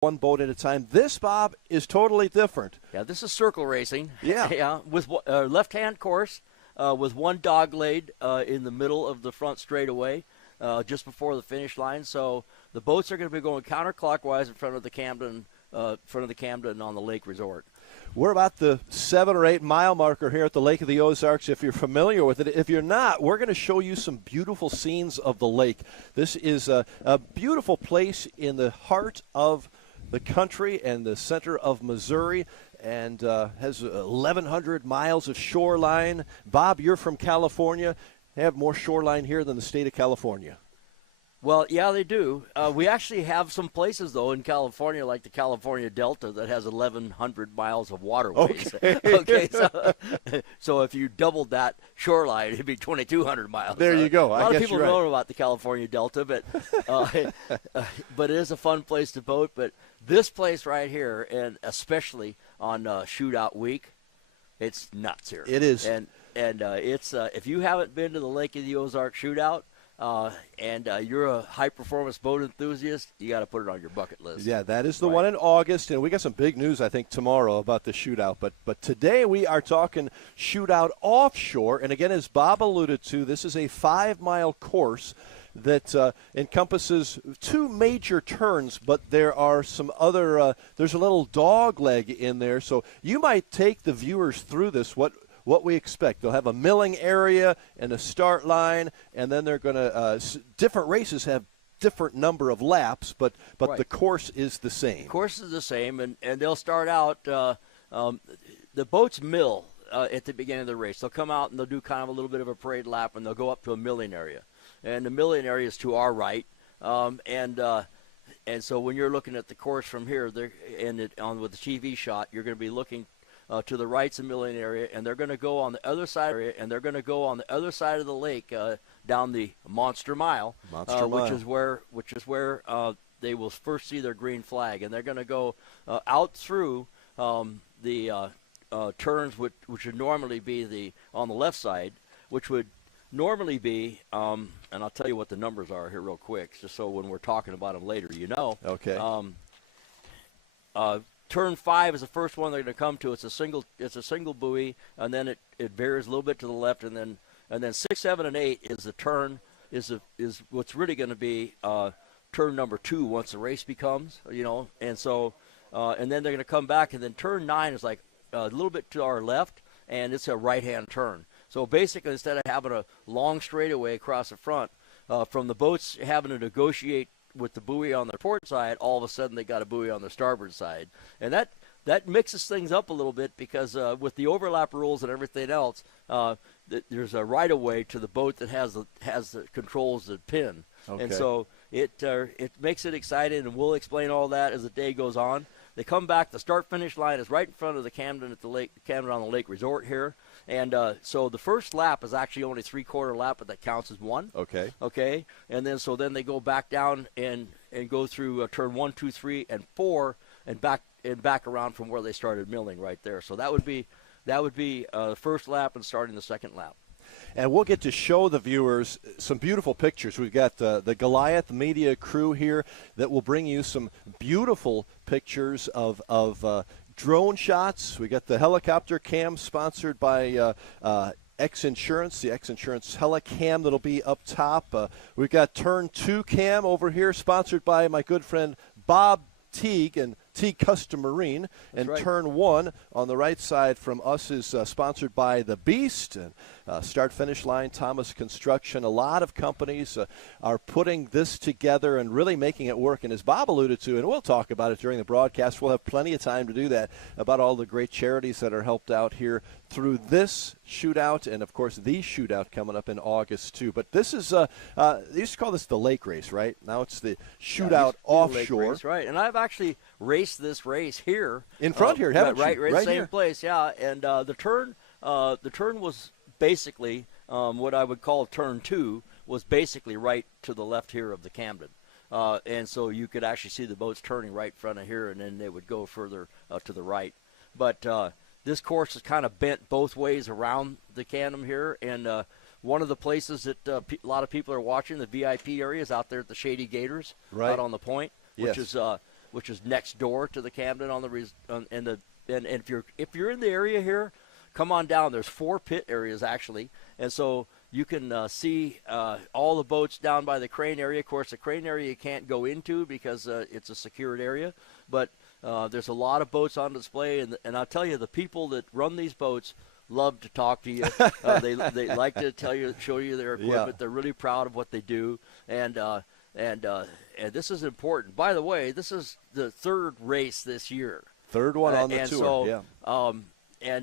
one boat at a time. This, Bob, is totally different. Yeah, this is circle racing. Yeah. Yeah, with left-hand course with one dog laid in the middle of the front straightaway just before the finish line. So the boats are going to be going counterclockwise in front of the Camden on the lake resort. We're about the 7 or 8 mile marker here at the Lake of the Ozarks, if you're familiar with it. If you're not, we're going to show you some beautiful scenes of the lake. This is a beautiful place in the heart of the country and the center of Missouri, and has 1,100 miles of shoreline. Bob, you're from California. They have more shoreline here than the state of California. Well, yeah, they do. We actually have some places, though, in California, like the California Delta, that has 1,100 miles of waterways. Okay, so if you doubled that shoreline, it'd be 2,200 miles. There you go. A lot of people right. know about the California Delta, but it is a fun place to boat. But this place right here, and especially on Shootout Week, it's nuts here. It is. And it's if you haven't been to the Lake of the Ozarks Shootout, and you're a high-performance boat enthusiast, you got to put it on your bucket list. Yeah, that is the one in August, and we got some big news, I think, tomorrow about the Shootout. But today we are talking Shootout Offshore, and again, as Bob alluded to, this is a 5-mile course that encompasses 2 major turns, but there are some other there's a little dog leg in there, so you might take the viewers through this, what we expect. They'll have a milling area and a start line, and then they're going to different races have different number of laps, but right. The course is the same. The course is the same, and they'll start out the boats mill at the beginning of the race. They'll come out and they'll do kind of a little bit of a parade lap, and they'll go up to a milling area, and the milling area is to our right, and so when you're looking at the course from here, with the TV shot, you're going to be looking to the right's a milling area, and they're going to go on the other side of the lake down the Monster Mile, which is where they will first see their green flag, and they're going to go out through the turns, which would normally be on the left side, which would normally be, and I'll tell you what the numbers are here real quick, just so when we're talking about them later, you know. Okay. Turn 5 is the first one they're going to come to. It's a single buoy, and then it veers a little bit to the left, and then 6, 7, and 8 is the turn is what's really going to be turn number 2 once the race becomes, and so and then they're going to come back, and then turn 9 is like a little bit to our left, and it's a right-hand turn. So basically, instead of having a long straightaway across the front, from the boats having to negotiate with the buoy on the port side, all of a sudden they got a buoy on the starboard side, and that mixes things up a little bit because with the overlap rules and everything else, there's a right of way to the boat that has the controls the pin, and so it makes it exciting, and we'll explain all that as the day goes on. They come back. The start-finish line is right in front of the Camden Camden on the Lake Resort here. And so the first lap is actually only 3/4 lap, but that counts as 1. Okay. And then they go back down and go through turn 1, 2, 3, and 4, and back around from where they started milling right there. So that would be the first lap and starting the second lap. And we'll get to show the viewers some beautiful pictures. We've got the Goliath media crew here that will bring you some beautiful pictures of drone shots. We got the helicopter cam sponsored by X Insurance, the X Insurance Helicam that'll be up top. We've got Turn 2 cam over here sponsored by my good friend Bob Teague and Teague Custom Marine. And right. Turn 1 on the right side from us is sponsored by The Beast and start-finish line, Thomas Construction. A lot of companies are putting this together and really making it work. And as Bob alluded to, and we'll talk about it during the broadcast, we'll have plenty of time to do that, about all the great charities that are helped out here through this shootout and, of course, the shootout coming up in August, too. But this is, they used to call this the lake race, right? Now it's the Shootout Offshore. Lake race, right. And I've actually raced this race here. In front here, haven't you? Right, same here. place, yeah. And the turn was basically what I would call turn 2 was basically right to the left here of the Camden. And so you could actually see the boats turning right in front of here, and then they would go further to the right. But this course is kind of bent both ways around the Camden here, and one of the places that a lot of people are watching, the VIP area, is out there at the Shady Gators, right. out on the point, which is which is next door to the Camden and if you're in the area here, come on down. There's 4 pit areas actually, and so you can see all the boats down by the crane area. Of course, the crane area you can't go into because it's a secured area, but there's a lot of boats on display, and I'll tell you, the people that run these boats love to talk to you. They like to show you their equipment. Yeah. They're really proud of what they do, and this is important. By the way, this is the 3rd race this year. 3rd one on the tour. So, yeah.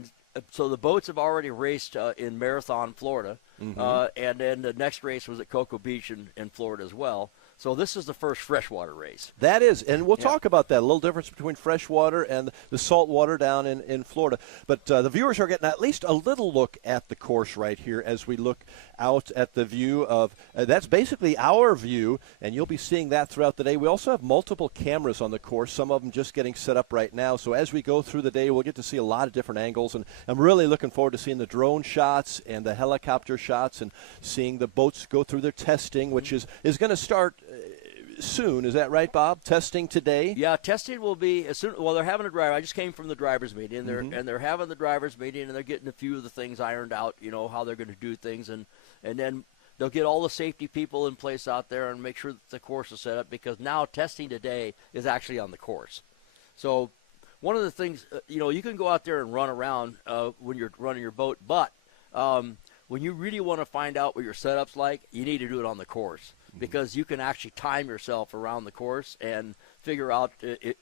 So the boats have already raced in Marathon, Florida, and then the next race was at Cocoa Beach in Florida as well. So this is the first freshwater race. That is, and we'll talk about that, a little difference between freshwater and the saltwater down in Florida. But the viewers are getting at least a little look at the course right here as we look out at the view of, that's basically our view, and you'll be seeing that throughout the day. We also have multiple cameras on the course, some of them just getting set up right now. So as we go through the day, we'll get to see a lot of different angles, and I'm really looking forward to seeing the drone shots and the helicopter shots and seeing the boats go through their testing, which is going to start soon. Is that right, Bob? Testing today? Yeah, testing will be as soon. Well, they're having a driver. I just came from the drivers' meeting, and they're having the drivers' meeting, and they're getting a few of the things ironed out. You know how they're going to do things, and then they'll get all the safety people in place out there and make sure that the course is set up, because now testing today is actually on the course. So one of the things, you can go out there and run around when you're running your boat, but when you really want to find out what your setup's like, you need to do it on the course, because you can actually time yourself around the course and figure out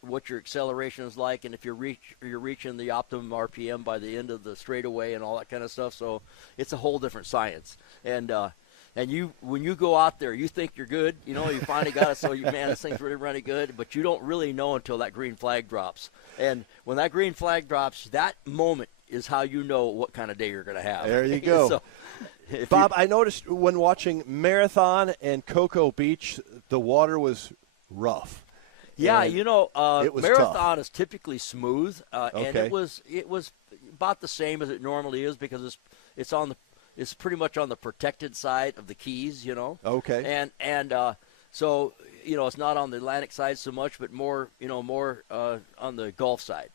what your acceleration is like, and if you're reaching the optimum RPM by the end of the straightaway and all that kind of stuff. So it's a whole different science. And when you go out there, you think you're good. You finally got it. So man, this thing's really running good. But you don't really know until that green flag drops. And when that green flag drops, that moment is how you know what kind of day you're going to have. There you go. So, Bob, I noticed when watching Marathon and Cocoa Beach, the water was rough. Yeah, it was Marathon tough. is typically smooth, and it was about the same as it normally is, because it's pretty much on the protected side of the Keys, Okay. And so it's not on the Atlantic side so much, but more on the Gulf side,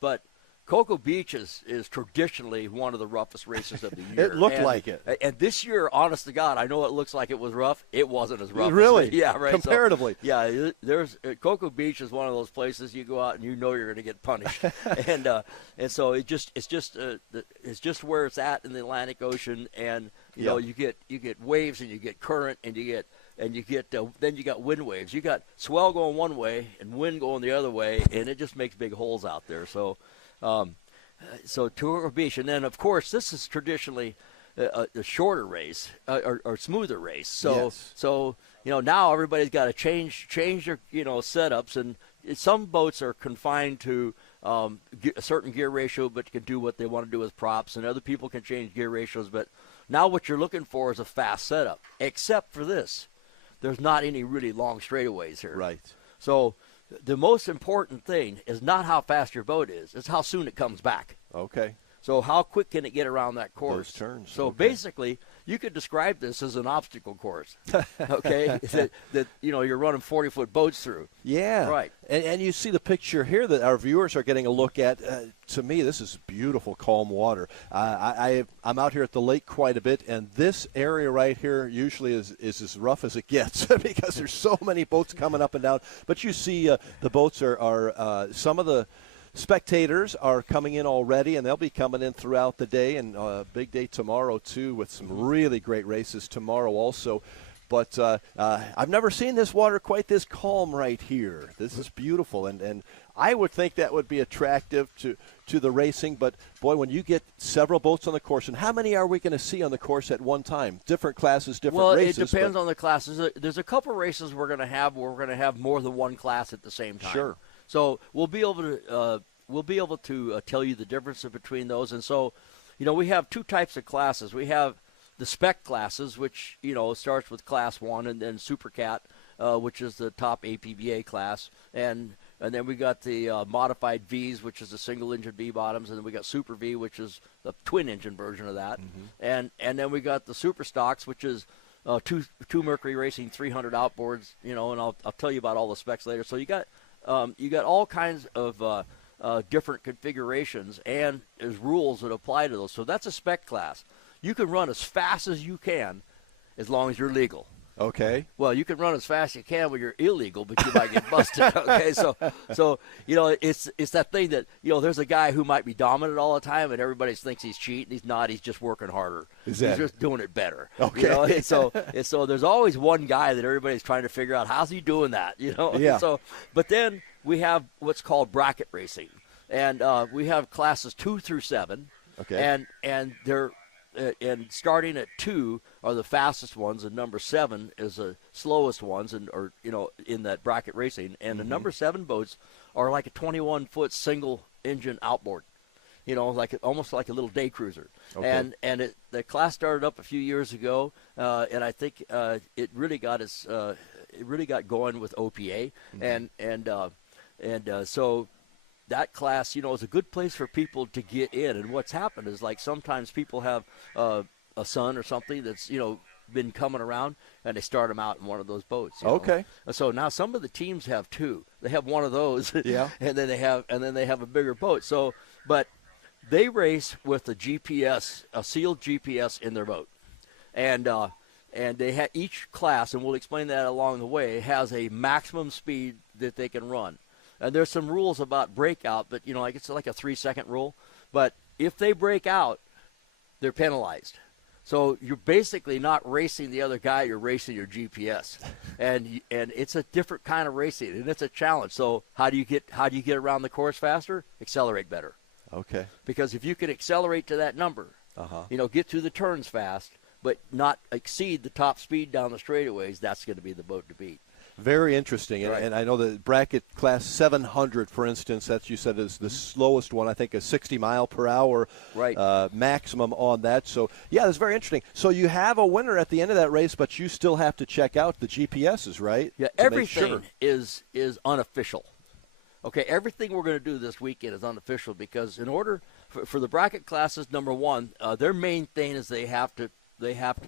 but Cocoa Beach is traditionally one of the roughest races of the year. It looked like it. And this year, honest to God, I know it looks like it was rough. It wasn't as rough. Really? Yeah, right. Comparatively. So, there's Cocoa Beach is one of those places you go out and you know you're going to get punished. and so it's just where it's at in the Atlantic Ocean, and you get waves and you get current and then you got wind waves. You got swell going one way and wind going the other way, and it just makes big holes out there. So Cocoa Beach, and then of course this is traditionally a shorter race or smoother race. So now everybody's got to change their setups, and some boats are confined to a certain gear ratio, but can do what they want to do with props, and other people can change gear ratios. But now what you're looking for is a fast setup. Except for this, there's not any really long straightaways here. Right. So the most important thing is not how fast your boat is. It's how soon it comes back. Okay. So how quick can it get around that course? Those turns. So okay. Basically, you could describe this as an obstacle course, okay, that you're running 40-foot boats through. Yeah. Right. And you see the picture here that our viewers are getting a look at. To me, this is beautiful, calm water. I'm out here at the lake quite a bit, and this area right here usually is as rough as it gets because there's so many boats coming up and down. But you see the boats are some of the spectators are coming in already, and they'll be coming in throughout the day, and a big day tomorrow too, with some really great races tomorrow also. But I've never seen this water quite this calm right here. This is beautiful, and I would think that would be attractive to the racing. But boy, when you get several boats on the course, and how many are we going to see on the course at one time? Different classes, different races. Well, it depends on the classes. There's a couple races we're going to have where we're going to have more than one class at the same time. Sure. So we'll be able to tell you the difference between those. And so, we have two types of classes. We have the spec classes, which starts with Class 1, and then Super Cat, which is the top APBA class, and then we got the modified Vs, which is the single engine V bottoms, and then we got Super V, which is the twin engine version of that, and then we got the Super Stocks, which is two Mercury Racing 300 outboards, and I'll tell you about all the specs later. So you got all kinds of different configurations, and there's rules that apply to those. So that's a spec class. You can run as fast as you can as long as you're legal. Okay. Well, you can run as fast as you can when you're illegal, but you might get busted. Okay, so it's that thing that there's a guy who might be dominant all the time, and everybody thinks he's cheating. He's not. He's just working harder. He's just doing it better. Okay. And so there's always one guy that everybody's trying to figure out how's he doing that. Yeah. So, but then we have what's called bracket racing, and we have classes 2 through 7. Okay. And they're and starting at 2 are the fastest ones, and number 7 is the slowest ones, in that bracket racing. And the number 7 boats are like a 21-foot single engine outboard, almost like a little day cruiser. Okay. And the class started up a few years ago, and I think it really got going with OPA, so that class, is a good place for people to get in. And what's happened is, like, sometimes people have a son or something that's, been coming around, and they start them out in one of those boats. Okay. So now some of the teams have 2. They have one of those, yeah, and then they have a bigger boat. So, but they race with a sealed GPS in their boat, and they have each class, and we'll explain that along the way, has a maximum speed that they can run. And there's some rules about breakout, but, it's like a 3-second rule. But if they break out, they're penalized. So you're basically not racing the other guy, you're racing your GPS. And it's a different kind of racing, and it's a challenge. So how do you get around the course faster? Accelerate better. Okay. Because if you can accelerate to that number, get through the turns fast, but not exceed the top speed down the straightaways, that's going to be the boat to beat. Very interesting. Right. And I know the bracket class 700, for instance, that you said is the slowest one. I think a 60 mile per hour maximum on that. So, yeah, that's very interesting. So you have a winner at the end of that race, but you still have to check out the GPSs, right? Yeah, everything is unofficial. Okay, everything we're going to do this weekend is unofficial because in order for the bracket classes, number one, their main thing is they have to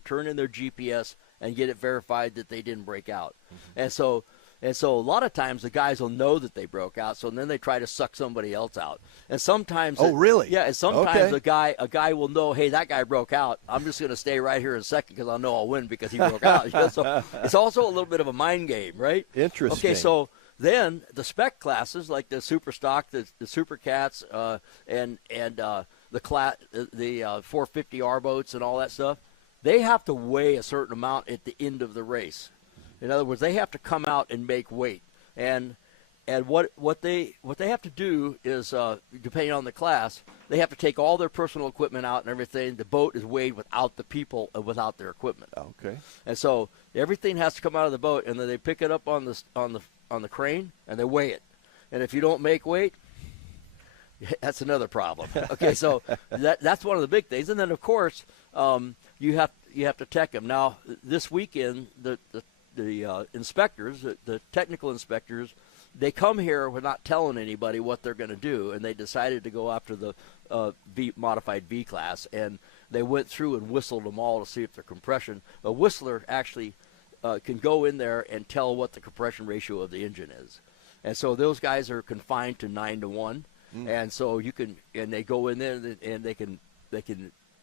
turn in their GPS and get it verified that they didn't break out. And so a lot of times the guys will know that they broke out, so then they try to suck somebody else out. And sometimes really? Yeah, and sometimes a guy will know, hey, that guy broke out. I'm just going to stay right here in second because I know I'll win because he broke out. So it's also a little bit of a mind game, right? Interesting. Okay, so then the spec classes like the Super Stock, the Super Cats, and the 450R boats and all that stuff, they have to weigh a certain amount at the end of the race. In other words, they have to come out and make weight. And what they have to do is, depending on the class, they have to take all their personal equipment out and everything. The boat is weighed without the people and without their equipment. Okay. And so everything has to come out of the boat, and then they pick it up on the crane and they weigh it. And if you don't make weight, that's another problem. Okay, so that's one of the big things. And then of course, you have to tech them. Now this weekend, the inspectors, the technical inspectors, they come here with not telling anybody what they're going to do, and they decided to go after the modified V class, and they went through and whistled them all to see if their compression. A whistler actually can go in there and tell what the compression ratio of the engine is, and so those guys are confined to 9-to-1, and so they go in there and they have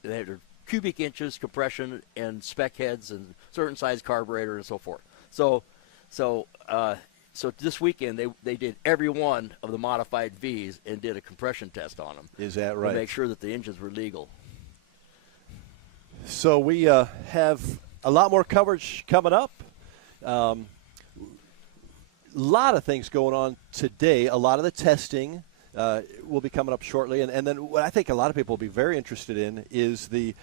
their cubic inches compression and spec heads and certain size carburetor and so forth. So this weekend they did every one of the modified Vs and did a compression test on them. Is that right? To make sure that the engines were legal. So we have a lot more coverage coming up. A lot of things going on today. A lot of the testing will be coming up shortly, and then what I think a lot of people will be very interested in is the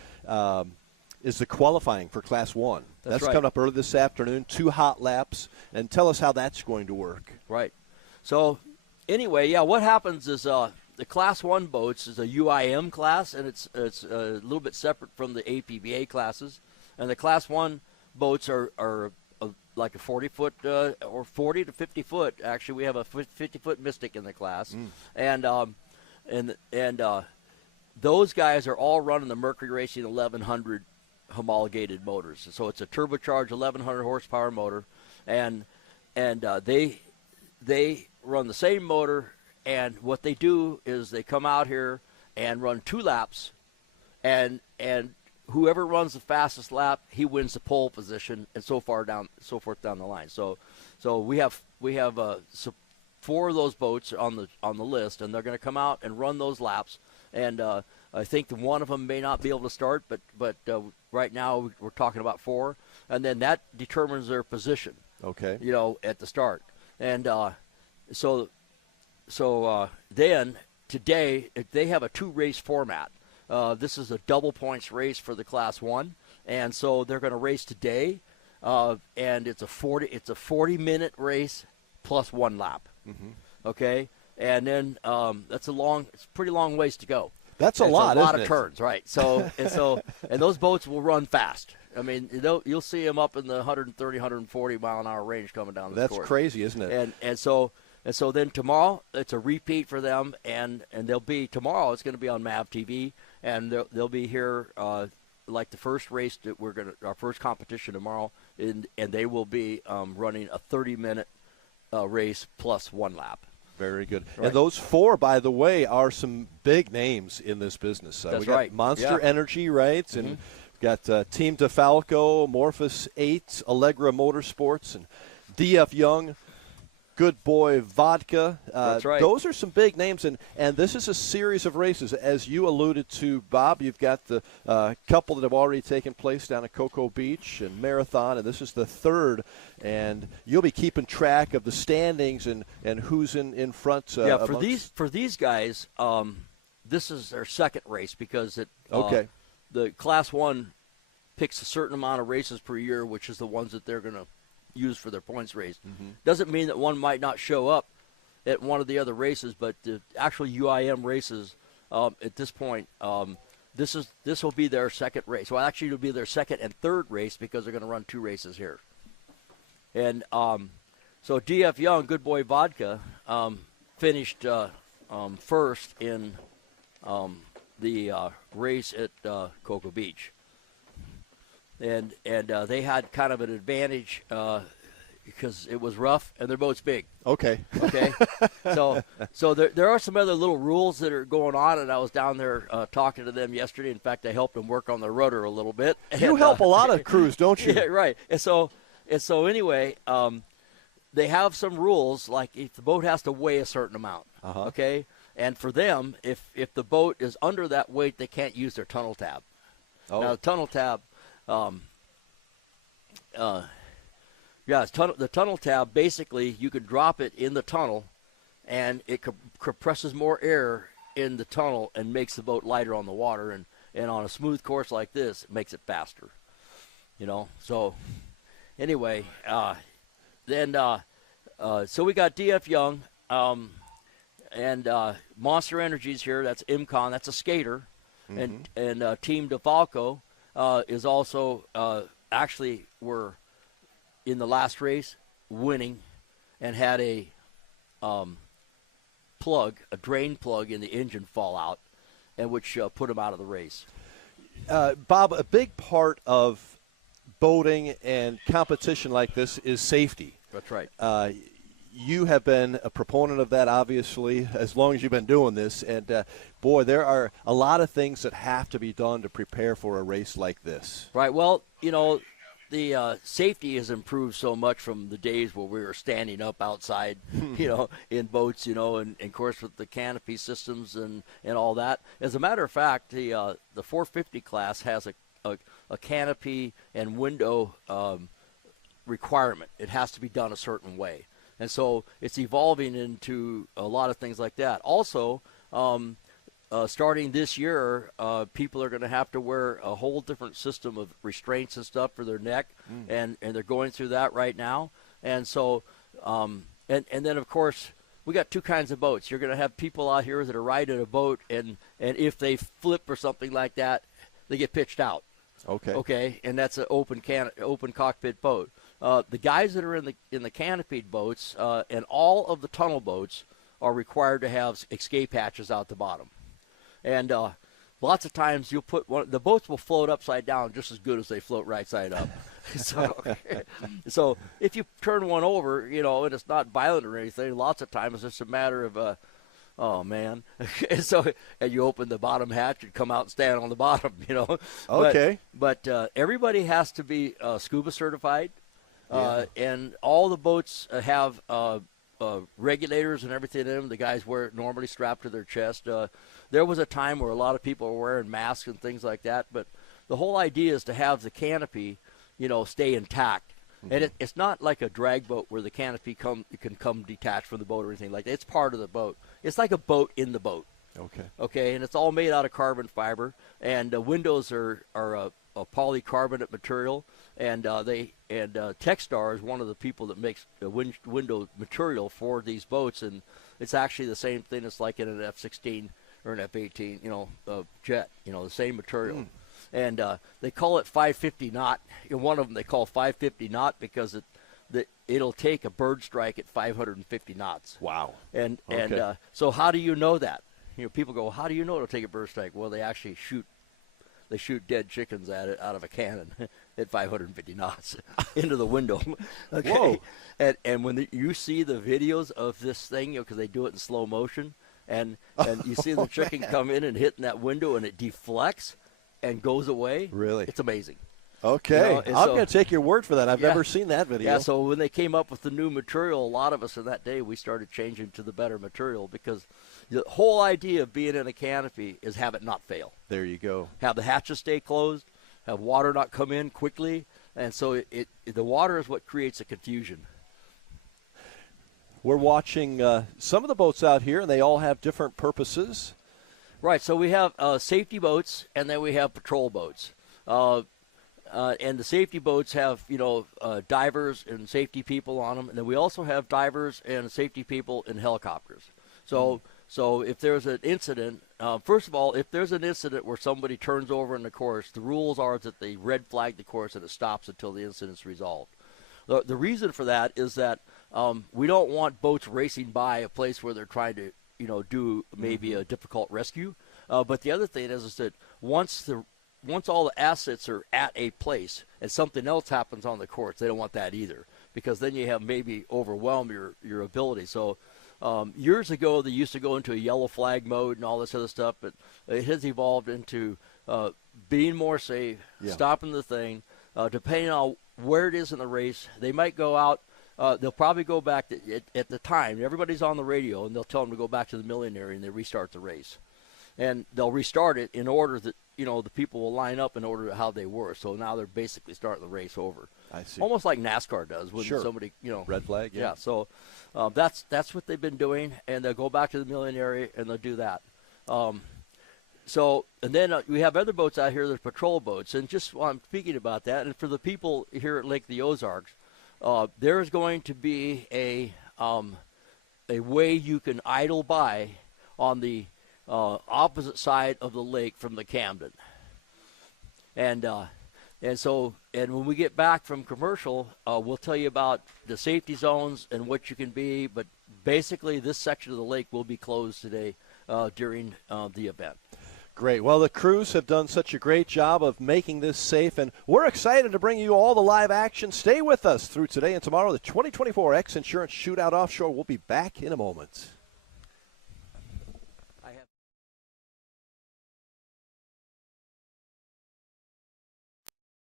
qualifying for Class 1. That's right. Coming up early this afternoon, 2 hot laps, and tell us how that's going to work. Right. So anyway, yeah, what happens is the Class 1 boats is a UIM class, and it's a little bit separate from the APBA classes, and the Class 1 boats are like a 40-foot or 40 to 50-foot. Actually, we have a 50-foot Mystic in the class, and those guys are all running the Mercury Racing 1100 homologated motors. So it's a turbocharged 1,100 horsepower motor, and they run the same motor. And what they do is they come out here and run 2 laps, and whoever runs the fastest lap, he wins the pole position, and so forth down the line. So we have 4 of those boats on the list, and they're going to come out and run those laps. And I think one of them may not be able to start, but right now we're talking about 4, and then that determines their position. Okay. At the start, and then today they have a 2-race format. This is a double points race for the Class 1, and so they're going to race today, and it's a 40-minute race plus 1 lap. Mm-hmm. Okay, and then it's a pretty long ways to go. That's a lot of turns, right? So and those boats will run fast. I mean, you'll see them up in the 130, 140 mile an hour range coming down the course. That's crazy, isn't it? And so then tomorrow it's a repeat for them, and tomorrow it's going to be on MAV TV, and they'll be here like the first race that our first competition tomorrow, and they will be running a 30-minute race plus 1 lap. Very good. Right. And those 4, by the way, are some big names in this business. That's we got right. Monster Energy, right? Mm-hmm. And we've got Team DeFalco, Morphus 8, Allegra Motorsports, and DF Young, Good Boy Vodka. That's right. Those are some big names, and this is a series of races. As you alluded to, Bob, you've got the couple that have already taken place down at Cocoa Beach and Marathon, and this is the 3rd. And you'll be keeping track of the standings and who's in front. For these guys, this is their 2nd race because the Class 1 picks a certain amount of races per year, which is the ones that they're going to use for their points race. Mm-hmm. Doesn't mean that one might not show up at one of the other races, but the actual UIM races at this point, this will be their 2nd race. Well, actually, it'll be their 2nd and 3rd race because they're going to run 2 races here. And so DF Young, Good Boy Vodka, finished first in the race at Cocoa Beach. And they had kind of an advantage because it was rough and their boat's big. Okay. So there are some other little rules that are going on, and I was down there talking to them yesterday. In fact, I helped them work on the rudder a little bit. You help a lot of crews, don't you? Yeah, right. And so anyway, they have some rules, like if the boat has to weigh a certain amount. Uh-huh. Okay. And for them, if the boat is under that weight, they can't use their tunnel tab. Oh. Now the tunnel tab. The tunnel tab, basically you can drop it in the tunnel and it compresses more air in the tunnel and makes the boat lighter on the water, and on a smooth course like this it makes it faster, so anyway, so we got DF Young and Monster Energy's here. That's IMCON, that's a skater. Mm-hmm. and Team DeFalco is also actually were in the last race winning and had a drain plug in the engine fall out, and which put them out of the race. Bob, a big part of boating and competition like this is safety. That's right. You have been a proponent of that, obviously, as long as you've been doing this. And, boy, there are a lot of things that have to be done to prepare for a race like this. Right. Well, the safety has improved so much from the days where we were standing up outside, in boats, and of course with the canopy systems and all that. As a matter of fact, the 450 class has a canopy and window requirement. It has to be done a certain way. And so it's evolving into a lot of things like that. Also, starting this year, people are going to have to wear a whole different system of restraints and stuff for their neck, and they're going through that right now. And so, and then, of course, we got 2 kinds of boats. You're going to have people out here that are riding a boat, and if they flip or something like that, they get pitched out. Okay, and that's an open cockpit boat. The guys that are in the canopied boats and all of the tunnel boats are required to have escape hatches out the bottom. And lots of times you'll put the boats will float upside down just as good as they float right side up. So if you turn one over, and it's not violent or anything, lots of times it's just a matter of, oh man, and you open the bottom hatch and come out and stand on the bottom, Okay. But everybody has to be scuba certified, and all the boats have regulators and everything in them. The guys wear it normally strapped to their chest. There was a time where a lot of people were wearing masks and things like that, but the whole idea is to have the canopy, stay intact. Mm-hmm. And it's not like a drag boat where the canopy can come detached from the boat or anything like that. It's part of the boat. It's like a boat in the boat. Okay, and it's all made out of carbon fiber, and the windows are a polycarbonate material, and Techstar is one of the people that makes the window material for these boats, and it's actually the same thing as like in an F-16 or an F-18, jet, the same material. And they call it 550 knot. One of them they call 550 knot because it'll take a bird strike at 550 knots. Wow. And so how do you know that? People go, how do you know it'll take a bird strike? Well, they actually shoot dead chickens at it out of a cannon at 550 knots into the window. Okay. Whoa. And when you see the videos of this thing, because they do it in slow motion, and you see the chicken come in and hit in that window, and it deflects and goes away. Really? It's amazing. Okay. I'm going to take your word for that. I've never seen that video. Yeah, so when they came up with the new material, a lot of us in that day, we started changing to the better material because the whole idea of being in a canopy is have it not fail. There you go. Have the hatches stay closed, have water not come in quickly, and so the water is what creates a confusion. We're watching some of the boats out here, and they all have different purposes. Right, so we have safety boats, and then we have patrol boats. And the safety boats have, divers and safety people on them, and then we also have divers and safety people in helicopters. So if there's an incident, first of all, if there's an incident where somebody turns over in the course, the rules are that they red flag the course and it stops until the incident's resolved. The reason for that is that we don't want boats racing by a place where they're trying to, do maybe a difficult rescue. But the other thing is that once all the assets are at a place and something else happens on the course, they don't want that either, because then you have maybe overwhelm your ability. So years ago, they used to go into a yellow flag mode and all this other stuff, but it has evolved into being more safe, stopping the thing, depending on where it is in the race. They might go out. They'll probably go back at the time. Everybody's on the radio, and they'll tell them to go back to the millenary, and they restart the race. And they'll restart it in order that, the people will line up in order to how they were. So now they're basically starting the race over. I see. Almost like NASCAR does when somebody, red flag, yeah. So that's what they've been doing, and they'll go back to the millenary, and they'll do that. And then we have other boats out here that are patrol boats. And just while I'm speaking about that, and for the people here at Lake of the Ozarks, there is going to be a way you can idle by on the opposite side of the lake from the Camden. And when we get back from commercial, we'll tell you about the safety zones and what you can be. But basically, this section of the lake will be closed today during the event. Great. Well, the crews have done such a great job of making this safe, and we're excited to bring you all the live action. Stay with us through today and tomorrow. The 2024 X Insurance Shootout Offshore. We'll be back in a moment.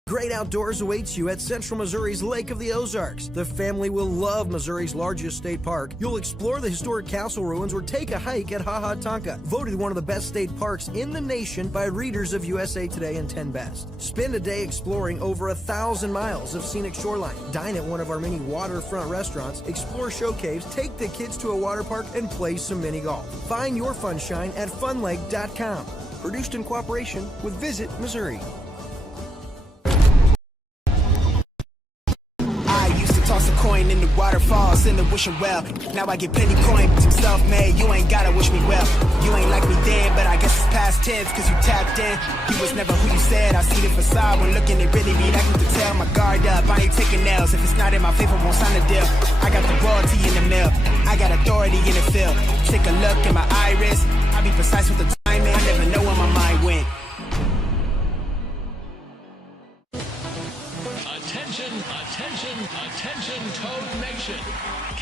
Great outdoors awaits you at Central Missouri's Lake of the Ozarks. The family will love Missouri's largest state park. You'll explore the historic castle ruins or take a hike at Ha Ha Tonka, voted one of the best state parks in the nation by readers of USA Today and 10 Best. Spend a day exploring over 1,000 miles of scenic shoreline. Dine at one of our many waterfront restaurants, explore show caves, take the kids to a water park, and play some mini golf. Find your funshine at funlake.com. Produced in cooperation with Visit Missouri. Toss a coin in the waterfalls in the wishing well. Now I get plenty coin, some self-made. You ain't gotta wish me well. You ain't like me then, but I guess it's past tense, cause you tapped in. You was never who you said. I see the facade when looking at really me. Like you can tell my guard up. I ain't taking nails. If it's not in my favor, won't sign a deal. I got the royalty in the mill. I got authority in the field. Take a look at my iris. I be precise with the timing. I never know when my mind wins.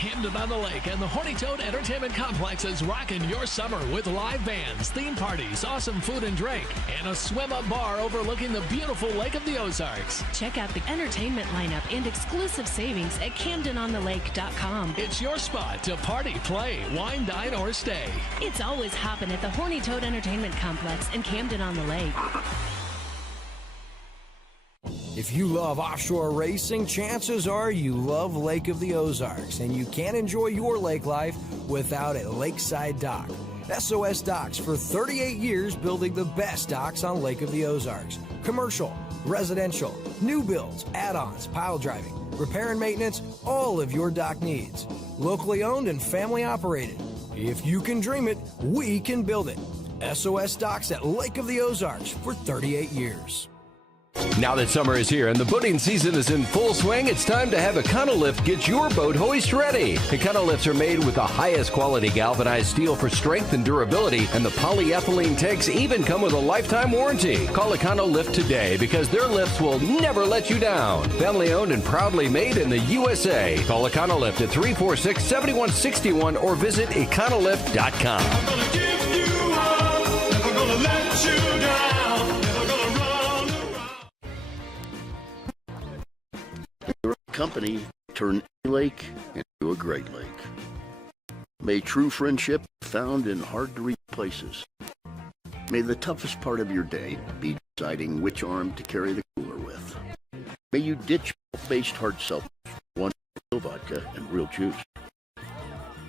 Camden on the Lake and the Horny Toad Entertainment Complex is rocking your summer with live bands, theme parties, awesome food and drink, and a swim-up bar overlooking the beautiful Lake of the Ozarks. Check out the entertainment lineup and exclusive savings at CamdenOnTheLake.com. It's your spot to party, play, wine, dine, or stay. It's always hopping at the Horny Toad Entertainment Complex in Camden on the Lake. If you love offshore racing, chances are you love Lake of the Ozarks, and you can't enjoy your lake life without a lakeside dock. SOS Docks for 38 years building the best docks on Lake of the Ozarks. Commercial, residential, new builds, add-ons, pile driving, repair and maintenance, all of your dock needs. Locally owned and family operated. If you can dream it, we can build it. SOS Docks at Lake of the Ozarks for 38 years. Now that summer is here and the boating season is in full swing, it's time to have Econolift get your boat hoist ready. Econolifts are made with the highest quality galvanized steel for strength and durability, and the polyethylene tanks even come with a lifetime warranty. Call Econolift today because their lifts will never let you down. Family owned and proudly made in the USA. Call Econolift at 346-7161 or visit econolift.com. I'm gonna give you up, never gonna let you down, never gonna run around. Your company turn a lake into a great lake. May true friendship be found in hard-to-reach places. May the toughest part of your day be deciding which arm to carry the cooler with. May you ditch based hard seltzer, one real vodka and real juice.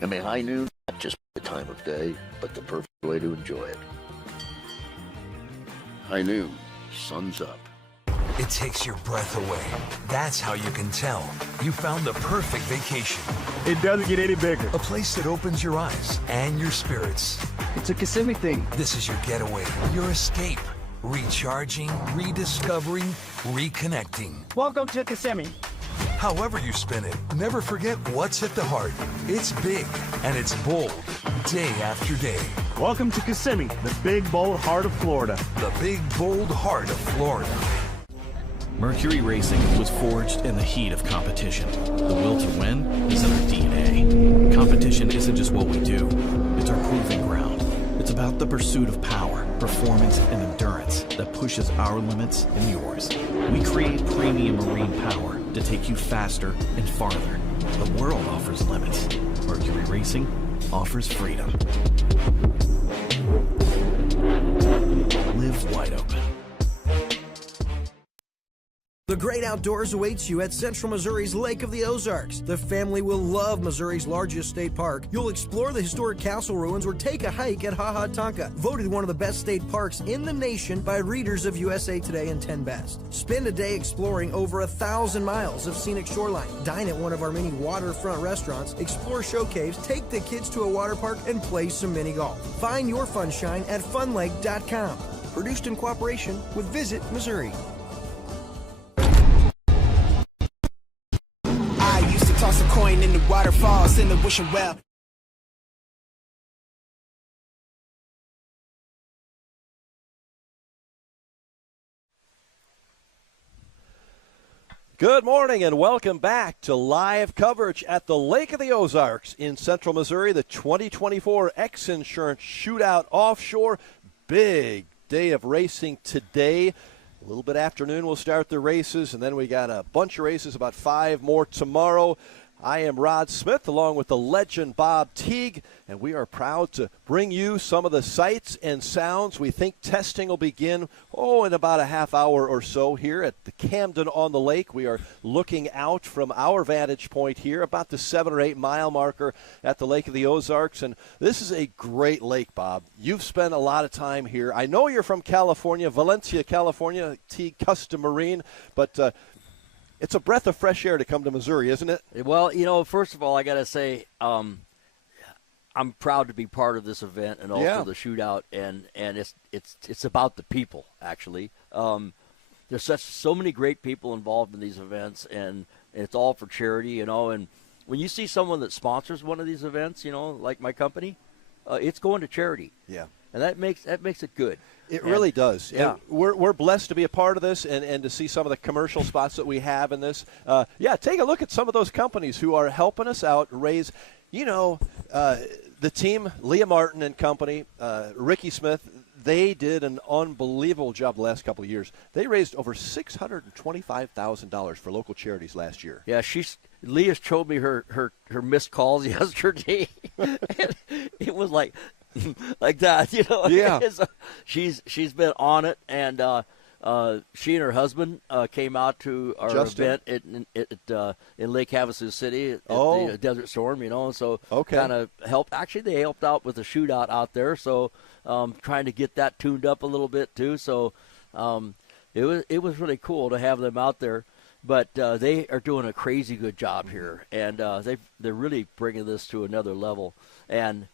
And may high noon not just be the time of day, but the perfect way to enjoy it. High noon, sun's up. It takes your breath away. That's how you can tell you found the perfect vacation. It doesn't get any bigger. A place that opens your eyes and your spirits. It's a Kissimmee thing. This is your getaway, your escape. Recharging, rediscovering, reconnecting. Welcome to Kissimmee. However you spin it, never forget what's at the heart. It's big and it's bold, day after day. Welcome to Kissimmee, the big, bold heart of Florida. The big, bold heart of Florida. Mercury Racing was forged in the heat of competition. The will to win is in our DNA. Competition isn't just what we do, it's our proving ground. It's about the pursuit of power, performance, and endurance that pushes our limits and yours. We create premium marine power to take you faster and farther. The world offers limits. Mercury Racing offers freedom. Live wide open. The great outdoors awaits you at Central Missouri's Lake of the Ozarks. The family will love Missouri's largest state park. You'll explore the historic castle ruins or take a hike at Ha Ha Tonka, voted one of the best state parks in the nation by readers of USA Today and 10 Best. Spend a day exploring over 1,000 miles of scenic shoreline. Dine at one of our many waterfront restaurants, explore show caves, take the kids to a water park, and play some mini golf. Find your funshine at funlake.com. Produced in cooperation with Visit Missouri. Toss a coin in the waterfalls in the wishing well. Good morning and welcome back to live coverage at the Lake of the Ozarks in Central Missouri, the 2024 X Insurance Shootout Offshore. Big day of racing today. A little bit afternoon, we'll start the races, and then we got a bunch of races, about 5 more tomorrow. I am Rod Smith, along with the legend Bob Teague, and we are proud to bring you some of the sights and sounds. We think testing will begin, in about a half hour or so here at the Camden on the Lake. We are looking out from our vantage point here, about the 7 or 8 mile marker at the Lake of the Ozarks, and this is a great lake, Bob. You've spent a lot of time here. I know you're from California, Valencia, California, Teague Custom Marine, but it's a breath of fresh air to come to Missouri, isn't it? Well, first of all, I got to say I'm proud to be part of this event and also the shootout, and it's about the people, actually. There's so many great people involved in these events, and it's all for charity, and when you see someone that sponsors one of these events, like my company, it's going to charity. Yeah. and that makes it good. It really does. Yeah. And we're blessed to be a part of this and to see some of the commercial spots that we have in this. Take a look at some of those companies who are helping us out raise, the team, Leah Martin and company, Ricky Smith, they did an unbelievable job the last couple of years. They raised over $625,000 for local charities last year. Yeah, Leah showed me her missed calls yesterday. And it was like that, Yeah. She's been on it, and she and her husband came out to our Justin? event in Lake Havasu City at the Desert Storm, so kind of helped. Actually, they helped out with the shootout out there, so trying to get that tuned up a little bit too. So it was really cool to have them out there. But they are doing a crazy good job here, and they're really bringing this to another level. And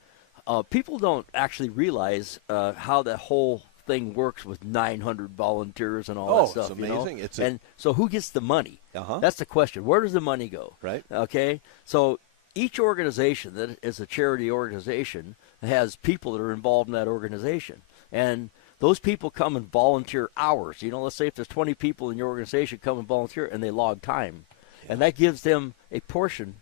people don't actually realize how the whole thing works with 900 volunteers and all that stuff. It's amazing. And so who gets the money? That's the question. Where does the money go? Right. Okay. So each organization that is a charity organization has people that are involved in that organization, and those people come and volunteer hours. Let's say if there's 20 people in your organization come and volunteer, and they log time, and that gives them a portion.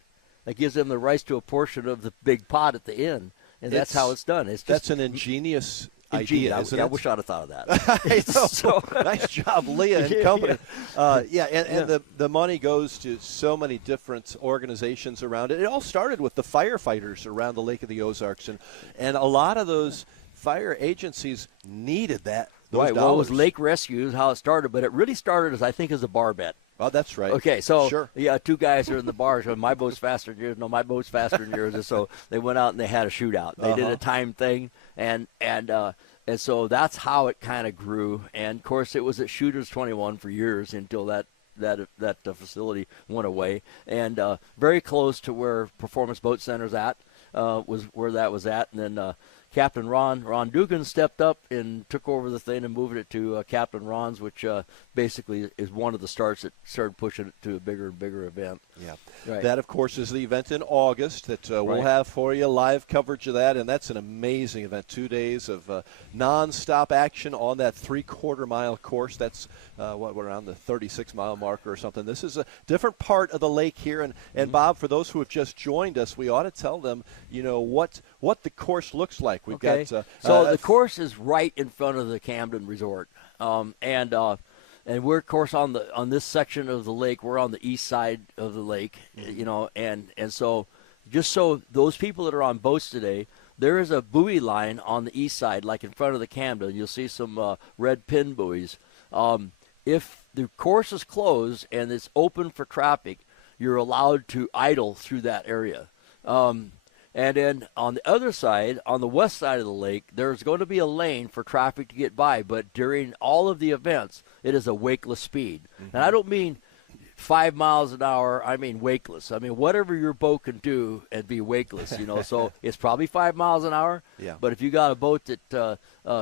That gives them the rights to a portion of the big pot at the end, and that's how it's done. That's an ingenious idea, isn't it? I wish I'd have thought of that. So, nice job, Leah and company. The money goes to so many different organizations around it. It all started with the firefighters around the Lake of the Ozarks, and a lot of those fire agencies needed that. Right. Well, it was Lake Rescue is how it started, but it really started as a bar bet. Oh, that's right. Okay, so sure. Two guys are in the bars. My boat's faster than yours. No, my boat's faster than yours. And so they went out and they had a shootout. They did a time thing, and so that's how it kind of grew. And of course, it was at Shooters 21 for years until that facility went away. And very close to where Performance Boat Center's at was where that was at. And then Captain Ron Dugan stepped up and took over the thing and moved it to Captain Ron's, which basically is one of the starts that started pushing it to a bigger and bigger event. Yeah. Right. That, of course, is the event in August that we'll have for you, live coverage of that, and that's an amazing event. 2 days of nonstop action on that 3/4-mile course. That's we're around the 36-mile marker or something. This is a different part of the lake here, and Bob, for those who have just joined us, we ought to tell them, what the course looks like. We've got so the course is right in front of the Camden Resort, and we're, of course, on this section of the lake. We're on the east side of the lake, and so just so those people that are on boats today, there is a buoy line on the east side, like in front of the Camden. You'll see some red pin buoys. If the course is closed and it's open for traffic, you're allowed to idle through that area. And then on the other side, on the west side of the lake, there's going to be a lane for traffic to get by. But during all of the events, it is a wakeless speed. And I don't mean 5 miles an hour. I mean wakeless. I mean whatever your boat can do and be wakeless. So it's probably 5 miles an hour. Yeah. But if you got a boat that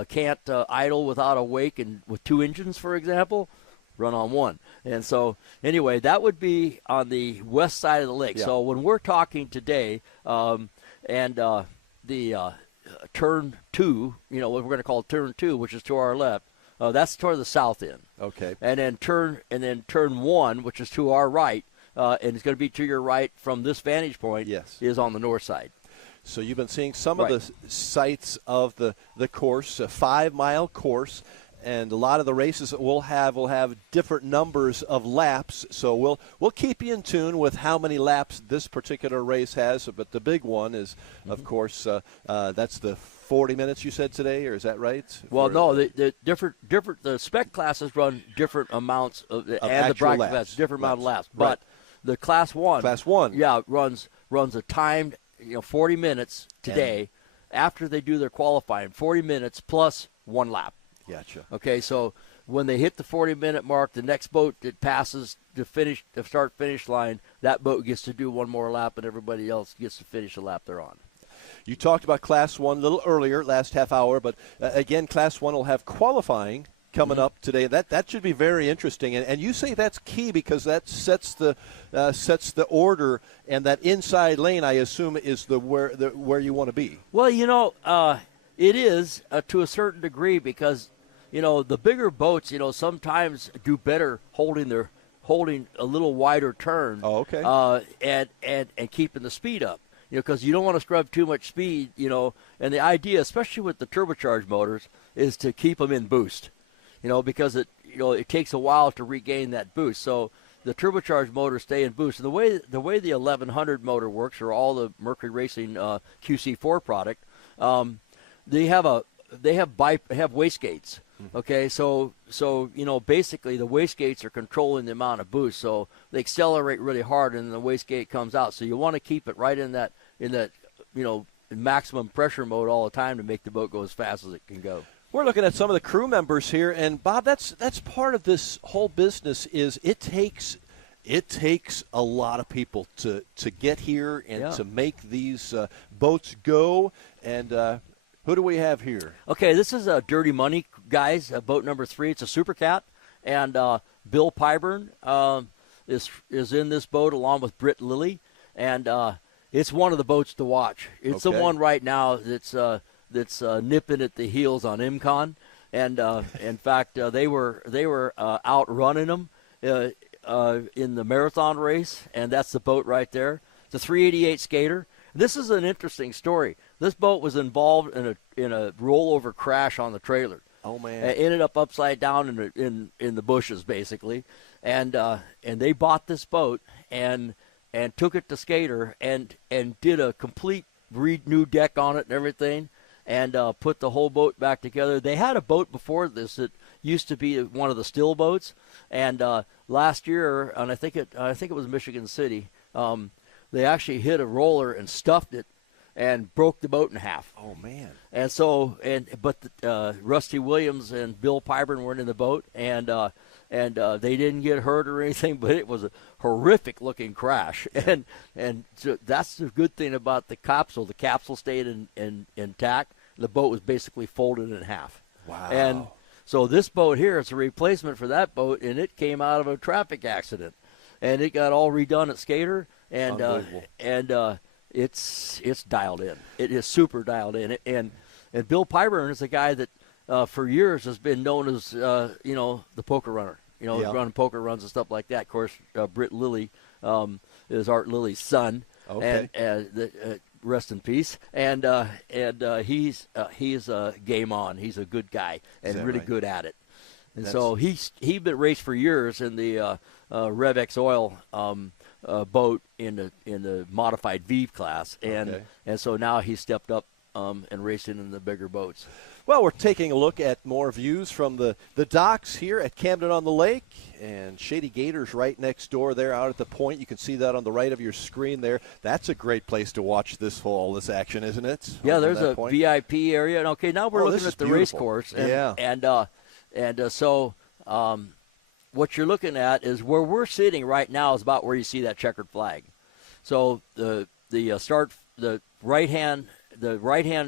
can't idle without a wake and with 2 engines, for example, run on one. And so anyway, that would be on the west side of the lake. Yeah. So when we're talking today, the turn 2, what we're going to call turn 2, which is to our left, that's toward the south end. Okay. And then turn 1, which is to our right, and it's going to be to your right from this vantage point. Yes. Is on the north side. So you've been seeing some of the sites of the course, a 5-mile course. And a lot of the races that we'll have different numbers of laps. So we'll keep you in tune with how many laps this particular race has. But the big one is, of course, that's the 40 minutes you said today, or is that right? Well, no, the different the spec classes run different amounts of and the bracket laps, different amount of laps. Right. But the class one, runs a timed 40 minutes today after they do their qualifying, 40 minutes plus 1 lap. Gotcha. Okay, so when they hit the 40-minute mark, the next boat that passes the start-finish line, that boat gets to do 1 more lap, and everybody else gets to finish the lap they're on. You talked about Class 1 a little earlier, last half hour, but again, Class 1 will have qualifying coming up today. That should be very interesting, and you say that's key because that sets the order, and that inside lane, I assume, is where you want to be. Well, It is to a certain degree because, the bigger boats, sometimes do better holding a little wider turn. Oh, okay. And keeping the speed up. Because you don't want to scrub too much speed, and the idea, especially with the turbocharged motors, is to keep them in boost, because it takes a while to regain that boost. So the turbocharged motors stay in boost. And the way the 1100 motor works, or all the Mercury Racing QC4 product, they have wastegates. Okay, so basically the wastegates are controlling the amount of boost, so they accelerate really hard, and the wastegate comes out. So you want to keep it right in that maximum pressure mode all the time to make the boat go as fast as it can go. We're looking at some of the crew members here, and Bob, that's part of this whole business. Is it takes a lot of people to get here and to make these boats go. And who do we have here? Okay, this is Dirty Money, guys. Boat number 3. It's a Super Cat, and Bill Pyburn is in this boat along with Britt Lilly, and it's one of the boats to watch. It's the one right now that's nipping at the heels on IMCON, and in fact they were outrunning them in the marathon race, and that's the boat right there. It's a 388 Skater. This is an interesting story. This boat was involved in a rollover crash on the trailer. Oh man! It ended up upside down in the bushes basically, and they bought this boat and took it to Skater and did a complete new deck on it and everything, and put the whole boat back together. They had a boat before this that used to be one of the still boats, and last year, and I think it was Michigan City, they actually hit a roller and stuffed it and broke the boat in half. Oh man! And so, but Rusty Williams and Bill Pyburn weren't in the boat, and they didn't get hurt or anything, but it was a horrific looking crash. And so that's the good thing about the capsule. The capsule stayed intact. The boat was basically folded in half. Wow! And so this boat here is a replacement for that boat, and it came out of a traffic accident, and it got all redone at Skater, and it's dialed in. It is super dialed in. And Bill Pyburn is a guy that for years has been known as the poker runner. Running poker runs and stuff like that. Of course, Britt Lilly is Art Lilly's son. Okay. And rest in peace. And he's game on. He's a good guy and really right? good at it. And so he's been raced for years in the Revex Oil boat in the modified V class, and so now he stepped up and racing in the bigger boats. Well, we're taking a look at more views from the docks here at Camden on the Lake, and Shady Gators right next door there out at the point. You can see that on the right of your screen there. That's a great place to watch this action, isn't it? Yeah, there's a VIP area. And okay, now we're looking at the race course, and so what you're looking at is where we're sitting right now is about where you see that checkered flag. So the right hand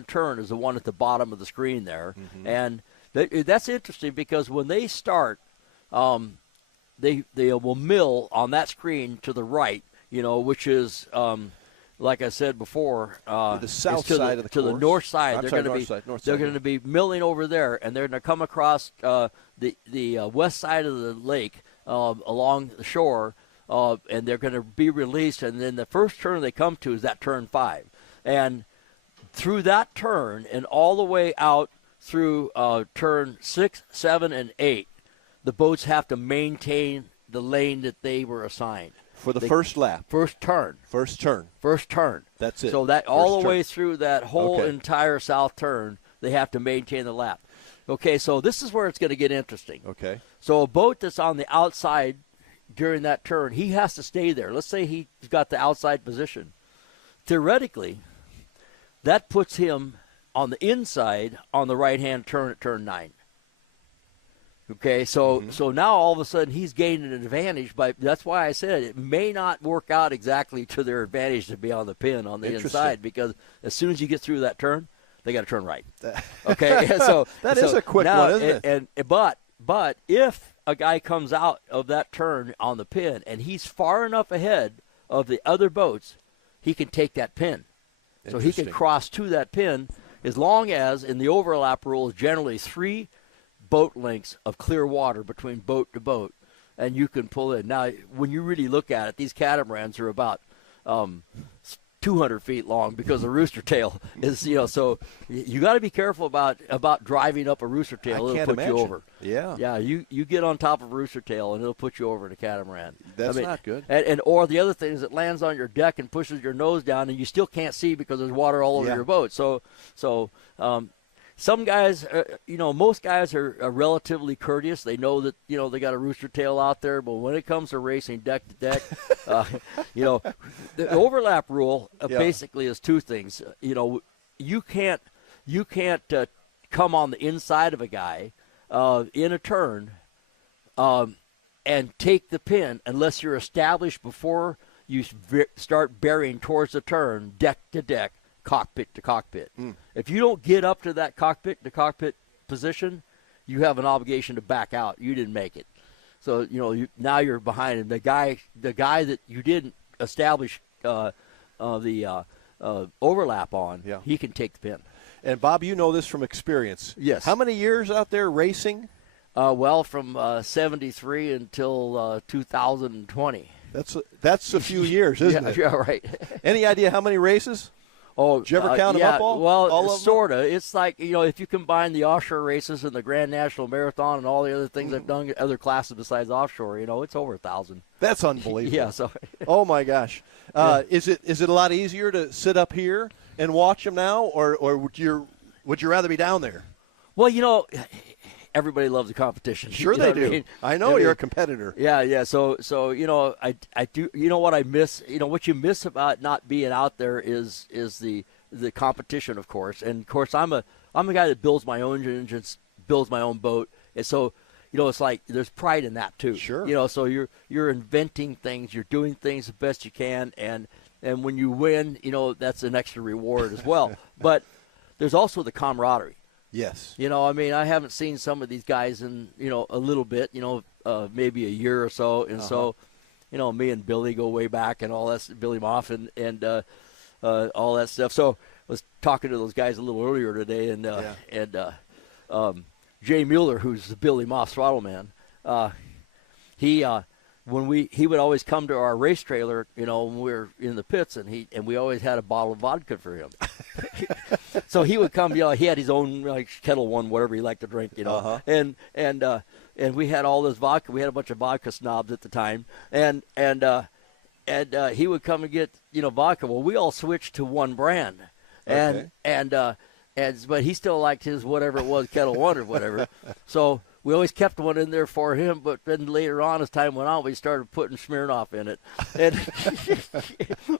turn is the one at the bottom of the screen there, and that's interesting because when they start, they will mill on that screen to the right, which is like I said before, the south side of the to course. The north side. They're going to be milling over there, and they're going to come across the west side of the lake along the shore, and they're going to be released. And then the first turn they come to is that turn 5, and through that turn and all the way out through turn 6, 7, and 8, the boats have to maintain the lane that they were assigned. For the first lap. First turn. That's it. So that all the way through that whole entire south turn, they have to maintain the lap. Okay, so this is where it's going to get interesting. Okay. So a boat that's on the outside during that turn, he has to stay there. Let's say he's got the outside position. Theoretically, that puts him on the inside on the right-hand turn at turn 9. Okay, so now all of a sudden he's gaining an advantage. That's why I said it may not work out exactly to their advantage to be on the pin on the inside, because as soon as you get through that turn, they got to turn right. Okay, so that is a quick one, isn't it? But if a guy comes out of that turn on the pin and he's far enough ahead of the other boats, he can take that pin. So he can cross to that pin, as long as in the overlap rule is generally 3 boat lengths of clear water between boat to boat, and you can pull in. Now, when you really look at it, these catamarans are about 200 feet long because the rooster tail is, so you got to be careful about driving up a rooster tail. It'll put you over. Yeah, you get on top of a rooster tail and it'll put you over in a catamaran. That's not good. Or the other thing is it lands on your deck and pushes your nose down and you still can't see because there's water all over your boat. So some guys, most guys are relatively courteous. They know that, they got a rooster tail out there. But when it comes to racing deck to deck, the overlap rule basically is 2 things. You can't come on the inside of a guy in a turn and take the pin unless you're established before you start bearing towards the turn, deck to deck, cockpit to cockpit. If you don't get up to that cockpit to cockpit position, you have an obligation to back out. You didn't make it. So, now you're behind him. The guy that you didn't establish the overlap on, he can take the pin. And, Bob, you know this from experience. Yes. How many years out there racing? Well, from 73 until 2020. That's a few years, isn't it? Yeah, right. Any idea how many races? Oh, did you ever count them up all? Well, sort of. It's like, if you combine the offshore races and the Grand National Marathon and all the other things I've done, other classes besides offshore, it's over 1,000. That's unbelievable. Yeah. So. Oh my gosh. Is it a lot easier to sit up here and watch them now, or would you rather be down there? Well, everybody loves the competition. Sure they do. I know you're a competitor. Yeah. So I do. What I miss. What you miss about not being out there is the competition, of course. And of course, I'm a guy that builds my own engines, builds my own boat, and so it's like there's pride in that too. Sure. So you're inventing things, you're doing things the best you can, and when you win, that's an extra reward as well. But there's also the camaraderie. Yes. I haven't seen some of these guys in, a little bit, maybe a year or so. And so, me and Billy go way back and all that, Billy Moff and all that stuff. So I was talking to those guys a little earlier today, and Jay Mueller, who's the Billy Moff throttle man, he would always come to our race trailer, when we were in the pits, and we always had a bottle of vodka for him. So he would come, he had his own Kettle One, whatever he liked to drink, and we had all this vodka. We had a bunch of vodka snobs at the time, and he would come and get vodka. Well, we all switched to one brand, but he still liked his whatever it was, Kettle One or whatever. So we always kept one in there for him, but then later on, as time went on, we started putting Smirnoff in it, and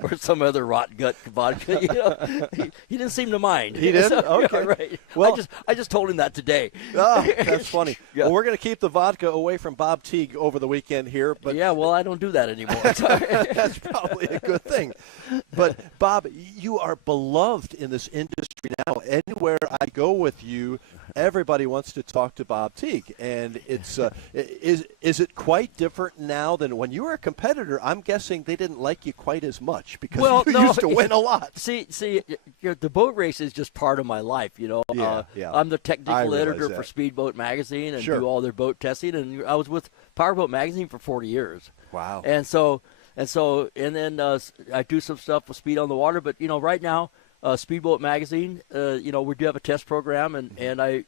or some other rotten gut vodka. He didn't seem to mind. He didn't? Okay. Yeah, right. Well, I just told him that today. Oh, that's funny. Yeah. Well, we're going to keep the vodka away from Bob Teague over the weekend here. But yeah, well, I don't do that anymore. That's probably a good thing. But, Bob, you are beloved in this industry now. Anywhere I go with you, everybody wants to talk to Bob Teague. And it's is it quite different now than when you were a competitor? I'm guessing they didn't like you quite as much because you used to win a lot. See, the boat race is just part of my life. I'm the technical editor for Speedboat Magazine and do all their boat testing. And I was with Powerboat Magazine for 40 years. Wow. And then I do some stuff with Speed on the Water. But right now, Speedboat Magazine, we do have a test program, and I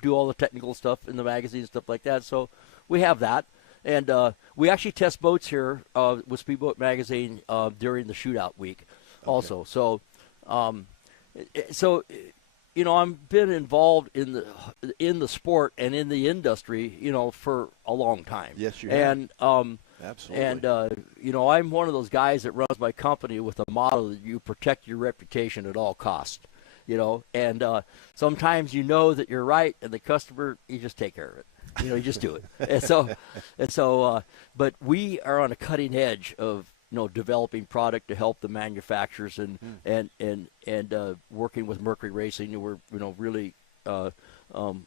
do all the technical stuff in the magazine and stuff like that. So we have that. And we actually test boats here with Speedboat Magazine during the Shootout week also. So, I've been involved in the sport and in the industry, for a long time. Yes, you have. And absolutely. And I'm one of those guys that runs my company with a motto that you protect your reputation at all costs. And sometimes that you're right, and the customer, you just take care of it. You just do it. But we are on a cutting edge of developing product to help the manufacturers and working with Mercury Racing. We're really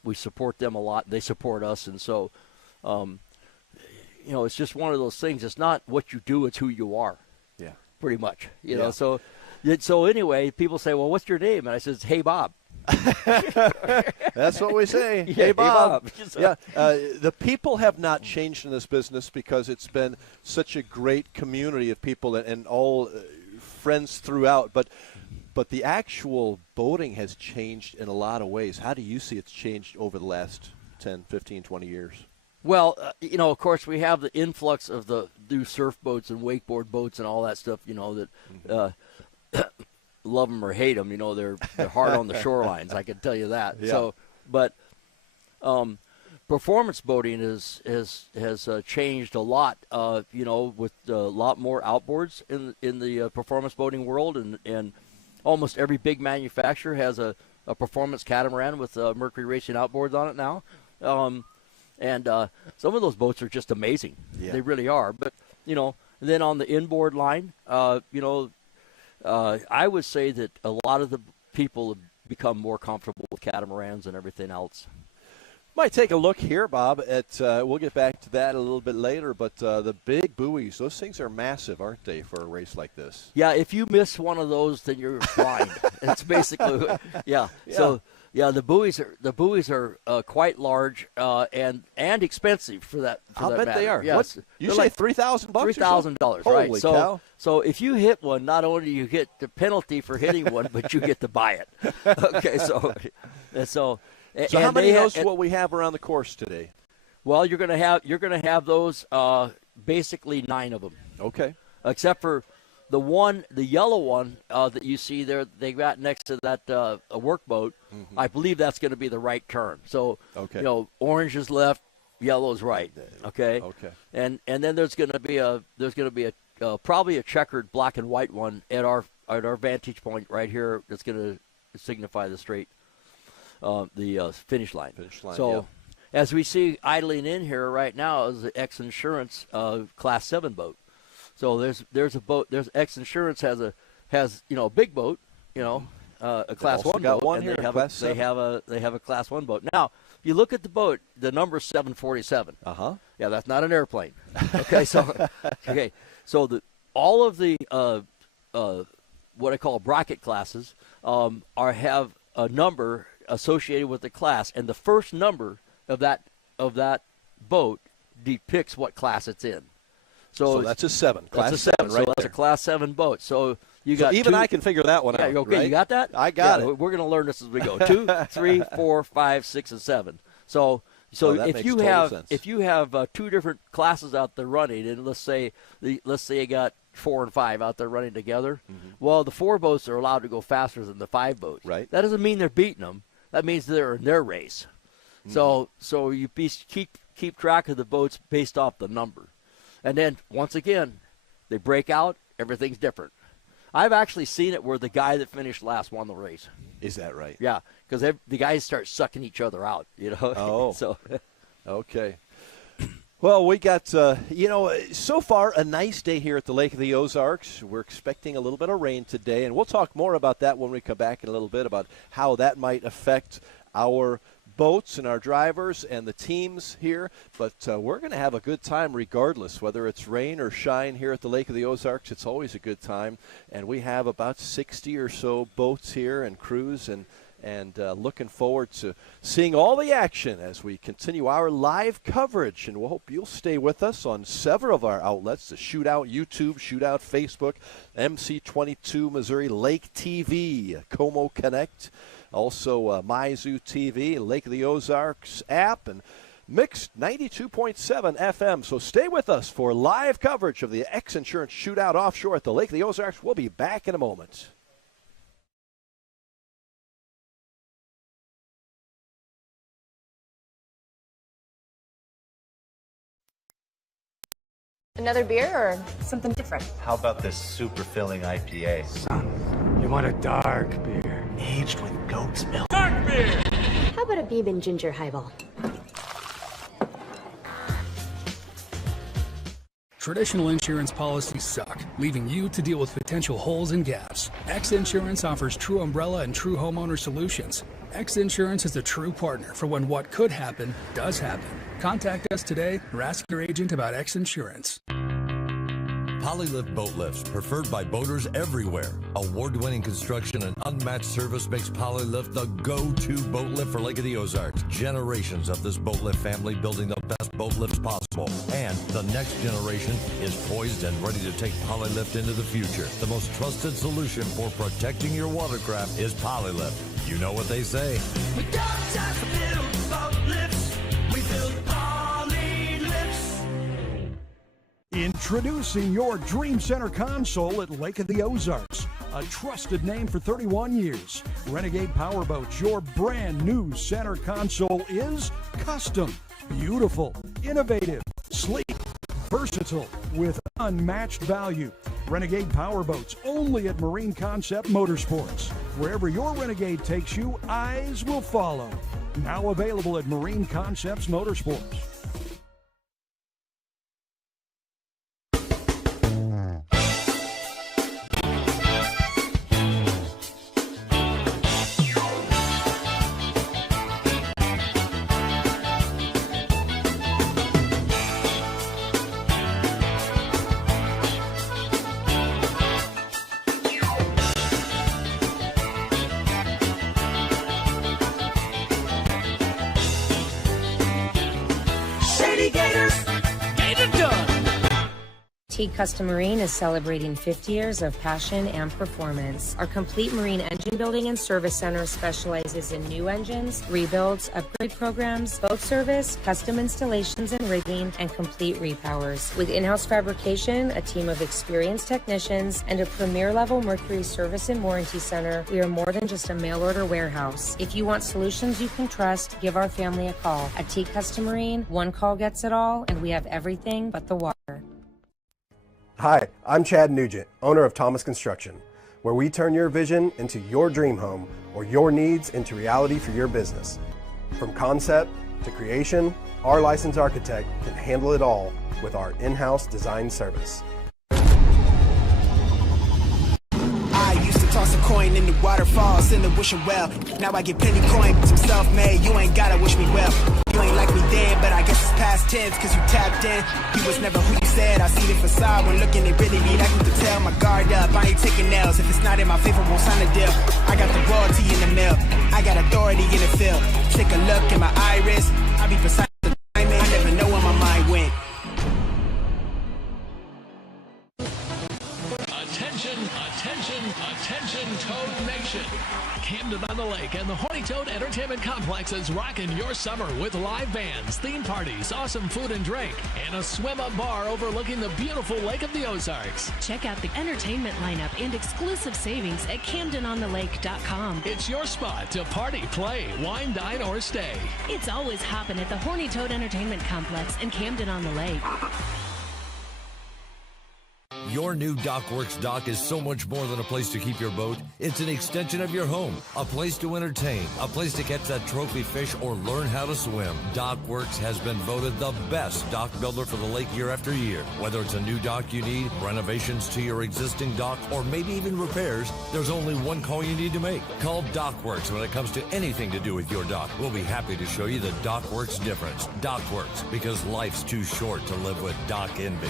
we support them a lot. They support us, and so it's just one of those things. It's not what you do; it's who you are. Yeah, pretty much. Yeah. So. So anyway, people say, well, what's your name? And I says, Hey Bob. That's what we say. Yeah, Hey, Bob. So- Yeah, the people have not changed in this business because it's been such a great community of people and all friends throughout. But the actual boating has changed in a lot of ways. How do you see it's changed over the last 10, 15, 20 years? Well, of course, we have the influx of the new surf boats and wakeboard boats and all that stuff, that love them or hate them, they're hard on the shorelines. I can tell you that. Yeah. So, but performance boating has changed a lot. With a lot more outboards in the performance boating world, and almost every big manufacturer has a performance catamaran with Mercury Racing outboards on it now. And some of those boats are just amazing. Yeah. They really are. But then on the inboard line, I would say that a lot of the people have become more comfortable with catamarans and everything else. Might take a look here, Bob, at we'll get back to that a little bit later, but the big buoys, those things are massive, aren't they, for a race like this? Yeah, if you miss one of those, then you're blind. It's basically, yeah. So, yeah, the buoys are quite large and expensive for that. I'll bet matter. they are. Yeah, you say $3,000? $3,000, right? Holy so, cow. So if you hit one, not only do you get the penalty for hitting one, but you get to buy it. Okay, so So how many of those will we have around the course today? Well, you're gonna have those basically 9 of them. Okay. Except for the yellow one that you see there, they got next to that a workboat. Mm-hmm. I believe that's going to be the right turn. So orange is left, yellow is right. Okay. Okay. And then there's going to be probably a checkered black and white one at our vantage point right here. That's going to signify the straight. The finish line. So, as we see idling in here right now is the X Insurance Class 7 boat. So there's a boat. There's X Insurance has a big boat, a Class 1 boat, one and here, they have Class a Class 1 boat. Now, if you look at the boat, the number is 747. Yeah, that's not an airplane. Okay, so all of the what I call bracket classes have a number associated with the class, and the first number of that boat depicts what class it's in. So that's a 7. That's a 7, right? So that's a Class 7 boat. So you got even 2, I can figure that one out. Okay, right? you got that? I got it. We're going to learn this as we go. 2, 3, 4, 5, 6, and 7. So if you have 2 different classes out there running, and let's say you got 4 and 5 out there running together, well, the 4 boats are allowed to go faster than the 5 boats. Right. That doesn't mean they're beating them. That means they're in their race. So you keep track of the boats based off the number, and then once again, they break out. Everything's different. I've actually seen it where the guy that finished last won the race. Is that right? Yeah, because the guys start sucking each other out. Oh. So. Okay. Well, we got, so far a nice day here at the Lake of the Ozarks. We're expecting a little bit of rain today, and we'll talk more about that when we come back in a little bit about how that might affect our boats and our drivers and the teams here. But we're going to have a good time regardless, whether it's rain or shine here at the Lake of the Ozarks. It's always a good time, and we have about 60 or so boats here and crews, and looking forward to seeing all the action as we continue our live coverage. And we'll hope you'll stay with us on several of our outlets, the Shootout YouTube, Shootout Facebook, MC22 Missouri Lake TV, Como Connect, also MyZoo TV, Lake of the Ozarks app, and Mixed 92.7 FM. So stay with us for live coverage of the X Insurance Shootout Offshore at the Lake of the Ozarks. We'll be back in a moment. Another beer or something different? How about this super filling IPA? Son, you want a dark beer. Aged with goat's milk. Dark beer! How about a Beeb ginger highball? Traditional insurance policies suck, leaving you to deal with potential holes and gaps. X Insurance offers true umbrella and true homeowner solutions. X Insurance is a true partner for when what could happen does happen. Contact us today or ask your agent about X Insurance. Polylift boat lifts, preferred by boaters everywhere. Award-winning construction and unmatched service makes Polylift the go-to boat lift for Lake of the Ozarks. Generations of this boat lift family building the best boat lifts possible. And the next generation is poised and ready to take Polylift into the future. The most trusted solution for protecting your watercraft is Polylift. You know what they say. We don't just build boat lifts, we build Polylifts. Introducing your Dream Center console at Lake of the Ozarks. A trusted name for 31 years. Renegade Powerboats, your brand new center console is custom, beautiful, innovative, sleek, versatile, with unmatched value. Renegade Powerboats, only at Marine Concept Motorsports. Wherever your Renegade takes you, eyes will follow. Now available at Marine Concepts Motorsports. Teague Custom Marine is celebrating 50 years of passion and performance. Our complete marine engine building and service center specializes in new engines, rebuilds, upgrade programs, boat service, custom installations and rigging, and complete repowers. With in-house fabrication, a team of experienced technicians, and a premier-level Mercury service and warranty center, we are more than just a mail-order warehouse. If you want solutions you can trust, give our family a call. At Teague Custom Marine, one call gets it all, and we have everything but the water. Hi, I'm Chad Nugent, owner of Thomas Construction, where we turn your vision into your dream home or your needs into reality for your business. From concept to creation, our licensed architect can handle it all with our in-house design service. I used to toss a coin in the waterfalls in the wishing well. Now I get penny coin, some self-made, you ain't gotta wish me well. You ain't like me then, but I guess it's past tense, cause you tapped in. You was never who you said, I see the facade when looking at really me, that can tell my guard up. I ain't taking L's, if it's not in my favor, won't sign a deal. I got the royalty in the mill, I got authority in the field. Take a look in my iris, I be beside the diamond, I never know where my mind went. Attention, Toad Nation. Camden on the Lake and the Horny Toad Entertainment Complex is rocking your summer with live bands, theme parties, awesome food and drink, and a swim-up bar overlooking the beautiful Lake of the Ozarks. Check out the entertainment lineup and exclusive savings at CamdenOnTheLake.com. It's your spot to party, play, wine, dine, or stay. It's always hopping at the Horny Toad Entertainment Complex in Camden on the Lake. Your new DockWorks dock is so much more than a place to keep your boat. It's an extension of your home, a place to entertain, a place to catch that trophy fish or learn how to swim. DockWorks has been voted the best dock builder for the lake year after year. Whether it's a new dock you need, renovations to your existing dock, or maybe even repairs, there's only one call you need to make. Call DockWorks when it comes to anything to do with your dock. We'll be happy to show you the DockWorks difference. DockWorks, because life's too short to live with dock envy.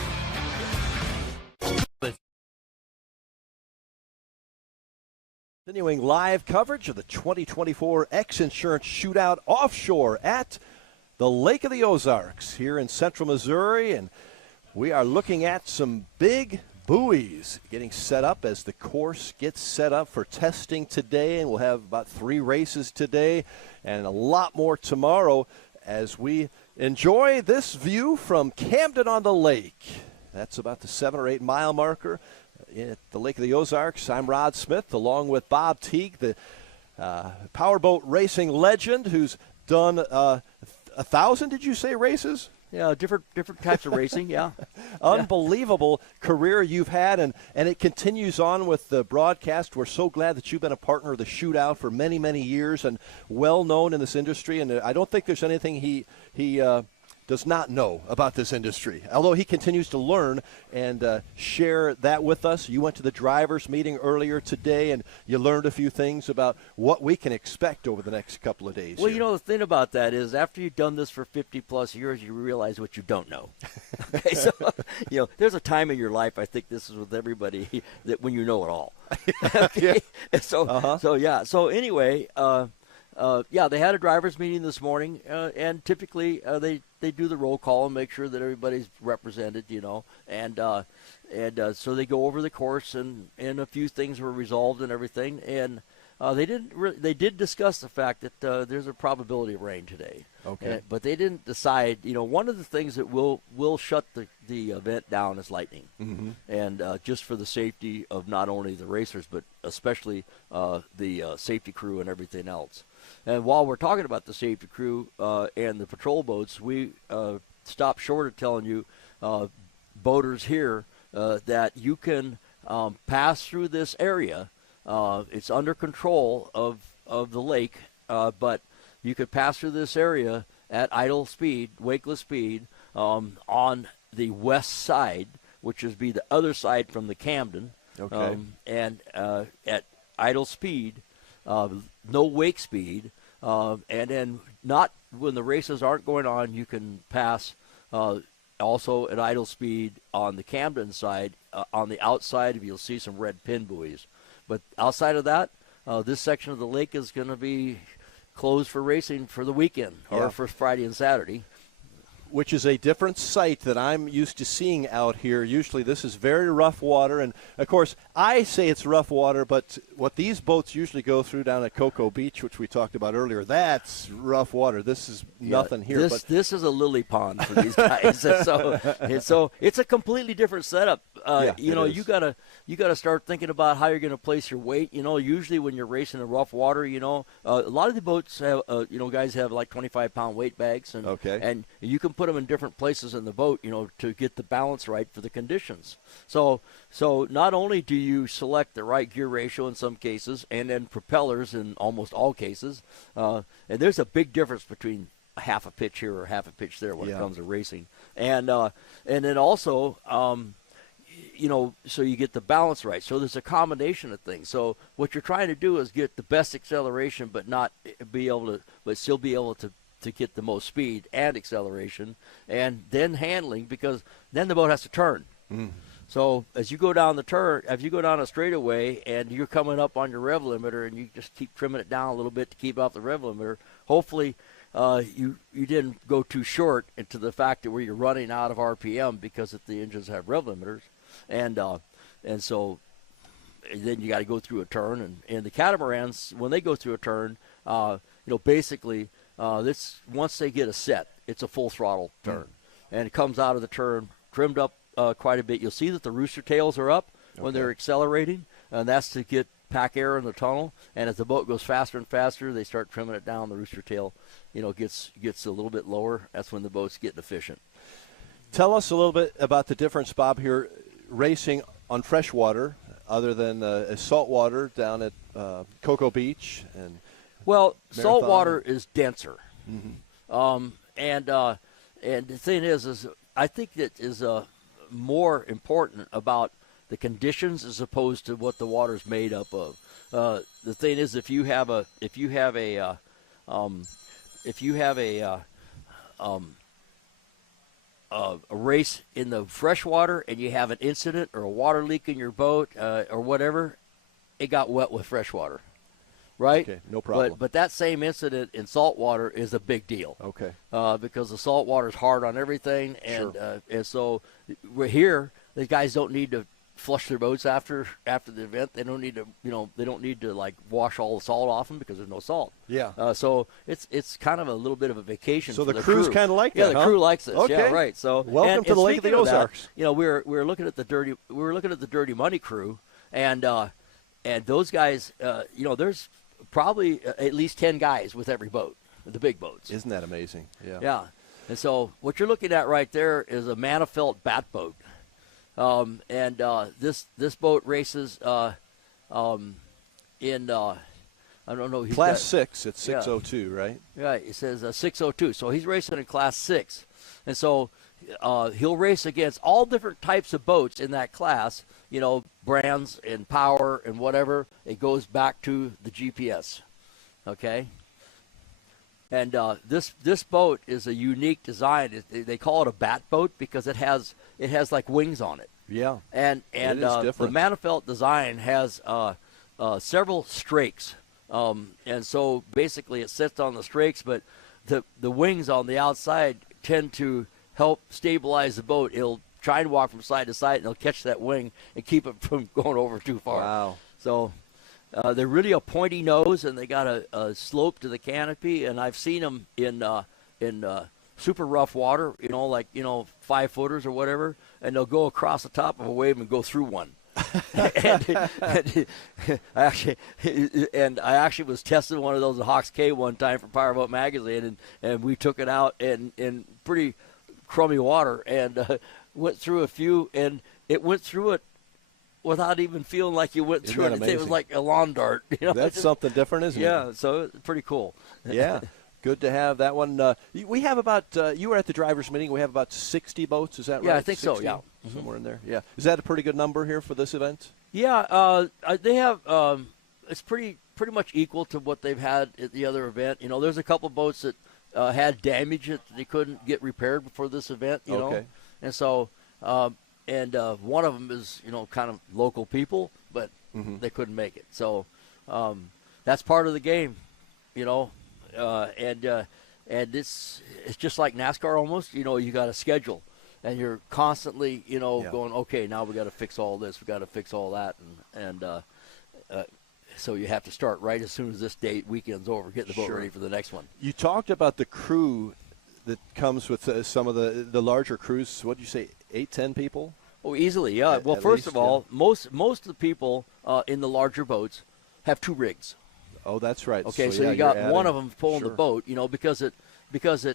Continuing live coverage of the 2024 X Insurance Shootout Offshore at the Lake of the Ozarks here in central Missouri. And we are looking at some big buoys getting set up as the course gets set up for testing today. And we'll have about 3 races today and a lot more tomorrow as we enjoy this view from Camden on the Lake. That's about the 7 or 8 mile marker at the Lake of the Ozarks. I'm Rod Smith, along with Bob Teague, the powerboat racing legend who's done 1,000, did you say, races? Yeah, different types of racing, yeah. Unbelievable career you've had, and it continues on with the broadcast. We're so glad that you've been a partner of the Shootout for many, many years and well known in this industry. And I don't think there's anything he does not know about this industry, although he continues to learn and share that with us. You went to the drivers' meeting earlier today, and you learned a few things about what we can expect over the next couple of days. Well, here. you know, the thing about that is after you've done this for 50-plus years, you realize what you don't know. Okay, so, you know, there's a time in your life, I think this is with everybody, that when you know it all. Okay? So anyway, they had a drivers' meeting this morning, and typically they do the roll call and make sure that everybody's represented, you know, and so they go over the course, and a few things were resolved and everything, and they did discuss the fact that there's a probability of rain today. Okay. But they didn't decide. You know, one of the things that will shut the event down is lightning, and just for the safety of not only the racers but especially the safety crew and everything else. And while we're talking about the safety crew and the patrol boats, we stopped short of telling you, boaters here, that you can pass through this area. It's under control of the lake, but you could pass through this area at idle speed, wakeless speed, on the west side, which would be the other side from the Camden. Okay. And at idle speed, no wake speed, and then not when the races aren't going on, you can pass also at idle speed on the Camden side. On the outside, you'll see some red pin buoys. But outside of that, this section of the lake is going to be closed for racing for the weekend or for Friday and Saturday. Which is a different sight that I'm used to seeing out here. Usually this is very rough water, and of course I say it's rough water, but what these boats usually go through down at Cocoa Beach, which we talked about earlier, that's rough water. This is nothing here. This is a lily pond for these guys. so it's a completely different setup. You gotta start thinking about how you're going to place your weight. You know, usually when you're racing in rough water, a lot of the boats have, guys have like 25-pound weight bags, and you can put them in different places in the boat, to get the balance right for the conditions. So not only do you select the right gear ratio in some cases, and then propellers in almost all cases, and there's a big difference between half a pitch here or half a pitch there when it comes to racing, and then also. So you get the balance right. So there's a combination of things. So what you're trying to do is get the best acceleration, but still be able to get the most speed and acceleration, and then handling, because then the boat has to turn. So as you go down a straightaway and you're coming up on your rev limiter, and you just keep trimming it down a little bit to keep out the rev limiter, hopefully you didn't go too short into the fact that where you're running out of RPM because the engines have rev limiters, and so then you got to go through a turn, and the catamarans, when they go through a turn, basically once they get a set, it's a full throttle turn, and it comes out of the turn trimmed up quite a bit. You'll see that the rooster tails are up when they're accelerating, and that's to get pack air in the tunnel. And as the boat goes faster and faster, they start trimming it down. The rooster tail, gets a little bit lower. That's when the boat's getting efficient. Tell us a little bit about the difference, Bob, here racing on freshwater other than saltwater down at Cocoa Beach and. Well, Marathon. saltwater is denser, and the thing is I think that is more important about the conditions as opposed to what the water is made up of. The thing is, if you have a race in the freshwater and you have an incident or a water leak in your boat or whatever, it got wet with freshwater. Right? Okay, no problem. But that same incident in saltwater is a big deal. Okay. Because the saltwater is hard on everything, and Sure. And so we're here. The guys don't need to flush their boats after the event. They don't need to like wash all the salt off them because there's no salt. Yeah. So it's kind of a little bit of a vacation. So for the crew. crew's kind of like that. Yeah, the crew likes this. Okay. Yeah, right. So welcome to the Lake of the Ozarks. We were looking at the Dirty Money crew, and those guys. There's probably at least 10 guys with every boat, the big boats. Isn't that amazing? Yeah. Yeah. And so what you're looking at right there is a Manifelt bat boat. This boat races in I don't know. He's Class got, 6. It's 602, right? Right. It says 602. So he's racing in Class 6, and so he'll race against all different types of boats in that class. You know, brands and power and whatever. It goes back to the GPS. Okay. And this boat is a unique design. They call it a bat boat because it has like wings on it. Yeah. And it is the different. Manifelt design has several strakes. And so basically it sits on the strakes, but the wings on the outside tend to help stabilize the boat. It'll try and walk from side to side, and it'll catch that wing and keep it from going over too far. Wow. So they're really a pointy nose, and they got a slope to the canopy, and I've seen them in super rough water, like 5-footers or whatever, and they'll go across the top of a wave and go through one. I actually was testing one of those at Hawks Cay one time for Powerboat Magazine, and we took it out in pretty crummy water and went through a few, and it went through it without even feeling like you went Isn't through that it. It amazing? was like a lawn dart. That's something different, isn't it? Yeah, so it's pretty cool. Yeah. Good to have that one. We have about, you were at the drivers' meeting, we have about 60 boats, is that right? Yeah, I think 60? so, yeah. Somewhere in there, yeah. Is that a pretty good number here for this event? Yeah, they have, it's pretty much equal to what they've had at the other event. There's a couple boats that had damage that they couldn't get repaired before this event, you know. And so, one of them is, kind of local people, but they couldn't make it. So that's part of the game, and it's just like NASCAR almost. You got a schedule, and you're constantly, going, okay, now we got to fix all this, we got to fix all that, and so you have to start right as soon as this weekend's over, get the boat ready for the next one. You talked about the crew that comes with some of the larger crews. What did you say, 8-10 people? Oh, easily, yeah. Well, first of all, most of the people in the larger boats have 2 rigs. Oh, that's right. Okay, so you got one of them pulling the boat, because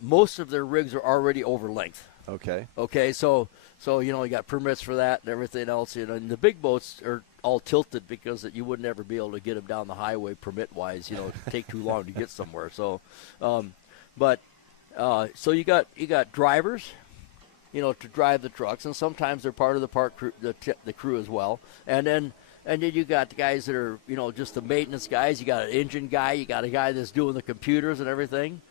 most of their rigs are already over length. Okay. Okay, so you got permits for that and everything else. And the big boats are all tilted because you would never be able to get them down the highway permit-wise. It'd take too long to get somewhere. So, so you got drivers, to drive the trucks, and sometimes they're part of the crew, the crew as well. And then you got the guys that are, just the maintenance guys. You got an engine guy. You got a guy that's doing the computers and everything.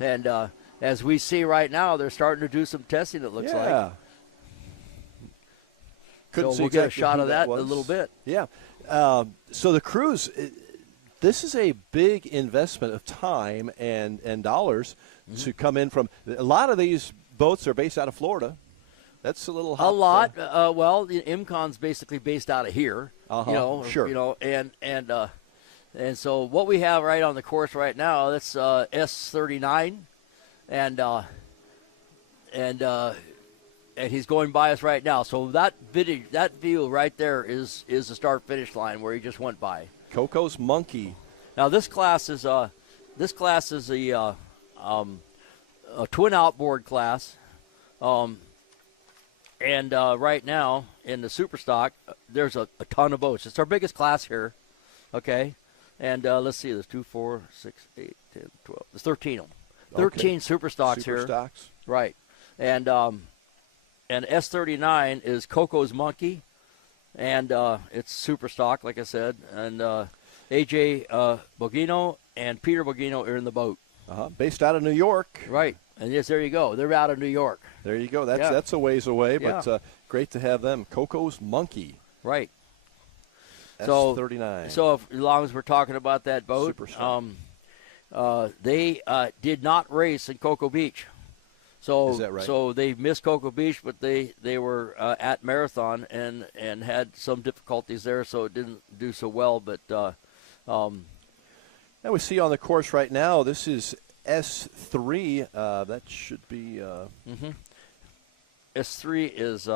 And as we see right now, they're starting to do some testing, it looks like. Couldn't so see we'll get a exactly shot who of that in was. a little bit. Yeah. So the cruise, this is a big investment of time and dollars to come in from. A lot of these boats are based out of Florida. That's a little hot. A lot. Well, the IMCON's basically based out of here. Sure. And so what we have right on the course right now, that's S39, and he's going by us right now. So that view right there is the start-finish line where he just went by. Coco's Monkey. Now this class is a twin outboard class. And right now in the super stock, there's a ton of boats. It's our biggest class here, okay? And let's see, there's 2, 4, 6, 8, 10, 12. There's 13 of them. 13 super stocks here. Super stocks. Right. And S39 is Coco's Monkey, and it's super stock, like I said. And AJ Bogino and Peter Bogino are in the boat. Based out of New York. Right. And yes, there you go. They're out of New York. There you go. That's a ways away, but great to have them. Coco's Monkey. Right. S39. So as long as we're talking about that boat, they did not race in Cocoa Beach. So, is that right? So they missed Cocoa Beach, but they were at Marathon and had some difficulties there, so it didn't do so well. But now we see on the course right now, this is S3. That should be S3 is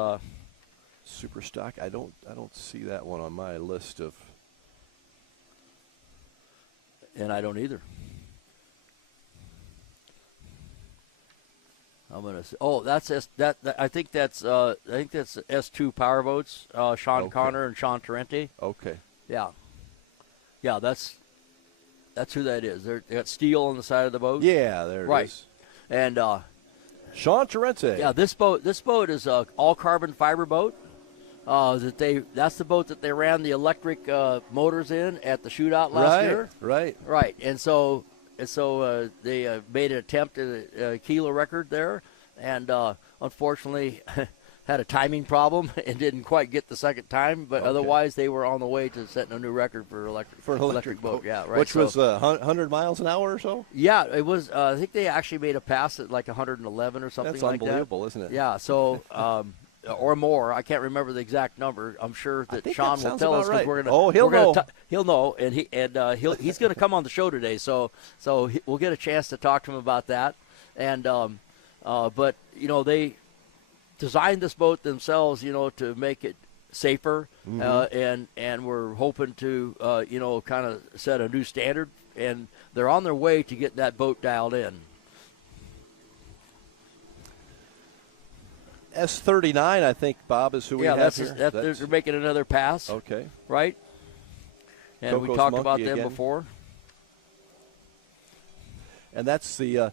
super stock. I don't see that one on my list of. And I don't either. I'm gonna say, that's I think that's S2 powerboats. Sean Connor and Sean Tarente. Okay. Yeah. Yeah, that's who that is. They got steel on the side of the boat. Yeah, there it is. And Sean Terence. Yeah, this boat is a all carbon fiber boat. That's the boat that they ran the electric motors in at the shootout last year. Right. And so they made an attempt at a Keeler record there, and unfortunately had a timing problem and didn't quite get the second time. But otherwise, they were on the way to setting a new record for an electric boat. Yeah, right. Which was 100 miles an hour or so. Yeah, it was. I think they actually made a pass at like 111 or something like that. That's unbelievable, isn't it? Yeah. So. Or more. I can't remember the exact number. I'm sure that Sean will tell us because we're gonna. Oh, he'll know. He'll know, and he's gonna come on the show today. So we'll get a chance to talk to him about that. And but they designed this boat themselves, to make it safer, and we're hoping to kind of set a new standard. And they're on their way to getting that boat dialed in. S39, I think, Bob, is who we have here. They're making another pass. Okay. Right? And Coco's we talked Monkey about them again. before. And that's the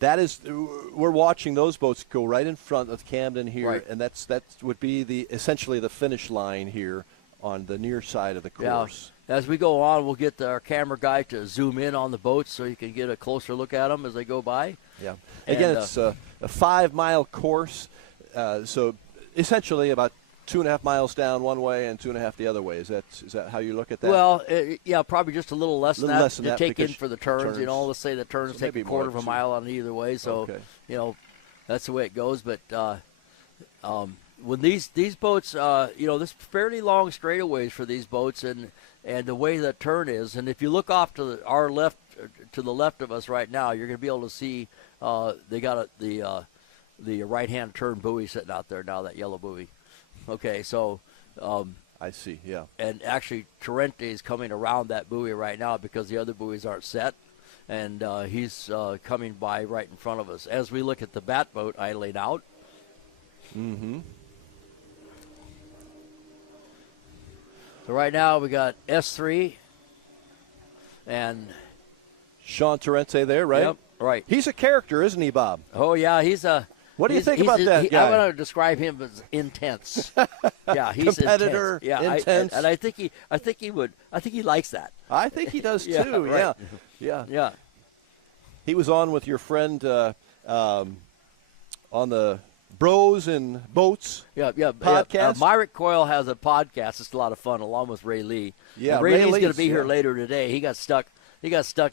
we're watching those boats go right in front of Camden here, and that would be essentially the finish line here on the near side of the course. Yeah. As we go on, we'll get our camera guy to zoom in on the boats so you can get a closer look at them as they go by. Yeah. Again, it's a 5-mile course, so essentially about 2.5 miles down one way and 2.5 the other way. Is that how you look at that? Well, probably just a little less than that to take in for the turns. Let's say the turns take a quarter of a mile on either way. So, that's the way it goes. But when these boats, there's fairly long straightaways for these boats, and the way that turn is, and if you look off to our left, to the left of us right now, you're going to be able to see they got the right-hand turn buoy sitting out there now, that yellow buoy. Okay, so I see, yeah. And actually, Torrente is coming around that buoy right now because the other buoys aren't set, and he's coming by right in front of us. As we look at the bat boat idling out. Mm-hmm. So right now we got S3 and Sean Terence there, right? Yep, right. He's a character, isn't he, Bob? Oh, yeah, he's a... What do you think about that guy? I'm going to describe him as intense. Yeah, he's competitor, intense. Yeah, intense. And I think he likes that. I think he does Yeah, too. right. Yeah. He was on with your friend on the Bros and Boats podcast. Myrick Coyle has a podcast. It's a lot of fun, along with Ray Lee. Yeah, and Ray Lee's Lee's going to be here later today. He got stuck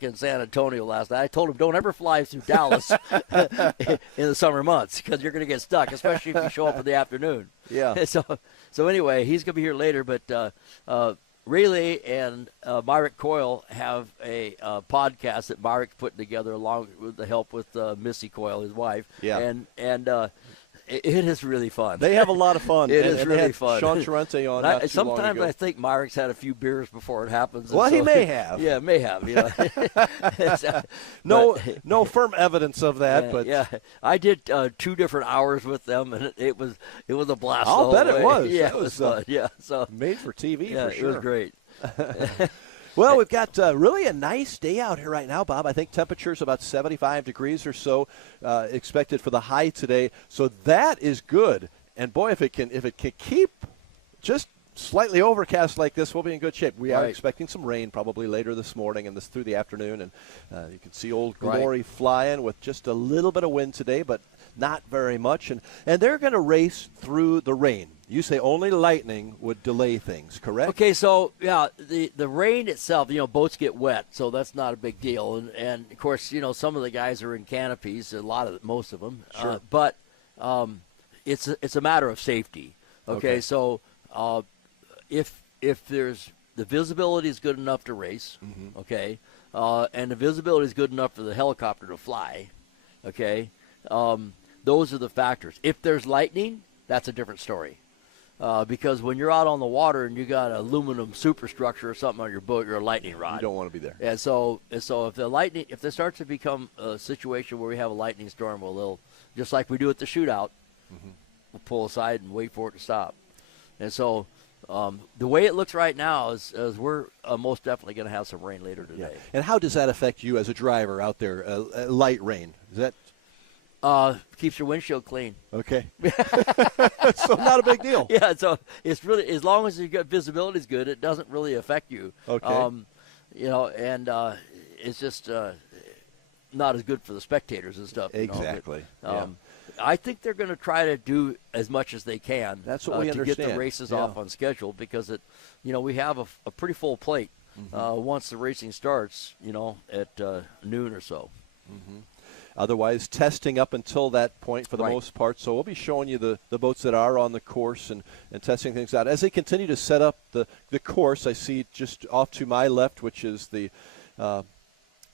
in San Antonio last night. I told him, don't ever fly through Dallas in the summer months because you're going to get stuck, especially if you show up in the afternoon. Yeah. So anyway, he's going to be here later. But Ray Lee and Myrick Coyle have a podcast that Myrick's putting together along with the help with Missy Coyle, his wife. Yeah. And it is really fun. They have a lot of fun. It is really fun. Sean Terence on not too sometimes long ago. I think Myrick's had a few beers before it happens. Well, he may have. Yeah, may have. No firm evidence of that, but yeah, I did 2 different hours with them, and it was a blast. I'll bet it was. Yeah, it was fun. Yeah, so made for TV. Yeah, for sure. It was great. Well, we've got really a nice day out here right now, Bob. I think temperature's about 75 degrees or so expected for the high today. So that is good. And boy, if it can keep just slightly overcast like this, we'll be in good shape. We are expecting some rain probably later this morning and through the afternoon. And you can see Old Glory flying with just a little bit of wind today, but not very much. And they're going to race through the rain. You say only lightning would delay things, correct? Okay, so yeah, the rain itself, boats get wet, so that's not a big deal. And of course, some of the guys are in canopies, most of them. Sure. But it's a matter of safety. Okay. So if there's the visibility is good enough to race, okay, and the visibility is good enough for the helicopter to fly, okay, those are the factors. If there's lightning, that's a different story. Because when you're out on the water and you got an aluminum superstructure or something on your boat, you're a lightning rod. You don't want to be there. And so if there starts to become a situation where we have a lightning storm, we'll just like we do at the shootout, we'll pull aside and wait for it to stop. And so the way it looks right now is we're most definitely going to have some rain later today. And how does that affect you as a driver out there? Light rain, is that? Keeps your windshield clean. Okay. So not a big deal. Yeah, so it's really, as long as you got visibility is good, it doesn't really affect you. Okay. And it's just not as good for the spectators and stuff. Exactly. I think they're going to try to do as much as they can. That's what we to understand. get the races off on schedule, because we have a pretty full plate once the racing starts. At noon or so. Mm-hmm. Otherwise, testing up until that point for the most part. So we'll be showing you the boats that are on the course and testing things out. As they continue to set up the course, I see just off to my left, which is the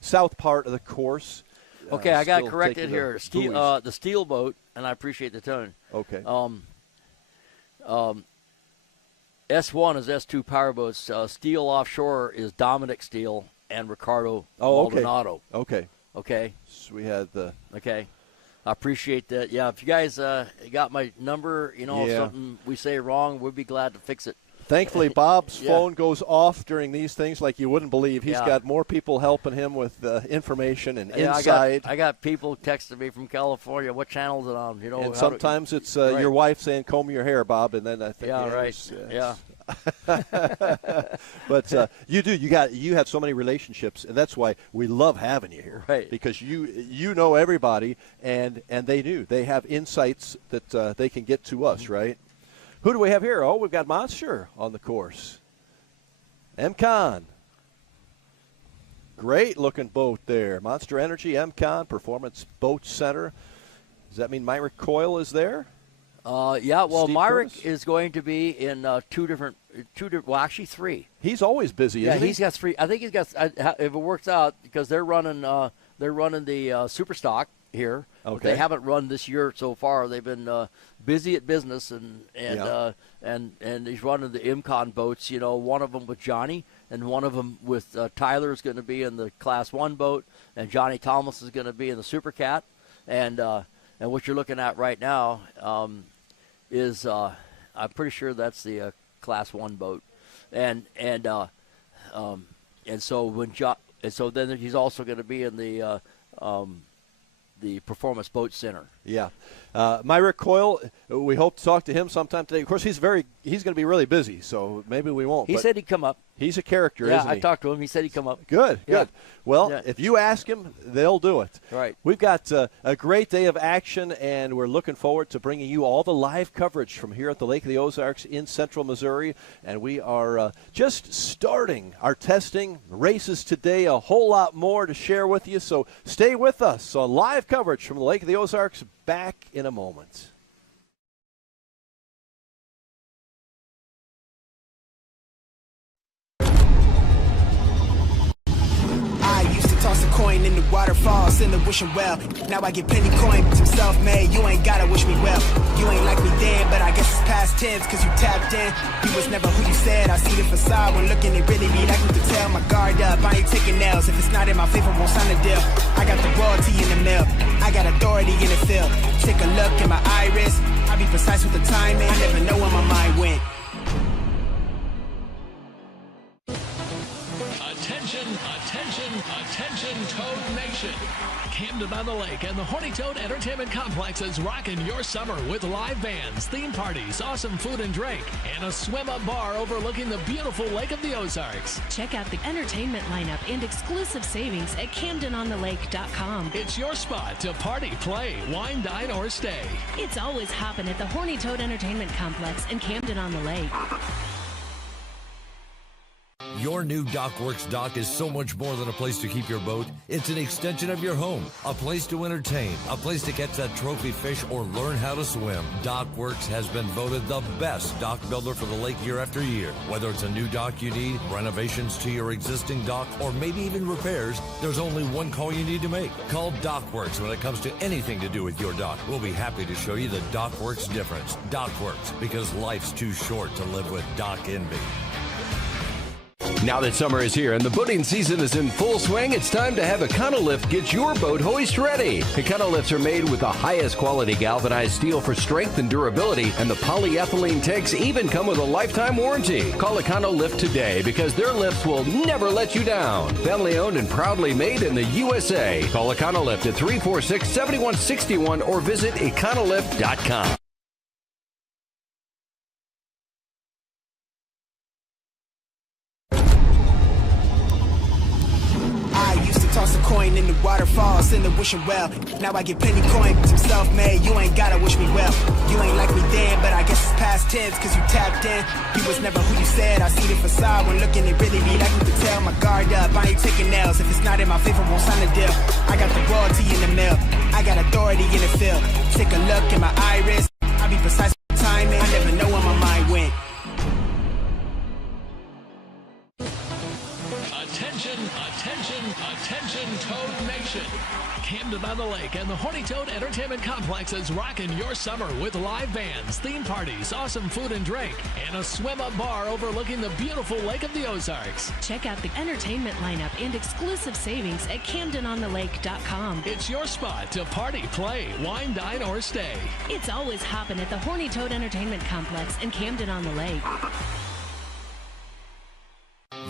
south part of the course. Okay, I got corrected here. The steel boat, and I appreciate the tone. Okay. S1 is S2 powerboats. Steel Offshore is Dominic Steele and Ricardo Maldonado. Okay. Okay. So we had the. Okay. I appreciate that. Yeah, if you guys got my number, if something we say wrong, we'd be glad to fix it. Thankfully, Bob's phone goes off during these things like you wouldn't believe. He's got more people helping him with information and insight. I got people texting me from California. What channel is it on? And sometimes it's your wife saying, "Comb your hair, Bob," and then I think. Yeah, right. Yeah. But you have so many relationships, and that's why we love having you here, right? Because you know everybody, and they have insights that they can get to us, right? Who do we have here? Oh, we've got Monster on the course. MCon. Great looking boat there. Monster Energy, MCon, Performance Boat Center. Does that mean Myrick Coyle is there? Yeah, well, Steve Myrick Curtis? is going to be in two different, well, actually three. He's always busy, isn't he? Yeah, he's got three. I think he's got, if it works out, because they're running the Super Stock here. Okay. They haven't run this year so far. They've been busy at business, and he's running the MCon boats. One of them with Johnny, and one of them with Tyler is going to be in the Class 1 boat, and Johnny Thomas is going to be in the Super Cat, and what you're looking at right now is I'm pretty sure that's the Class 1 boat, and so then he's also going to be in the Performance Boat Center. Yeah. Myrick Coyle, we hope to talk to him sometime today. Of course, he's going to be really busy, so maybe we won't. He said he'd come up. He's a character, yeah, isn't he? I talked to him. He said he'd come up. Good, Yeah. good. Well, Yeah. if you ask him, they'll do it. Right. We've got a great day of action, and we're looking forward to bringing you all the live coverage from here at the Lake of the Ozarks in central Missouri. And we are just starting our testing races today. A whole lot more to share with you, so stay with us on live coverage from the Lake of the Ozarks. Back in a moment. I used to toss a coin in the waterfalls in the wishing well. Now I get penny coin, but I'm self-made. You ain't gotta wish me well. You ain't like me then, but I guess it's past tense, cause you tapped in. You was never who you said. I see the facade when looking, it really be like you can tell. My guard up, I ain't taking nails. If it's not in my favor, won't sign a deal. I got the royalty in the mail. I got authority in the field. Take a look in my iris. I be precise with the timing. I never know where my mind went. Attention, Toad Nation. Camden on the Lake and the Horny Toad Entertainment Complex is rocking your summer with live bands, theme parties, awesome food and drink, and a swim-up bar overlooking the beautiful Lake of the Ozarks. Check out the entertainment lineup and exclusive savings at CamdenOnTheLake.com. It's your spot to party, play, wine, dine, or stay. It's always hopping at the Horny Toad Entertainment Complex in Camden on the Lake. Your new DockWorks dock is so much more than a place to keep your boat. It's an extension of your home, a place to entertain, a place to catch that trophy fish or learn how to swim. DockWorks has been voted the best dock builder for the lake year after year. Whether it's a new dock you need, renovations to your existing dock, or maybe even repairs, there's only one call you need to make. Call DockWorks when it comes to anything to do with your dock. We'll be happy to show you the DockWorks difference. DockWorks, because life's too short to live with dock envy. Now that summer is here and the boating season is in full swing, it's time to have Econolift get your boat hoist ready. Econolifts are made with the highest quality galvanized steel for strength and durability, and the polyethylene tanks even come with a lifetime warranty. Call Econolift today because their lifts will never let you down. Family owned and proudly made in the USA. Call Econolift at 346-7161 or visit econolift.com. Toss a coin in the waterfalls in the wishing well. Now I get plenty coin, cause I'm self-made. You ain't gotta wish me well. You ain't like me then, but I guess it's past tense, cause you tapped in. You was never who you said. I see the facade when looking, it really be like you could tell. My guard up, I ain't taking nails. If it's not in my favor, won't sign a deal. I got the royalty in the mail. I got authority in the field. Take a look in my iris. I be precise with timing. I never know where my mind went. Attention, Toad Nation. Camden on the Lake and the Horny Toad Entertainment Complex is rocking your summer with live bands, theme parties, awesome food and drink, and a swim-up bar overlooking the beautiful Lake of the Ozarks. Check out the entertainment lineup and exclusive savings at CamdenOnTheLake.com. It's your spot to party, play, wine, dine, or stay. It's always hopping at the Horny Toad Entertainment Complex in Camden on the Lake.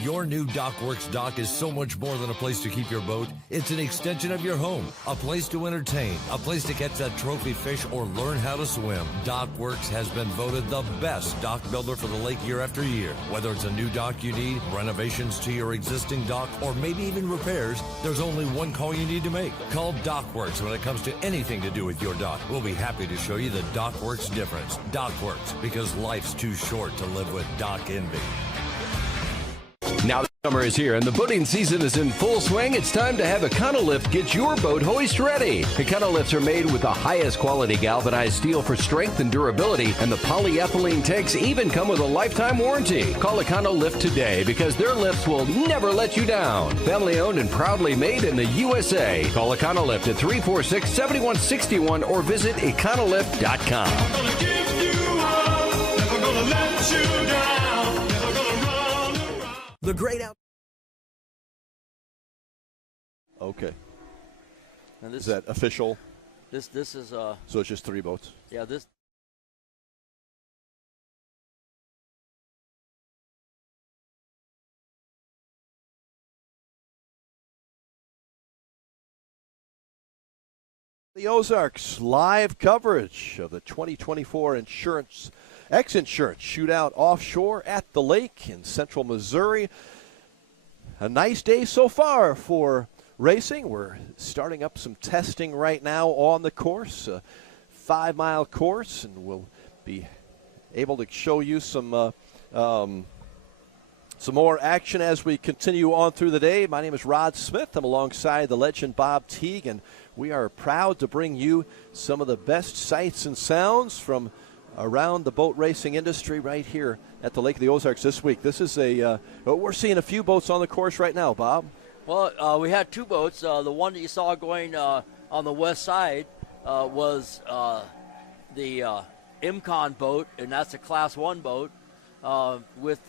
Your new DockWorks dock is so much more than a place to keep your boat. It's an extension of your home, a place to entertain, a place to catch that trophy fish or learn how to swim. DockWorks has been voted the best dock builder for the lake year after year. Whether it's a new dock you need, renovations to your existing dock, or maybe even repairs, there's only one call you need to make. Call DockWorks when it comes to anything to do with your dock. We'll be happy to show you the DockWorks difference. DockWorks, because life's too short to live with dock envy. Now that summer is here and the boating season is in full swing, it's time to have Econolift get your boat hoist ready. Econolifts are made with the highest quality galvanized steel for strength and durability, and the polyethylene tanks even come with a lifetime warranty. Call Econolift today because their lifts will never let you down. Family owned and proudly made in the USA. Call Econolift at 346-7161 or visit econolift.com. I'm gonna give you up, never gonna let you down, never gonna run. The great out. Okay. And this is that official? This is So it's just 3 boats. Yeah, this. The Ozarks live coverage of the 2024 X-Insurance Shootout Offshore at the lake in central Missouri. A nice day so far for racing. We're starting up some testing right now on the course, a 5-mile course, and we'll be able to show you some more action as we continue on through the day. My name is Rod Smith. I'm alongside the legend Bob Teague, and we are proud to bring you some of the best sights and sounds from around the boat racing industry right here at the Lake of the Ozarks this week. This is we're seeing a few boats on the course right now, Bob. Well, we had 2 boats. The one that you saw going on the west side was the Imcon boat, and that's a Class 1 boat with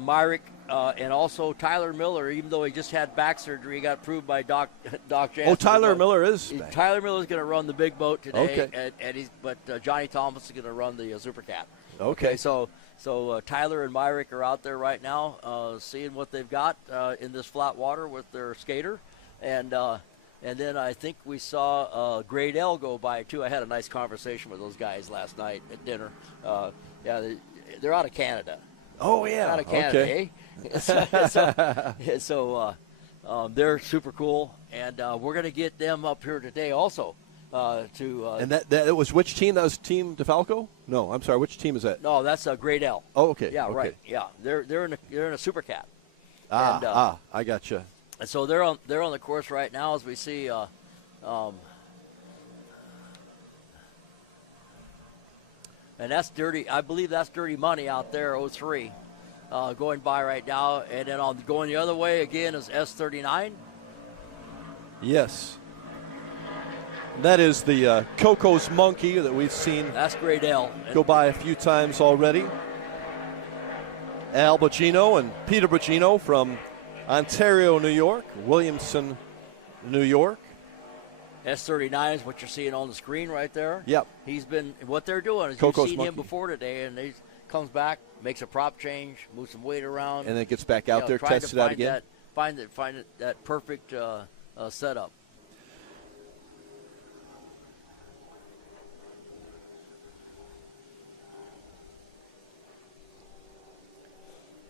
Myrick and also Tyler Miller. Even though he just had back surgery, he got approved by Doc Jansen. Oh, Tyler Miller is. Tyler Miller is going to run the big boat today, okay. but Johnny Thomas is going to run the Super Cat. Okay. So Tyler and Myrick are out there right now, seeing what they've got in this flat water with their skater, and then I think we saw Grade L go by too. I had a nice conversation with those guys last night at dinner. They're out of Canada. Oh yeah, out of Canada, okay. So they're super cool, and we're going to get them up here today also. And that was which team? That was Team DeFalco? No, I'm sorry. Which team is that? No, that's Grade L. Oh, okay. Yeah, okay. right. Yeah, they're in a Super Cat. I gotcha. And so they're on the course right now as we see. And that's dirty. I believe that's Dirty Money out there, 03, going by right now. And then going the other way again is S39. Yes. That is the Coco's Monkey that we've seen. That's Grade L. Go by a few times already. Al Bogino and Peter Bogino from Ontario, New York, Williamson, New York. S39 is what you're seeing on the screen right there. Yep. He's been, what they're doing is Coco's you've seen him monkey. before today, and he comes back, makes a prop change, moves some weight around. And then gets back out there, trying tests to it out find again. that perfect setup.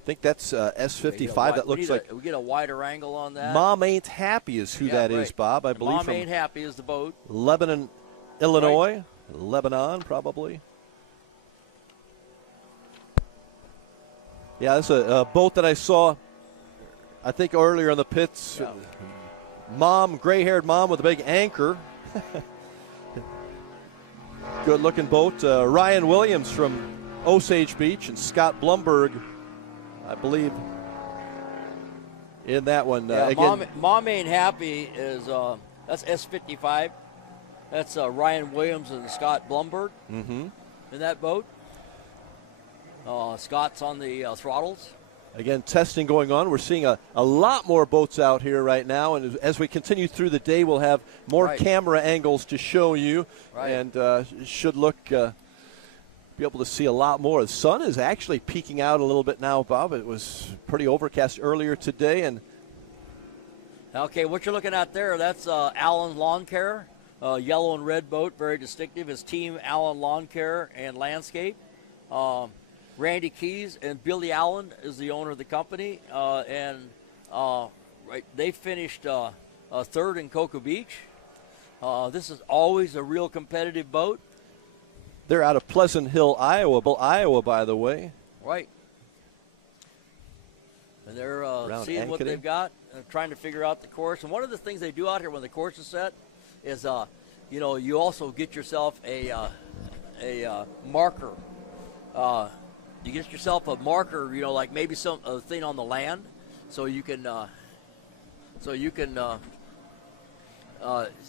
I think that's S55. That looks like. We get a wider angle on that. Mom Ain't Happy is who that is, Bob. I believe Mom from Ain't Happy is the boat. Lebanon, Illinois. Lebanon, probably. Yeah, that's a boat that I saw, I think, earlier in the pits. Yeah. Mom, gray-haired mom with a big anchor. Good-looking boat. Ryan Williams from Osage Beach and Scott Blumberg, I believe, in that one. Again, Mom Ain't Happy is that's S55. That's Ryan Williams and Scott Blumberg in that boat. Scott's on the throttles. Again, testing going on. We're seeing a lot more boats out here right now, and as we continue through the day, we'll have more camera angles to show you, and should look be able to see a lot more. The sun is actually peeking out a little bit now, Bob. It was pretty overcast earlier today, and okay, what you're looking at there, that's Allen Lawn Care, yellow and red boat, very distinctive. His team, Allen Lawn Care and Landscape. Randy Keys and Billy Allen is the owner of the company, and they finished third in Cocoa Beach. This is always a real competitive boat. they're out of Pleasant Hill, Iowa, by the way. Right. And they're seeing Ankeny. what they've got, trying to figure out the course. And one of the things they do out here when the course is set is, you also get yourself a marker. You get yourself a marker, like maybe some thing on the land, so you can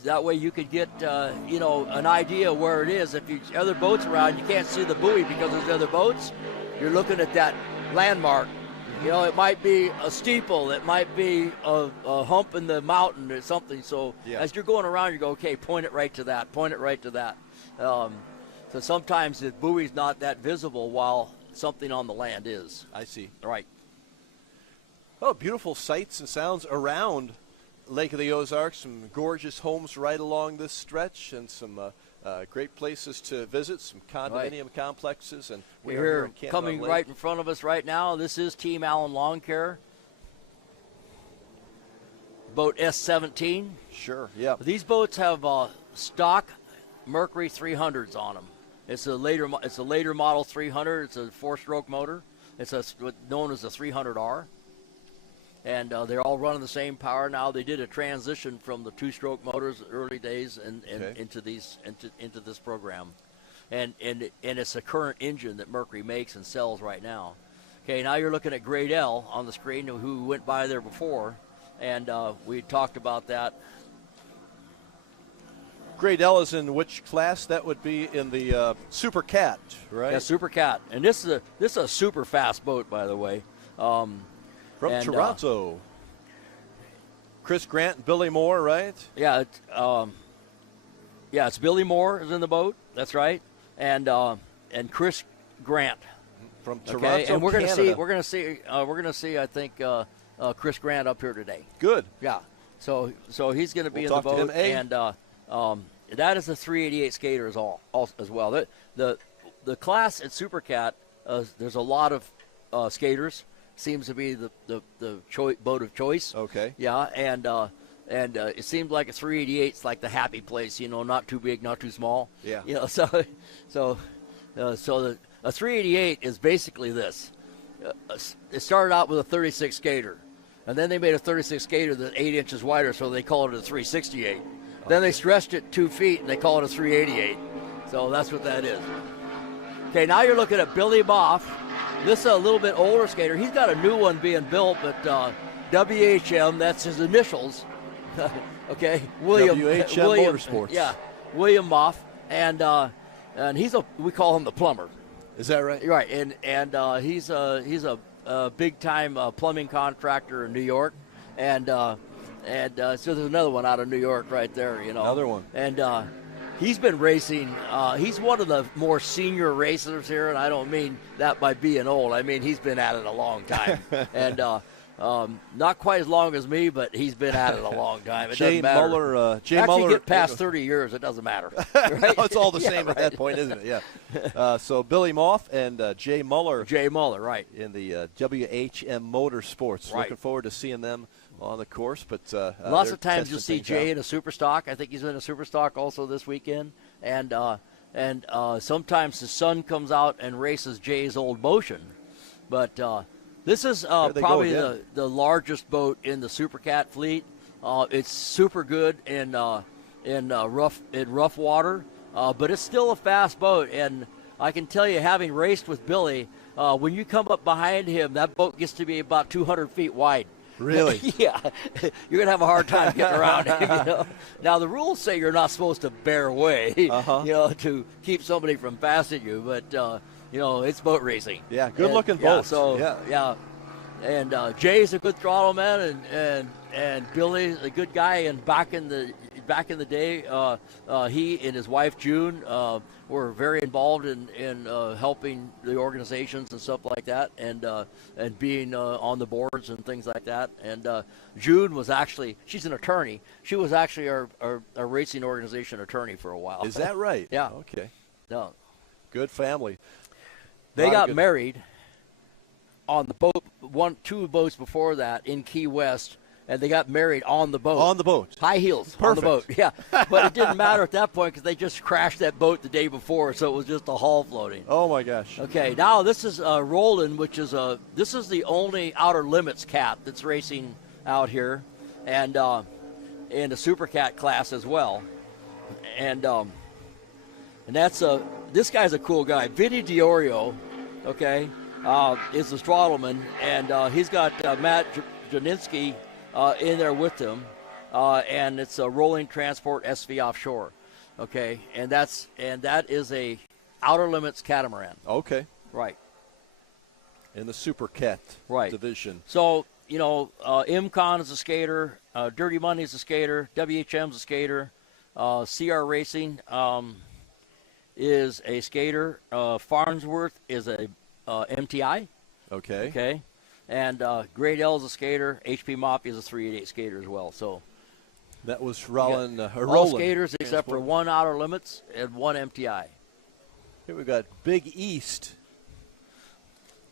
that way you could get an idea where it is. If other boats around, you can't see the buoy because there's other boats. You're looking at that landmark. It might be a steeple, it might be a hump in the mountain or something. So as you're going around, you go, okay, point it right to that, point it right to that. So sometimes the buoy's not that visible while something on the land is. I see. Right. Oh, beautiful sights and sounds around Lake of the Ozarks. Some gorgeous homes right along this stretch, and some great places to visit, some condominium complexes. And we are here in Canton coming right in front of us right now. This is Team Allen Lawn Care. Boat S17. Sure, yeah. These boats have stock Mercury 300s on them. It's a later model 300. It's a 4-stroke motor. It's what's known as a 300R. And they're all running the same power now. They did a transition from the 2-stroke motors early days and into this program, and it's a current engine that Mercury makes and sells right now. Okay, now you're looking at Grade L on the screen, who went by there before, and we talked about that. Grade L is in which class? That would be in the Super Cat, right? Yeah, Super Cat, and this is a super fast boat, by the way. From Toronto. Chris Grant and Billy Moore, right? Yeah, it's Billy Moore is in the boat. That's right, and Chris Grant from Toronto, and we're going Canada. to see. I think Chris Grant up here today. Good. Yeah. So he's going to be in the talk to boat, him, and that is a 388 skater as well. The class at Super Cat, there's a lot of skaters. Seems to be the boat of choice. Okay. Yeah, and it seems like a 388 is like the happy place, not too big, not too small. Yeah. So a 388 is basically this. It started out with a 36 skater, and then they made a 36 skater that's 8 inches wider, so they call it a 368. Okay. Then they stretched it 2 feet, and they call it a 388. So that's what that is. Okay, now you're looking at Billy Moff. This is a little bit older skater. He's got a new one being built, but WHM, that's his initials. Okay, William Motorsports. Yeah, William Moff, and we call him the plumber. Is that right? Right, and he's a big-time plumbing contractor in New York, and so there's another one out of New York right there. Another one. And he's been racing. He's one of the more senior racers here, and I don't mean that by being old. I mean he's been at it a long time, and not quite as long as me, but he's been at it a long time. It doesn't matter. Jay Actually, Muller get past 30 years, it doesn't matter. Right? No, it's all the Yeah, same right. at that point, isn't it? Yeah. So Billy Moff and Jay Muller. Jay Muller, right. In the WHM Motorsports. Right. Looking forward to seeing them on the course. But lots they're of times you'll testing see things Jay out. in a super stock. I think he's in a super stock also this weekend. And sometimes the son comes out and races Jay's old Motion. But this is There they go probably again. the largest boat in the Supercat fleet. It's super good in rough water, but it's still a fast boat. And I can tell you, having raced with Billy, when you come up behind him, that boat gets to be about 200 feet wide. Really? Yeah. You're going to have a hard time getting around him. Now, the rules say you're not supposed to bear away, to keep somebody from passing you. But, it's boat racing. Yeah, good-looking boats. boats. Yeah. And Jay's a good throttle man, and Billy's a good guy. And back in the day, he and his wife June were very involved in helping the organizations and stuff like that, and being on the boards and things like that. And June was she's an attorney. She was actually our racing organization attorney for a while. Is that right? Yeah. Okay. No. Good family. They got married on the boat, two boats before that in Key West, and they got married on the boat. On the boat. High heels on the boat. Yeah. But it didn't matter at that point because they just crashed that boat the day before, so it was just a hull floating. Oh, my gosh. Okay, now this is Roland, which is this is the only Outer Limits cat that's racing out here, and in the Super Cat class as well. And that's this guy's a cool guy. Vinny Diorio, okay, is the throttleman, and he's got Matt Janinski in there with him, and it's a rolling transport SV offshore, okay, and that is a Outer Limits catamaran. Okay. Right. In the Super Cat division. So, IMCON is a skater, Dirty Money's a skater, WHM's a skater, CR Racing is a skater, Farnsworth is a MTI. Okay. Okay. And Great L is a skater. HP Mafia is a 388 skater as well. So that was Roland. All skaters except for one Outer Limits and one MTI. Here we got Big East.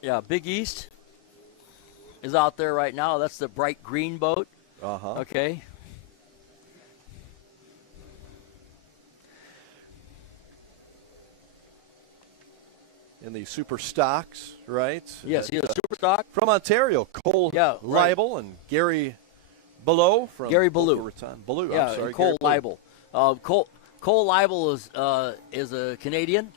Yeah, Big East is out there right now. That's the bright green boat. Okay. In the Super Stocks, right? Yes, he's a Super Stock. From Ontario, Cole Leibel and Gary Below from Gary Ballou. Ballou, Yeah, I'm sorry. and Cole Gary Leibel. Cole Leibel is a Canadian,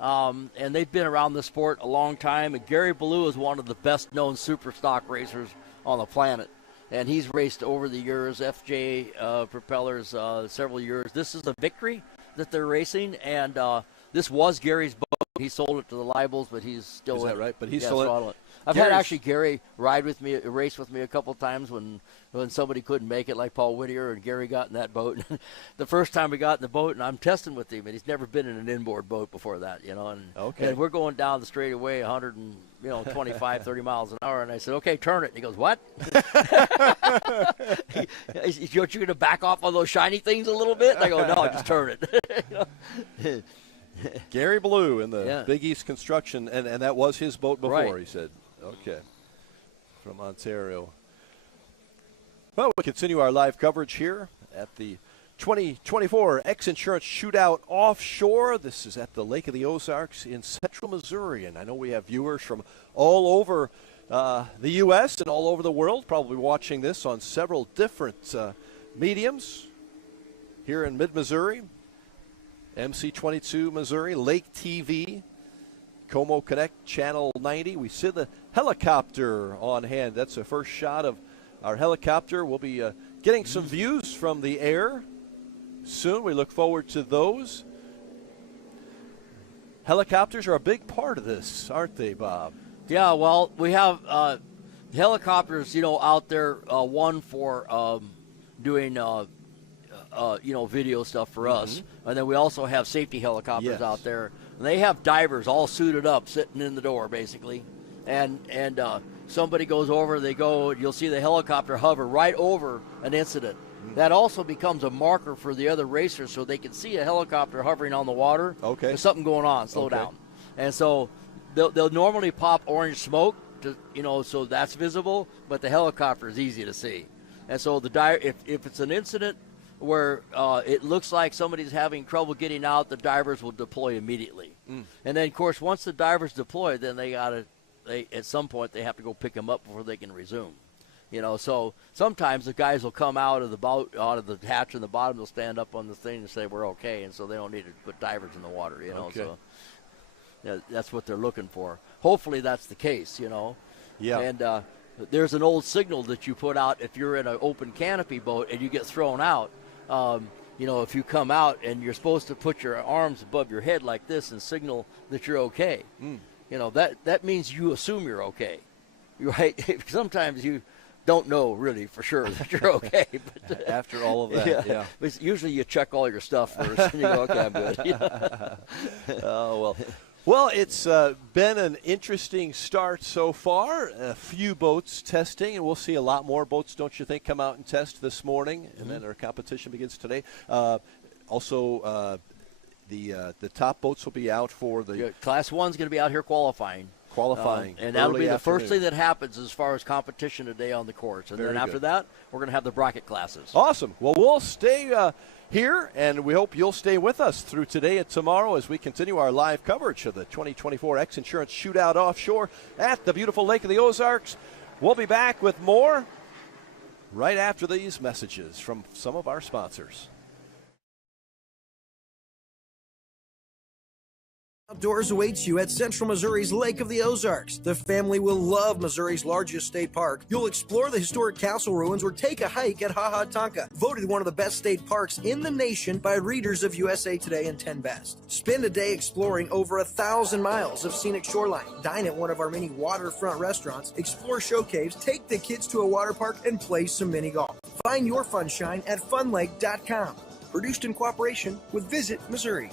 and they've been around the sport a long time. And Gary Ballou is one of the best-known super stock racers on the planet. And he's raced over the years, FJ propellers, several years. This is a Victory that they're racing, and this was Gary's boat. He sold it to the Leibels, but he's still Is in that it. right? But he's Yeah, still in it. throttling it. I've had actually Gary race with me a couple times when somebody couldn't make it, like Paul Whittier, and Gary got in that boat. The first time we got in the boat, and I'm testing with him, and he's never been in an inboard boat before that, and we're going down the straightaway 125, 30 miles an hour, and I said, okay, turn it. And he goes, what? Aren't you going to back off on those shiny things a little bit? And I go, no, just turn it. Gary Ballou in the Big East Construction, and that was his boat before, Right. he said. Okay. From Ontario. Well, we continue our live coverage here at the 2024 X Insurance Shootout Offshore. This is at the Lake of the Ozarks in central Missouri, and I know we have viewers from all over the U.S. and all over the world, probably watching this on several different mediums here in mid-Missouri. MC22 Missouri, Lake TV, Como Connect, Channel 90. We see the helicopter on hand. That's the first shot of our helicopter. We'll be getting some views from the air soon. We look forward to those. Helicopters are a big part of this, aren't they, Bob? Yeah, well, we have helicopters, out there, one for doing, video stuff for us. And then we also have safety helicopters out there. And they have divers all suited up, sitting in the door, basically. And somebody goes over, you'll see the helicopter hover right over an incident. That also becomes a marker for the other racers so they can see a helicopter hovering on the water. Okay. There's something going on, slow down. And so they'll normally pop orange smoke, so that's visible, but the helicopter is easy to see. And so if it's an incident where it looks like somebody's having trouble getting out, the divers will deploy immediately. And then, of course, once the divers deploy, then at some point they have to go pick them up before they can resume. So sometimes the guys will come out of the boat, out of the hatch in the bottom, they'll stand up on the thing and say we're okay, and so they don't need to put divers in the water. So that's what they're looking for. Hopefully that's the case. Yeah. And there's an old signal that you put out if you're in an open canopy boat and you get thrown out. If you come out and you're supposed to put your arms above your head like this and signal that you're okay. That means you assume you're okay, right? Sometimes you don't know really for sure that you're okay. But after all of that, yeah. But usually you check all your stuff first and you go, okay, I'm good. Oh, well. Well, it's been an interesting start so far. A few boats testing, and we'll see a lot more boats, don't you think, come out and test this morning, and then our competition begins today. Also, the top boats will be out for the Class 1's going to be out here qualifying. And that'll be the first thing that happens as far as competition today on the course. And then after that, we're going to have the bracket classes. Awesome. Well, we'll stay here, and we hope you'll stay with us through today and tomorrow as we continue our live coverage of the 2024 X Insurance Shootout Offshore at the beautiful Lake of the Ozarks. We'll be back with more right after these messages from some of our sponsors. Outdoors awaits you at Central Missouri's Lake of the Ozarks. The family will love Missouri's largest state park. You'll explore the historic castle ruins or take a hike at Ha Ha Tonka, voted one of the best state parks in the nation by readers of USA Today and 10 Best. Spend a day exploring over 1,000 miles of scenic shoreline. Dine at one of our many waterfront restaurants, explore show caves, take the kids to a water park, and play some mini golf. Find your funshine at funlake.com. Produced in cooperation with Visit Missouri.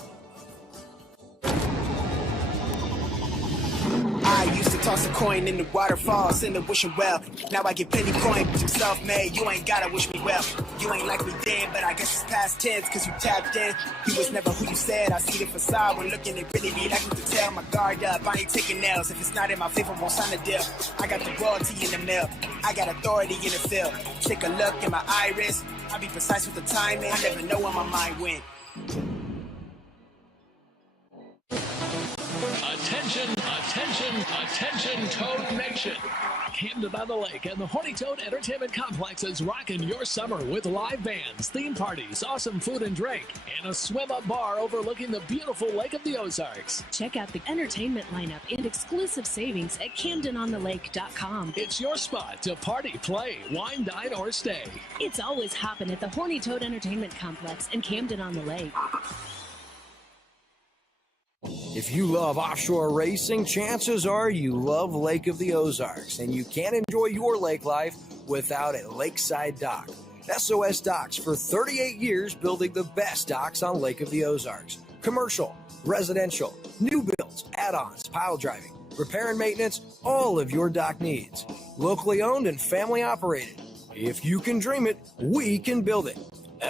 I used to toss a coin in the waterfalls in the wishing well. Now I get penny coin, but you self-made. You ain't gotta wish me well. You ain't like me then, but I guess it's past tense, cause you tapped in. You was never who you said. I see the facade when looking, it really be like me to tell. My guard up, I ain't taking nails. If it's not in my favor, won't sign a deal. I got the royalty in the mail. I got authority in the field. Take a look in my iris. I be precise with the timing. I never know where my mind went. Attention, Toad Nation. Camden on the Lake and the Horny Toad Entertainment Complex is rocking your summer with live bands, theme parties, awesome food and drink, and a swim-up bar overlooking the beautiful Lake of the Ozarks. Check out the entertainment lineup and exclusive savings at CamdenOnTheLake.com. It's your spot to party, play, wine, dine, or stay. It's always hopping at the Horny Toad Entertainment Complex in Camden on the Lake. If you love offshore racing, chances are you love Lake of the Ozarks, and you can't enjoy your lake life without a lakeside dock. SOS Docks for 38 years building the best docks on Lake of the Ozarks. Commercial, residential, new builds, add-ons, pile driving, repair and maintenance, all of your dock needs. Locally owned and family operated. If you can dream it, we can build it.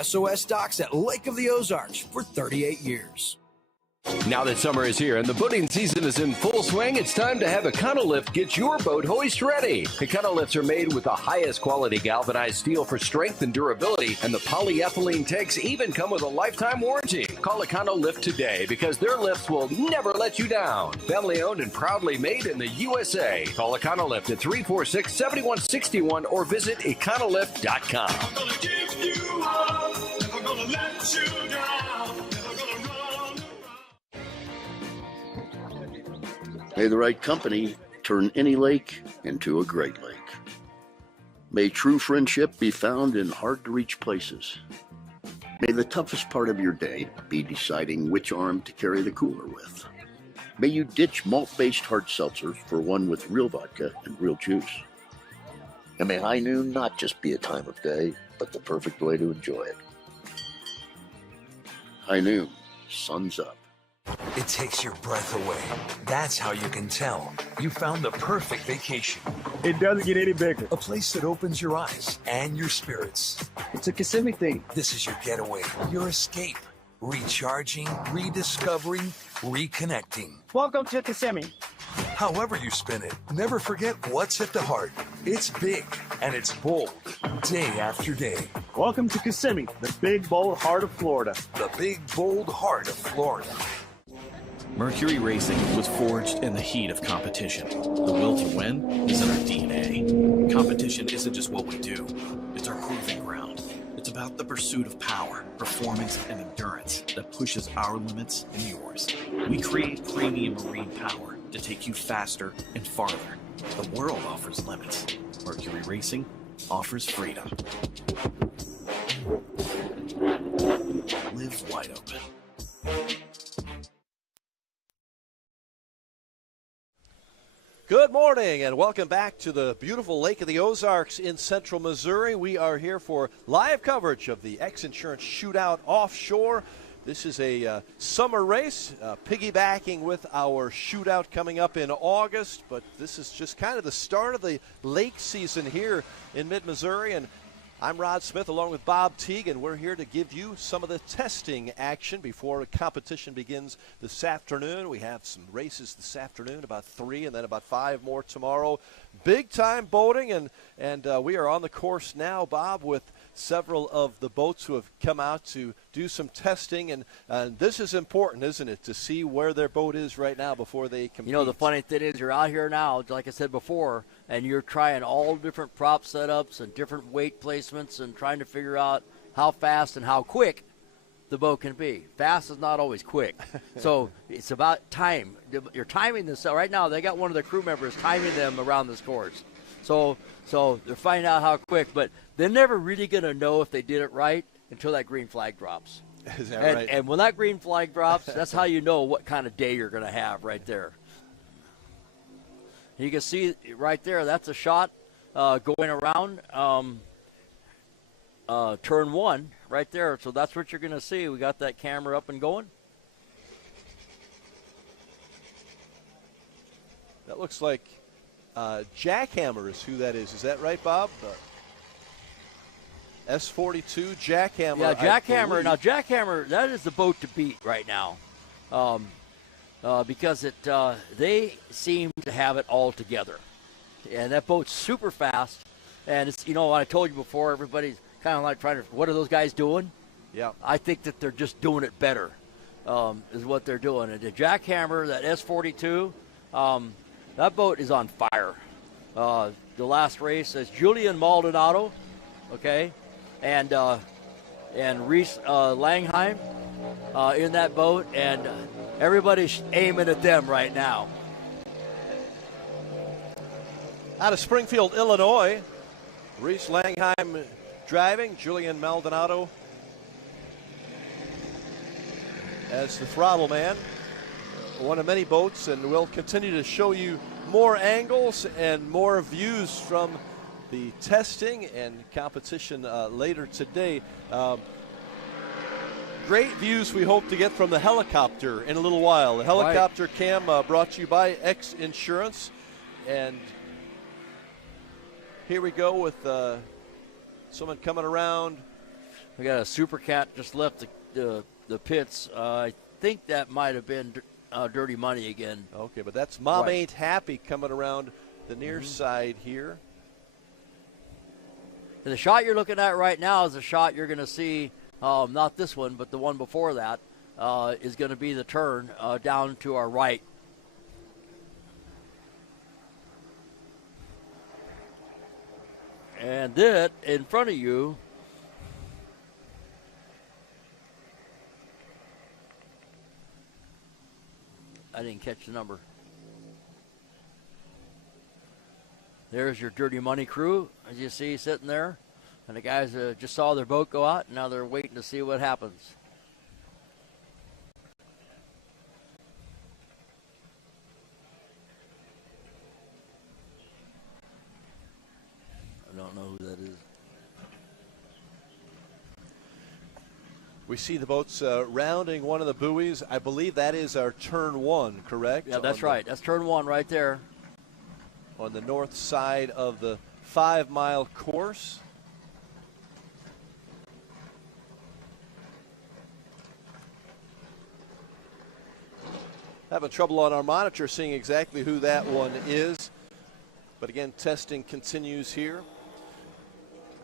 SOS Docks at Lake of the Ozarks for 38 years. Now that summer is here and the boating season is in full swing, it's time to have Econolift get your boat hoist ready. Econolifts are made with the highest quality galvanized steel for strength and durability, and the polyethylene tanks even come with a lifetime warranty. Call Econolift today because their lifts will never let you down. Family owned and proudly made in the USA. Call Econolift at 346-7161 or visit econolift.com. I'm gonna give you up, never gonna let you down, never gonna run. May the right company turn any lake into a great lake. May true friendship be found in hard-to-reach places. May the toughest part of your day be deciding which arm to carry the cooler with. May you ditch malt-based hard seltzer for one with real vodka and real juice. And may high noon not just be a time of day, but the perfect way to enjoy it. High noon, sun's up. It takes your breath away. That's how you can tell you found the perfect vacation. It doesn't get any bigger. A place that opens your eyes and your spirits. It's a Kissimmee thing. This is your getaway, your escape. Recharging, rediscovering, reconnecting. Welcome to Kissimmee. However you spin it, never forget what's at the heart. It's big and it's bold, day after day. Welcome to Kissimmee, the big, bold heart of Florida. The big, bold heart of Florida. Mercury Racing was forged in the heat of competition. The will to win is in our DNA. Competition isn't just what we do, it's our proving ground. It's about the pursuit of power, performance, and endurance that pushes our limits and yours. We create premium marine power to take you faster and farther. The world offers limits. Mercury Racing offers freedom. Live wide open. Good morning and welcome back to the beautiful Lake of the Ozarks in central Missouri. We are here for live coverage of the X Insurance Shootout Offshore. This is a summer race, piggybacking with our shootout coming up in August, but this is just kind of the start of the lake season here in mid-Missouri, and I'm Rod Smith along with Bob Teague, and we're here to give you some of the testing action before the competition begins this afternoon. We have some races this afternoon, about 3 and then about 5 more tomorrow. Big time boating, and we are on the course now, Bob, with several of the boats who have come out to do some testing, and this is important, isn't it, to see where their boat is right now before they compete. You know, the funny thing is you're out here now, like I said before, and you're trying all different prop setups and different weight placements and trying to figure out how fast and how quick the boat can be. Fast is not always quick. So it's about time. You're timing this. So right now they got one of the crew members timing them around this course. So they're finding out how quick, but they're never really going to know if they did it right until that green flag drops. Is that right? And when that green flag drops, that's how you know what kind of day you're going to have right there. You can see right there, that's a shot going around turn 1 right there. So that's what you're going to see. We got that camera up and going. That looks like Jackhammer is who that is. Is that right, Bob? S42 Jackhammer. Yeah, Jackhammer. Now, Jackhammer, that is the boat to beat right now, because they seem to have it all together, and that boat's super fast. And it's, you know, I told you before, everybody's kind of like trying to, what are those guys doing? Yeah, I think that they're just doing it better, is what they're doing. And the Jackhammer, that S42, that boat is on fire. The last race is Julian Maldonado, okay, and Reese Langheim in that boat, and everybody's aiming at them right now. Out of Springfield, Illinois, Reese Langheim driving, Julian Maldonado as the throttle man. One of many boats, and we'll continue to show you more angles and more views from the testing and competition later today. Great views we hope to get from the helicopter in a little while. The helicopter cam brought to you by X Insurance. And here we go with someone coming around. We got a Super Cat just left the pits. I think that might have been Dirty Money again. Okay, but that's Mom Ain't Happy coming around the near side here. And the shot you're looking at right now is the shot you're going to see, not this one, but the one before that, is going to be the turn down to our right. And that in front of you, I didn't catch the number. There's your Dirty Money crew, as you see, sitting there. And the guys just saw their boat go out, and now they're waiting to see what happens. who that is. We see the boats rounding one of the buoys. I believe that is our turn one, correct? Yeah, that's right. That's turn one right there. On the north side of the 5-mile course. Having trouble on our monitor seeing exactly who that one is. But again, testing continues here.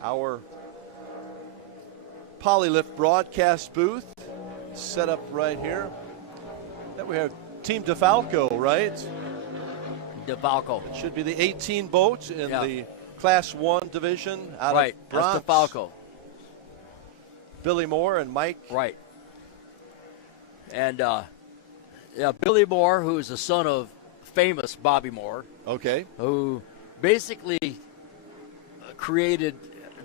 Our Polylift broadcast booth set up right here. Then we have Team DeFalco, right? DeFalco. It should be the 18 boat in the Class 1 division out right. of Bronx. That's DeFalco. Billy Moore and Mike. Right. And Billy Moore, who is the son of famous Bobby Moore. Okay. Who basically created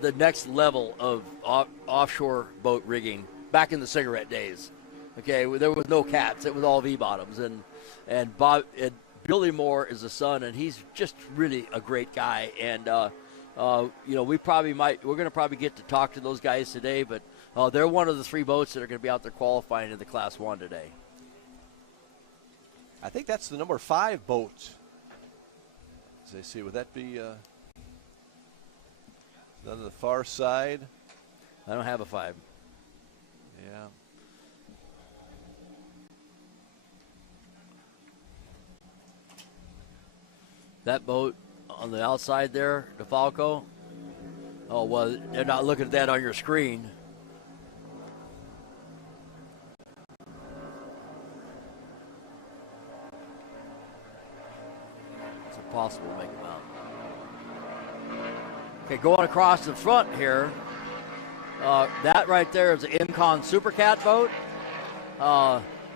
the next level of offshore boat rigging back in the cigarette days. Okay, there was no cats; it was all V-bottoms, and Billy Moore is the son, and he's just really a great guy. And we're going to probably get to talk to those guys today, but they're one of the 3 boats that are going to be out there qualifying in the Class 1 today. I think that's the number 5 boat. As I see, would that be on the far side? I don't have a 5. Yeah. That boat on the outside there, DeFalco. Oh, well, they're not looking at that on your screen. It's impossible to make them out. Okay, going across the front here, that right there is the Incon Supercat boat.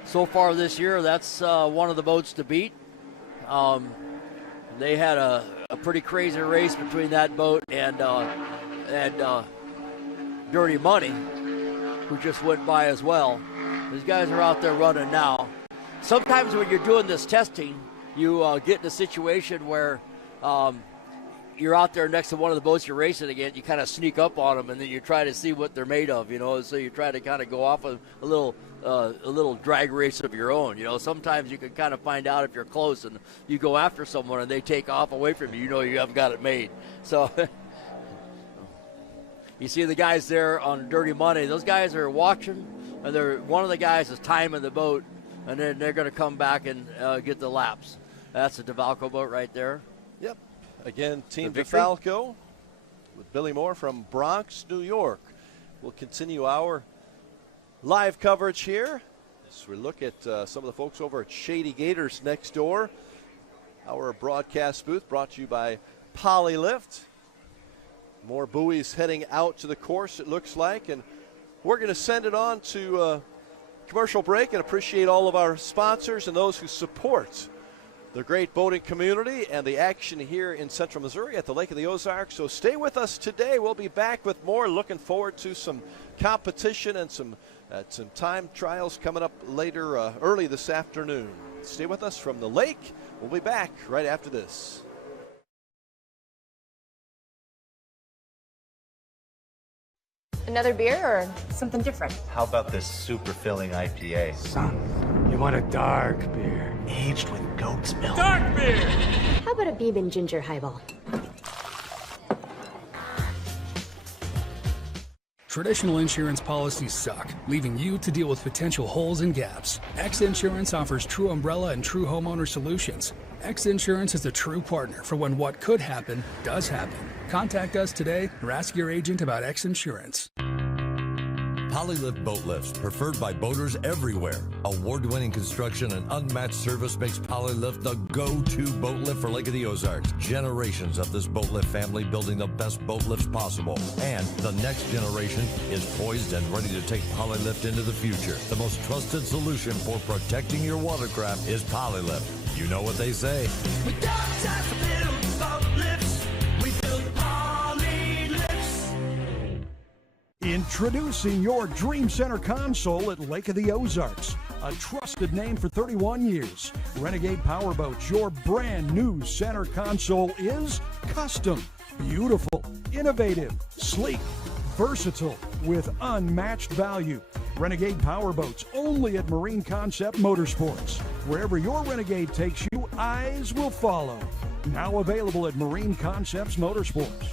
So far this year, that's one of the boats to beat. They had a pretty crazy race between that boat and Dirty Money, who just went by as well. These guys are out there running now. Sometimes when you're doing this testing, you get in a situation where you're out there next to one of the boats you're racing against. You kind of sneak up on them, and then you try to see what they're made of, So you try to kind of go off a little drag race of your own. Sometimes you can kind of find out if you're close, and you go after someone, and they take off away from you. You haven't got it made. So you see the guys there on Dirty Money. Those guys are watching, and one of the guys is timing the boat, and then they're going to come back and get the laps. That's the DeFalco boat right there. Yep. Again, Team DeFalco with Billy Moore from Bronx, New York. We'll continue our live coverage here as we look at some of the folks over at Shady Gators next door. Our broadcast booth brought to you by Polylift. More buoys heading out to the course, it looks like. And we're going to send it on to commercial break and appreciate all of our sponsors and those who support the great boating community and the action here in Central Missouri at the Lake of the Ozarks. So stay with us today. We'll be back with more. Looking forward to some competition and some time trials coming up later, early this afternoon. Stay with us from the lake. We'll be back right after this. Another beer or something different? How about this super filling IPA? Son, you want a dark beer. Aged with goat's milk. Dark beer! How about a beef and ginger highball? Traditional insurance policies suck, leaving you to deal with potential holes and gaps. X Insurance offers true umbrella and true homeowner solutions. X Insurance is a true partner for when what could happen does happen. Contact us today or ask your agent about X Insurance. Polylift boat lifts, preferred by boaters everywhere. Award-winning construction and unmatched service makes Polylift the go-to boat lift for Lake of the Ozarks. Generations of this boat lift family building the best boat lifts possible. And the next generation is poised and ready to take Polylift into the future. The most trusted solution for protecting your watercraft is Polylift. You know what they say. We don't just build boat lifts, we build Polylifts. Introducing your Dream Center console at Lake of the Ozarks. a trusted name for 31 years. Renegade Powerboats, your brand new center console is custom, beautiful, innovative, sleek, versatile, with unmatched value. Renegade Powerboats, only at Marine Concept Motorsports. Wherever your Renegade takes you, eyes will follow. Now available at Marine Concepts Motorsports.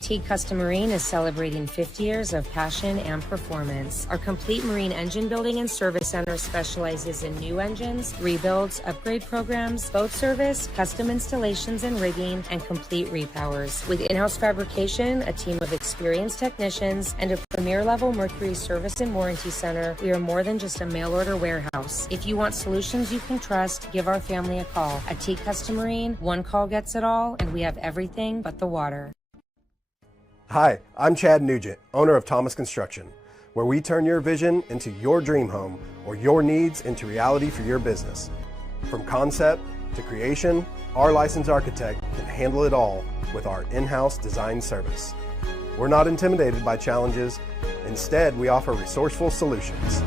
T Custom Marine is celebrating 50 years of passion and performance. Our complete marine engine building and service center specializes in new engines, rebuilds, upgrade programs, boat service, custom installations and rigging, and complete repowers. With in-house fabrication, a team of experienced technicians, and a premier-level Mercury service and warranty center, we are more than just a mail-order warehouse. If you want solutions you can trust, give our family a call. At T Custom Marine, one call gets it all, and we have everything but the water. Hi, I'm Chad Nugent, owner of Thomas Construction, where we turn your vision into your dream home or your needs into reality for your business. From concept to creation, our licensed architect can handle it all with our in-house design service. We're not intimidated by challenges. Instead, we offer resourceful solutions.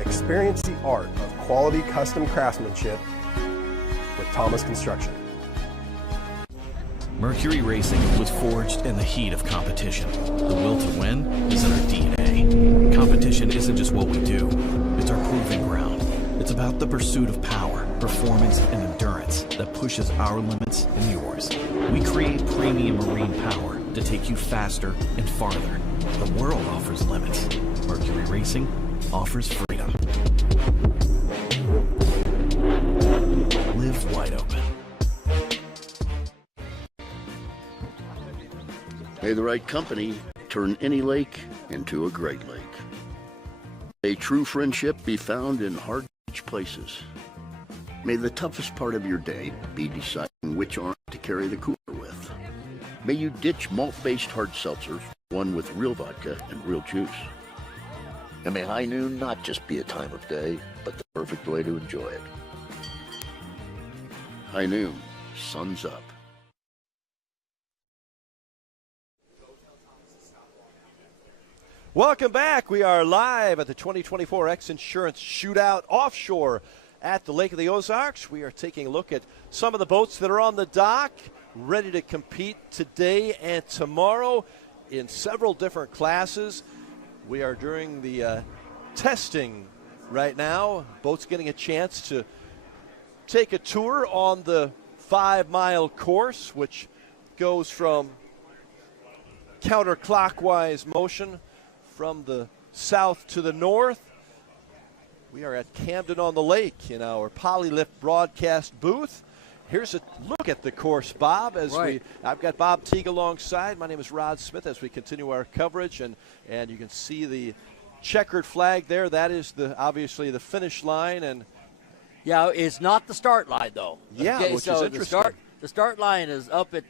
Experience the art of quality custom craftsmanship with Thomas Construction. Mercury Racing was forged in the heat of competition. The will to win is in our DNA. Competition isn't just what we do, it's our proving ground. It's about the pursuit of power, performance, and endurance that pushes our limits and yours. We create premium marine power to take you faster and farther. The world offers limits. Mercury Racing offers freedom. Live wide open. May the right company turn any lake into a great lake. May true friendship be found in hard-to-reach places. May the toughest part of your day be deciding which arm to carry the cooler with. May you ditch malt-based hard seltzer for one with real vodka and real juice. And may high noon not just be a time of day, but the perfect way to enjoy it. High noon, sun's up. Welcome back. We are live at the 2024 X Insurance Shootout Offshore at the Lake of the Ozarks. We are taking a look at some of the boats that are on the dock, ready to compete today and tomorrow in several different classes. We are during the testing right now. Boats getting a chance to take a tour on the 5-mile course, which goes from counterclockwise motion from the south to the north. We are at Camden on the Lake in our Polylift broadcast booth. Here's a look at the course, Bob. I've got Bob Teague alongside. My name is Rod Smith as we continue our coverage, and you can see the checkered flag there. That is obviously the finish line, and yeah, it's not the start line though. Yeah, okay, which so is interesting. The start line is up at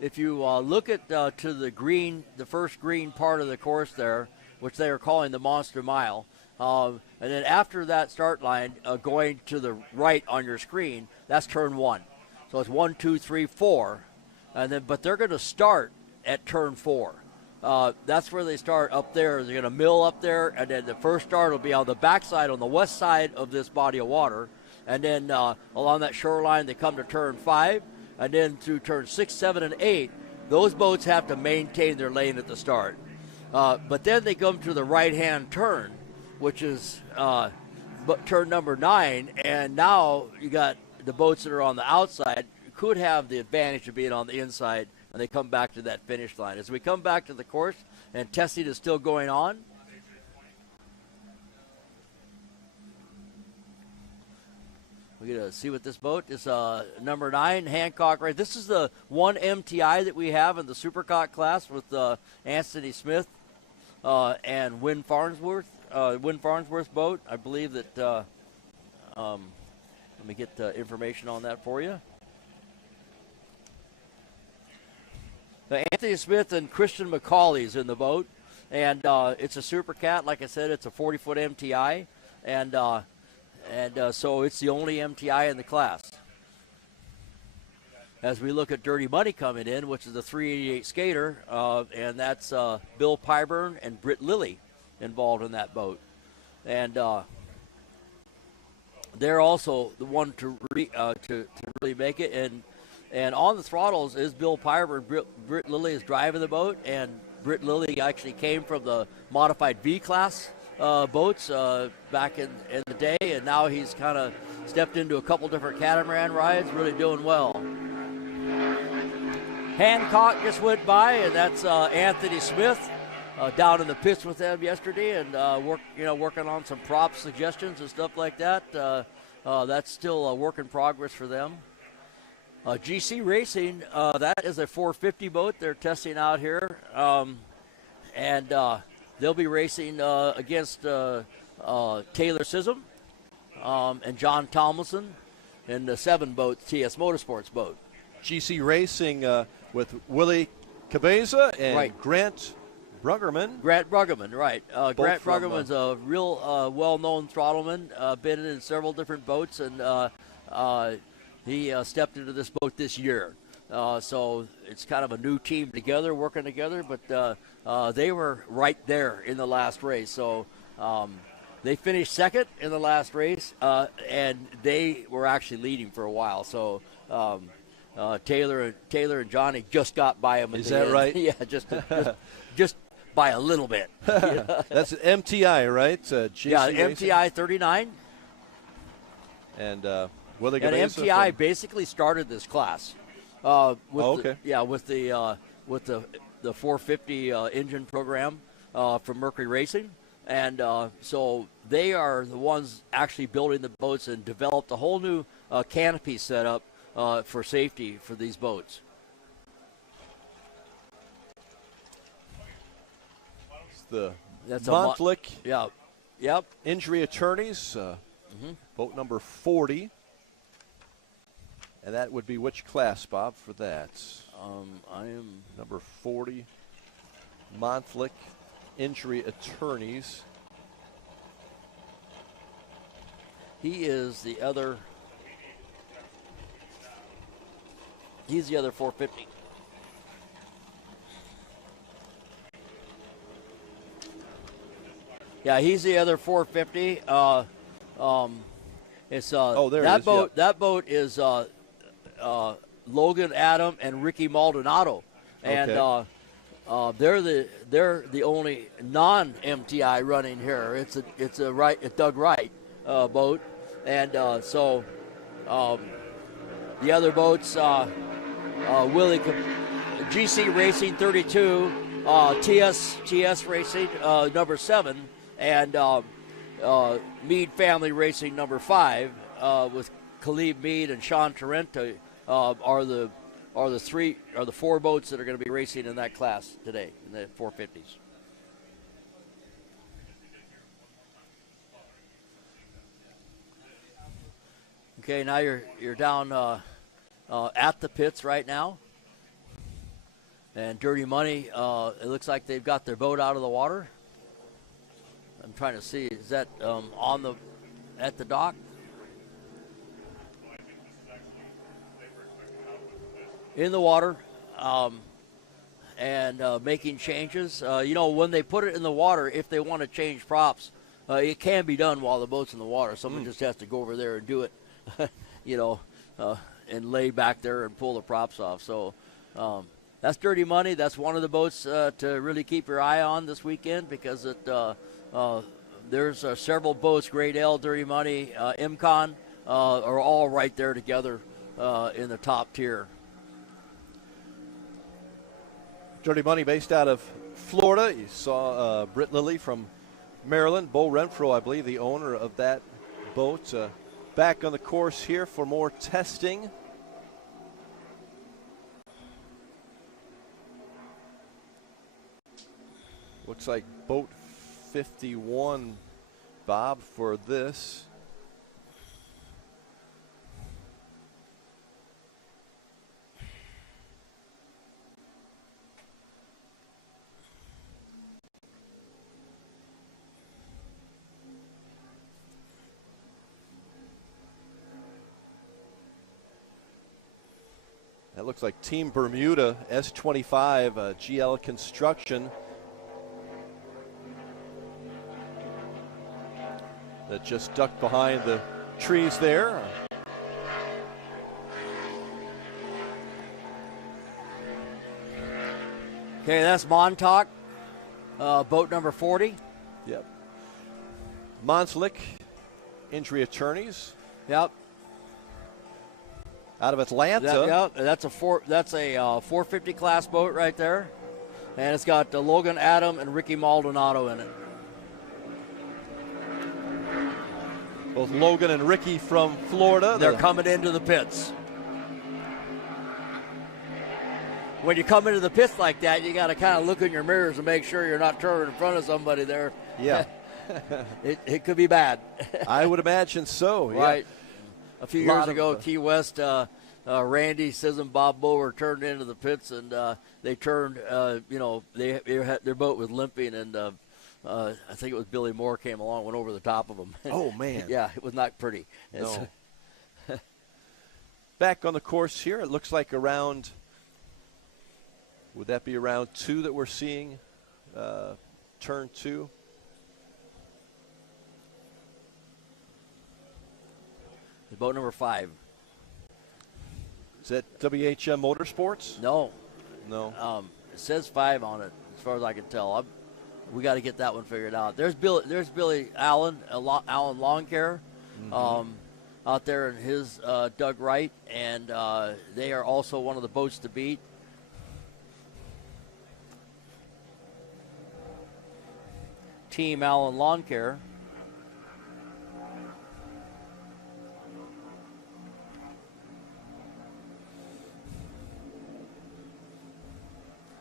if you look at to the green, the first green part of the course there, which they are calling the Monster Mile, and then after that start line, going to the right on your screen, that's turn 1. So it's 1, 2, 3, 4, and then but they're going to start at turn 4. That's where they start up there. They're going to mill up there, and then the first start will be on the backside on the west side of this body of water, and then along that shoreline they come to turn 5. And then through turns 6, 7, and 8, those boats have to maintain their lane at the start. But then they come to the right-hand turn, which is turn number 9, and now you got the boats that are on the outside could have the advantage of being on the inside, and they come back to that finish line. As we come back to the course, and testing is still going on, We're going to see what this boat is. Number 9, Hancock. Right. This is the one MTI that we have in the Supercot class with Anthony Smith and Win Farnsworth. Win Farnsworth's boat. I believe that. Let me get information on that for you. Anthony Smith and Christian McCauley's in the boat, and it's a Supercat. Like I said, it's a 40-foot MTI, and so it's the only MTI in the class. As we look at Dirty Money coming in, which is a 388 skater, and that's Bill Pyburn and Britt Lilly involved in that boat. And they're also the one to really make it. And on the throttles is Bill Pyburn. Britt Lilly is driving the boat, and Britt Lilly actually came from the modified V-class boats back in the day, and now he's kind of stepped into a couple different catamaran rides, really doing well. Hancock just went by, and that's Anthony Smith down in the pits with them yesterday, and working on some prop suggestions and stuff like that. That's still a work in progress for them. GC Racing, that is a 450 boat they're testing out here, and they'll be racing against Taylor Sissom and John Tomlinson in the 7 boat TS Motorsports boat. GC Racing with Willie Cabeza and right. Grant Bruggerman. Grant Bruggerman, right. Grant from, Bruggerman's a real well-known throttleman, been in several different boats, and he stepped into this boat this year. So it's kind of a new team together, working together, but they were right there in the last race. So they finished second in the last race, and they were actually leading for a while. So Taylor and Johnny just got by him. Is that right? Yeah, just by a little bit. That's an MTI, right? Yeah, MTI 39. And Willie and Cabeza MTI basically started this class. With the 450 engine program from Mercury Racing, and so they are the ones actually building the boats and developed a whole new canopy setup for safety for these boats. That's Montlick Yep. Injury Attorneys, boat number 40. And that would be which class, Bob, for that? I am number 40, Montlick Injury Attorneys. He is the other. He's the other 450. Yeah, he's the other 450. It's there that it is, boat. yeah. That boat is Logan Adam and Ricky Maldonado, and they're the only non-MTI running here. It's a Doug Wright boat, and so the other boats, Willie GC Racing 32, TS Racing number 7, and Meade Family Racing number 5 with Khalib Meade and Sean Tarrenta are the 4 boats that are going to be racing in that class today in the 450s. Okay, now you're down at the pits right now, and Dirty Money. It looks like they've got their boat out of the water. I'm trying to see, is that at the dock? In the water, and making changes. When they put it in the water, if they want to change props, it can be done while the boat's in the water. Someone just has to go over there and do it, and lay back there and pull the props off. So that's Dirty Money. That's one of the boats to really keep your eye on this weekend, because there's several boats, Grade L, Dirty Money, MCon, are all right there together in the top tier. Dirty Money based out of Florida. You saw Britt Lilly from Maryland. Bo Renfro, I believe, the owner of that boat. back on the course here for more testing. Looks like boat 51, Bob, for this. That looks like Team Bermuda, S25, GL Construction. That just ducked behind the trees there. Okay, that's Montauk, boat number 40. Yep. Monslick, injury attorneys. Yep. Out of Atlanta. Yep. That's a 450 class boat right there, and it's got Logan Adam and Ricky Maldonado in it. Both Logan and Ricky from Florida. They're coming into the pits. When you come into the pits like that, you got to kind of look in your mirrors and make sure you're not turning in front of somebody there. Yeah. it could be bad. I would imagine so. Right. Yeah. A few years ago, Key West, Randy Siz and Bob Bower turned into the pits, and they turned, they had, their boat was limping, and I think it was Billy Moore came along, went over the top of them. Oh, man. Yeah, it was not pretty. No. Back on the course here, it looks like around, would that be around 2 that we're seeing, turn 2? Boat number 5. Is that WHM Motorsports? No. No. It says 5 on it, as far as I can tell. We got to get that one figured out. There's Billy Allen, Allen Lawn Care, out there in his Doug Wright, and they are also one of the boats to beat. Team Allen Lawn Care.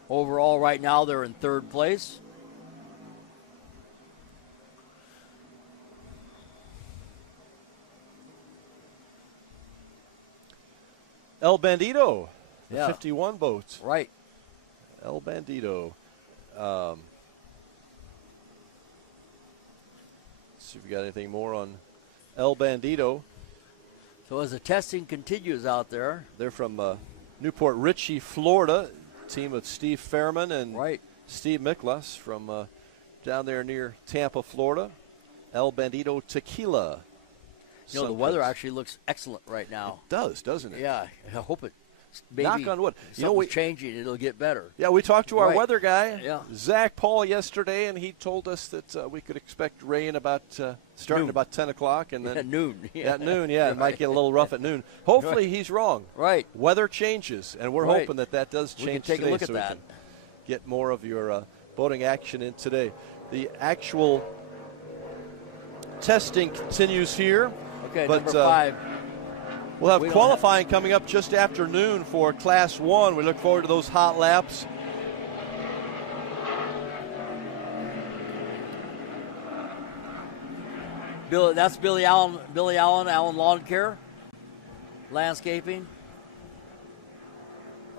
Overall, right now, they're in 3rd place. El Bandito, the Yeah. 51 boat. Right. El Bandito. Let's see if we got anything more on El Bandito. So as the testing continues out there. They're from Newport Richey, Florida. Team of Steve Fairman and Steve Miklas from down there near Tampa, Florida. El Bandito Tequila. You know, the weather actually looks excellent right now. It does, doesn't it? Yeah, I hope it. Maybe knock on wood. You know, changing, it'll get better. Yeah, we talked to our weather guy, yeah. Zach Paul, yesterday, and he told us that we could expect rain about starting about 10 o'clock and then at noon. At noon, yeah, it might get a little rough at noon. Hopefully, he's wrong. Right. Weather changes, and we're hoping that does change. We can take today a look so at that. we can get more of your boating action in today. The actual testing continues here. Okay, but, number 5. We'll have qualifying coming up just after noon for Class 1. We look forward to those hot laps. That's Billy Allen, Allen Lawn Care, Landscaping.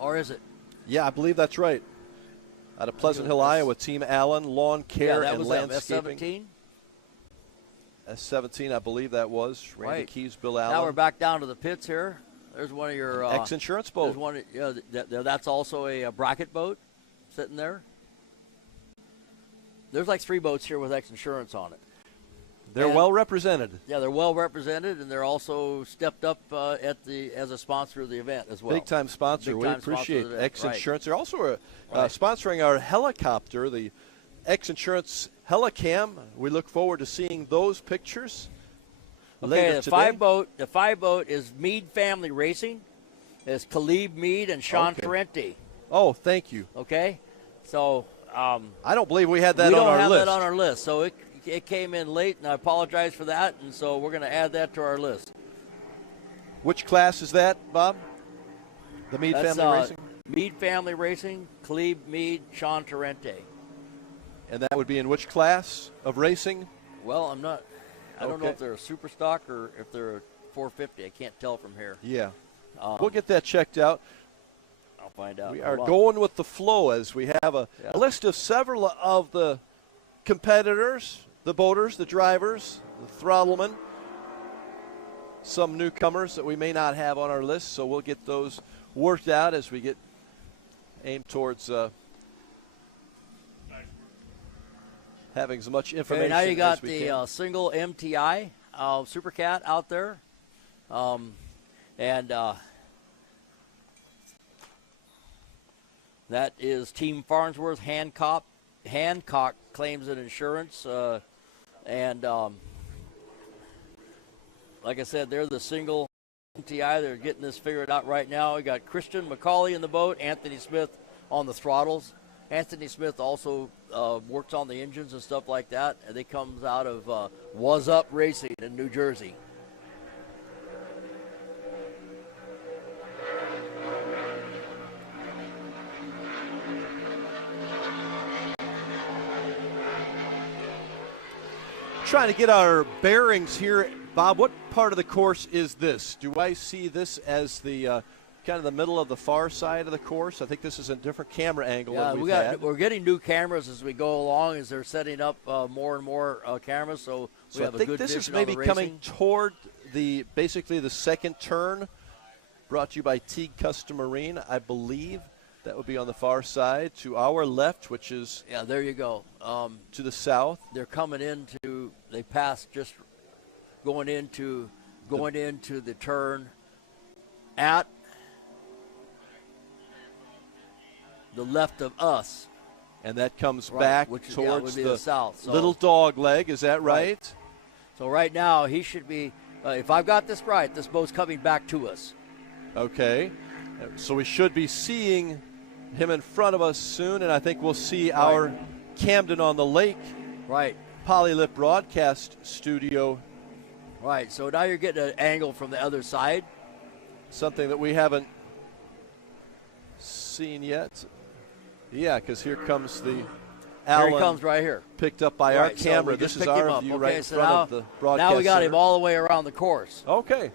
Or is it? Yeah, I believe that's right. Out of Pleasant Hill, Iowa, Team Allen, Lawn Care and Landscaping. S17? S17, I believe that was. Randy Keys, Bill Allen. Now we're back down to the pits here. There's one of your ex-insurance boat. There's one. That's also a bracket boat sitting there. There's like 3 boats here with ex-insurance on it. They're well represented. Yeah, they're well represented, and they're also stepped up as a sponsor of the event as well. Big time sponsor. We appreciate ex-insurance. They're also sponsoring our helicopter, the ex-insurance Helicam. We look forward to seeing those pictures. Okay, the 5 boat is Meade Family Racing. It's Khalib Meade and Sean Ferrenti. Oh, thank you. Okay, so I don't believe we had that on our list. We don't have that on our list, so it came in late, and I apologize for that, and so we're going to add that to our list. Which class is that, Bob? The Meade That's, Family Racing? Meade Family Racing, Cleve Meade, Sean Torrente. And that would be in which class of racing? Well, I don't know if they're a super stock or if they're a 450. I can't tell from here. Yeah. We'll get that checked out. I'll find out. We are going with the flow as we have a list of several of the competitors, the boaters, the drivers, the throttlemen, some newcomers that we may not have on our list, so we'll get those worked out as we get aimed towards having as much information now you got as we the can. single MTI Supercat out there. That is Team Farnsworth, Hancock Claims and Insurance. Like I said, they're the single MTI. They're getting this figured out right now. We got Christian McCauley in the boat, Anthony Smith on the throttles. Anthony Smith also works on the engines and stuff like that. And they comes out of Was Up Racing in New Jersey. Trying to get our bearings here. Bob, what part of the course is this? Do I see this as the kind of the middle of the far side of the course? I think this is a different camera angle than we've had. We're getting new cameras as we go along, as they're setting up more and more cameras. So we have I think a good this is vision maybe on the coming racing. toward basically the second turn, brought to you by Teague Custom Marine, I believe. That would be on the far side to our left, which is there you go. To the south. They're coming into. They passed just going into the turn at the left of us, and that comes right, back which towards would be the south. So, little dog leg. Is that right? So right now he should be. If I've got this right, this boat's coming back to us. Okay, so we should be seeing him in front of us soon, and I think we'll see our Camden on the Lake Polylip broadcast studio. Right, so now you're getting an angle from the other side. Something that we haven't seen yet. Yeah, because here comes the Allen. Here he comes right here. Picked up by our camera. So this is our view right in front of the broadcast Now we got center. him all the way around the course. Okay.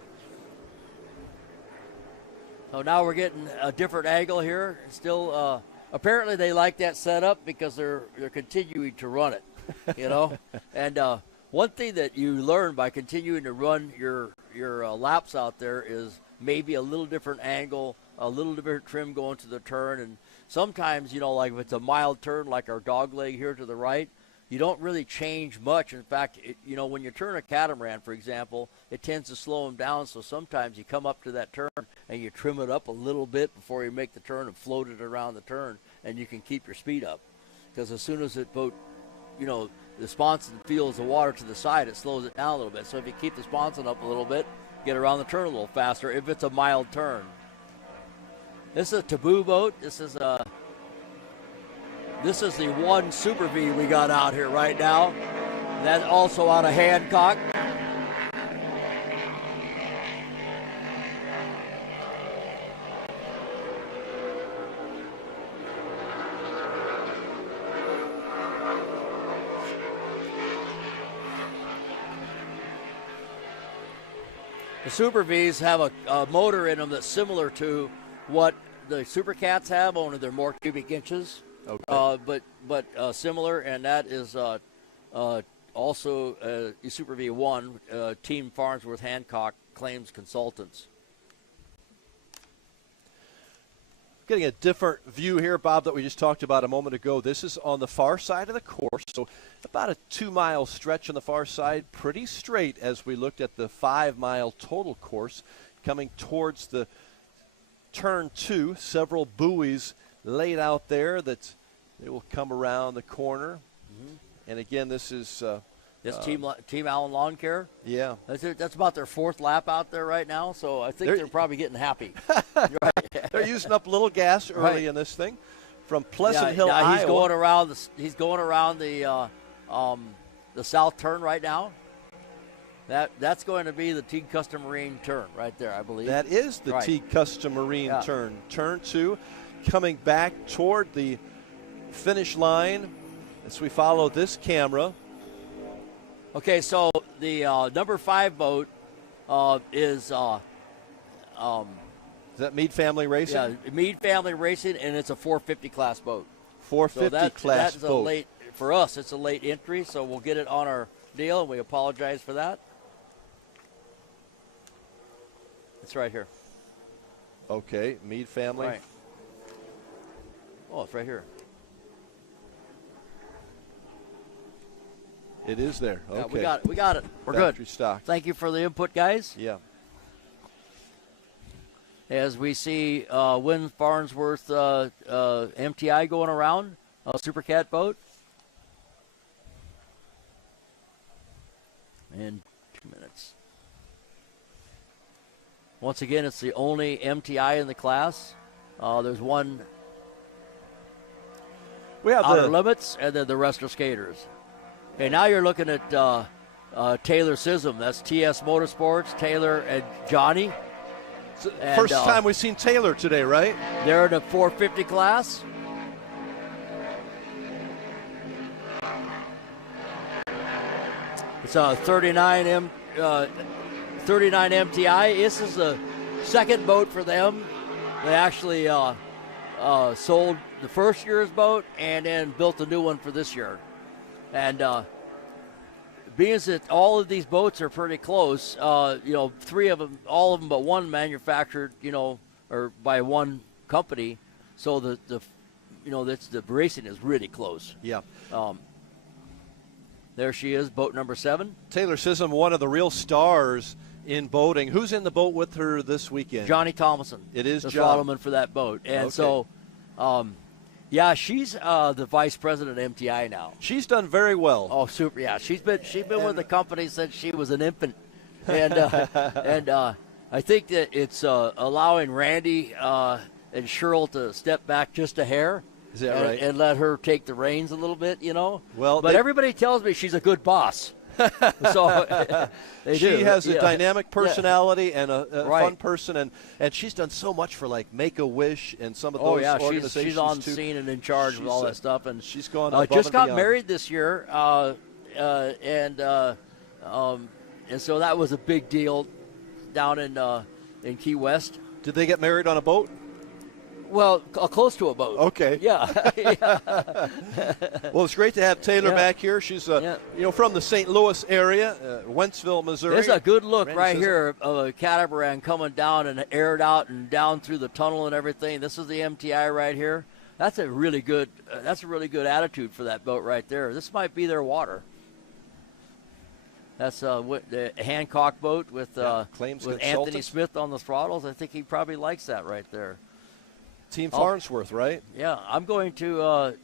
So now we're getting a different angle here. Still, apparently they like that setup because they're continuing to run it, you know. And one thing that you learn by continuing to run your laps out there is maybe a little different angle, a little different trim going to the turn. And sometimes, you know, like if it's a mild turn like our dog leg here to the right, you don't really change much. In fact, you know, when you turn a catamaran, for example, it tends to slow them down. So sometimes you come up to that turn and you trim it up a little bit before you make the turn and float it around the turn, and you can keep your speed up. Because as soon as it boat, you know, the sponson feels the water to the side, it slows it down a little bit. So if you keep the sponson up a little bit, get around the turn a little faster if it's a mild turn. This is a Taboo boat. This is the one Super V we got out here right now. That's also out of Hancock. The Super Vs have a motor in them that's similar to what the Super Cats have, only they're more cubic inches. Okay. But similar, and that is also Super V1, Team Farnsworth Hancock Claims Consultants. Getting a different view here, Bob, that we just talked about a moment ago. This is on the far side of the course, so about a 2-mile stretch on the far side, pretty straight as we looked at the 5-mile total course coming towards the turn 2. Several buoys laid out there that they will come around the corner. Mm-hmm. And again, this is Team Allen Lawn Care. Yeah. That's about their 4th lap out there right now, so I think they're probably getting happy. They're using up a little gas early in this thing. From Pleasant Hill, Iowa. He's going around the south turn right now. That's going to be the Teague Custom Marine turn right there, I believe. That is the right. Teague Custom Marine turn. Turn 2, coming back toward the finish line as we follow this camera. Okay, so the number 5 boat is that Meade Family Racing? Yeah, Meade Family Racing, and it's a 450 class boat. 450 class that's boat. A late, for us, it's a late entry, so we'll get it on our deal, and we apologize for that. It's right here. Okay, Meade Family. Right. Oh, it's right here. It is there. Okay. Yeah, we got it. We're Factory good. Stock. Thank you for the input, guys. Yeah. As we see Wynn Farnsworth MTI going around, a Super Cat boat. In 2 minutes. Once again, it's the only MTI in the class. There's one outer limits, and then the rest are skaters. Okay, now you're looking at Taylor Sism. That's TS Motorsports, Taylor and Johnny. And, first time we've seen Taylor today, right? They're in the 450 class. It's a 39 MTI. This is the second boat for them. They actually sold the first year's boat and then built a new one for this year. And being that all of these boats are pretty close, 3 of them, all of them but one manufactured, or by one company. So the racing is really close. Yeah. There she is, boat number 7. Taylor Sism, one of the real stars in boating. Who's in the boat with her this weekend? Johnny Thomason. It is the John. throttlman for that boat. And okay. so, she's the vice president of MTI now. She's done very well. Oh, super! Yeah, she's been with the company since she was an infant, and I think that it's allowing Randy and Cheryl to step back just a hair. Is that right? And let her take the reins a little bit, Well, but everybody tells me she's a good boss. So she has a dynamic personality and a right. fun person, and she's done so much for like Make-A-Wish and some of those organizations. She's on too. scene and in charge of all that stuff, and she's gone above just and got beyond. married this year, and so that was a big deal down in Key West. Did they get married on a boat? Well, close to a boat. Okay. Yeah. Well, it's great to have Taylor back here. She's from the St. Louis area, Wentzville, Missouri. There's a good look Randy right Sism. here of a catamaran coming down and aired out and down through the tunnel and everything. This is the MTI right here. That's a really good. That's a really good attitude for that boat right there. This might be their water. That's the Hancock boat with Anthony Smith on the throttles. I think he probably likes that right there. Team Farnsworth, right? Yeah, I'm going to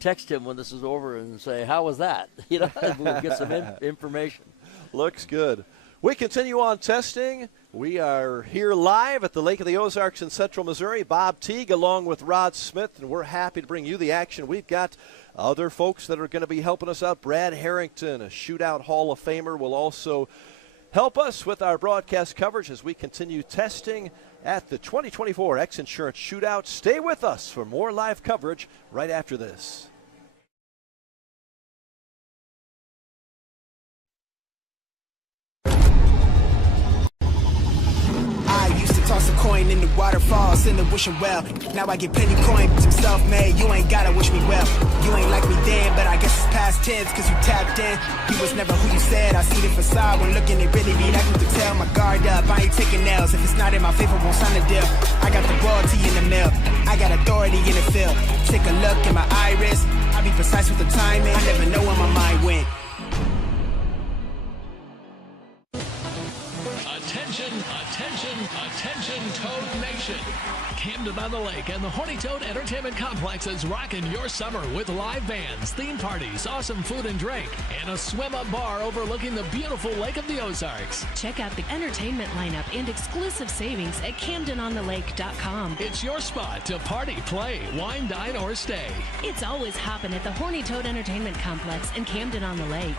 text him when this is over and say, how was that? We'll get some information. Looks good. We continue on testing. We are here live at the Lake of the Ozarks in Central Missouri. Bob Teague along with Rod Smith, and we're happy to bring you the action. We've got other folks that are going to be helping us out. Brad Harrington, a Shootout Hall of Famer, will also help us with our broadcast coverage as we continue testing at the 2024 X Insurance Shootout. Stay with us for more live coverage right after this. I used to toss a coin in the waterfalls in the wishing well. Now I get plenty coin, some self-made. You ain't gotta wish me well. You ain't like me then, but I guess it's past tense, cause you tapped in. You was never who you said. I see the facade when looking, it really be like you could tell. My guard up, I ain't taking L's. If it's not in my favor, won't sign a deal. I got the royalty in the mill. I got authority in the field. Take a look in my iris. I be precise with the timing. I never know where my mind went. Attention, Toad Nation. Camden on the Lake and the Horny Toad Entertainment Complex is rocking your summer with live bands, theme parties, awesome food and drink, and a swim-up bar overlooking the beautiful Lake of the Ozarks. Check out the entertainment lineup and exclusive savings at CamdenOnTheLake.com. It's your spot to party, play, wine, dine, or stay. It's always hopping at the Horny Toad Entertainment Complex in Camden on the Lake.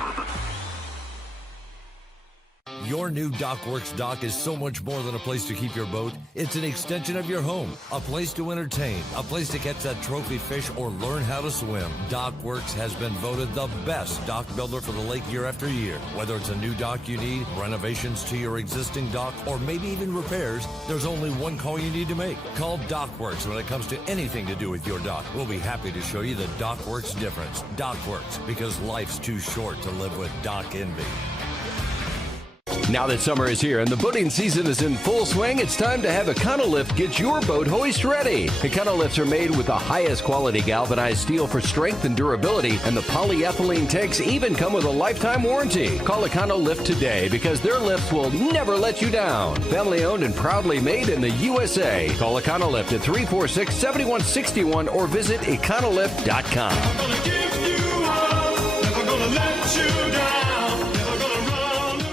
Your new DockWorks dock is so much more than a place to keep your boat. It's an extension of your home, a place to entertain, a place to catch that trophy fish or learn how to swim. DockWorks has been voted the best dock builder for the lake year after year. Whether it's a new dock you need, renovations to your existing dock, or maybe even repairs, there's only one call you need to make. Call DockWorks when it comes to anything to do with your dock. We'll be happy to show you the DockWorks difference. DockWorks, because life's too short to live with dock envy. Now that summer is here and the boating season is in full swing, it's time to have Econolift get your boat hoist ready. Econolifts are made with the highest quality galvanized steel for strength and durability, and the polyethylene tanks even come with a lifetime warranty. Call Econolift today because their lifts will never let you down. Family owned and proudly made in the USA. Call Econolift at 346-7161 or visit econolift.com. I'm gonna give you up, never gonna let you down, never gonna run around.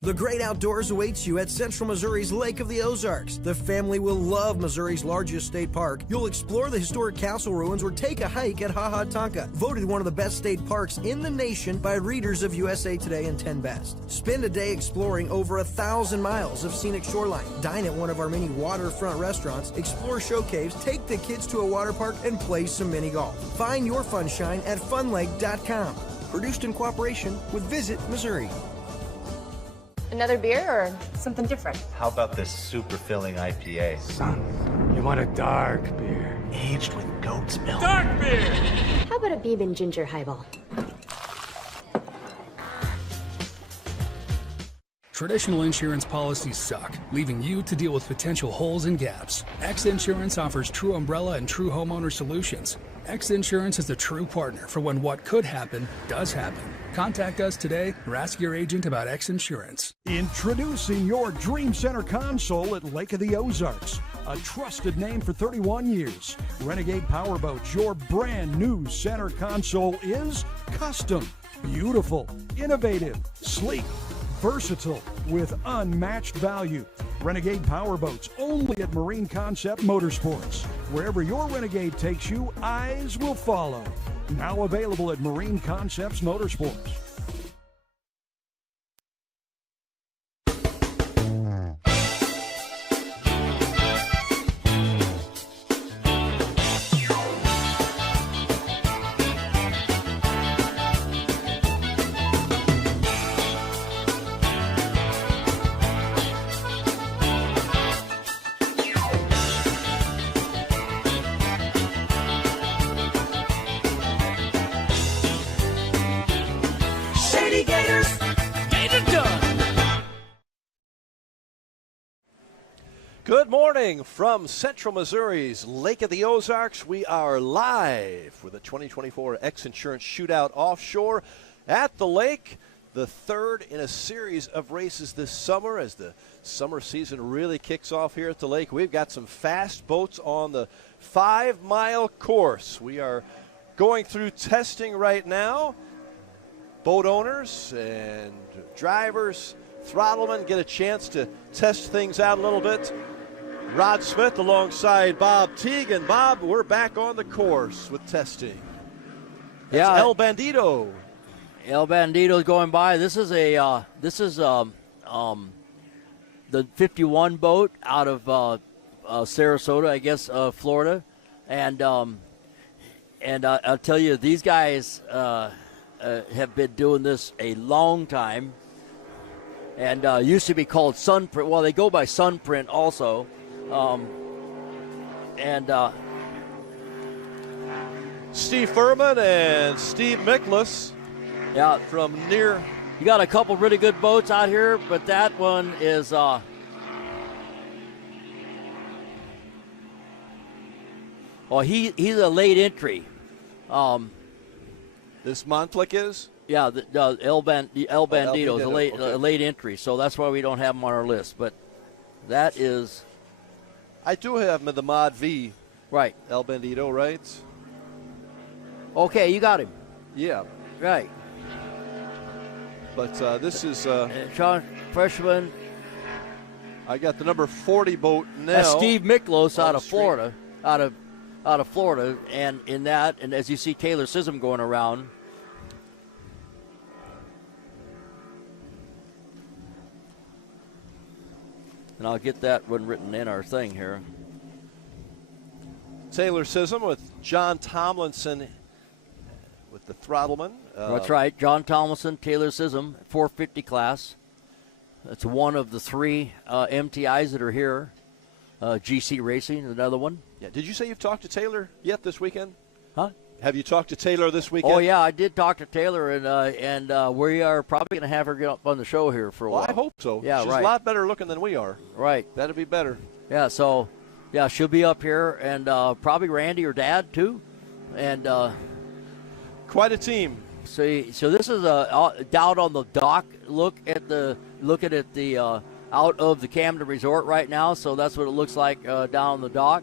The great outdoors awaits you at Central Missouri's Lake of the Ozarks. The family will love Missouri's largest state park. You'll explore the historic castle ruins or take a hike at Ha Ha Tonka, voted one of the best state parks in the nation by readers of USA Today and 10 Best. Spend a day exploring over 1,000 miles of scenic shoreline. Dine at one of our many waterfront restaurants, explore show caves, take the kids to a water park, and play some mini golf. Find your funshine at funlake.com. Produced in cooperation with Visit Missouri. Another beer or something different? How about this super filling IPA? Son, you want a dark beer. Aged with goat's milk. Dark beer! How about a bourbon ginger highball? Traditional insurance policies suck, leaving you to deal with potential holes and gaps. X Insurance offers true umbrella and true homeowner solutions. X Insurance is the true partner for when what could happen does happen. Contact us today or ask your agent about X Insurance. Introducing your Dream Center console at Lake of the Ozarks. A trusted name for 31 years. Renegade Powerboats, your brand new center console is custom, beautiful, innovative, sleek, versatile, with unmatched value. Renegade Powerboats, only at Marine Concept Motorsports. Wherever your Renegade takes you, eyes will follow. Now available at Marine Concepts Motorsports. Good morning from Central Missouri's Lake of the Ozarks. We are live for the 2024 X Insurance Shootout Offshore at the lake. The third in a series of races this summer as the summer season really kicks off here at the lake. We've got some fast boats on the 5-mile course. We are going through testing right now. Boat owners and drivers, throttlemen get a chance to test things out a little bit. Rod Smith alongside Bob Teague. Bob, we're back on the course with testing. That's El Bandito. El Bandito's going by. This is the 51 boat out of Sarasota, I guess, Florida, and I'll tell you, these guys have been doing this a long time, and used to be called Sunprint. Well, they go by Sunprint also. Steve Furman and Steve Miklas. Yeah, from near. You got a couple really good boats out here, but that one is. He's a late entry. This Montlick is. Yeah, the El Bandito is a late entry, so that's why we don't have him on our list. But that is. I do have him in the Mod V. Right. El Bandito, right? Okay, you got him. Yeah. Right. But this is. Sean Freshman. I got the number 40 boat now. That's Steve Miklos out of Florida. Out of Florida. And in that, and as you see Taylor Sissom going around. And I'll get that one written in our thing here. Taylor Sism with John Tomlinson with the throttleman. That's right. John Tomlinson, Taylor Sism, 450 class. That's one of the 3 MTIs that are here. GC Racing, another one. Yeah. Did you say you've talked to Taylor yet this weekend? Huh? Have you talked to Taylor this weekend? Oh, yeah, I did talk to Taylor, and we are probably going to have her get up on the show here for a while. I hope so. Yeah, She's right. a lot better looking than we are. Right. That'd be better. Yeah, so, yeah, she'll be up here, and probably Randy or Dad, too. And quite a team. So this is down on the dock. Looking at the out of the Camden Resort right now. So that's what it looks like down on the dock.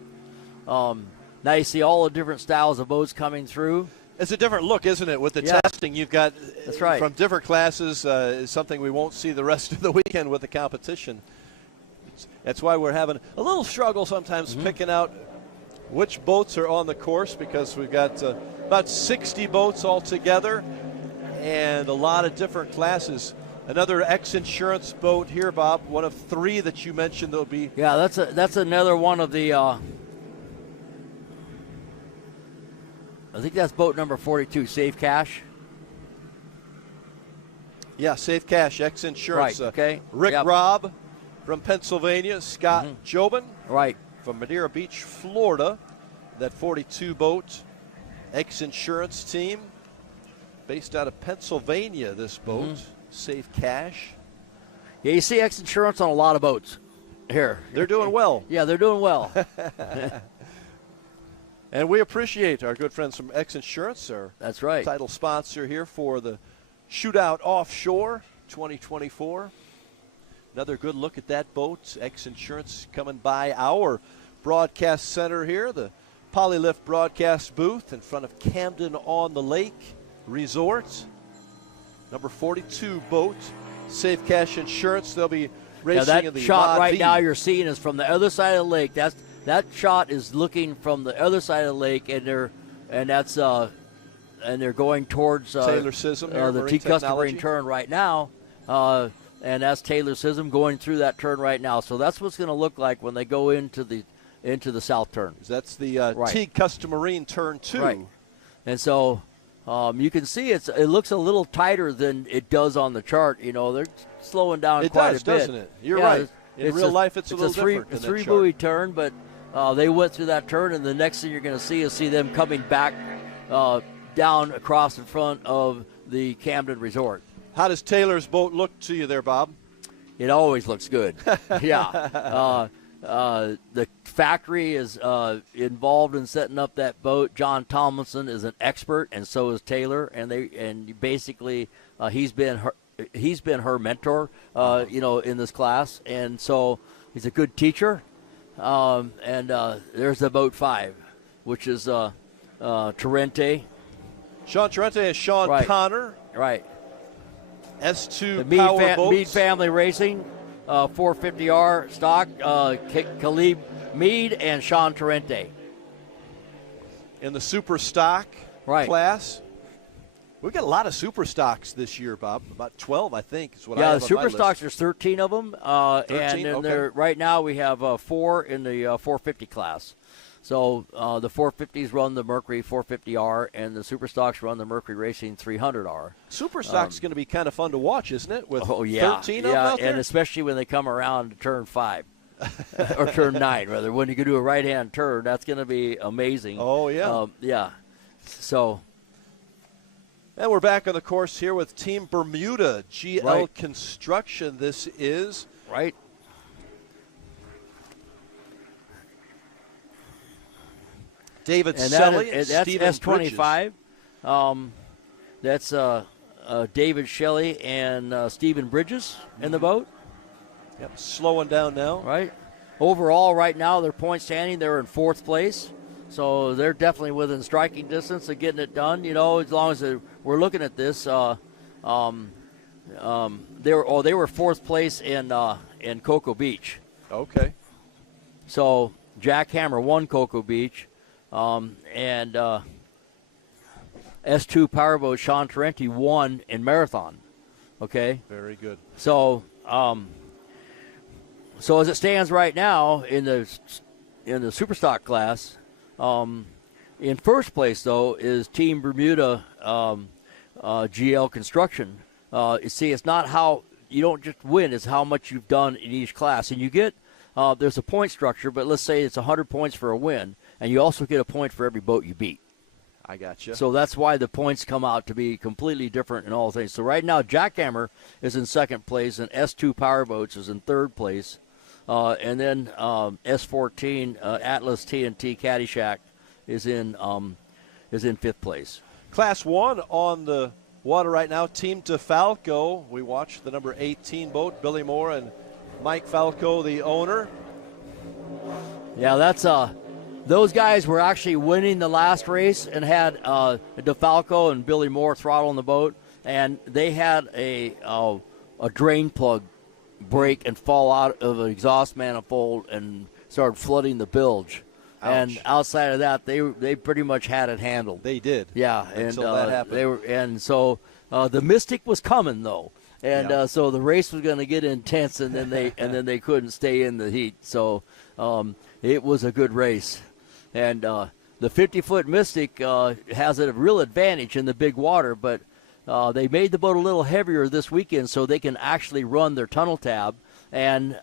Now you see all the different styles of boats coming through. It's a different look, isn't it? With the testing, you've got that's right. From different classes. Something we won't see the rest of the weekend with the competition. That's why we're having a little struggle sometimes picking out which boats are on the course, because we've got about 60 boats altogether and a lot of different classes. Another X-Insurance boat here, Bob, one of 3 that you mentioned there'll be. Yeah, that's another one of the I think that's boat number 42, Safe Cash. Yeah, Safe Cash, X-Insurance. Right, okay. Rick Robb from Pennsylvania, Scott Jobin. Right. From Madeira Beach, Florida. That 42 boat X-Insurance team. Based out of Pennsylvania, this boat. Safe Cash. Yeah, you see X-Insurance on a lot of boats here. They're doing well. Yeah, they're doing well. And we appreciate our good friends from X-Insurance, our that's right. title sponsor here for the Shootout Offshore 2024. Another good look at that boat. X-Insurance coming by our broadcast center here, the Polylift broadcast booth in front of Camden on the Lake Resort. Number 42 boat, Safe Cash Insurance. They'll be racing in the shot Mod right V. now you're seeing is from the other side of the lake. That shot is looking from the other side of the lake, and they're going towards Taylor Sism, the T-Custom Marine turn right now. And that's Taylor Sism going through that turn right now. So that's what's going to look like when they go into the south turn. That's the T-Custom Marine turn 2. Right. And so you can see it looks a little tighter than it does on the chart. You know, they're slowing down quite a bit. Doesn't it? You're right. In real life, it's a little different than It's a three-buoy turn, but they went through that turn, and the next thing you're going to see them coming back down across in front of the Camden Resort. How does Taylor's boat look to you there, Bob? It always looks good. Yeah. The factory is involved in setting up that boat. John Tomlinson is an expert, and so is Taylor. And basically he's been her mentor, in this class. And so he's a good teacher. And there's the boat 5, which is Torrente. Sean Torrente and Sean Connor. Right. S2 the Power Boats. Meade Family Racing, 450R stock, Khalib Meade and Sean Torrente. In the super stock class. We've got a lot of super stocks this year, Bob. About 12, I think, is what I have the super on my stocks, list. there's 13 of them. 13? And then right now we have 4 in the 450 class. So the 450s run the Mercury 450R, and the Super Stocks run the Mercury Racing 300R. Super Stock's going to be kind of fun to watch, isn't it? With 13 of them out there? And especially when they come around to turn 5. Or turn 9, rather. When you can do a right-hand turn, that's going to be amazing. Oh, yeah. Yeah. So. And we're back on the course here with Team Bermuda, GL Construction. This is. Right. David Shelley and that's Stephen S25. That's David Shelley and Stephen Bridges in the boat. Yep, slowing down now. Right. Overall, right now, their point standing, they're in 4th place. So they're definitely within striking distance of getting it done. You know, as long as we're looking at this, they were 4th place in Cocoa Beach. Okay. So Jack Hammer won Cocoa Beach. And S2 Powerboat Sean Torrente won in Marathon. Okay? Very good. So So as it stands right now in the Superstock class, in first place though is Team Bermuda GL Construction. See, it's not how you don't just win; it's how much you've done in each class, and you get there's a point structure. But let's say it's 100 points for a win, and you also get a point for every boat you beat. I got you. So that's why the points come out to be completely different in all things. So right now, Jackhammer is in second place, and S2 Powerboats is in third place. And then S14 Atlas TNT Caddyshack is in fifth place. Class 1 on the water right now. Team DeFalco. We watched the number 18 boat, Billy Moore and Mike Falco, the owner. Yeah, that's those guys were actually winning the last race and had DeFalco and Billy Moore throttling the boat, and they had a drain plug break and fall out of an exhaust manifold and started flooding the bilge. Ouch. And outside of that, they pretty much had it handled. They did. Yeah, until and that happened. So the Mystic was coming though, and so the race was going to get intense, and then they couldn't stay in the heat. So it was a good race, and the 50-foot Mystic has a real advantage in the big water, but they made the boat a little heavier this weekend so they can actually run their tunnel tab, and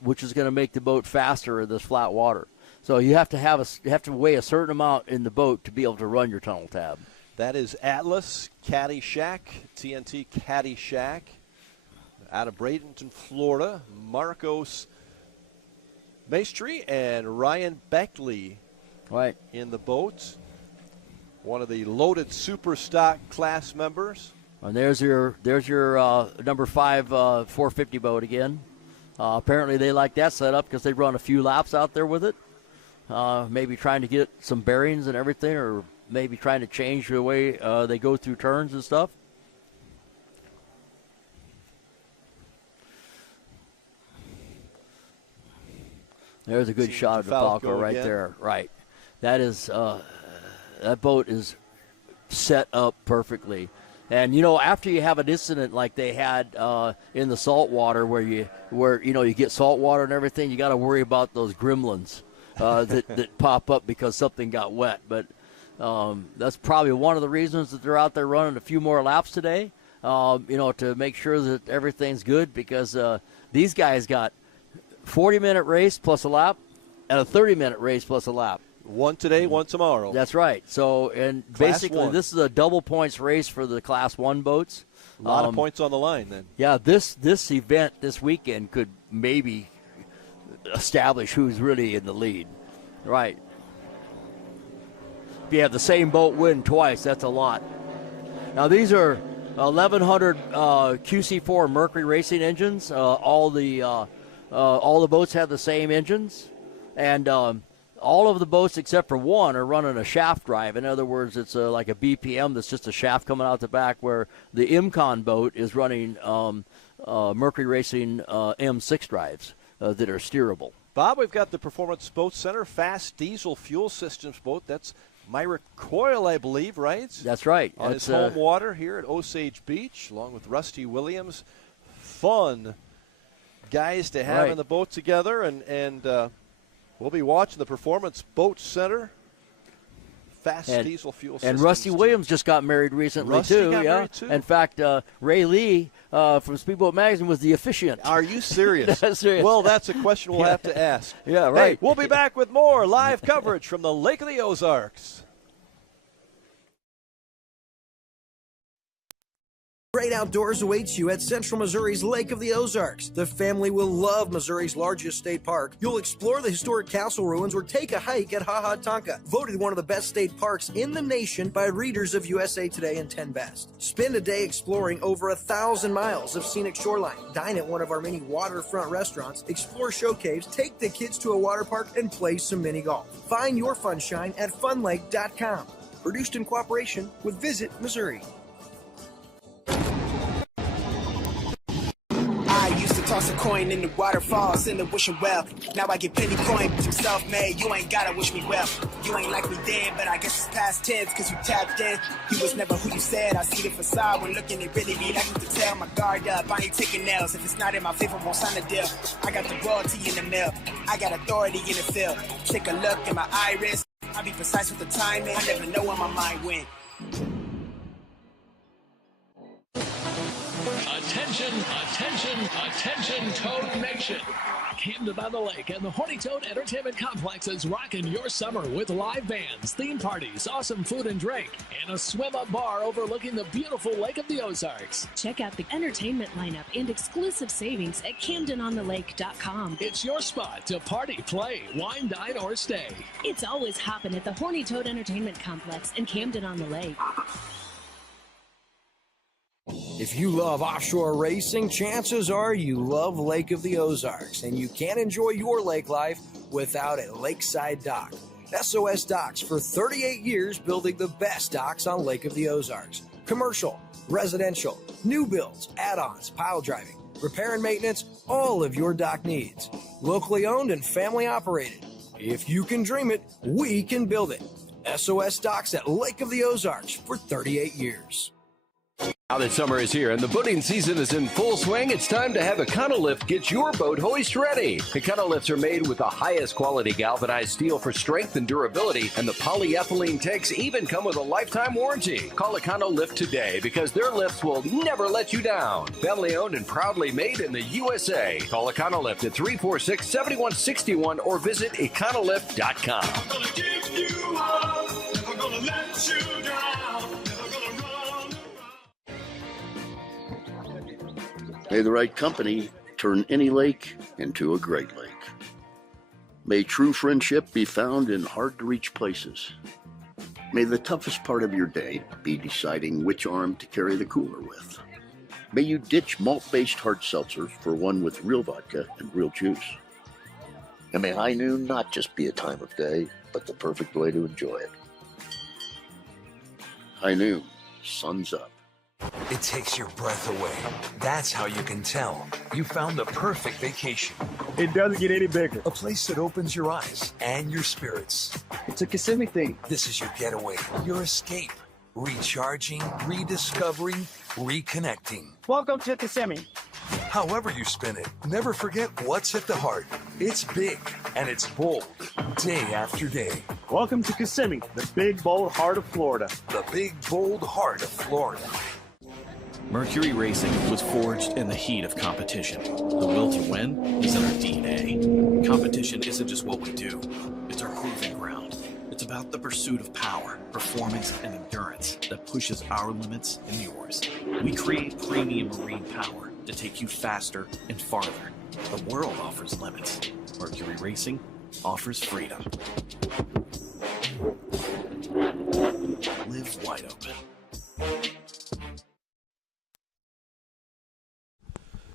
which is going to make the boat faster in this flat water. So you have to weigh a certain amount in the boat to be able to run your tunnel tab. That is Atlas Caddyshack, TNT Caddyshack, out of Bradenton, Florida. Marcos Maestri and Ryan Beckley in the boat. One of the loaded super stock class members. And there's your number 5 450 boat again. Apparently they like that setup because they run a few laps out there with it. Maybe trying to get some bearings and everything, or maybe trying to change the way they go through turns and stuff. There's a good shot of DeFalco right there. Right. That is that boat is set up perfectly. And after you have an incident like they had in the salt water, where you get salt water and everything, you got to worry about those gremlins that pop up because something got wet. But that's probably one of the reasons that they're out there running a few more laps today. To make sure that everything's good, because these guys got 40-minute race plus a lap and a 30-minute race plus a lap. One today, one tomorrow. That's right. So, and Class basically, 1. this is a double points race for the Class 1 boats. A lot of points on the line then. Yeah, this event this weekend could maybe establish who's really in the lead. Right. If you have the same boat win twice, that's a lot. Now, these are 1,100 QC4 Mercury racing engines. All the boats have the same engines, and all of the boats except for one are running a shaft drive. In other words, it's like a BPM that's just a shaft coming out the back, where the IMCON boat is running Mercury Racing M6 drives that are steerable. Bob, we've got the Performance Boat Center fast diesel fuel systems boat. That's Myra Coyle, I believe, right? That's right. On his home water here at Osage Beach, along with Rusty Williams. Fun guys to have in the boat together, and we'll be watching the Performance Boat Center fast diesel fuel systems. And Rusty Williams just got married recently, married too. In fact, Ray Lee from Speedboat Magazine was the officiant. Are you serious? That's serious. Well, that's a question we'll have to ask. Yeah, right. Hey, we'll be back with more live coverage from the Lake of the Ozarks. Great outdoors awaits you at Central Missouri's Lake of the Ozarks. The family will love Missouri's largest state park. You'll explore the historic castle ruins or take a hike at Ha Ha Tonka, voted one of the best state parks in the nation by readers of USA Today and 10 Best. Spend a day exploring over 1,000 miles of scenic shoreline. Dine at one of our many waterfront restaurants, explore show caves, take the kids to a water park, and play some mini golf. Find your funshine at funlake.com. Produced in cooperation with Visit Missouri. Toss a coin in the waterfalls in the wishing well. Now I get penny coin, but I'm self-made. You ain't gotta wish me well. You ain't like me then, but I guess it's past tense, cause you tapped in. You was never who you said. I see the facade when looking, it really be like you can tell. My guard up, I ain't taking nails. If it's not in my favor, won't sign the deal. I got the royalty in the mail. I got authority in the field. Take a look in my iris. I be precise with the timing. I never know where my mind went. Attention, attention, attention, Toad Nation. Camden on the Lake and the Horny Toad Entertainment Complex is rocking your summer with live bands, theme parties, awesome food and drink, and a swim-up bar overlooking the beautiful Lake of the Ozarks. Check out the entertainment lineup and exclusive savings at CamdenOnTheLake.com. It's your spot to party, play, wine, dine, or stay. It's always hopping at the Horny Toad Entertainment Complex in Camden on the Lake. If you love offshore racing, chances are you love Lake of the Ozarks, and you can't enjoy your lake life without a lakeside dock. SOS Docks for 38 years building the best docks on Lake of the Ozarks. Commercial, residential, new builds, add-ons, pile driving, repair and maintenance, all of your dock needs. Locally owned and family operated. If you can dream it, we can build it. SOS Docks at Lake of the Ozarks for 38 years. Now that summer is here and the boating season is in full swing, it's time to have Econolift get your boat hoist ready. Econolifts are made with the highest quality galvanized steel for strength and durability, and the polyethylene tanks even come with a lifetime warranty. Call Econolift today because their lifts will never let you down. Family owned and proudly made in the USA. Call Econolift at 346-7161 or visit econolift.com. I'm gonna give you up, never gonna let you down, never gonna run. May the right company turn any lake into a great lake. May true friendship be found in hard-to-reach places. May the toughest part of your day be deciding which arm to carry the cooler with. May you ditch malt-based hard seltzer for one with real vodka and real juice. And may high noon not just be a time of day, but the perfect way to enjoy it. High noon, sun's up. It takes your breath away. That's how you can tell you found the perfect vacation. It doesn't get any bigger. A place that opens your eyes and your spirits. It's a Kissimmee thing. This is your getaway, your escape. Recharging, rediscovering, reconnecting. Welcome to Kissimmee. However you spin it, never forget what's at the heart. It's big and it's bold, day after day. Welcome to Kissimmee, the big, bold heart of Florida. The big, bold heart of Florida. Mercury Racing was forged in the heat of competition. The will to win is in our DNA. Competition isn't just what we do, it's our proving ground. It's about the pursuit of power, performance, and endurance that pushes our limits and yours. We create premium marine power to take you faster and farther. The world offers limits. Mercury Racing offers freedom. Live wide open.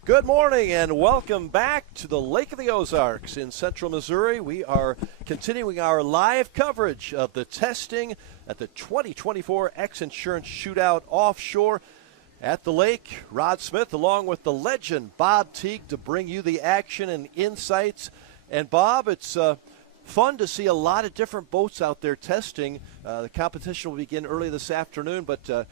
Good morning and welcome back to the Lake of the Ozarks in central Missouri. We are continuing our live coverage of the testing at the 2024 X Insurance Shootout Offshore at the lake. Rod Smith along with the legend Bob Teague to bring you the action and insights. And Bob, it's fun to see a lot of different boats out there testing. The competition will begin early this afternoon, but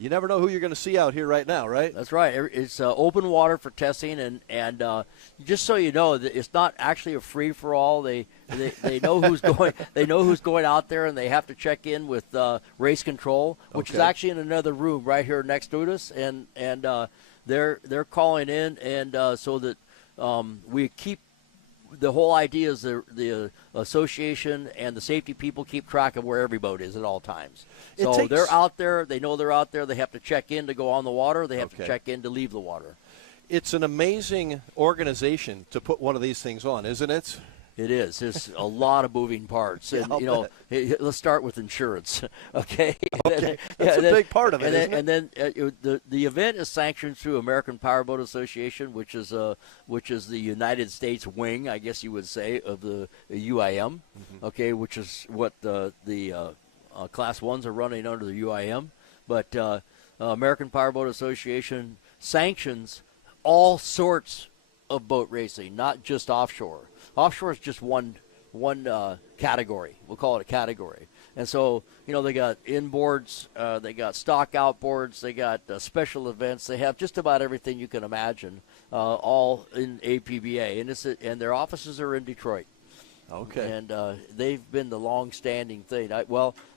you never know who you're going to see out here right now, right? That's right. It's open water for testing, and just so you know, it's not actually a free for all. They know who's going. They know who's going out there, and they have to check in with race control, which is actually in another room right here next to us, and they're calling in, and so that we keep. The whole idea is the association and the safety people keep track of where every boat is at all times. So they're out there. They know they're out there. They have to check in to go on the water. They have to check in to leave the water. It's an amazing organization to put one of these things on, isn't it? It is. There's a lot of moving parts. And, let's start with insurance, okay? That's a big part of it, isn't it? And then the event is sanctioned through American Powerboat Association, which is the United States wing, I guess you would say, of the UIM, okay, which is what the Class 1s are running under the UIM. But American Powerboat Association sanctions all sorts of boat racing, not just offshore. Offshore is just one category. We'll call it a category. And so, they got inboards, they got stock outboards, they got special events. They have just about everything you can imagine, all in APBA. And their offices are in Detroit. Okay. And they've been the long-standing thing.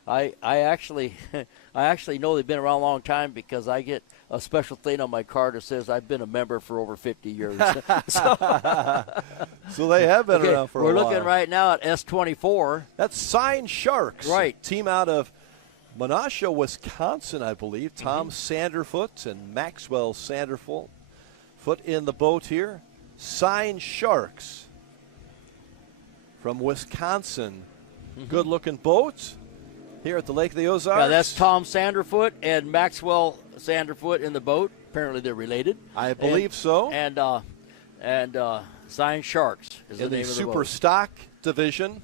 I actually know they've been around a long time because I get a special thing on my card that says I've been a member for over 50 years. So they have been around for a while. We're looking right now at S24. That's Sign Sharks. Right. Team out of Menasha, Wisconsin, I believe. Tom Sanderfoot and Maxwell Sanderfoot in the boat here. Sign Sharks from Wisconsin. Good-looking boat here at the Lake of the Ozarks. Yeah, that's Tom Sanderfoot and Maxwell Sanderfoot in the boat. Apparently they're related. I believe so. And Sign Sharks is the name of the boat. In the Super Stock division.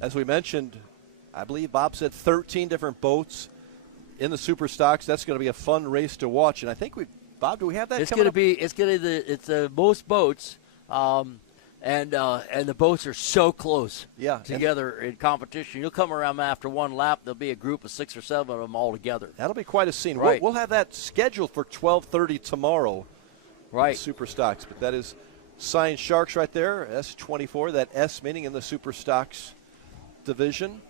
As we mentioned, I believe Bob said 13 different boats in the Super Stocks. That's going to be a fun race to watch. And I think Bob, do we have that it's coming going up? to be it's the most boats. And the boats are so close together in competition. You'll come around after one lap, there'll be a group of 6 or 7 of them all together. That'll be quite a scene. Right. We'll have that scheduled for 12:30 tomorrow. Right. Super Stocks. But that is Sign Sharks right there, S24, that S meaning in the Super Stocks division.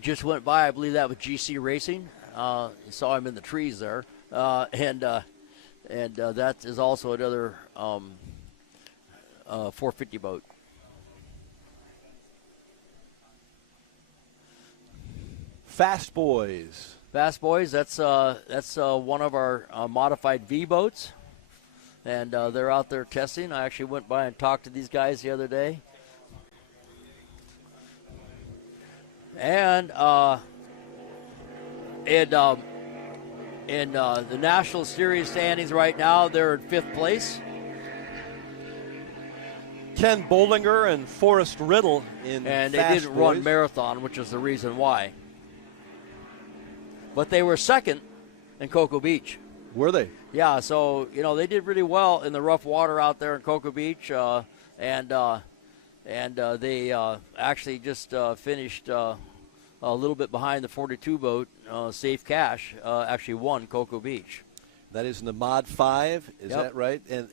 Just went by, I believe that was GC Racing. You saw him in the trees there, and that is also another 450 boat. Fast Boys. Fast Boys. That's one of our modified V boats, and they're out there testing. I actually went by and talked to these guys the other day, and in the National Series standings right now, they're in 5th place. Ken Boldinger and Forrest Riddle in And they Fast didn't Boys. run marathon, which is the reason why. But they were 2nd in Cocoa Beach. Were they? Yeah, so, they did really well in the rough water out there in Cocoa Beach. And they actually just finished a little bit behind the 42 boat, Safe Cash, actually won Cocoa Beach. That is in the Mod 5, is Yep. that right? And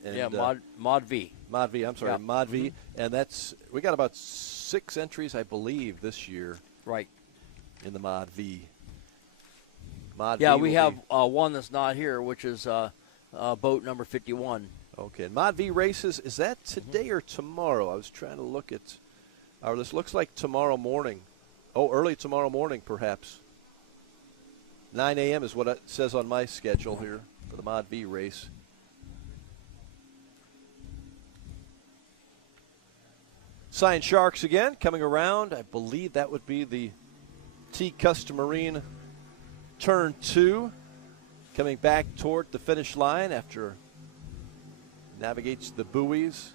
Mod V. Mod V, I'm sorry, Yep. Mod V. And we got about 6 entries, I believe, this year. Right. In the Mod V. Mod Yeah, V we will have be- one that's not here, which is boat number 51. Okay, and Mod V races, is that today or tomorrow? I was trying to look at this looks like tomorrow morning. Oh, early tomorrow morning, perhaps. 9 a.m. is what it says on my schedule here for the Mod V race. Sign Sharks again, coming around. I believe that would be the T Customarine turn 2, coming back toward the finish line after navigates the buoys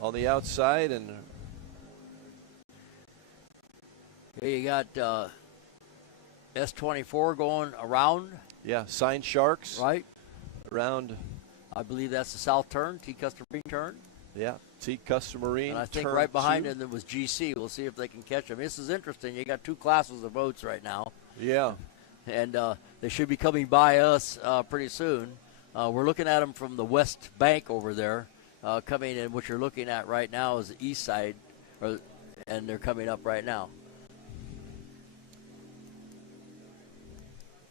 on the outside. And Here you got S24 going around. yeah, Sign Sharks. Right. Around. I believe that's the south turn, T Customarine turn. Yeah, T Customarine. And I think turn right behind 2. it was GC. We'll see if they can catch them. This is interesting. You got 2 classes of boats right now. Yeah. And they should be coming by us pretty soon. We're looking at them from the west bank over there. Coming in, what you're looking at right now is the east side, and they're coming up right now.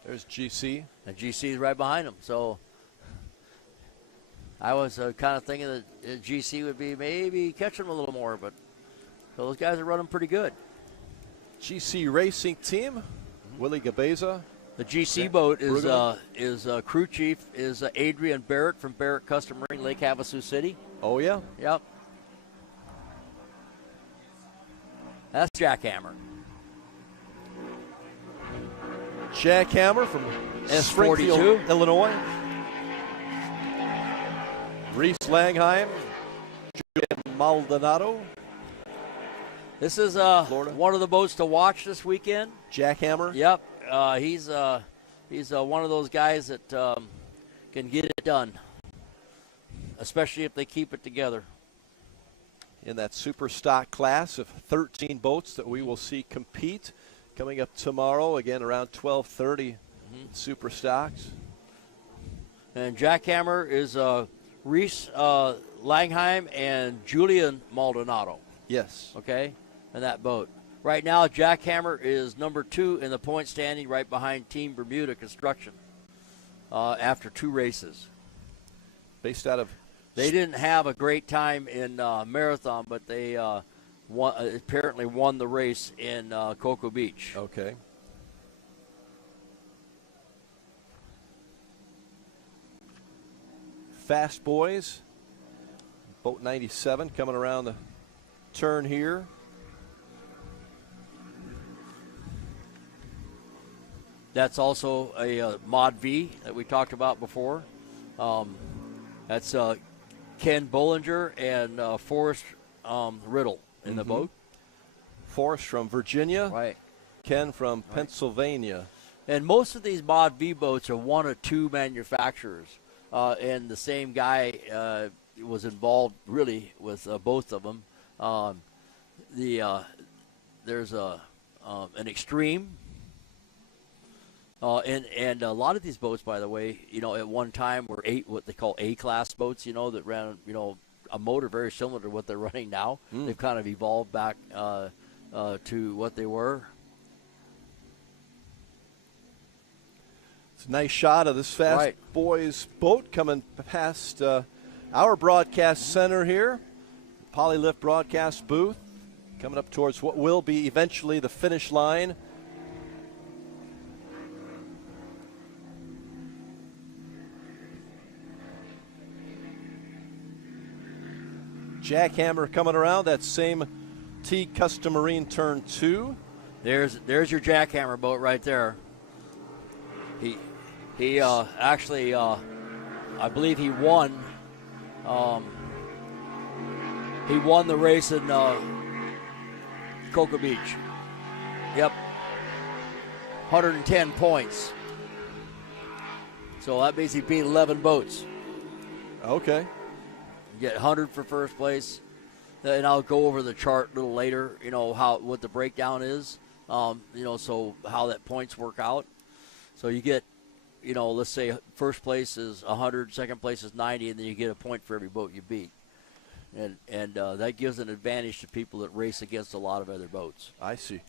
There's GC. And GC is right behind them. So I was kind of thinking that GC would be maybe catching them a little more, but those guys are running pretty good. GC Racing Team, Willie Gabeza. The GC boat is crew chief is Adrian Barrett from Barrett Customarine, Lake Havasu City. Oh, yeah? Yep. That's Jackhammer. Jackhammer from S42. Springfield, Illinois. Reese Langheim, Julian Maldonado. This is one of the boats to watch this weekend. Jackhammer? Yep. He's one of those guys that can get it done, especially if they keep it together. In that super stock class of 13 boats that we will see compete coming up tomorrow, again around 12:30. Super stocks. And Jackhammer is Reese Langheim and Julian Maldonado. Yes. Okay, in that boat. Right now, Jackhammer is number 2 in the point standing, right behind Team Bermuda Construction after 2 races. Based out of... They didn't have a great time in Marathon, but they apparently won the race in Cocoa Beach. Okay. Fast Boys, boat 97 coming around the turn here. That's also a Mod V that we talked about before. That's Ken Bollinger and Forrest Riddle in the boat. Forrest from Virginia. Right. Ken from Pennsylvania. And most of these Mod V boats are 1 or 2 manufacturers. And the same guy was involved really with both of them. There's an Extreme. And a lot of these boats, by the way, at one time were what they call A-class boats, that ran, a motor very similar to what they're running now. They've kind of evolved back to what they were. It's a nice shot of this Fast Boys boat coming past our broadcast center here. Polylift broadcast booth coming up towards what will be eventually the finish line. Jackhammer coming around that same T Custom Marine turn 2. There's your Jackhammer boat right there. He actually, I believe he won. He won the race in Cocoa Beach. Yep, 110 points. So that means he beat 11 boats. Okay. You get 100 for first place, and I'll go over the chart a little later. What the breakdown is. So how that points work out. So you get, let's say first place is 100, second place is 90, and then you get a point for every boat you beat. And that gives an advantage to people that race against a lot of other boats. I see.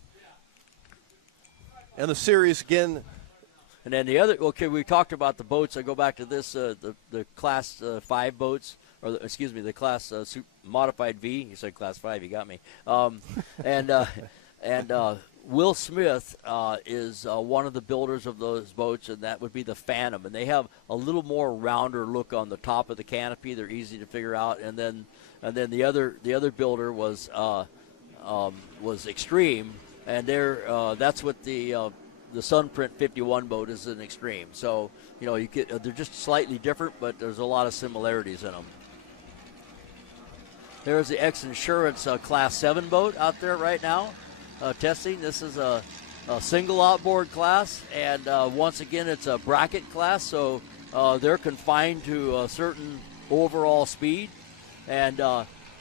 And the series again. And then we talked about the boats. I go back to this, the Class 5 boats, or the Class Modified V. You said Class 5, you got me. And Will Smith is one of the builders of those boats, and that would be the Phantom. And they have a little more rounder look on the top of the canopy. They're easy to figure out. And then the other builder was Extreme, and that's what the Sunprint 51 boat is, an Extreme. So you get they're just slightly different, but there's a lot of similarities in them. There's the X Insurance Class 7 boat out there right now. Testing. This is a single outboard class, and once again it's a bracket class, so they're confined to a certain overall speed, and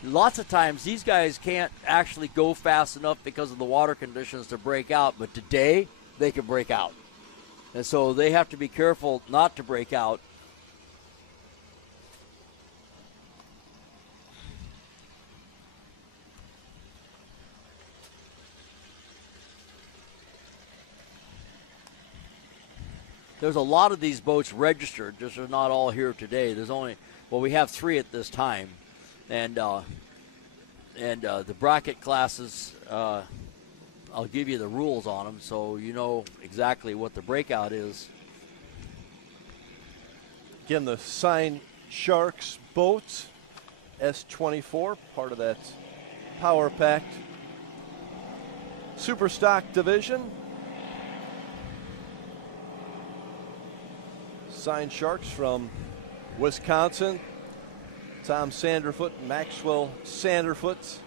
lots of times these guys can't actually go fast enough because of the water conditions to break out, but today they can break out, and so they have to be careful not to break out. There's a lot of these boats registered, just are not all here today. We have 3 at this time, and the bracket classes. I'll give you the rules on them, so you know exactly what the breakout is. Again, the Sign Sharks boat, S24, part of that Power Packed Super Stock division. Sign Sharks from Wisconsin. Tom Sanderfoot, Maxwell Sanderfoot.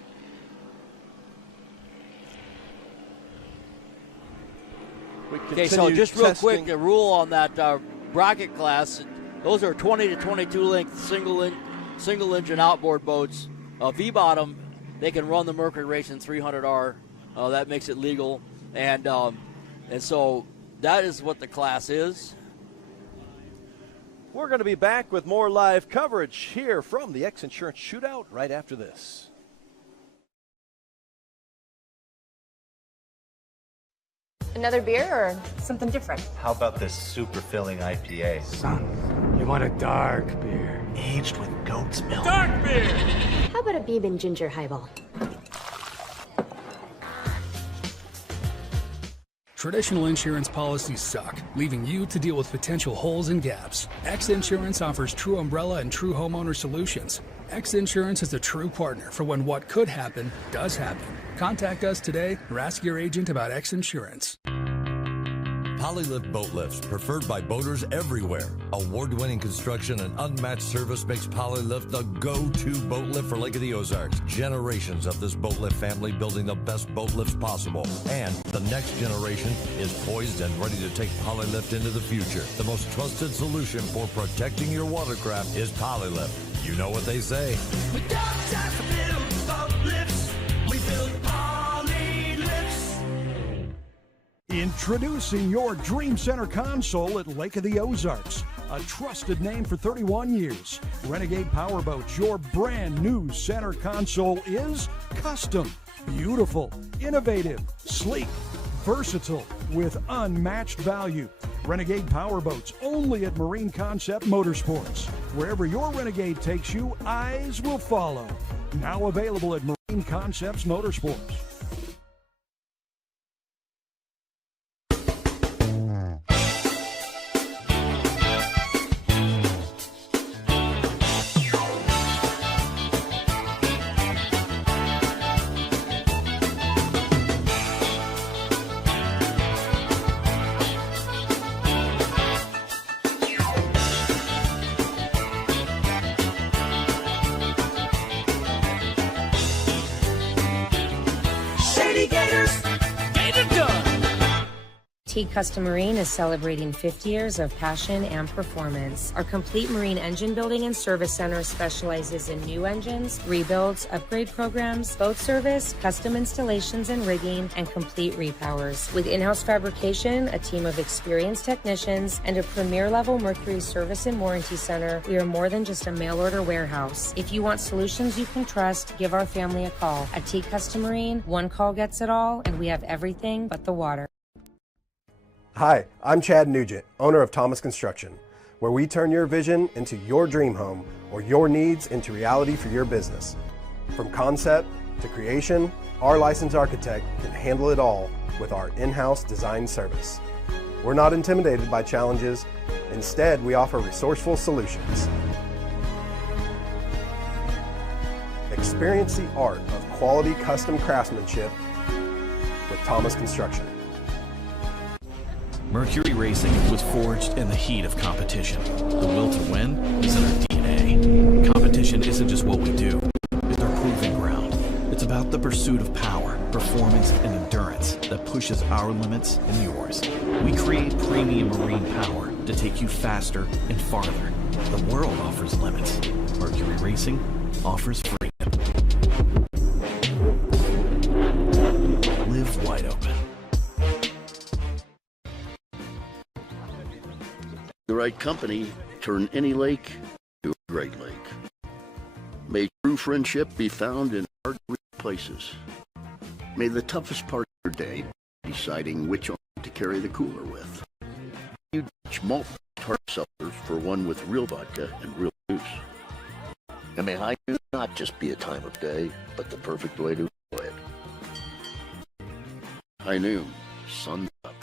Okay, so just real quick, the rule on that bracket class, those are 20 to 22 length single engine outboard boats. V-bottom, they can run the Mercury Racing 300R. That makes it legal, and so that is what the class is. We're going to be back with more live coverage here from the X Insurance Shootout right after this. Another beer or something different? How about this super filling IPA? Son, you want a dark beer. Aged with goat's milk. Dark beer! How about a bourbon ginger highball? Traditional insurance policies suck, leaving you to deal with potential holes and gaps. X Insurance offers true umbrella and true homeowner solutions. X Insurance is a true partner for when what could happen does happen. Contact us today or ask your agent about X Insurance. Polylift boat lifts, preferred by boaters everywhere. Award-winning construction and unmatched service makes Polylift the go-to boat lift for Lake of the Ozarks. Generations of this boat lift family building the best boat lifts possible. And the next generation is poised and ready to take Polylift into the future. The most trusted solution for protecting your watercraft is Polylift. You know what they say. We don't just build boat lifts, we build Polylifts. Introducing your Dream Center console at Lake of the Ozarks. A trusted name for 31 years. Renegade Powerboats, your brand new center console is custom, beautiful, innovative, sleek, versatile, with unmatched value. Renegade Powerboats, only at Marine Concept Motorsports. Wherever your Renegade takes you, eyes will follow. Now available at Marine Concepts Motorsports. Custom Marine is celebrating 50 years of passion and performance. Our complete marine engine building and service center specializes in new engines, rebuilds, upgrade programs, boat service, custom installations and rigging, and complete repowers. With in-house fabrication, a team of experienced technicians, and a premier-level Mercury service and warranty center, we are more than just a mail-order warehouse. If you want solutions you can trust, give our family a call. At T Custom Marine, one call gets it all, and we have everything but the water. Hi, I'm Chad Nugent, owner of Thomas Construction, where we turn your vision into your dream home or your needs into reality for your business. From concept to creation, our licensed architect can handle it all with our in-house design service. We're not intimidated by challenges. Instead, we offer resourceful solutions. Experience the art of quality custom craftsmanship with Thomas Construction. Mercury Racing was forged in the heat of competition. The will to win is in our DNA. Competition isn't just what we do, it's our proving ground. It's about the pursuit of power, performance, and endurance that pushes our limits and yours. We create premium marine power to take you faster and farther. The world offers limits. Mercury Racing offers freedom. Live wide open. The right company turn any lake to a great lake. May true friendship be found in hard-to-reach places. May the toughest part of your day be deciding which arm to carry the cooler with. You ditch malt hard seltzers for one with real vodka and real juice. And may high noon not just be a time of day, but the perfect way to enjoy it. High noon, sun's up.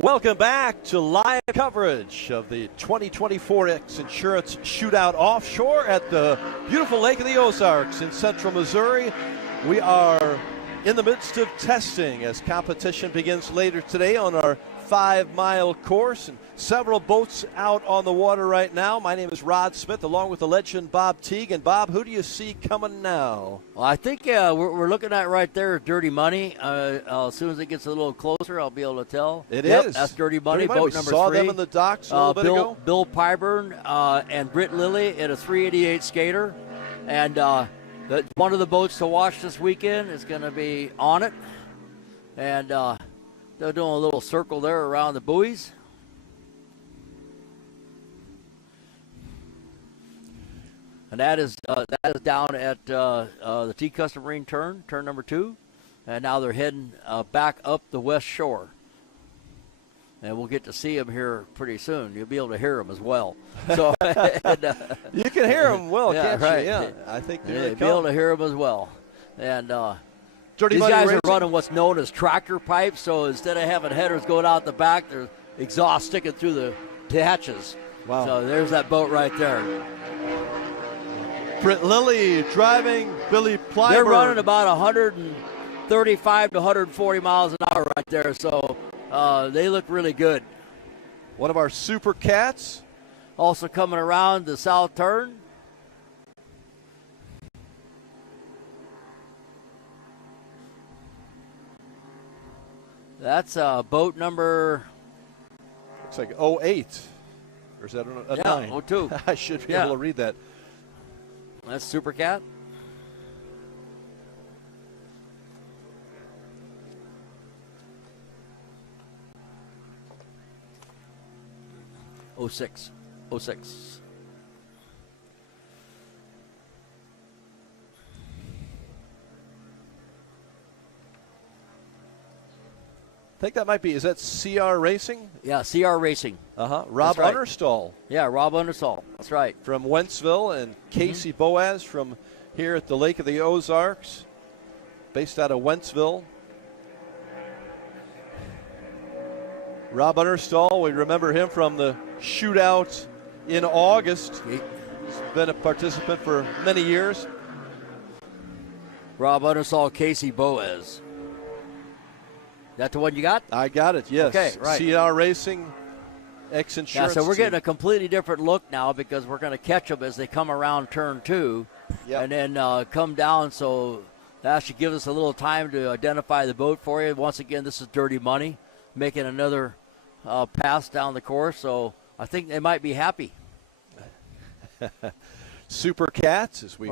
Welcome back to live coverage of the 2024 X Insurance Shootout Offshore at the beautiful Lake of the Ozarks in central Missouri. We are in the midst of testing as competition begins later today on our 35-mile course and several boats out on the water right now. My name is Rod Smith, along with the legend Bob Teague. And Bob, who do you see coming now? Well, I think we're looking at right there Dirty Money. As soon as it gets a little closer, I'll be able to tell. It is. That's Dirty Money, boat we number saw 3. them in the docks a little bit ago. Bill Pyburn and Britt Lilly in a 388 skater. And one of the boats to watch this weekend is going to be on it. And they're doing a little circle there around the buoys. And that is down at the T Custom Marine turn number 2. And now they're heading back up the west shore. And we'll get to see them here pretty soon. You'll be able to hear them as well. So you can hear them well, yeah, can't right. you? Yeah, I think you'll be able to hear them as well. And Dirty these Money guys Racing are running what's known as tractor pipes. So instead of having headers going out the back, there's exhaust sticking through the hatches. Wow. So there's that boat right there. Britt Lilly driving, Billy Plyburn. They're running about 135 to 140 miles an hour right there. So they look really good. One of our Super Cats. Also coming around the south turn. That's boat number... Looks like 08. Or is that a 9? 02. I should be able to read that. That's Super Cat. '06. I think that might be. Is that CR Racing? Yeah, CR Racing. Rob right. Understall. Yeah, Rob Understall. That's right. From Wentzville, and Casey Boaz from here at the Lake of the Ozarks, based out of Wentzville. Rob Understall, we remember him from the shootout in August. He's been a participant for many years. Rob Understall, Casey Boaz. That the one you got? I got it, yes. Okay, right. CR Racing, X-Insurance. Yeah, so we're team. getting a completely different look now because we're going to catch them as they come around turn 2 and then come down. So that should give us a little time to identify the boat for you. Once again, this is Dirty Money making another pass down the course. So I think they might be happy. Super Cats, as we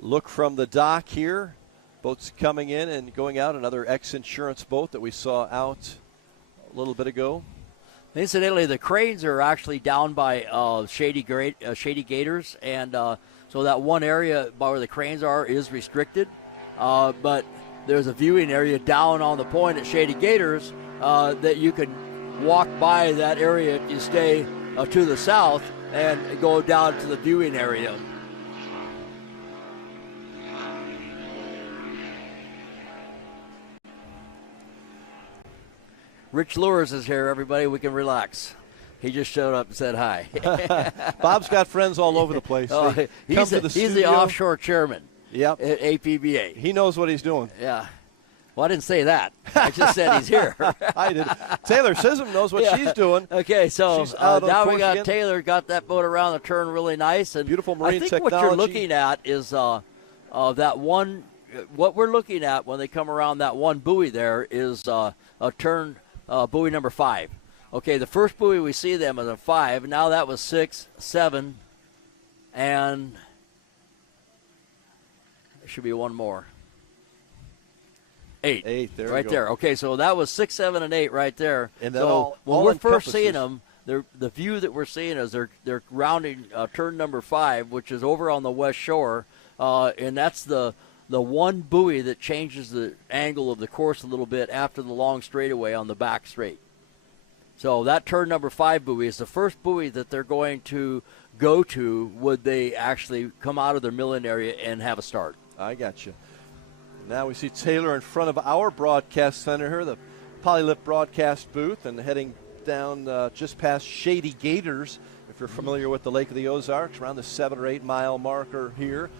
look from the dock here. Boats coming in and going out. Another X-Insurance boat that we saw out a little bit ago. Incidentally, the cranes are actually down by Shady Gators, and so that one area by where the cranes are is restricted. But there's a viewing area down on the point at Shady Gators that you can walk by that area if you stay to the south and go down to the viewing area. Rich Lures is here, everybody. We can relax. He just showed up and said hi. Bob's got friends all over the place. He's the offshore chairman at APBA. He knows what he's doing. Yeah. Well, I didn't say that. I just said he's here. I did. Taylor Sism knows what she's doing. Okay, so She's out on now the we course got again. Taylor, got that boat around the turn really nice. And beautiful marine I think technology. what you're looking at is that one, what we're looking at when they come around that one buoy there is a turn buoy number 5. Okay, the first buoy we see them is a 5. Now that was 6, 7, and there should be one more. 8. 8, there right we go. there. Okay, so that was 6, 7, and 8 right there. And that so when all we're first encompasses. seeing them, the view that we're seeing is they're rounding turn number 5, which is over on the west shore, and that's the one buoy that changes the angle of the course a little bit after the long straightaway on the back straight. So that turn number 5 buoy is the first buoy that they're going to go to would they actually come out of their milling area and have a start. I got you. Now we see Taylor in front of our broadcast center here, the Polylift broadcast booth, and heading down just past Shady Gators, if you're familiar with the Lake of the Ozarks, around the 7 or 8 mile marker here.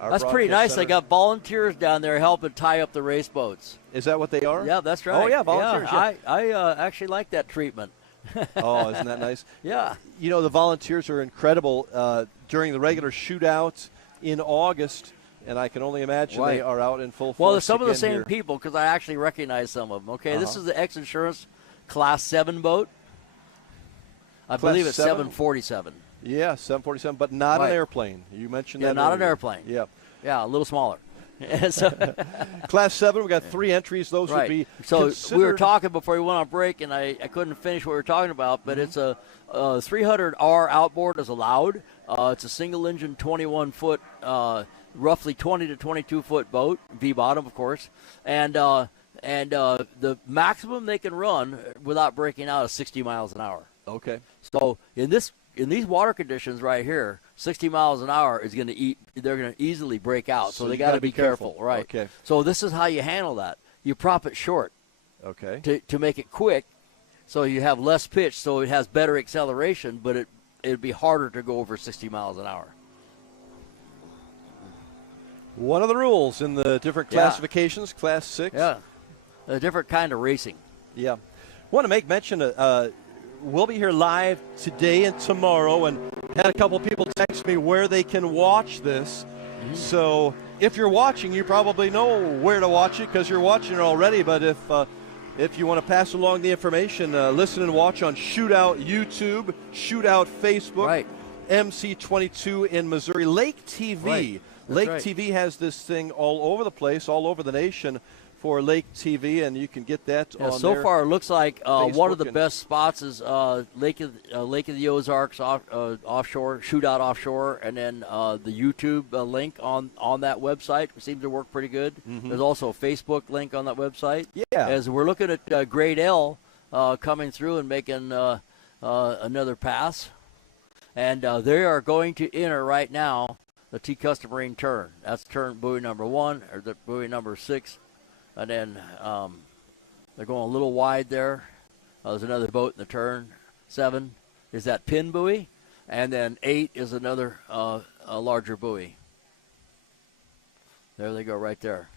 Our That's pretty broadcast nice. They center. got volunteers down there helping tie up the race boats. Is that what they are? Yeah, that's right. Oh, yeah, volunteers. Yeah. I actually like that treatment. Oh, isn't that nice? Yeah. You know, the volunteers are incredible during the regular shootout in August, and I can only imagine they are out in full force. Well, there's some of the again same here. people because I actually recognize some of them. Okay, this Uh-huh. is the X Insurance Class 7 boat. I Class believe it's 7? 747. Yeah, 747, but not an Right. airplane. You mentioned Yeah, that not an earlier. airplane. Yeah. Yeah, a little smaller. So, Class 7, we got 3 entries. Those would right. be So we were considered- talking before we went on break, and I couldn't finish what we were talking about, but it's a 300R outboard is allowed. It's a single-engine 21-foot, roughly 20 to 22-foot boat, V-bottom, of course, and the maximum they can run without breaking out is 60 miles an hour. Okay. So in these water conditions right here, 60 miles an hour is going to they're going to easily break out. So So they you got gotta to be be careful, careful. right? Okay. So this is how you handle that. You prop it short. Okay. To make it quick, so you have less pitch, so it has better acceleration, but it'd be harder to go over 60 miles an hour. One of the rules in the different Yeah. classifications, Class 6. Yeah, a different kind of racing. Yeah. Want to make mention, we'll be here live today and tomorrow, and had a couple people text me where they can watch this. So if you're watching, you probably know where to watch it because you're watching it already. But if you want to pass along the information, listen and watch on Shootout YouTube, Shootout Facebook, right. MC22 in Missouri, Lake TV. Right. That's Lake right. TV has this thing all over the place, all over the nation for Lake TV, and you can get that Yeah, on so their far, it looks like one of the Facebook and- best spots is Lake of the Ozarks offshore, Shootout Offshore, and then the YouTube link on that website seems to work pretty good. Mhm. There's also a Facebook link on that website. Yeah. As we're looking at Grade L coming through and making another pass, and they are going to enter right now the T Custom turn. That's turn buoy number 1 or the buoy number 6. And then they're going a little wide there. There's another boat in the turn. 7 is that pin buoy. And then 8 is another a larger buoy. There they go right there.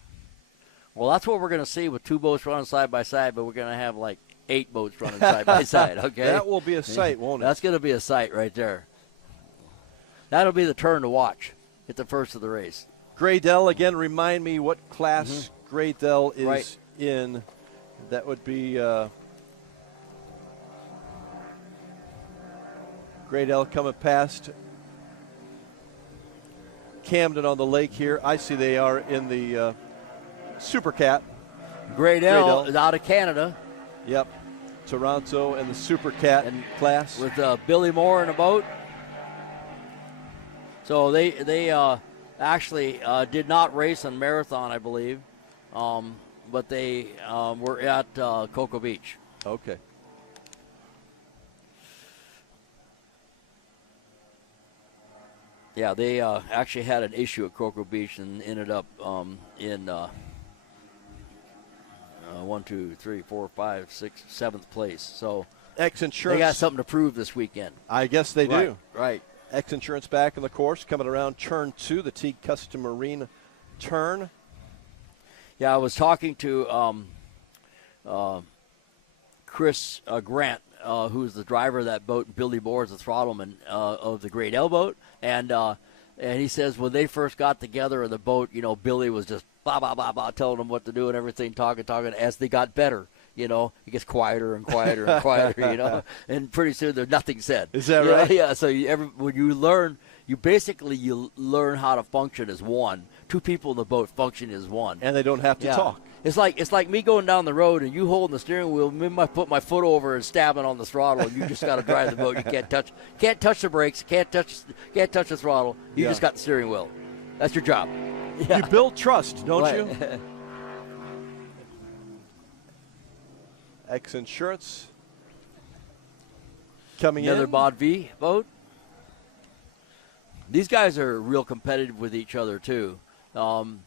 Well, that's what we're going to see with 2 boats running side by side, but we're going to have like 8 boats running side by side, okay? That will be a sight, won't it? That's going to be a sight right there. That'll be the turn to watch at the first of the race. Graydell, again, remind me what class Graydell is Right. in. That would be Graydell coming past Camden on the lake here. I see they are in the Super Cat. Graydell is out of Canada. Yep. Toronto and the Super Cat class. With Billy Moore in a boat. So they actually did not race on Marathon, I believe, but they were at Cocoa Beach. Okay. Yeah, they actually had an issue at Cocoa Beach and ended up in 1, 2, 3, 4, 5, 6, 7th place. So X Insurance. they got something to prove this weekend. I guess they do. Right. X Insurance back in the course, coming around turn 2, the T Custom Marine turn. Yeah, I was talking to Chris Grant, who's the driver of that boat, and Billy Moore is the throttleman of the Great L boat, and he says when they first got together in the boat, you know, Billy was just blah, blah, blah, blah, telling them what to do and everything, talking. As they got better, you know, it gets quieter and quieter and quieter, you know, and pretty soon there's nothing said. Is that You know, right? Yeah, so when you learn, you learn how to function as one. 2 people in the boat function as one. And they don't have to talk. It's like me going down the road and you holding the steering wheel, put my foot over and stabbing on the throttle, and you just got to drive the boat. You can't touch the brakes, can't touch the throttle. You Yeah. just got the steering wheel. That's your job. Yeah. You build trust, don't Right. you? X Insurance coming Another in. Mod V boat. These guys are real competitive with each other too. And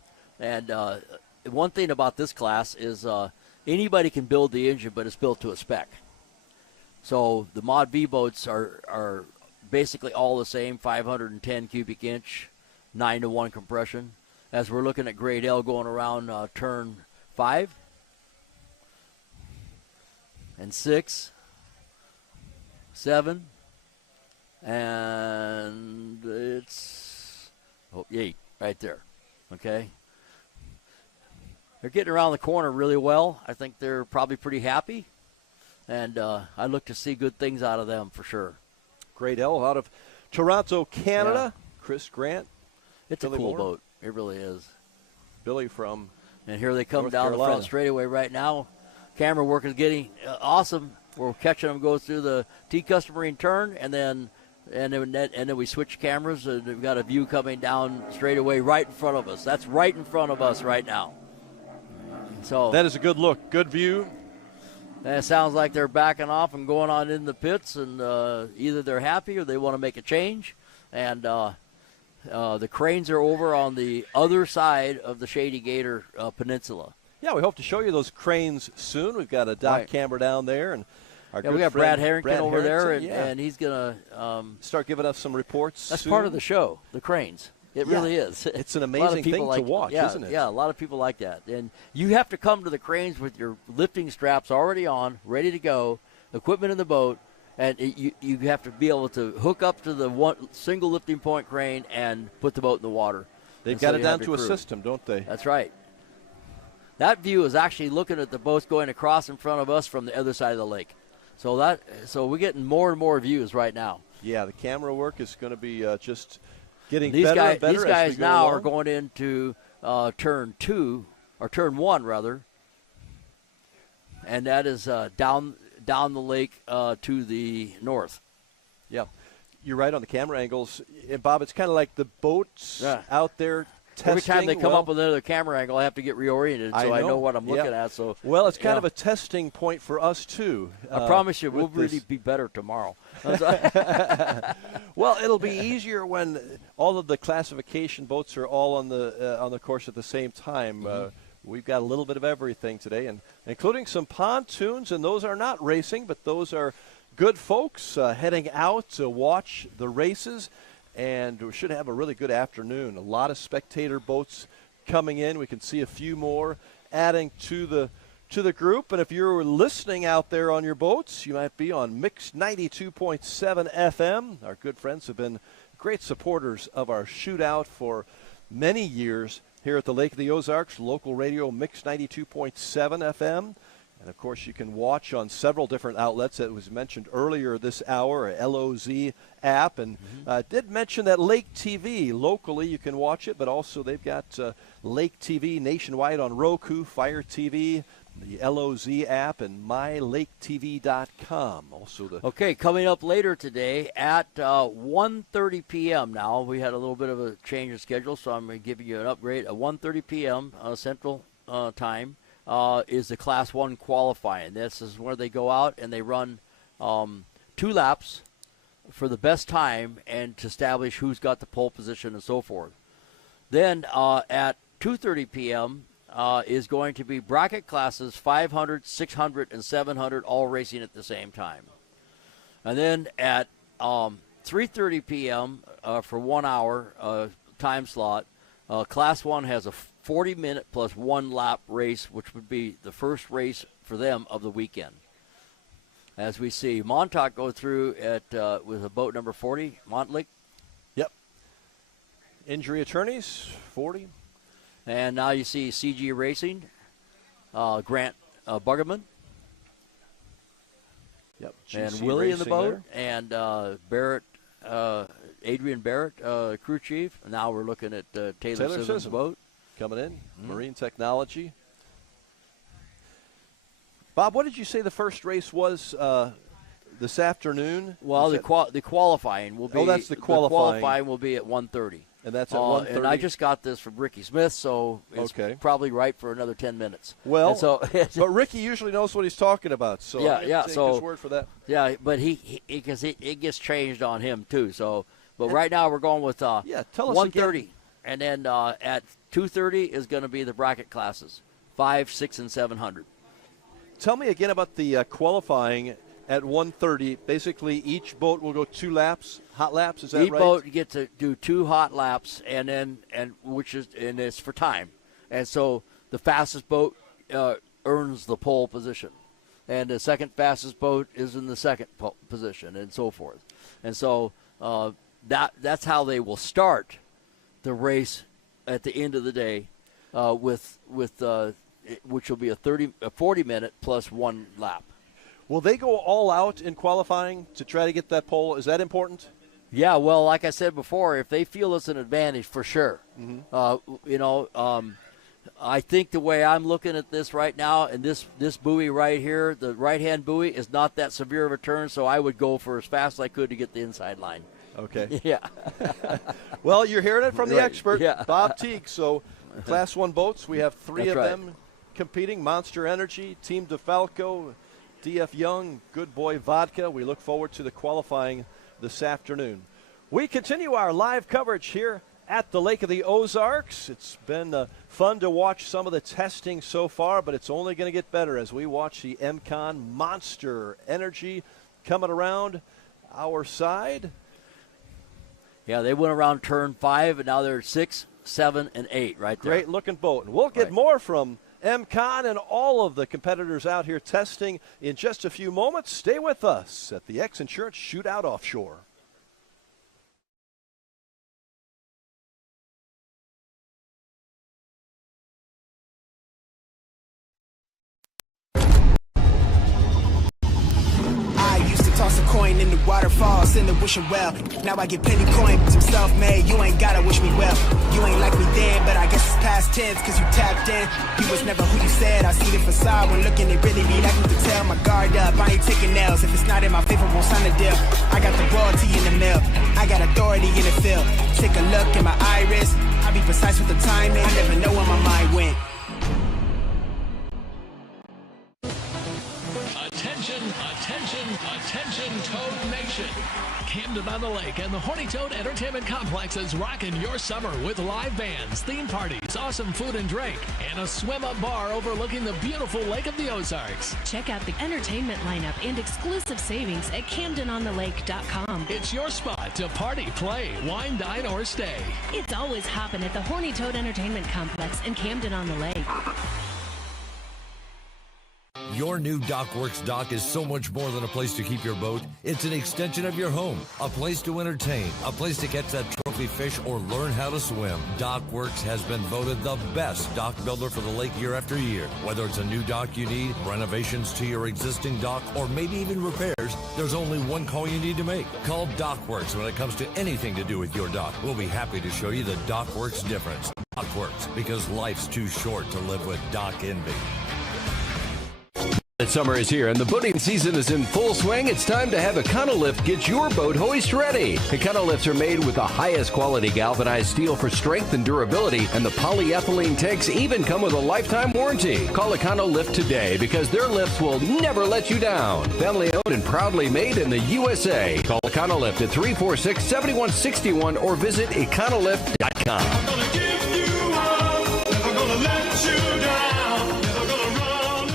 one thing about this class is anybody can build the engine, but it's built to a spec. So the Mod V boats are basically all the same, 510 cubic inch 9-to-1 compression. As we're looking at grade L going around turn 5 and 6, 7, and it's 8 right there. Okay. They're getting around the corner really well. I think they're probably pretty happy, and I look to see good things out of them for sure. Grade L out of Toronto, Canada. Yeah. Chris Grant. It's Billy a cool Moore. boat. It really is. Billy from And here they come North down Carolina. the front straightaway right now. Camera work is getting awesome. We're catching them go through the T-Customarine turn, and then we switch cameras, and we've got a view coming down straightaway right in front of us. That's right in front of us right now. So that is a good look. Good view. And it sounds like they're backing off and going on in the pits, and either they're happy or they want to make a change. And the cranes are over on the other side of the Shady Gator Peninsula. Yeah, we hope to show you those cranes soon. We've got a dock camera down there, and our we got Brad Harrington over there, Harrington, and he's going to start giving us some reports. That's soon. part of the show, the cranes. It really is. It's an amazing thing to watch, isn't it? Yeah, a lot of people like that. And you have to come to the cranes with your lifting straps already on, ready to go, equipment in the boat, and you have to be able to hook up to the one single lifting point crane and put the boat in the water. They've got it down to a system, don't they? That's right. That view is actually looking at the boats going across in front of us from the other side of the lake. So we're getting more and more views right now. Yeah, the camera work is going to be just getting these better guys, and better. These guys as we go now along. are going into turn 2, or turn 1 rather, and that is down the lake to the north. Yeah, you're right on the camera angles. And Bob, it's kind of like the boats out there testing. Every time they come up with another camera angle, I have to get reoriented so I know what I'm looking at. So it's kind of a testing point for us too. I promise you, we'll really be better tomorrow. Well, it'll be easier when all of the classification boats are all on the course at the same time. We've got a little bit of everything today, and including some pontoons, and those are not racing, but those are good folks heading out to watch the races. And we should have a really good afternoon. A lot of spectator boats coming in. We can see a few more adding to the group. And if you're listening out there on your boats, you might be on Mix 92.7 FM. Our good friends have been great supporters of our shootout for many years here at the Lake of the Ozarks, local radio Mix 92.7 FM. And, of course, you can watch on several different outlets that was mentioned earlier this hour, a LOZ app. And did mention that Lake TV, locally you can watch it, but also they've got Lake TV nationwide on Roku, Fire TV, the LOZ app, and mylaketv.com. Also Okay, coming up later today at 1:30 p.m. now. We had a little bit of a change of schedule, so I'm going to give you an upgrade. At 1:30 p.m. Central Time. Is the Class 1 qualifying. This is where they go out and they run 2 laps for the best time and to establish who's got the pole position and so forth. Then at 2:30 p.m. Is going to be bracket classes 500, 600, and 700 all racing at the same time. And then at 3:30 p.m. For 1 hour time slot, Class 1 has a 40-minute plus 1 lap race, which would be the first race for them of the weekend. As we see Montauk go through with a boat number 40, Montlick. Yep. Injury attorneys, 40. And now you see CG Racing, Grant Buggerman. Yep. And GC Willie in the Racing boat, there. and Barrett, Adrian Barrett, crew chief. Now we're looking at Taylor Sisson's boat. Coming in, Marine Technology. Bob, what did you say the first race was this afternoon? Well, the qualifying will be. Oh, that's the qualifying. The qualifying will be at 1:30. And that's at 1:30. And I just got this from Ricky Smith, so it's probably right for another 10 minutes. Well, but Ricky usually knows what he's talking about, so yeah, I'm yeah. take So his word for that. Yeah, but because it gets changed on him too. So, but right now we're going with tell us 1:30, and then at 2:30 is going to be the bracket classes, 5, 6, and 700. Tell me again about the qualifying at 1:30. Basically, each boat will go 2 laps, hot laps. Is that right? Each boat, you get to do 2 hot laps, and it's for time. And so the fastest boat earns the pole position, and the second fastest boat is in the second position, and so forth. And so that's how they will start the race at the end of the day, which will be a 40-minute plus 1 lap. Will they go all out in qualifying to try to get that pole? Is that important? Yeah, well, like I said before, if they feel it's an advantage, for sure. I think the way I'm looking at this right now, and this buoy right here, the right-hand buoy, is not that severe of a turn, so I would go for as fast as I could to get the inside line. Okay. Yeah. Well, you're hearing it from the expert, yeah. Bob Teague. So, Class 1 boats, we have 3 That's of right. them competing. Monster Energy, Team DeFalco, DF Young, Good Boy Vodka. We look forward to the qualifying this afternoon. We continue our live coverage here at the Lake of the Ozarks. It's been fun to watch some of the testing so far, but it's only going to get better as we watch the MCON Monster Energy coming around our side. Yeah, they went around turn 5, and now they're 6, 7, and 8 right there. Great looking boat. And we'll get more from MCON and all of the competitors out here testing in just a few moments. Stay with us at the X Insurance Shootout Offshore. Toss a coin in the waterfall, send a wishing well. Now I get penny coins, I'm self-made, you ain't gotta wish me well. You ain't like me then, but I guess it's past tense, cause you tapped in. You was never who you said, I see the facade when looking, it really be like me to tell. My guard up, I ain't taking nails, if it's not in my favor, won't sign a deal. I got the royalty in the mill, I got authority in the field. Take a look in my iris, I be precise with the timing, I never know where my mind went. Attention, Toad Nation. Camden on the Lake and the Horny Toad Entertainment Complex is rocking your summer with live bands, theme parties, awesome food and drink, and a swim-up bar overlooking the beautiful Lake of the Ozarks. Check out the entertainment lineup and exclusive savings at CamdenOnTheLake.com. It's your spot to party, play, wine, dine, or stay. It's always hopping at the Horny Toad Entertainment Complex in Camden on the Lake. Your new DockWorks dock is so much more than a place to keep your boat. It's an extension of your home, a place to entertain, a place to catch that trophy fish or learn how to swim. DockWorks has been voted the best dock builder for the lake year after year. Whether it's a new dock you need, renovations to your existing dock, or maybe even repairs, there's only one call you need to make. Call DockWorks when it comes to anything to do with your dock. We'll be happy to show you the DockWorks difference. DockWorks, because life's too short to live with dock envy. Summer is here and the boating season is in full swing. It's time to have Econolift get your boat hoist ready. Econolifts are made with the highest quality galvanized steel for strength and durability, and the polyethylene tanks even come with a lifetime warranty. Call Econolift today because their lifts will never let you down. Family owned and proudly made in the USA. Call Econolift at 346-7161 or visit econolift.com. I'm gonna give you up, never gonna let you down, never gonna run.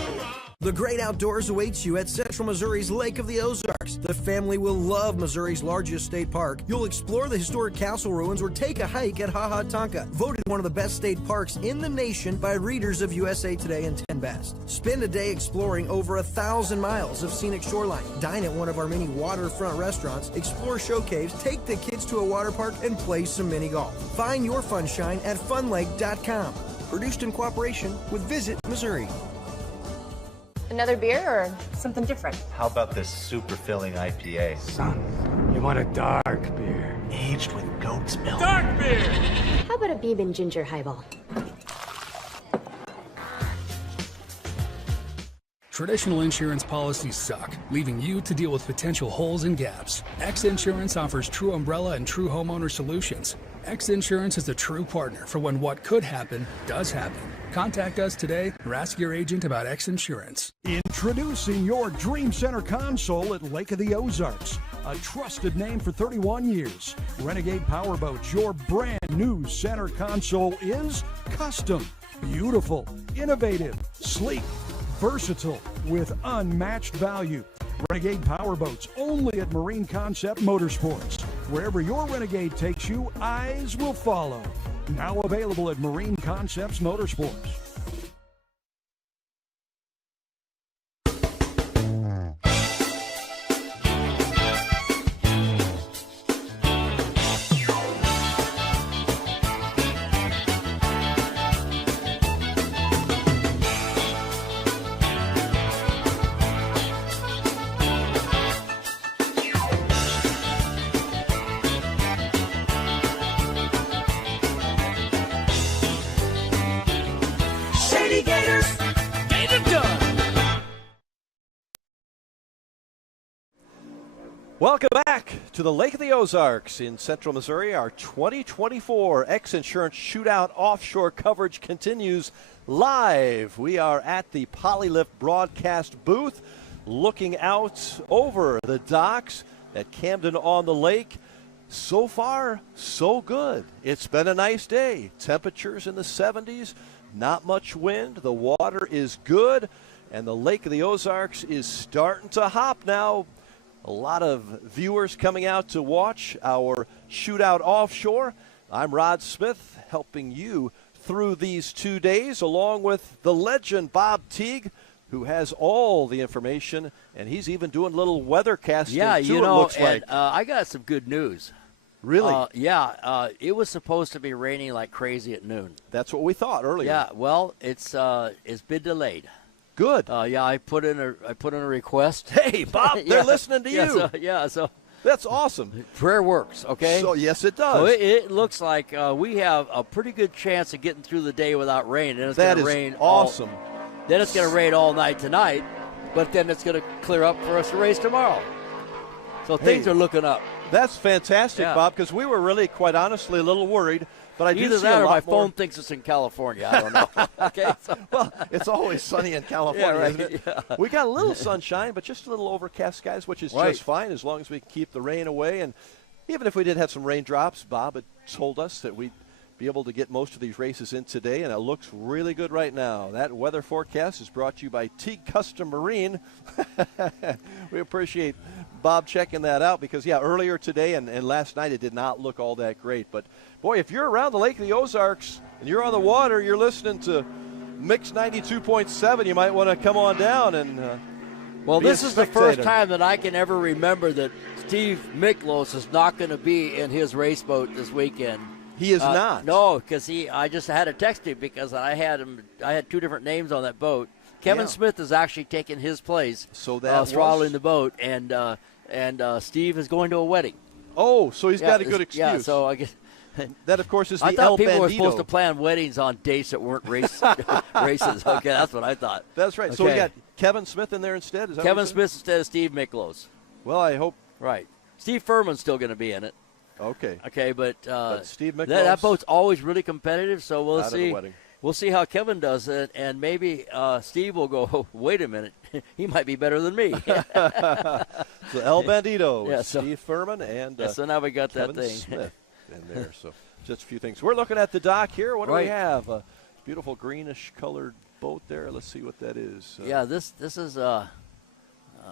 The great outdoors awaits you at Central Missouri's Lake of the Ozarks. The family will love Missouri's largest state park. You'll explore the historic castle ruins or take a hike at Ha Ha Tonka, voted one of the best state parks in the nation by readers of USA Today and 10 Best. Spend a day exploring over 1,000 miles of scenic shoreline. Dine at one of our many waterfront restaurants, explore show caves, take the kids to a water park, and play some mini golf. Find your funshine at funlake.com. Produced in cooperation with Visit Missouri. Another beer or something different? How about this super filling IPA? Son, you want a dark beer. Aged with goat's milk. Dark beer! How about a bourbon ginger highball? Traditional insurance policies suck, leaving you to deal with potential holes and gaps. X Insurance offers true umbrella and true homeowner solutions. X Insurance is the true partner for when what could happen does happen. Contact us today or ask your agent about X Insurance. Introducing your Dream Center console at Lake of the Ozarks. A trusted name for 31 years. Renegade Powerboats, your brand new center console is custom, beautiful, innovative, sleek, versatile, with unmatched value. Renegade Powerboats, only at Marine Concept Motorsports. Wherever your Renegade takes you, eyes will follow. Now available at Marine Concepts Motorsports. Shady Gators, get it done. Welcome back to the Lake of the Ozarks in Central Missouri. Our 2024 X-Insurance Shootout Offshore coverage continues live. We are at the Polylift broadcast booth looking out over the docks at Camden on the Lake. So far, so good. It's been a nice day. Temperatures in the 70s, not much wind. The water is good, and the Lake of the Ozarks is starting to hop now. A lot of viewers coming out to watch our Shootout Offshore. I'm Rod Smith, helping you through these 2 days, along with the legend Bob Teague, who has all the information, and he's even doing a little weather casting Yeah, too, you it know, looks like. and I got some good news. Really? It was supposed to be raining like crazy at noon. That's what we thought earlier. Yeah, well, it's been delayed. Good. I put in a request. Hey, Bob, they're listening to you. So that's awesome. Prayer works, okay? So yes, it does. So it looks like we have a pretty good chance of getting through the day without rain. And it's That going to is rain awesome. Then it's going to rain all night tonight, but then it's going to clear up for us to race tomorrow. So things are looking up. That's fantastic, Yeah. Bob, because we were really, quite honestly, a little worried. But I do Either see that a or lot my more. phone thinks it's in California. I don't know. Okay. So. Well, it's always sunny in California, Yeah, right. isn't it? Yeah. We got a little sunshine, but just a little overcast skies, which is Right. just fine as long as we keep the rain away. And even if we did have some raindrops, Bob had told us that we'd be able to get most of these races in today, and it looks really good right now. That weather forecast is brought to you by Teague Custom Marine. We appreciate Bob checking that out because, earlier today and last night it did not look all that great. But, boy, if you're around the Lake of the Ozarks and you're on the water, you're listening to Mix 92.7, you might want to come on down and Well, be a this is the first spectator. time that I can ever remember that Steve Miklos is not going to be in his race boat this weekend. He is not. No, because I just had to text him because I had two different names on that boat. Kevin Smith is actually taking his place, so that throttling the boat, and Steve is going to a wedding. Oh, so he's got a good excuse. Yeah, so I guess that, of course, is the I thought El people were Bandito. supposed to plan weddings on dates that weren't races. Okay, that's what I thought. That's right. So we got Kevin Smith in there instead? Is that Kevin what you Smith instead of Steve Miklos. Well, I hope. Right. Steve Furman's still going to be in it. Okay. Okay, but Steve Miklos. that boat's always really competitive, so we'll out of the see. wedding. We'll see how Kevin does it, and maybe Steve will go, oh, wait a minute, he might be better than me. So El Bandito, Yeah, Steve Furman, and so now we got Kevin that thing. Smith in there. So just a few things. We're looking at the dock here. What do we Right. have? A beautiful greenish-colored boat there. Let's see what that is. Yeah, this is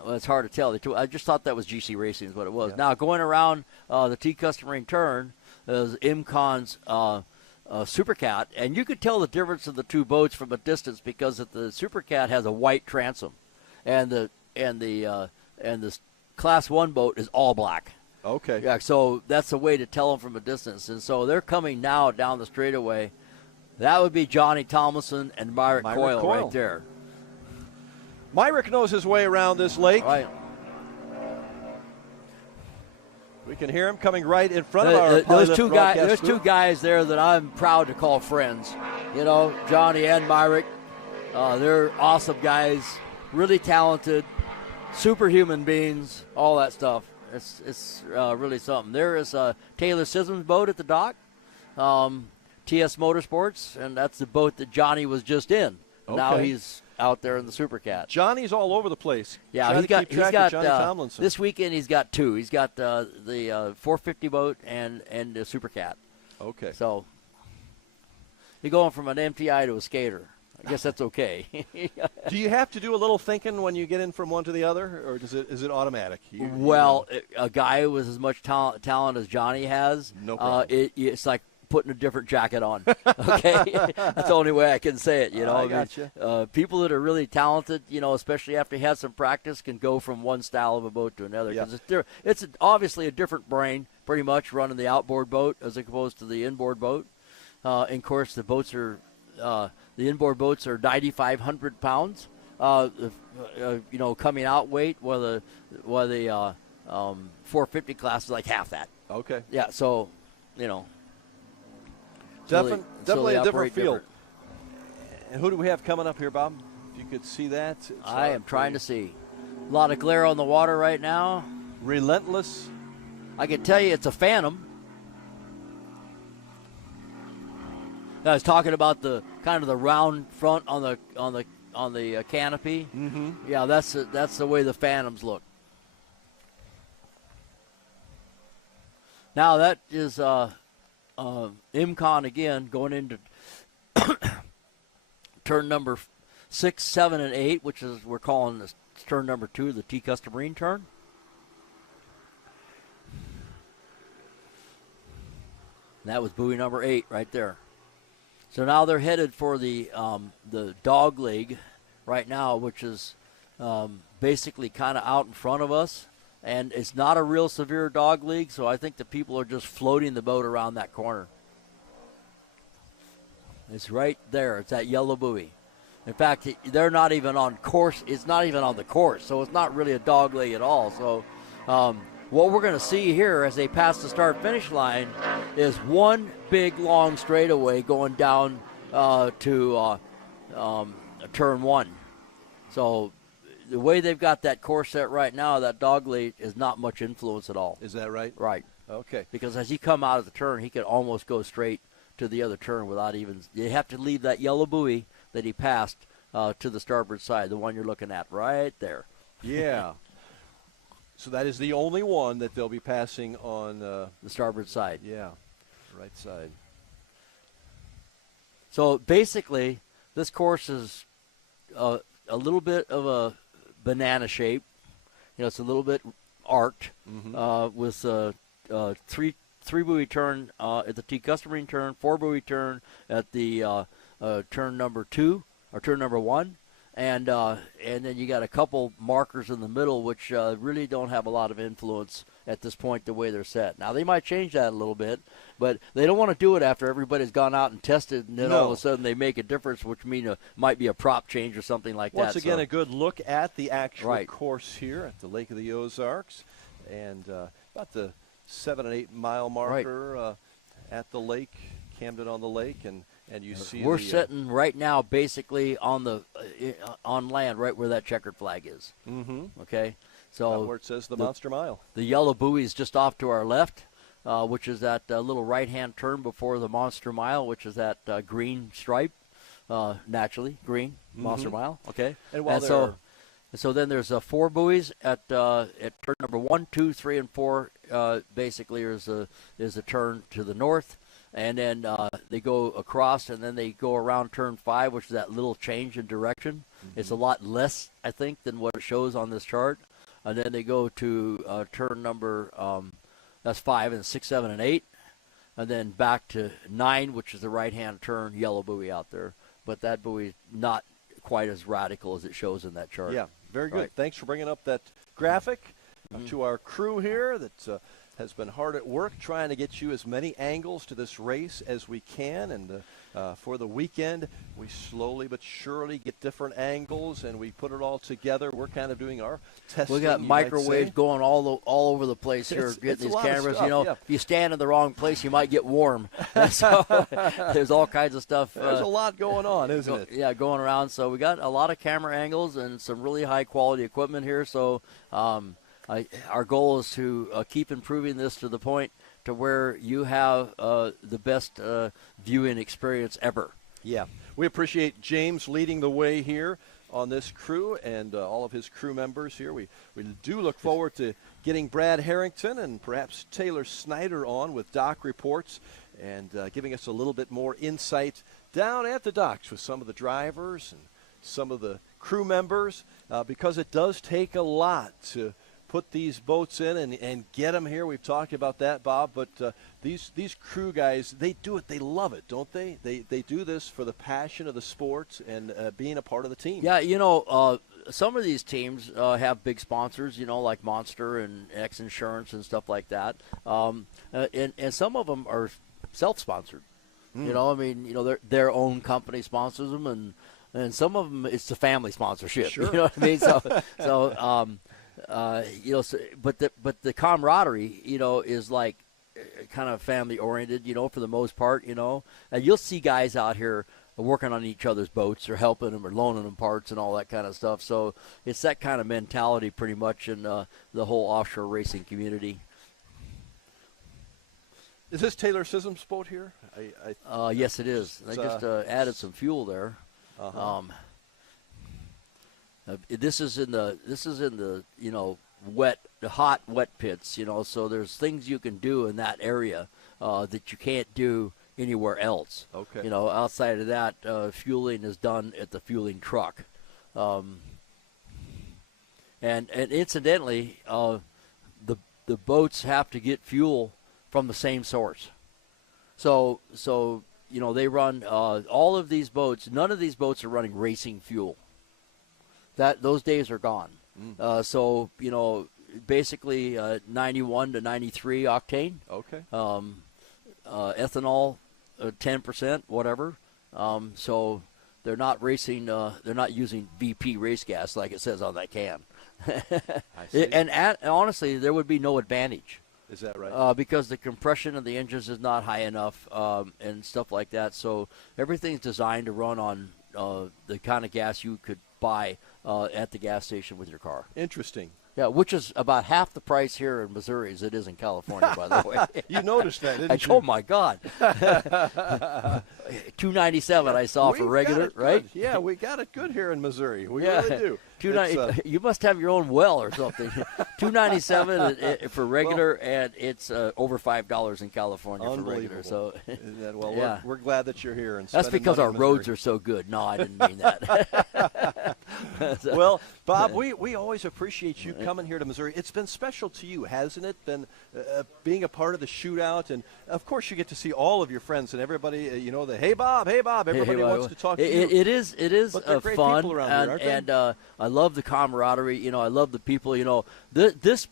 well, it's hard to tell. I just thought that was GC Racing is what it was. Yeah. Now going around the T Custom Marine turn is IMCON's Supercat, and you could tell the difference of the two boats from a distance because the Supercat has a white transom, and the Class 1 boat is all black. Okay. Yeah, so that's a way to tell them from a distance, and so they're coming now down the straightaway. That would be Johnny Tomlinson and Myrick Coyle right there. Myrick knows his way around this lake. Right. We can hear him coming right in front of our those two guys. broadcast There's two booth. guys there that I'm proud to call friends. You know, Johnny and Myrick. They're awesome guys, really talented, superhuman beings, all that stuff. It's really something. There is a Taylor Sism's boat at the dock, TS Motorsports, and that's the boat that Johnny was just in. Now Okay. he's out there in the Supercat. Johnny's all over the place. Yeah, Trying he's to keep got track of Johnny Tomlinson. this weekend. He's got two. He's got the 450 boat and the Supercat. Okay. So you're going from an MTI to a skater. I guess that's okay. Do you have to do a little thinking when you get in from one to the other, or is it automatic? Well, a guy with as much talent as Johnny has, no problem. It's like putting a different jacket on. Okay, that's the only way I can say it. I gotcha. People that are really talented, especially after they had some practice, can go from one style of a boat to another. Yeah. Because it's obviously a different brain, pretty much running the outboard boat as opposed to the inboard boat. And of course, the boats are the inboard boats are 9,500 pounds. Coming out weight, while the 450 class is like half that. Okay. Yeah. So, Definitely a different feel. Different. And who do we have coming up here, Bob? If you could see that. I am trying to see. A lot of glare on the water right now. Relentless. I can tell you it's a Phantom. I was talking about the kind of the round front on the canopy. Mm-hmm. Yeah, that's the way the Phantoms look. Now that is IMCON again going into turn number 6, 7, and 8, which is we're calling this turn number 2, the T Catamarine turn. And that was buoy number 8 right there. So now they're headed for the dog leg right now, which is basically kind of out in front of us. And it's not a real severe dog leg, so I think the people are just floating the boat around that corner. It's right there. It's that yellow buoy. In fact, they're not even on course. It's not even on the course, so it's not really a dog leg at all. So what we're going to see here as they pass the start-finish line is one big, long straightaway going down to turn 1. So the way they've got that course set right now, that dog leg is not much influence at all. Is that right? Right. Okay. Because as he come out of the turn, he could almost go straight to the other turn without even – you have to leave that yellow buoy that he passed to the starboard side, the one you're looking at right there. Yeah. So that is the only one that they'll be passing on the starboard side. Yeah, right side. So basically, this course is a little bit of a banana shape. It's a little bit arced with three buoy turn at the T Catamarine turn, 4 buoy turn at the turn number 2 or turn number 1. And then you got a couple markers in the middle, which really don't have a lot of influence at this point the way they're set. Now, they might change that a little bit, but they don't want to do it after everybody's gone out and tested, and then all of a sudden they make a difference, which might be a prop change or something like that. Once again, a good look at the actual Right. course here at the Lake of the Ozarks. And about the 7 and 8 mile marker at the lake, Camden on the lake, and you see we're sitting right now basically on the on land, right where that checkered flag is. Mm-hmm. Okay, so where it says the Monster Mile. The yellow buoy is just off to our left, which is that little right-hand turn before the Monster Mile, which is that green stripe, naturally green Monster Mile. Okay, so then there's 4 buoys at turn number 1, 2, 3, and 4. Basically, is a turn to the north. And then they go across, and then they go around turn 5, which is that little change in direction. Mm-hmm. It's a lot less, I think, than what it shows on this chart. And then they go to turn number, that's 5, and 6, 7, and 8. And then back to 9, which is the right-hand turn, yellow buoy out there. But that buoy is not quite as radical as it shows in that chart. Yeah, very good. Right. Thanks for bringing up that graphic to our crew here that has been hard at work trying to get you as many angles to this race as we can. And for the weekend, we slowly but surely get different angles, and we put it all together. We're kind of doing our testing. We got microwaves going all over the place here, getting these cameras. If you stand in the wrong place, you might get warm. So there's all kinds of stuff. There's a lot going on, isn't it? Yeah, going around. So we got a lot of camera angles and some really high-quality equipment here. So our goal is to keep improving this to the point to where you have the best viewing experience ever. Yeah. We appreciate James leading the way here on this crew and all of his crew members here. We do look forward to getting Brad Harrington and perhaps Taylor Snyder on with dock reports and giving us a little bit more insight down at the docks with some of the drivers and some of the crew members because it does take a lot to put these boats in and get them here. We've talked about that, Bob, but these crew guys, they do it. They love it, don't they? They do this for the passion of the sport and being a part of the team. Yeah, some of these teams have big sponsors, like Monster and X Insurance and stuff like that. And some of them are self-sponsored. Their own company sponsors them, and some of them it's the family sponsorship. Sure. You know what I mean? But the camaraderie, is like kind of family oriented, for the most part, and you'll see guys out here working on each other's boats or helping them or loaning them parts and all that kind of stuff. So it's that kind of mentality pretty much in the whole offshore racing community. Is this Taylor Sism's boat here? Yes, it is. They just added some fuel there. Uh-huh. This is in the hot wet pits. So there's things you can do in that area that you can't do anywhere else. Okay. Outside of that, fueling is done at the fueling truck. And incidentally, the boats have to get fuel from the same source. So they run all of these boats. None of these boats are running racing fuel. Those days are gone. So basically 91 to 93 octane. Okay. Ethanol, 10%, whatever. So they're not racing. They're not using VP race gas like it says on that can. I see. And honestly, there would be no advantage. Is that right? Because the compression of the engines is not high enough and stuff like that. So everything's designed to run on the kind of gas you could buy at the gas station with your car. Interesting. Yeah, which is about half the price here in Missouri as it is in California, by the way. You noticed that, didn't you? Oh, my God. $2.97 I saw for regular, right? Yeah, we got it good here in Missouri. We really do. You must have your own well or something. $2.97 for regular, and it's over $5 in California for regular. So, well, we're glad that you're here. And that's because our roads are so good. No, I didn't mean that. Well, Bob, we always appreciate you coming here to Missouri. It's been special to you, hasn't it? Been being a part of the shootout, and of course you get to see all of your friends and everybody. The hey Bob. Everybody wants to talk to you. It is but they're great fun, people around here, aren't they? and I love the camaraderie. I love the people. There's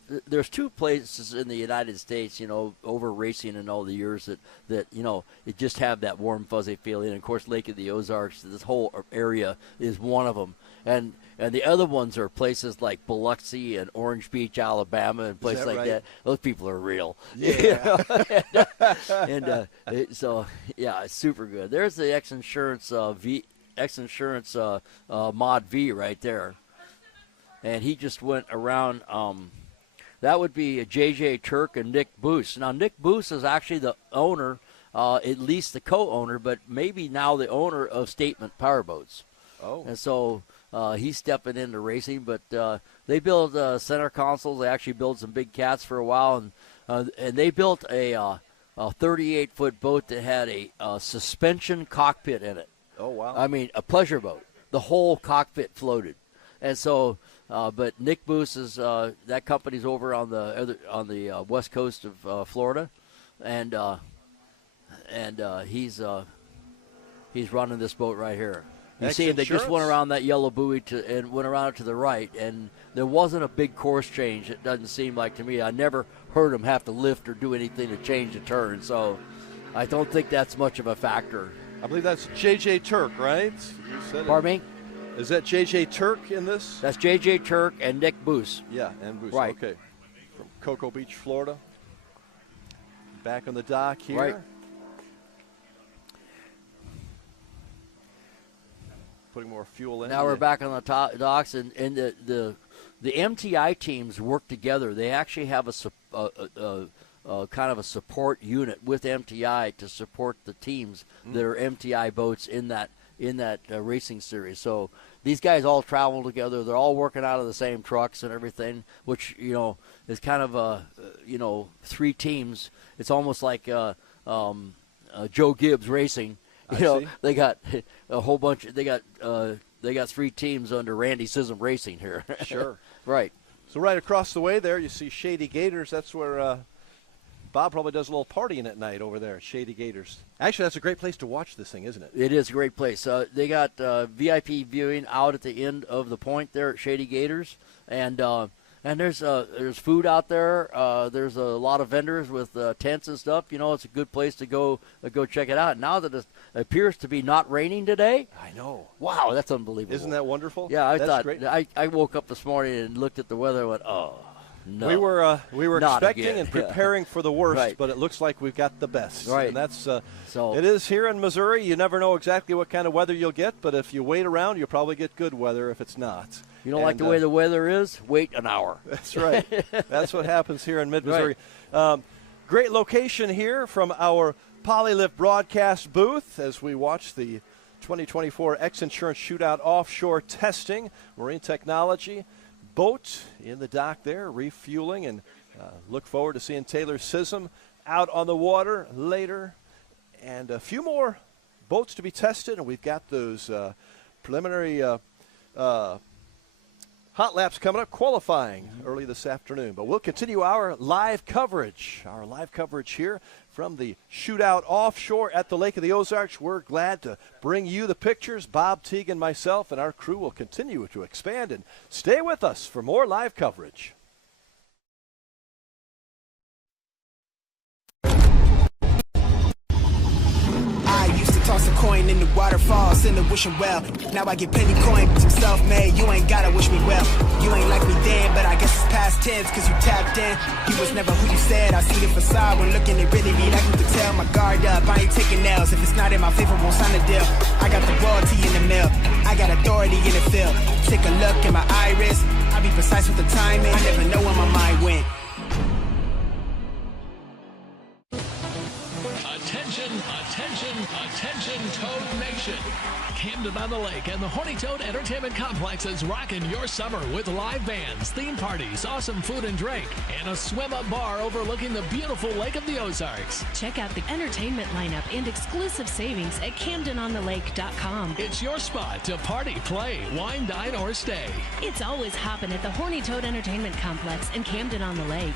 two places in the United States, over racing and all the years that it just have that warm fuzzy feeling. And of course, Lake of the Ozarks, this whole area is one of them. And the other ones are places like Biloxi and Orange Beach, Alabama, and places like that. Those people are real. Yeah. So it's super good. There's the X Insurance Mod V right there, and he just went around. That would be J.J. Turk and Nick Boos. Now Nick Boos is actually the owner, at least the co-owner, but maybe now the owner of Statement Powerboats. Oh. And so he's stepping into racing, but they build center consoles. They actually built some big cats for a while, and they built a 38-foot boat that had a suspension cockpit in it. Oh, wow. I mean, a pleasure boat. The whole cockpit floated. And so, but Nick Boos is that company's over on the west coast of Florida, and he's running this boat right here. You see, they just went around that yellow buoy and went around it to the right, and there wasn't a big course change. It doesn't seem like to me. I never heard them have to lift or do anything to change the turn, so I don't think that's much of a factor. I believe that's J.J. Turk, right? You said Pardon me? Is that J.J. Turk in this? That's J.J. Turk and Nick Boos. Yeah, and Boos. Right. Okay. From Cocoa Beach, Florida. Back on the dock here. Right. Putting more fuel in. Now we're back on the docks, and the MTI teams work together. They actually have a kind of a support unit with MTI to support the teams that are MTI boats in that racing series. So these guys all travel together. They're all working out of the same trucks and everything, which is kind of three teams. It's almost like Joe Gibbs Racing. know, they got a whole bunch. They got 3 teams under Randy Sism Racing here. Sure. Right. So right across the way there, you see Shady Gators. That's where Bob probably does a little partying at night over there at Shady Gators. Actually, that's a great place to watch this thing, isn't it? It is a great place. They got VIP viewing out at the end of the point there at Shady Gators, and there's food out there. There's a lot of vendors with tents and stuff. You know, it's a good place to go check it out. Now that it appears to be not raining today. I know. Wow, that's unbelievable. Isn't that wonderful? Yeah, That's thought great. I woke up this morning and looked at the weather and went, oh. No, we were not expecting again. and preparing for the worst, Right. but it looks like we've got the best. Right. And that's so it is here in Missouri. You never know exactly what kind of weather you'll get, but if you wait around, you'll probably get good weather if it's not. You don't like the way the weather is? Wait an hour. That's right. That's what happens here in mid-Missouri. Right. Great location here from our Polylift broadcast booth as we watch the 2024 X Insurance Shootout Offshore testing, marine technology. Boat in the dock there, refueling, and look forward to seeing Taylor Sism out on the water later. And a few more boats to be tested, and we've got those preliminary hot laps coming up, qualifying early this afternoon. But we'll continue our live coverage here from the Shootout Offshore at the Lake of the Ozarks. We're glad to bring you the pictures. Bob Teague, myself, and our crew will continue to expand, and stay with us for more live coverage. I used to toss a coin in the waterfalls in the wishing well. Now I get penny coin, I'm self-made. You ain't gotta wish me well. You ain't like me then, but I guess it's past tense, cause you tapped in. You was never who you said. I see the facade when looking at really me. Like you could tell my guard up. I ain't taking nails. If it's not in my favor, won't sign a deal. I got the royalty in the mill. I got authority in the field. Take a look in my iris. I be precise with the timing. I never know where my mind went. Attention, Toad Nation. Camden on the Lake and the Horny Toad Entertainment Complex is rocking your summer with live bands, theme parties, awesome food and drink, and a swim-up bar overlooking the beautiful Lake of the Ozarks. Check out the entertainment lineup and exclusive savings at CamdenOnTheLake.com. It's your spot to party, play, wine, dine, or stay. It's always hopping at the Horny Toad Entertainment Complex in Camden on the Lake.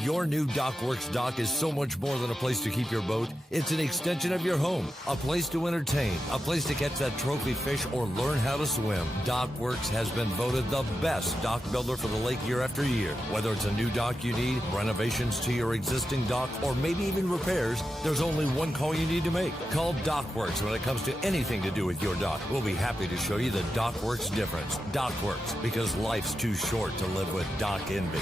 Your new DockWorks dock is so much more than a place to keep your boat. It's an extension of your home, a place to entertain, a place to catch that trophy fish or learn how to swim. DockWorks has been voted the best dock builder for the lake year after year. Whether it's a new dock you need, renovations to your existing dock, or maybe even repairs, there's only one call you need to make. Call DockWorks when it comes to anything to do with your dock. We'll be happy to show you the DockWorks difference. DockWorks, because life's too short to live with dock envy.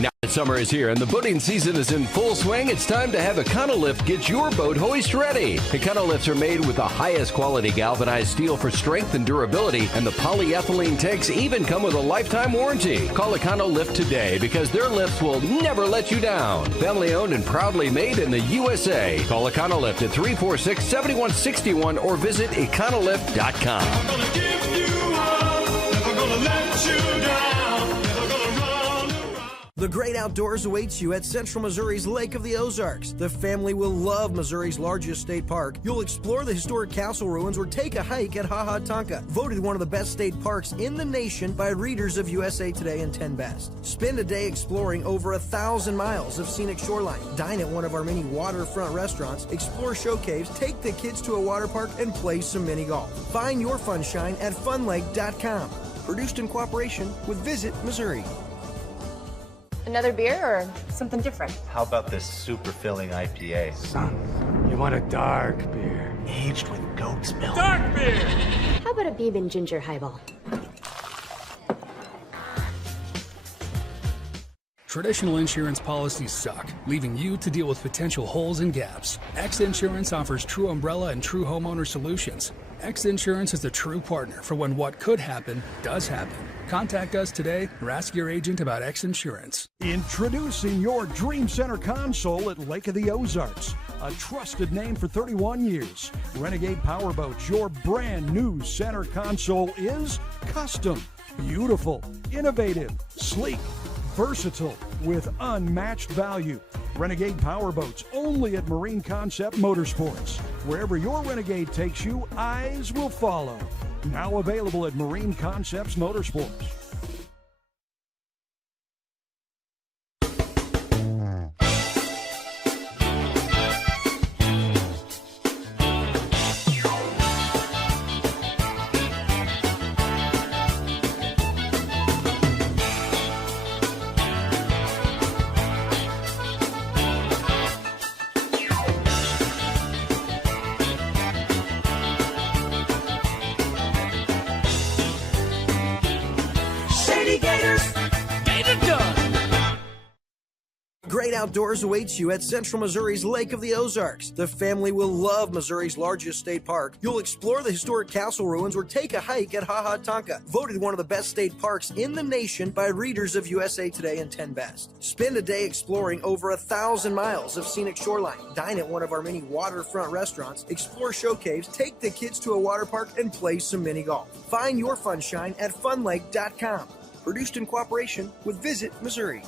Now that summer is here and the boating season is in full swing, it's time to have Econolift get your boat hoist ready. Econolifts are made with the highest quality galvanized steel for strength and durability, and the polyethylene tanks even come with a lifetime warranty. Call Econolift today because their lifts will never let you down. Family owned and proudly made in the USA. Call Econolift at 346-7161 or visit econolift.com. I'm gonna give you up, never gonna let you down, never gonna run. The great outdoors awaits you at Central Missouri's Lake of the Ozarks. The family will love Missouri's largest state park. You'll explore the historic castle ruins or take a hike at Ha Ha Tonka, voted one of the best state parks in the nation by readers of USA Today and 10 Best. Spend a day exploring over 1,000 miles of scenic shoreline. Dine at one of our many waterfront restaurants, explore show caves, take the kids to a water park, and play some mini golf. Find your funshine at funlake.com. Produced in cooperation with Visit Missouri. Another beer or something different? How about this super filling IPA? Son, you want a dark beer. Aged with goat's milk. Dark beer! How about a bourbon ginger highball? Traditional insurance policies suck, leaving you to deal with potential holes and gaps. X Insurance offers true umbrella and true homeowner solutions. X Insurance is the true partner for when what could happen does happen. Contact us today or ask your agent about X Insurance. Introducing your Dream Center console at Lake of the Ozarks. A trusted name for 31 years. Renegade Powerboats, your brand new center console is custom, beautiful, innovative, sleek, Versatile with unmatched value. Renegade powerboats only at Marine Concept Motorsports. Wherever your Renegade takes you, eyes will follow. Now available at Marine Concepts Motorsports. Great outdoors awaits you at Central Missouri's Lake of the Ozarks. The family will love Missouri's largest state park. You'll explore the historic castle ruins or take a hike at Ha Ha Tonka, voted one of the best state parks in the nation by readers of USA Today and 10 Best. Spend a day exploring over 1,000 miles of scenic shoreline. Dine at one of our many waterfront restaurants, explore show caves, take the kids to a water park, and play some mini golf. Find your funshine at funlake.com. Produced in cooperation with Visit Missouri.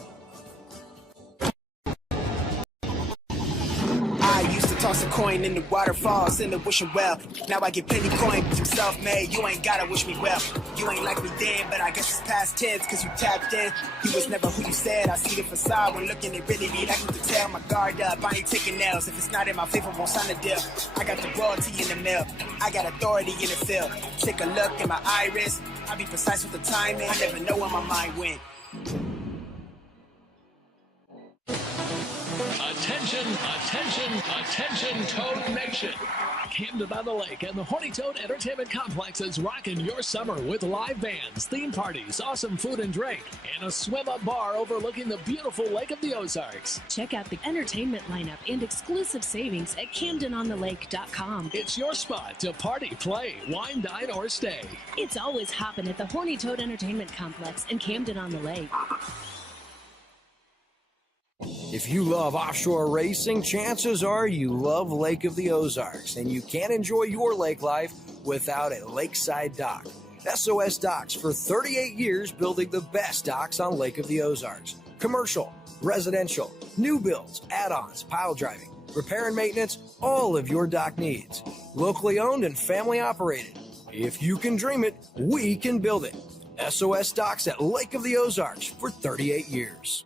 I used to toss a coin in the waterfalls in the wishing well. Now I get plenty coin, but I'm self-made. You ain't gotta wish me well. You ain't like me then, but I guess it's past tense, cause you tapped in. You was never who you said. I see the facade when looking at really me like to tell my guard up. I ain't taking nails. If it's not in my favor, won't sign a deal. I got the royalty in the mail. I got authority in the field. Take a look in my iris. I'll be precise with the timing. I never know where my mind went. Attention, attention, attention, Toad Nation. Camden on the Lake and the Horny Toad Entertainment Complex is rocking your summer with live bands, theme parties, awesome food and drink, and a swim-up bar overlooking the beautiful Lake of the Ozarks. Check out the entertainment lineup and exclusive savings at CamdenOnTheLake.com. It's your spot to party, play, wine, dine, or stay. It's always hopping at the Horny Toad Entertainment Complex in Camden on the Lake. If you love offshore racing, chances are you love Lake of the Ozarks, and you can't enjoy your lake life without a lakeside dock. SOS Docks for 38 years building the best docks on Lake of the Ozarks. Commercial, residential, new builds, add-ons, pile driving, repair and maintenance, all of your dock needs. Locally owned and family operated. If you can dream it, we can build it. SOS Docks at Lake of the Ozarks for 38 years.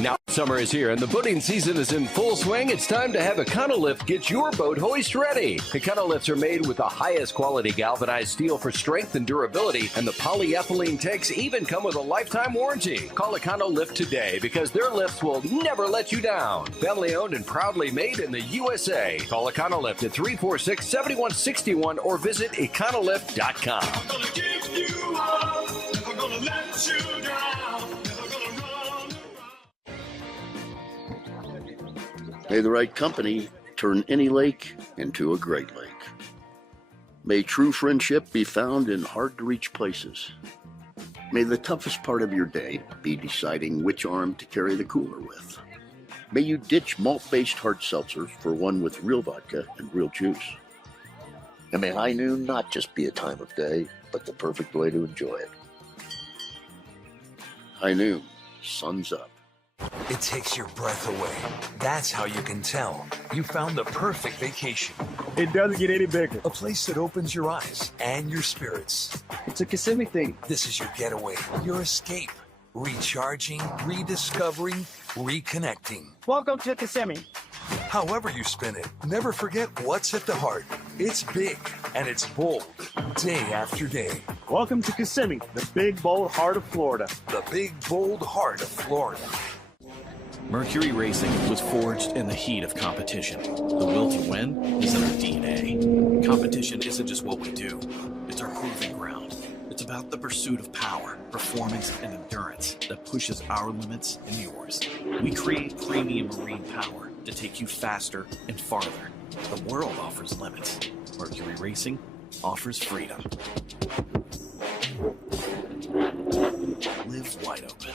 Now summer is here and the boating season is in full swing. It's time to have Econolift get your boat hoist ready. Econolifts are made with the highest quality galvanized steel for strength and durability, and the polyethylene tanks even come with a lifetime warranty. Call Econolift today because their lifts will never let you down. Family owned and proudly made in the USA. Call Econolift at 346-7161 or visit econolift.com. I'm gonna give you up, never gonna let you down, never gonna run. May the right company turn any lake into a great lake. May true friendship be found in hard-to-reach places. May the toughest part of your day be deciding which arm to carry the cooler with. May you ditch malt-based hard seltzer for one with real vodka and real juice. And may high noon not just be a time of day, but the perfect way to enjoy it. High noon, sun's up. It takes your breath away. That's how you can tell you found the perfect vacation. It doesn't get any bigger. A place that opens your eyes and your spirits. It's a Kissimmee thing. This is your getaway, your escape. Recharging, rediscovering, reconnecting. Welcome to Kissimmee. However you spin it, never forget what's at the heart. It's big and it's bold, day after day. Welcome to Kissimmee, the big, bold heart of Florida. The big, bold heart of Florida. Mercury Racing was forged in the heat of competition. The will to win is in our DNA. Competition isn't just what we do, it's our proving ground. It's about the pursuit of power, performance, and endurance that pushes our limits and yours. We create premium marine power to take you faster and farther. The world offers limits. Mercury Racing offers freedom. Live wide open.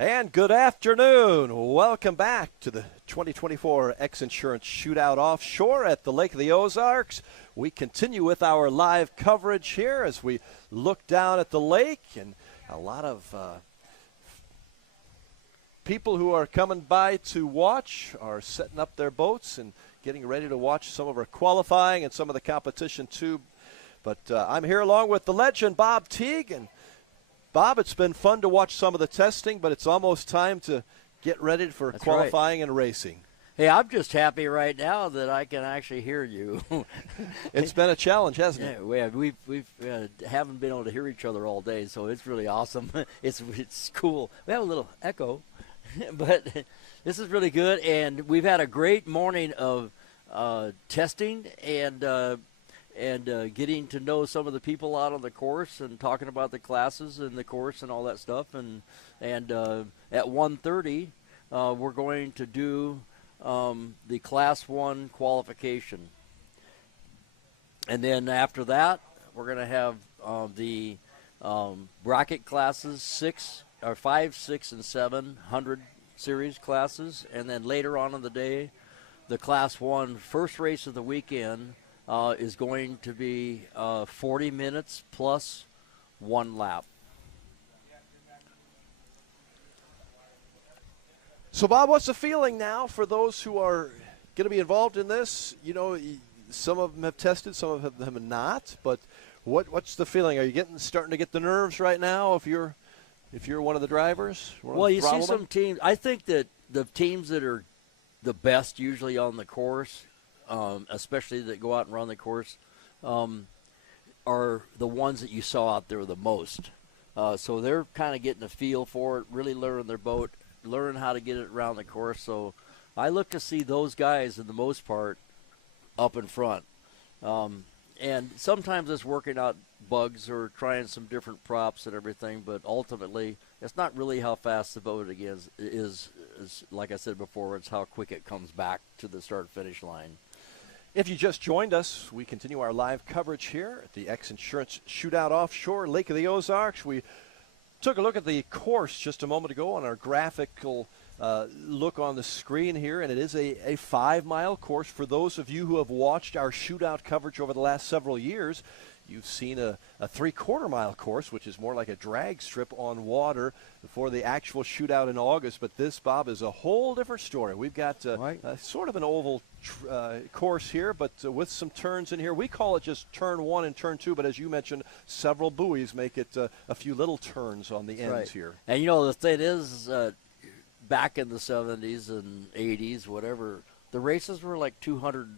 And good afternoon. Welcome back to the 2024 X Insurance Shootout Offshore at the Lake of the Ozarks. We continue with our live coverage here as we look down at the lake, and a lot of people who are coming by to watch are setting up their boats and getting ready to watch some of our qualifying and some of the competition too. But I'm here along with the legend, Bob Teague. And Bob, it's been fun to watch some of the testing, but it's almost time to get ready for That's qualifying and racing. Hey, I'm just happy right now that I can actually hear you. It's been a challenge, hasn't it? Yeah, we haven't been able to hear each other all day, so it's really awesome. It's cool. We have a little echo, but this is really good, and we've had a great morning of testing and getting to know some of the people out on the course and talking about the classes and the course and all that stuff. And at 1:30, we're going to do the Class 1 qualification. And then after that, we're going to have the bracket classes, 5, 6, and 700 series classes. And then later on in the day, the Class 1 first race of the weekend is going to be 40 minutes plus 1 lap. So, Bob, what's the feeling now for those who are going to be involved in this? You know, some of them have tested, some of them have not. But what's the feeling? Are you starting to get the nerves right now if you're one of the drivers? Well, you see some teams. I think that the teams that are the best usually on the course, especially that go out and run the course, are the ones that you saw out there the most. So they're kind of getting a feel for it, really learning their boat, learning how to get it around the course. So I look to see those guys, in the most part, up in front. And sometimes it's working out bugs or trying some different props and everything, but ultimately it's not really how fast the boat is, like I said before, it's how quick it comes back to the start-finish line. If you just joined us, we continue our live coverage here at the X Insurance Shootout Offshore, Lake of the Ozarks. We took a look at the course just a moment ago on our graphical look on the screen here, and it is a 5-mile course. For those of you who have watched our shootout coverage over the last several years, you've seen a 3/4-mile course, which is more like a drag strip on water for the actual shootout in August. But this, Bob, is a whole different story. We've got sort of an oval course here, but with some turns in here. We call it just turn 1 and turn 2, but as you mentioned, several buoys make it a few little turns on the ends here. And, you know, the thing is, back in the 70s and 80s, whatever, the races were like 200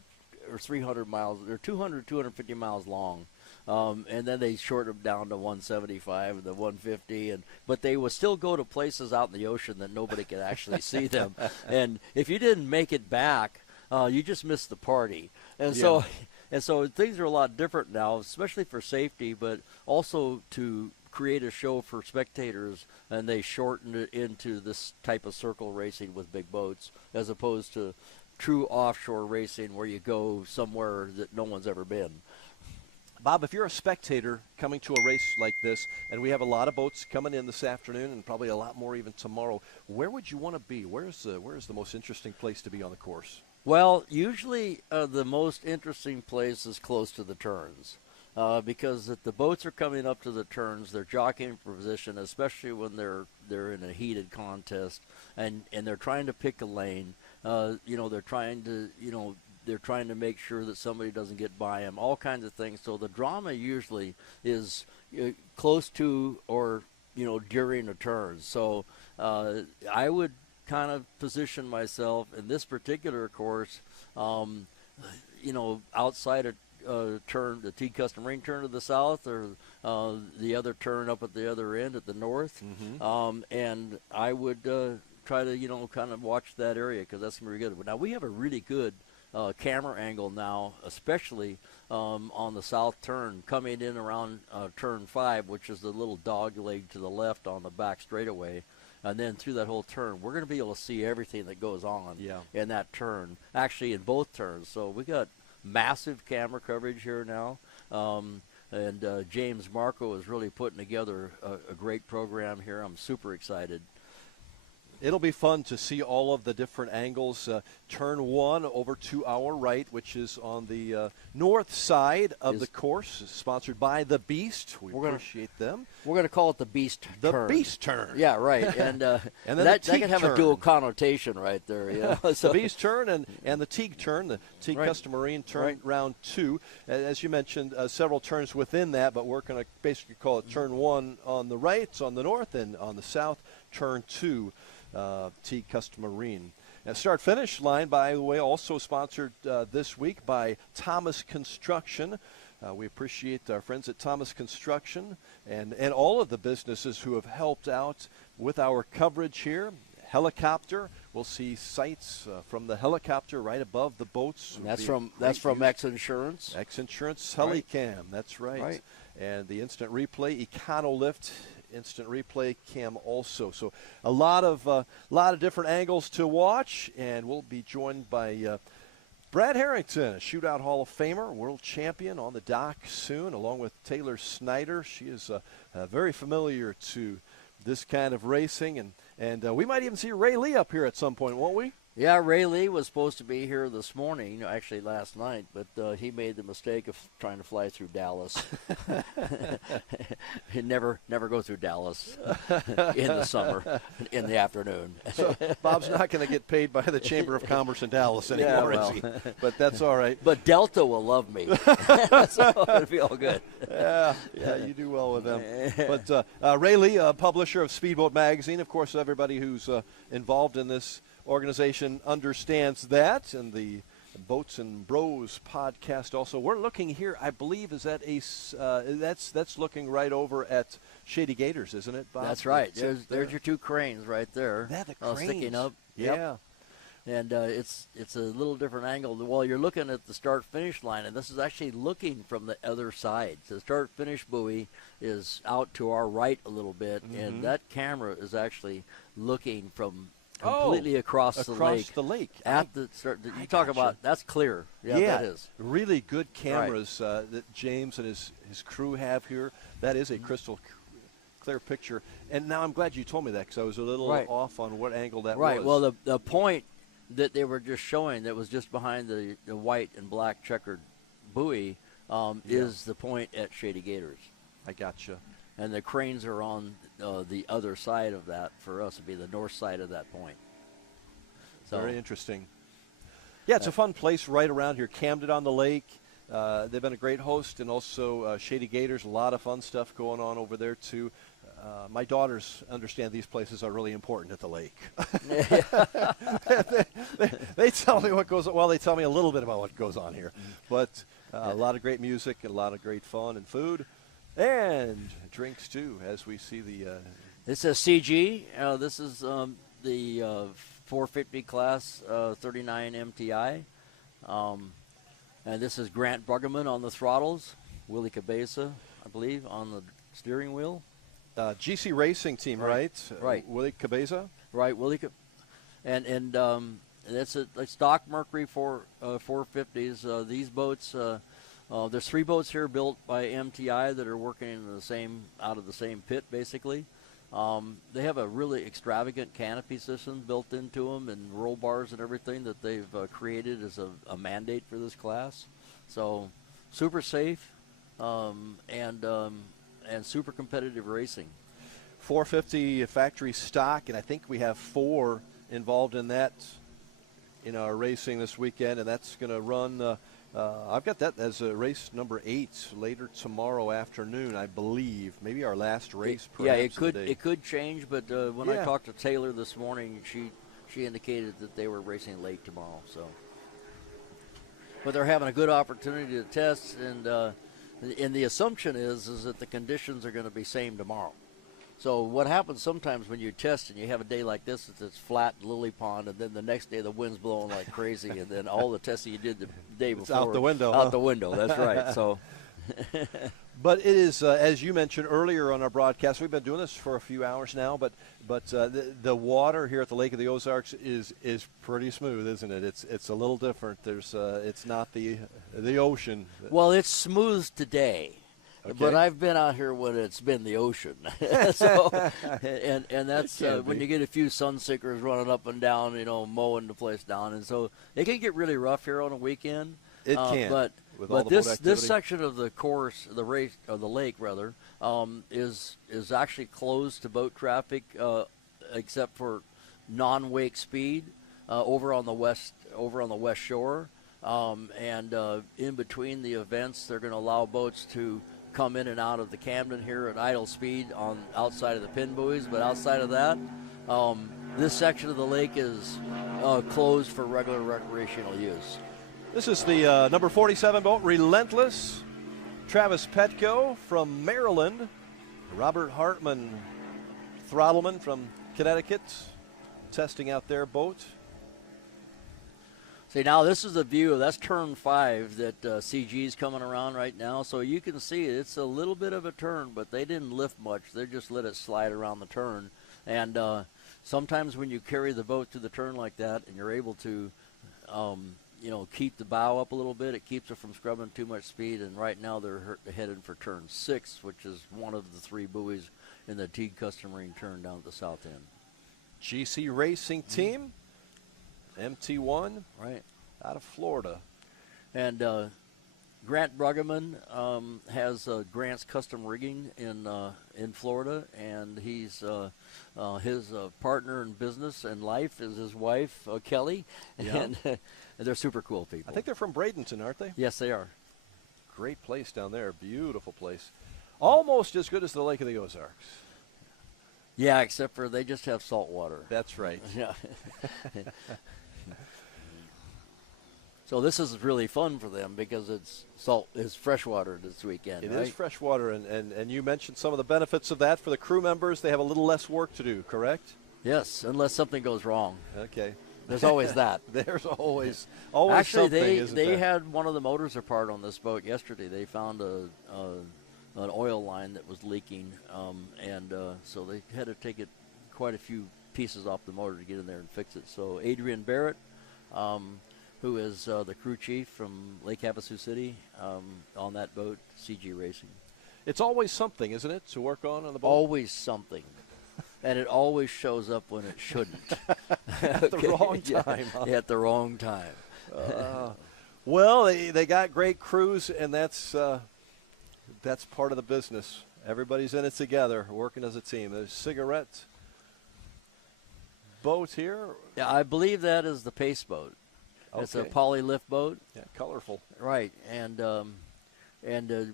or 300 miles. They're 200, 250 miles long. And then they shortened them down to 175 and the 150, but they would still go to places out in the ocean that nobody could actually see them. And if you didn't make it back, you just missed the party. And so things are a lot different now, especially for safety, but also to create a show for spectators, and they shortened it into this type of circle racing with big boats, as opposed to true offshore racing where you go somewhere that no one's ever been. Bob, if you're a spectator coming to a race like this, and we have a lot of boats coming in this afternoon and probably a lot more even tomorrow, where would you want to be? Where's the most interesting place to be on the course? Well, usually the most interesting place is close to the turns, because if the boats are coming up to the turns, they're jockeying for position, especially when they're in a heated contest, and they're trying to pick a lane. They're trying to make sure that somebody doesn't get by them, all kinds of things. So the drama usually is close to or, during a turn. So I would kind of position myself in this particular course, outside a turn, the T Custom Ring turn to the south, or the other turn up at the other end at the north. Mm-hmm. And I would try to, kind of watch that area, because that's going to be good. But now we have a really good camera angle now, especially on the south turn, coming in around turn 5, which is the little dog leg to the left on the back straightaway, and then through that whole turn. We're going to be able to see everything that goes on in that turn, actually in both turns. So we got massive camera coverage here now, and James Marco is really putting together a great program here. I'm super excited. It'll be fun to see all of the different angles. Turn 1 over to our right, which is on the north side of the course, sponsored by The Beast. We appreciate them. We're going to call it the Beast turn. The Beast turn. Yeah, right. And, and then that the Teague can have turn. a dual connotation right there. Yeah. The Beast turn and the Teague turn, the Teague Customarine turn, round 2. As you mentioned, several turns within that, but we're going to basically call it turn 1 on the right, on the north, and on the south, turn 2. Teague Customarine. Now, start-finish line, by the way, also sponsored this week by Thomas Construction. We appreciate our friends at Thomas Construction and all of the businesses who have helped out with our coverage here. Helicopter, we'll see sights from the helicopter right above the boats. And that's from X Insurance. X Insurance Helicam, that's right. And the instant replay, Econolift instant replay cam also. So a lot of different angles to watch, and we'll be joined by Brad Harrington, a Shootout Hall of Famer, world champion, on the dock soon, along with Taylor Snyder. She is very familiar to this kind of racing, and we might even see Ray Lee up here at some point, won't we? Yeah, Ray Lee was supposed to be here this morning, actually last night, but he made the mistake of trying to fly through Dallas. He'd never go through Dallas in the summer, in the afternoon. So Bob's not going to get paid by the Chamber of Commerce in Dallas anymore, is he? But that's all right. But Delta will love me, so it'll be all good. Yeah, you do well with them. But Ray Lee, publisher of Speedboat Magazine, of course, everybody who's involved in this organization understands that, and the Boats and Bros podcast also. We're looking here, I believe, is that that's looking right over at Shady Gators, isn't it, Bob? That's right. There's your two cranes right there. They're the cranes. Sticking up. Yeah. Yep. And it's a little different angle. While you're looking at the start-finish line, and this is actually looking from the other side. So the start-finish buoy is out to our right a little bit, and that camera is actually looking from completely across the lake. At the start, you talk about that's clear. Yeah, that is. Really good cameras that James and his crew have here. That is a crystal clear picture. And now I'm glad you told me that, because I was a little off on what angle that was. Right. Well, the point that they were just showing that was just behind the white and black checkered buoy is the point at Shady Gators. I gotcha. And the cranes are on the other side of that. For us, it'd be the north side of that point. So, very interesting. Yeah, it's a fun place right around here. Camden on the lake. They've been a great host, and also Shady Gators. A lot of fun stuff going on over there too. My daughters understand these places are really important at the lake. they tell me what goes on. Well, they tell me a little bit about what goes on here. But a lot of great music and a lot of great fun and food. And drinks, too, as we see the... This is CG. This is the 450 class 39 MTI. And this is Grant Bruggeman on the throttles. Willie Cabeza, I believe, on the steering wheel. GC Racing Team, right? Right. Willie Cabeza? Right, Willie And that's a stock Mercury 450s. These boats... there's 3 boats here built by MTI that are working in out of the same pit, basically. They have a really extravagant canopy system built into them, and roll bars and everything that they've created as a mandate for this class. So super safe and super competitive racing. 450 factory stock, and I think we have 4 involved in that in our racing this weekend, and that's going to run. I've got that as a race number 8 later tomorrow afternoon, I believe. Maybe our last race. Yeah, it could change, but when I talked to Taylor this morning, she indicated that they were racing late tomorrow. So, but they're having a good opportunity to test, and the assumption is that the conditions are going to be same tomorrow. So what happens sometimes when you test and you have a day like this, it's flat lily pond, and then the next day the wind's blowing like crazy, and then all the testing you did the day before out the window. Out the window. That's right. So, but it is as you mentioned earlier on our broadcast. We've been doing this for a few hours now, but the water here at the Lake of the Ozarks is pretty smooth, isn't it? It's a little different. There's it's not the ocean. Well, it's smooth today. Okay. But I've been out here when it's been the ocean. So, and that's when you get a few sunsinkers running up and down, mowing the place down. And so it can get really rough here on a weekend. It can. But all the boat this section of the course, the lake rather, is actually closed to boat traffic, except for non-wake speed over on the west shore. And in between the events, they're going to allow boats to come in and out of the Camden here at idle speed on outside of the pin buoys. But outside of that, this section of the lake is closed for regular recreational use. This is the number 47 boat, Relentless. Travis Petco from Maryland. Robert Hartman Throttleman from Connecticut testing out their boat. See, now this is a view. That's turn 5 that CG is coming around right now. So you can see it's a little bit of a turn, but they didn't lift much. They just let it slide around the turn. And sometimes when you carry the boat through the turn like that and you're able to, keep the bow up a little bit, it keeps it from scrubbing too much speed. And right now they're headed for turn 6, which is one of the 3 buoys in the Teague Custom Marine turn down at the south end. GC Racing Team. MT1, right, out of Florida. And Grant Bruggeman has Grant's Custom Rigging in Florida, and he's his partner in business and life is his wife, Kelly, and they're super cool people. I think they're from Bradenton, aren't they? Yes, they are. Great place down there, beautiful place. Almost as good as the Lake of the Ozarks. Yeah, except for they just have salt water. That's right. Yeah. So this is really fun for them because it's freshwater this weekend. It right? is freshwater, and you mentioned some of the benefits of that for the crew members. They have a little less work to do, correct? Yes, unless something goes wrong. Okay. There's always that. There's always Actually, something, they had one of the motors apart on this boat yesterday. They found an oil line that was leaking, and so they had to take quite a few pieces off the motor to get in there and fix it. So Adrian Barrett, who is the crew chief from Lake Havasu City on that boat, CG Racing. It's always something, isn't it, to work on the boat? Always something. And it always shows up when it shouldn't. At the wrong time. Huh? Yeah, at the wrong time. Well, they got great crews, and that's part of the business. Everybody's in it together, working as a team. There's cigarette boat here. Yeah, I believe that is the Pace boat. Okay. It's a poly lift boat. Yeah, colorful. Right, and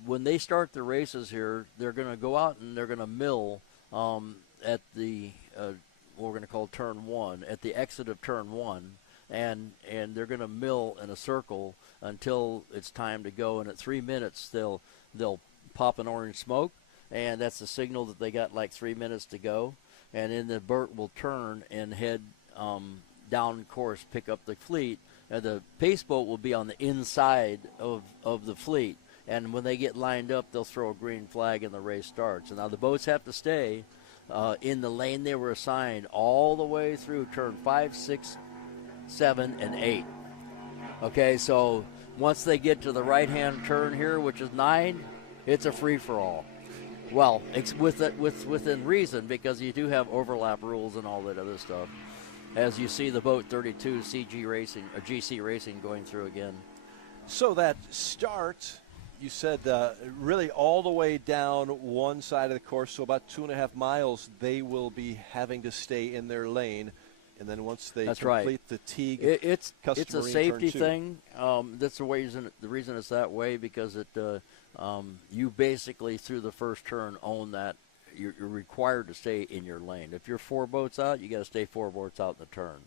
when they start the races here, they're going to go out and they're going to mill at the what we're going to call turn 1, at the exit of turn 1, and they're going to mill in a circle until it's time to go. And at 3 minutes, they'll pop an orange smoke, and that's the signal that they got like 3 minutes to go. And then the boat will turn and head down course, pick up the fleet. And the Pace boat will be on the inside of the fleet. And when they get lined up, they'll throw a green flag and the race starts. And now the boats have to stay in the lane they were assigned all the way through turn 5, 6, 7, and 8. Okay, so once they get to the right-hand turn here, which is 9, it's a free-for-all. Well, within reason, because you do have overlap rules and all that other stuff. As you see the boat 32 GC Racing going through again. So that start, you said really all the way down one side of the course, so about 2.5 miles, they will be having to stay in their lane. And then once they complete the Teague, it's a Marine safety turn 2. thing. That's the reason it's that way, because you basically through the first turn own that. You're required to stay in your lane. If you're 4 boats out, you got to stay 4 boats out in the turn.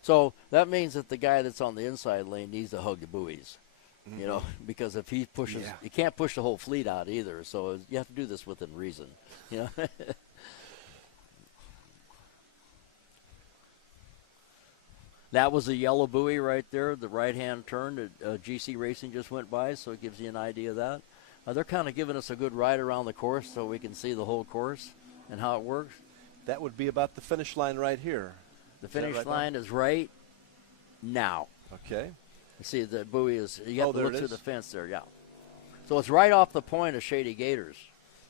So that means that the guy that's on the inside lane needs to hug the buoys, because if he pushes, you can't push the whole fleet out either. So you have to do this within reason, That was a yellow buoy right there, the right-hand turn that GC Racing just went by, so it gives you an idea of that. They're kind of giving us a good ride around the course so we can see the whole course and how it works. That would be about the finish line right here. The finish line is right now. Okay. You see the buoy is, you have to look through the fence there, yeah. So it's right off the point of Shady Gators.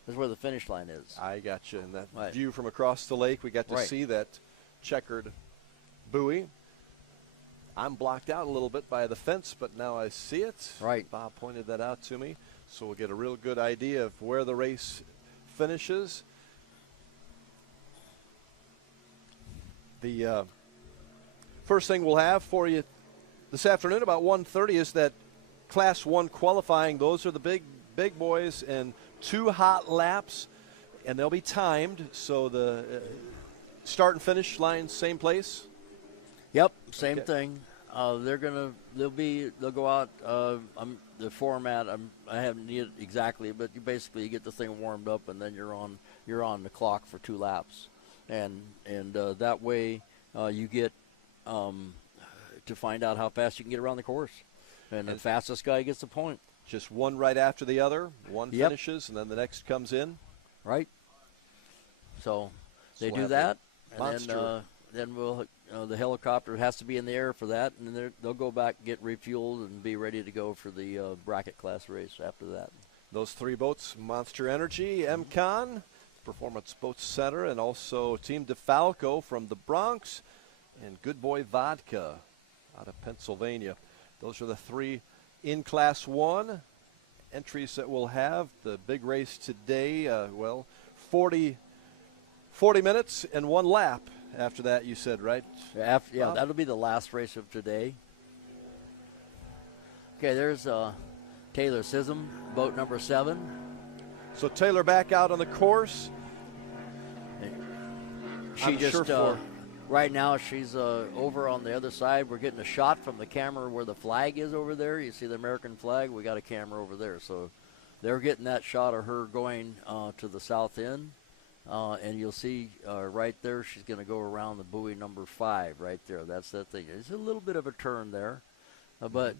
That's where the finish line is. I got you. And that view from across the lake, we got to see that checkered buoy. I'm blocked out a little bit by the fence, but now I see it. Right. Bob pointed that out to me, so we'll get a real good idea of where the race finishes. The first thing we'll have for you this afternoon about 1:30 is that Class 1 qualifying. Those are the big boys, and 2 hot laps, and they'll be timed. So the start and finish line, same place. Yep, same thing. They'll go out. The format I haven't need it exactly, but you get the thing warmed up, and then you're on the clock for 2 laps, and that way you get to find out how fast you can get around the course, and the fastest guy gets the point. Just one right after the other. One finishes, and then the next comes in. Right. So they do that, and then we'll. The helicopter has to be in the air for that, and then they'll go back, get refueled, and be ready to go for the bracket class race after that. Those 3 boats, Monster Energy, MCON, Performance Boat Center, and also Team DeFalco from the Bronx, and Good Boy Vodka out of Pennsylvania. Those are the 3 in Class 1 entries that we'll have. The big race today, 40 minutes and 1 lap. After that, you said, right? That'll be the last race of today. Okay, there's Taylor Sism, boat number 7. So Taylor back out on the course. Right now she's over on the other side. We're getting a shot from the camera where the flag is over there. You see the American flag? We got a camera over there. So they're getting that shot of her going to the south end. And you'll see right there, she's going to go around the buoy number 5 right there. That's that thing. It's a little bit of a turn there, but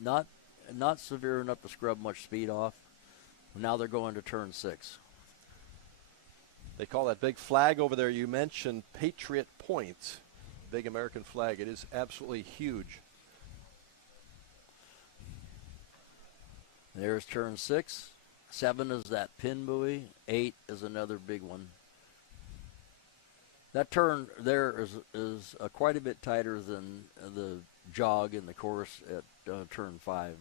not severe enough to scrub much speed off. Now they're going to turn 6. They call that big flag over there. You mentioned Patriot Point, big American flag. It is absolutely huge. There's turn 6. 7 is that pin buoy. 8 is another big one. That turn there is quite a bit tighter than the jog in the course at turn 5.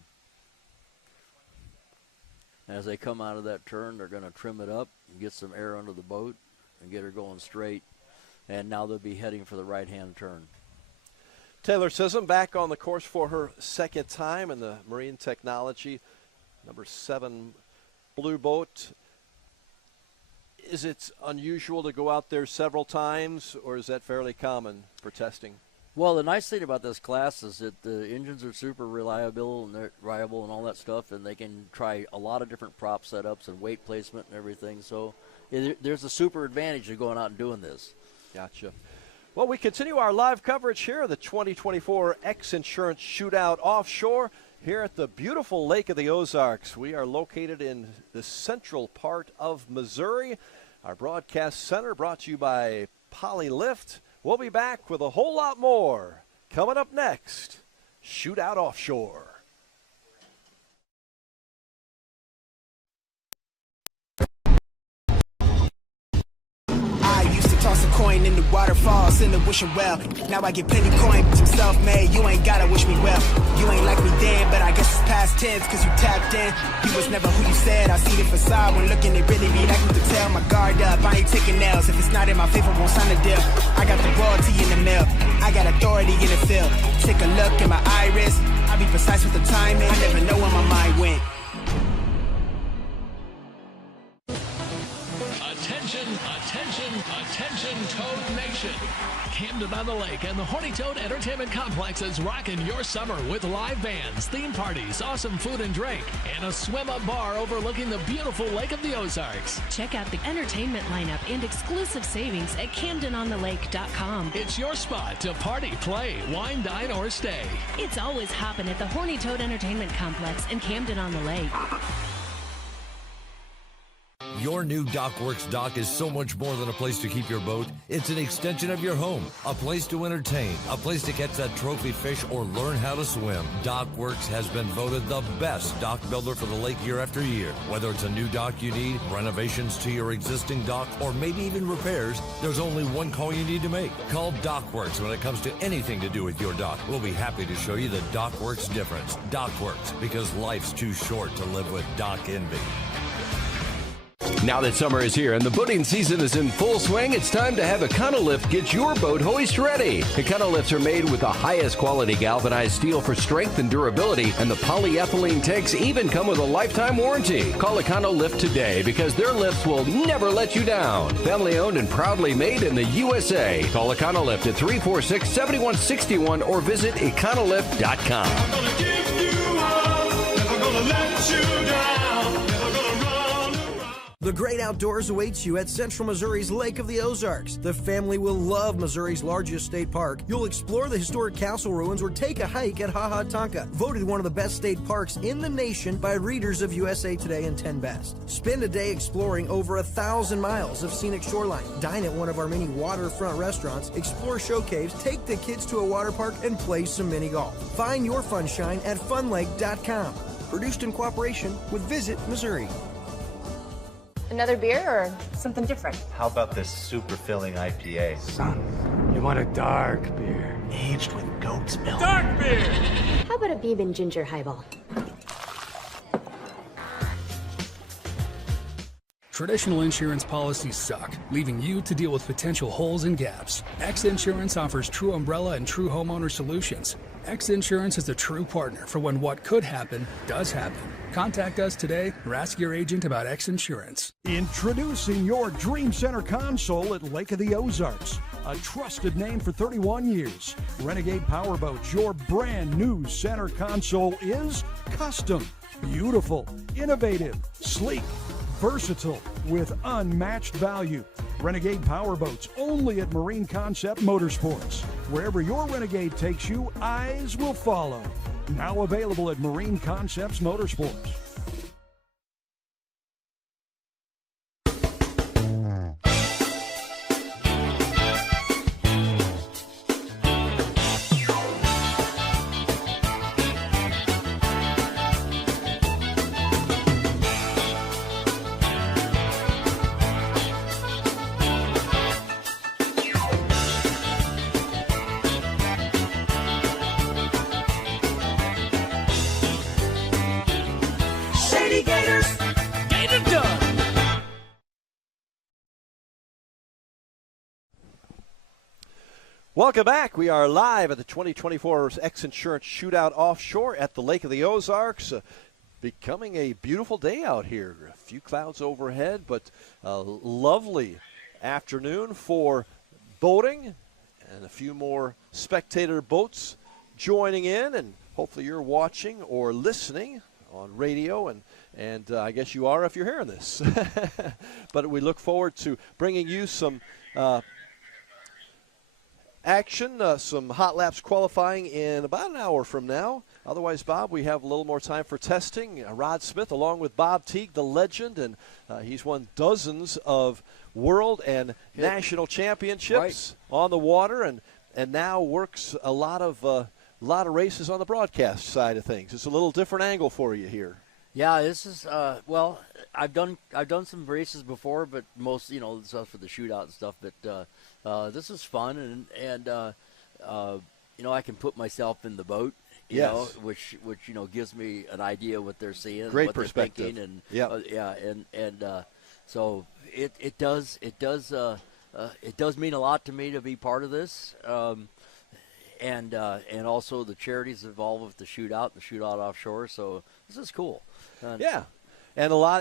As they come out of that turn, they're going to trim it up and get some air under the boat and get her going straight. And now they'll be heading for the right-hand turn. Taylor Sism back on the course for her 2nd time in the Marine Technology number 7 blue boat. Is it unusual to go out there several times, or is that fairly common for testing? Well, the nice thing about this class is that the engines are super reliable and all that stuff, and they can try a lot of different prop setups and weight placement and everything. So there's a super advantage of going out and doing this. Gotcha. Well, we continue our live coverage here of the 2024 X Insurance Shootout Offshore here at the beautiful Lake of the Ozarks. We are located in the central part of Missouri. Our broadcast center brought to you by Polylift. We'll be back with a whole lot more coming up next. Shootout Offshore. Toss a coin in the waterfalls in the wishing well. Now I get plenty coin, but I'm self-made. You ain't gotta wish me well. You ain't like me then, but I guess it's past tense, cause you tapped in. You was never who you said. I see the facade when looking, it really be like you could tell. My guard up, I ain't taking L's. If it's not in my favor, won't sign a deal. I got the royalty in the mail. I got authority in the field. Take a look in my iris. I be precise with the timing. I never know where my mind went. Attention, Toad Nation. Camden on the Lake and the Horny Toad Entertainment Complex is rocking your summer with live bands, theme parties, awesome food and drink, and a swim-up bar overlooking the beautiful Lake of the Ozarks. Check out the entertainment lineup and exclusive savings at CamdenOnTheLake.com. It's your spot to party, play, wine, dine, or stay. It's always hopping at the Horny Toad Entertainment Complex in Camden on the Lake. Your new DockWorks dock is so much more than a place to keep your boat. It's an extension of your home, a place to entertain, a place to catch that trophy fish or learn how to swim. DockWorks has been voted the best dock builder for the lake year after year. Whether it's a new dock you need, renovations to your existing dock, or maybe even repairs, there's only one call you need to make. Call DockWorks when it comes to anything to do with your dock. We'll be happy to show you the DockWorks difference. DockWorks, because life's too short to live with dock envy. Now that summer is here and the boating season is in full swing, it's time to have Econolift get your boat hoist ready. Econolifts are made with the highest quality galvanized steel for strength and durability, and the polyethylene tanks even come with a lifetime warranty. Call Econolift today because their lifts will never let you down. Family owned and proudly made in the USA. Call Econolift at 346-7161 or visit econolift.com. I'm gonna give you up, never gonna let you down, never gonna run around. The great outdoors awaits you at Central Missouri's Lake of the Ozarks. The family will love Missouri's largest state park. You'll explore the historic castle ruins or take a hike at Ha Ha Tonka, voted one of the best state parks in the nation by readers of USA Today and 10 Best. Spend a day exploring over 1,000 miles of scenic shoreline. Dine at one of our many waterfront restaurants, explore show caves, take the kids to a water park, and play some mini golf. Find your funshine at funlake.com. Produced in cooperation with Visit Missouri. Another beer or something different? How about this super filling IPA? Son, you want a dark beer. Aged with goat's milk. Dark beer! How about a bourbon ginger highball? Traditional insurance policies suck, leaving you to deal with potential holes and gaps. X Insurance offers true umbrella and true homeowner solutions. X Insurance is a true partner for when what could happen does happen. Contact us today or ask your agent about X Insurance. Introducing your Dream Center console at Lake of the Ozarks. A trusted name for 31 years. Renegade Powerboats, your brand new center console is custom, beautiful, innovative, sleek, versatile, with unmatched value. Renegade Powerboats, only at Marine Concept Motorsports. Wherever your Renegade takes you, eyes will follow. Now available at Marine Concepts Motorsports. Welcome back. We are live at the 2024 X Insurance Shootout Offshore at the Lake of the Ozarks. Becoming a beautiful day out here. A few clouds overhead, but a lovely afternoon for boating and a few more spectator boats joining in. And hopefully you're watching or listening on radio, and I guess you are if you're hearing this. But we look forward to bringing you some action, some hot laps qualifying in about an hour from now. Otherwise, Bob, we have a little more time for testing. Rod Smith, along with Bob Teague, the legend, and he's won dozens of world and national championships on the water, and now works a lot of races on the broadcast side of things. It's a little different angle for you here. Yeah, this is well, I've done some races before, but most the stuff for the shootout and stuff. But this is fun, and I can put myself in the boat, you know, which gives me an idea what they're seeing, great what perspective, they're thinking, and so it does mean a lot to me to be part of this. And also the charities involved with the shootout offshore. So this is cool. And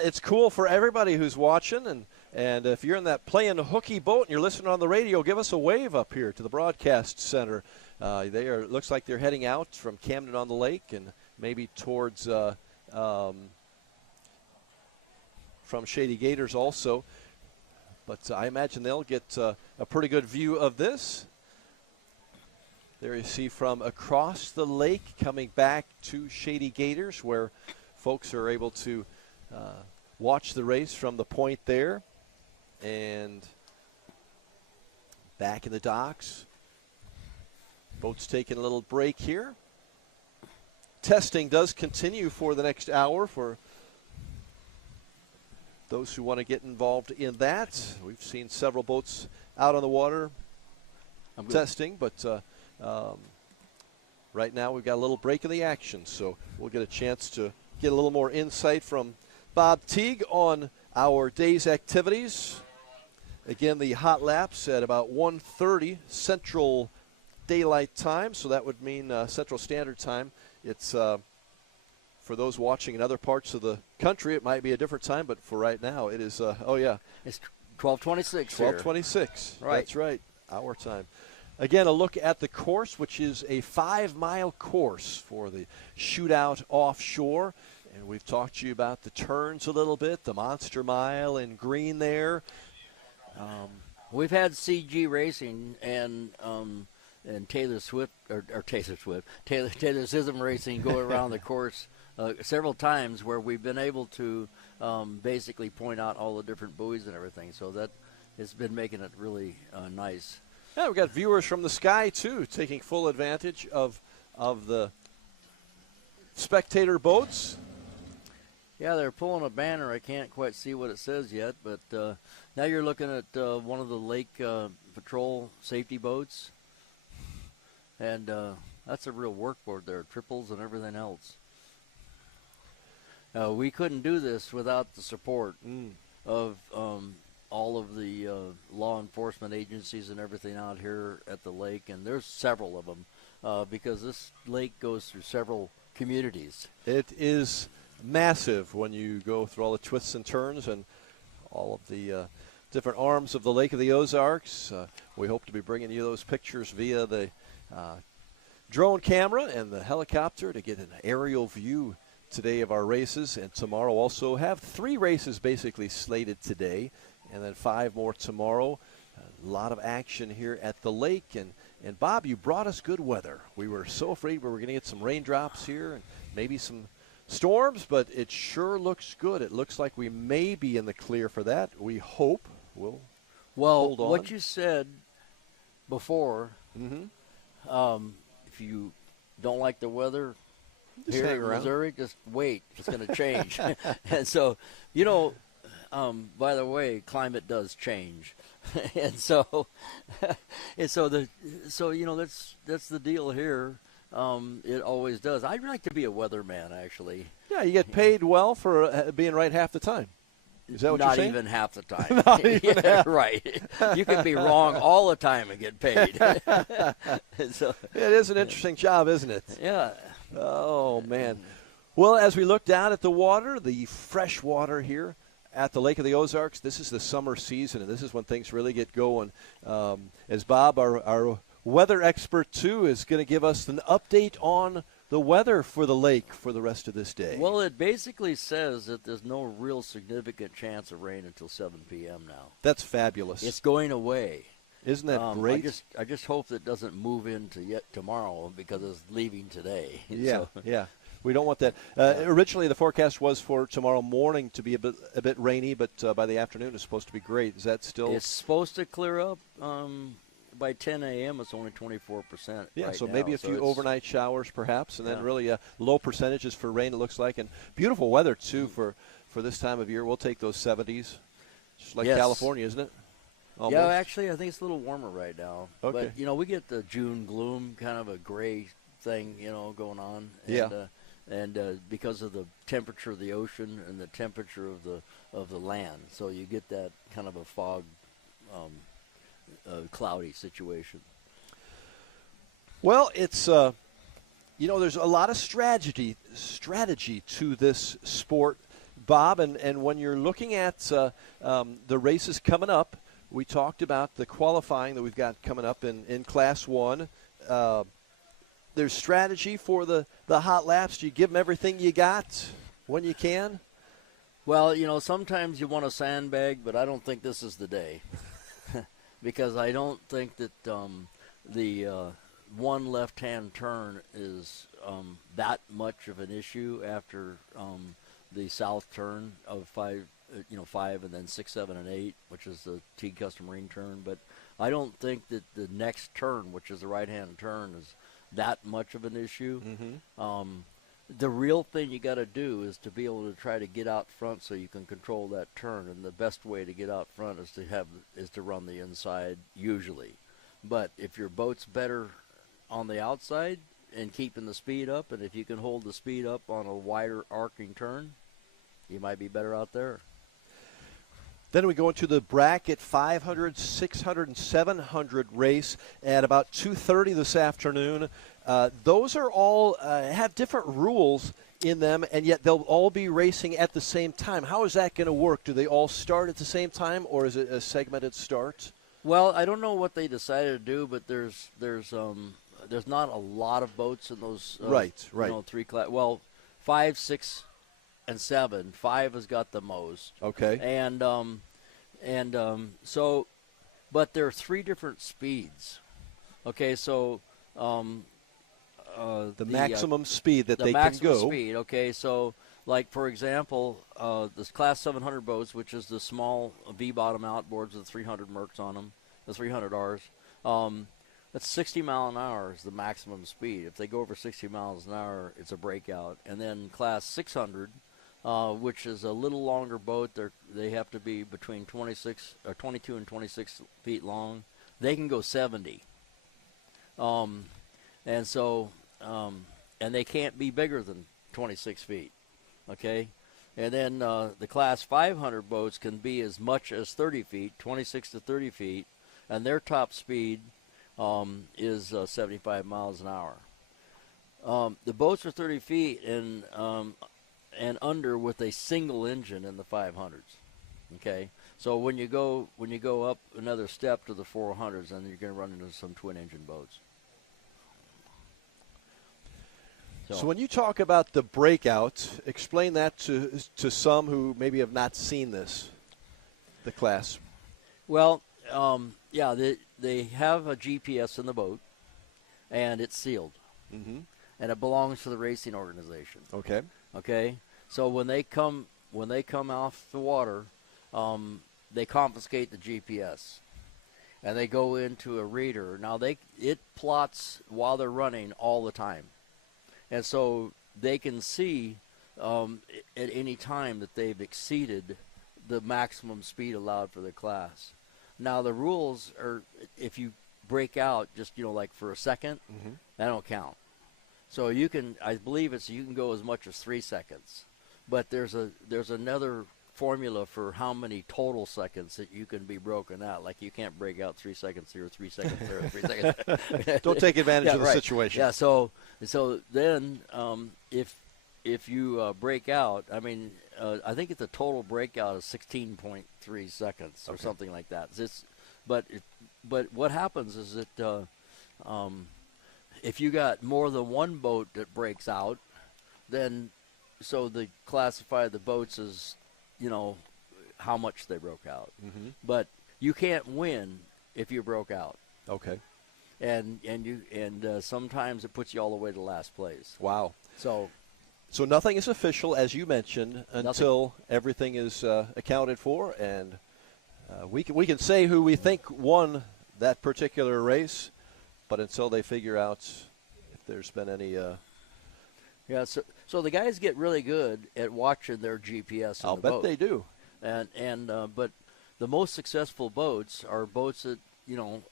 it's cool for everybody who's watching. And if you're in that playing hooky boat and you're listening on the radio, give us a wave up here to the broadcast center. Looks like they're heading out from Camden on the Lake and maybe towards from Shady Gators also. But I imagine they'll get a pretty good view of this. There you see from across the lake coming back to Shady Gators, where folks are able to watch the race from the point there. And back in the docks. Boats taking a little break here. Testing does continue for the next hour for those who want to get involved in that. We've seen several boats out on the water testing, but right now we've got a little break in the action, so we'll get a chance to get a little more insight from Bob Teague on our day's activities. Again, the hot laps at about 1:30 Central Daylight Time, so that would mean Central Standard Time. It's for those watching in other parts of the country, it might be a different time, but for right now, it is. It's 12:26. 12:26. Right. That's right. Our time. Again, a look at the course, which is a 5-mile course for the Shootout Offshore. And we've talked to you about the turns a little bit, the Monster Mile in green there. We've had CG Racing and Taylor Sism Racing go around the course several times where we've been able to basically point out all the different buoys and everything. So that has been making it really nice. Yeah, we've got viewers from the sky, too, taking full advantage of the spectator boats. Yeah, they're pulling a banner. I can't quite see what it says yet, but now you're looking at one of the lake patrol safety boats. And that's a real workboard there, triples and everything else. We couldn't do this without the support of all of the law enforcement agencies and everything out here at the lake, and there's several of them because this lake goes through several communities. It is massive when you go through all the twists and turns and all of the different arms of the Lake of the Ozarks. We hope to be bringing you those pictures via the drone camera and the helicopter to get an aerial view today of our races, and tomorrow also have 3 races basically slated today, and then 5 more tomorrow. A lot of action here at the lake, and Bob, you brought us good weather. We were so afraid we were going to get some raindrops here and maybe some storms, but it sure looks good. It looks like we may be in the clear for that. We hope we'll hold on. What you said before, if you don't like the weather just here hang in around. Missouri, just wait. It's going to change. And so, by the way, climate does change. and so that's the deal here. It always does. I'd like to be a weatherman, actually. Yeah, you get paid well for being right half the time. Is that what you're saying? Not even half the time. Not even half. Right. You can be wrong all the time and get paid. So, it is an interesting job, isn't it? Yeah. Oh, man. Well, as we look down at the water, the fresh water here at the Lake of the Ozarks, this is the summer season, and this is when things really get going. As Bob, our weather expert, too, is going to give us an update on the weather for the lake for the rest of this day. Well, it basically says that there's no real significant chance of rain until 7 p.m. now. That's fabulous. It's going away. Isn't that great? I just hope that it doesn't move into yet tomorrow because it's leaving today. Yeah, yeah. We don't want that. Originally, the forecast was for tomorrow morning to be a bit rainy, but by the afternoon it's supposed to be great. Is that still? It's supposed to clear up. By 10 a.m. it's only 24%. Yeah, right so now. maybe a few overnight showers perhaps, and then really low percentages for rain, it looks like. And beautiful weather, too, for this time of year. We'll take those 70s. Just like California, isn't it? Almost. Yeah, actually, I think it's a little warmer right now. Okay. But, we get the June gloom, kind of a gray thing, going on. And, because of the temperature of the ocean and the temperature of the land. So you get that kind of a fog cloudy situation. Well, it's there's a lot of strategy to this sport, Bob, and when you're looking at the races coming up, we talked about the qualifying that we've got coming up in Class 1. There's strategy for the hot laps. Do you give them everything you got when you can? Well, sometimes you want to sandbag, but I don't think this is the day. Because I don't think that the one left-hand turn is that much of an issue after the south turn of 5, 5 and then 6, 7, and 8, which is the T custom-marine turn. But I don't think that the next turn, which is the right-hand turn, is that much of an issue. The real thing you got to do is to be able to try to get out front so you can control that turn, and the best way to get out front is to run the inside usually. But if your boat's better on the outside and keeping the speed up, and if you can hold the speed up on a wider arcing turn, you might be better out there. Then we go into the bracket 500, 600, and 700 race at about 2:30 this afternoon. Those are all have different rules in them, and yet they'll all be racing at the same time. How is that going to work? Do they all start at the same time, or is it a segmented start? Well, I don't know what they decided to do, but there's not a lot of boats in those right. 3 class. Well, 5, 6, and 7. 5 has got the most. Okay. So, but there are 3 different speeds. Okay, so the maximum speed that they can go. The maximum speed. Okay, so like for example, this Class 700 boats, which is the small V-bottom outboards with 300 Mercs on them, the 300Rs. That's 60 mile an hour is the maximum speed. If they go over 60 miles an hour, it's a breakout. And then Class 600, which is a little longer boat, they have to be between 22 and 26 feet long. They can go 70. And so, and they can't be bigger than 26 feet. Okay? And then the Class 500 boats can be as much as 30 feet, 26 to 30 feet, and their top speed is 75 miles an hour. The boats are 30 feet and under with a single engine in the 500s. Okay, so when you go up another step to the 400s, then you're going to run into some twin engine boats. So when you talk about the breakout, explain that to some who maybe have not seen the class. Well, yeah, they have a GPS in the boat, and it's sealed, and it belongs to the racing organization. Okay. Okay. So when they come off the water, they confiscate the GPS, and they go into a reader. Now it plots while they're running all the time, and so they can see at any time that they've exceeded the maximum speed allowed for the class. Now the rules are, if you break out just like for a second, that don't count. So you can, I believe you can go as much as 3 seconds, but there's another formula for how many total seconds that you can be broken out. Like you can't break out 3 seconds here, 3 seconds there, 3 seconds. Don't take advantage of the situation. Yeah. So then if you break out, I mean, I think the total breakout is 16.3 seconds or something like that. But what happens is that if you got more than one boat that breaks out, then so they classify the boats as how much they broke out. But you can't win if you broke out. Okay. And sometimes it puts you all the way to last place. Wow. So nothing is official, as you mentioned, until everything is accounted for, and we can say who we think won that particular race, but until they figure out if there's been any. Yeah. So the guys get really good at watching their GPS. I'll bet they do. But the most successful boats are boats that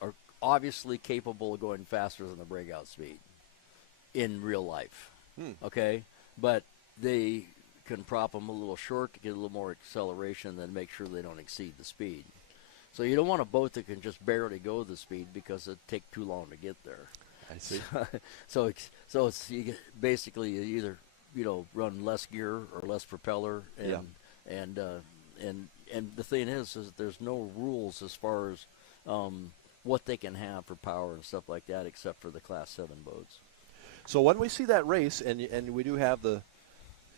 are obviously capable of going faster than the breakout speed in real life. Okay. But they can prop them a little short to get a little more acceleration, then make sure they don't exceed the speed. So you don't want a boat that can just barely go the speed because it'd take too long to get there. I see. So it's basically you either run less gear or less propeller, and the thing is that there's no rules as far as what they can have for power and stuff like that, except for the Class 7 boats. So when we see that race, and we do have the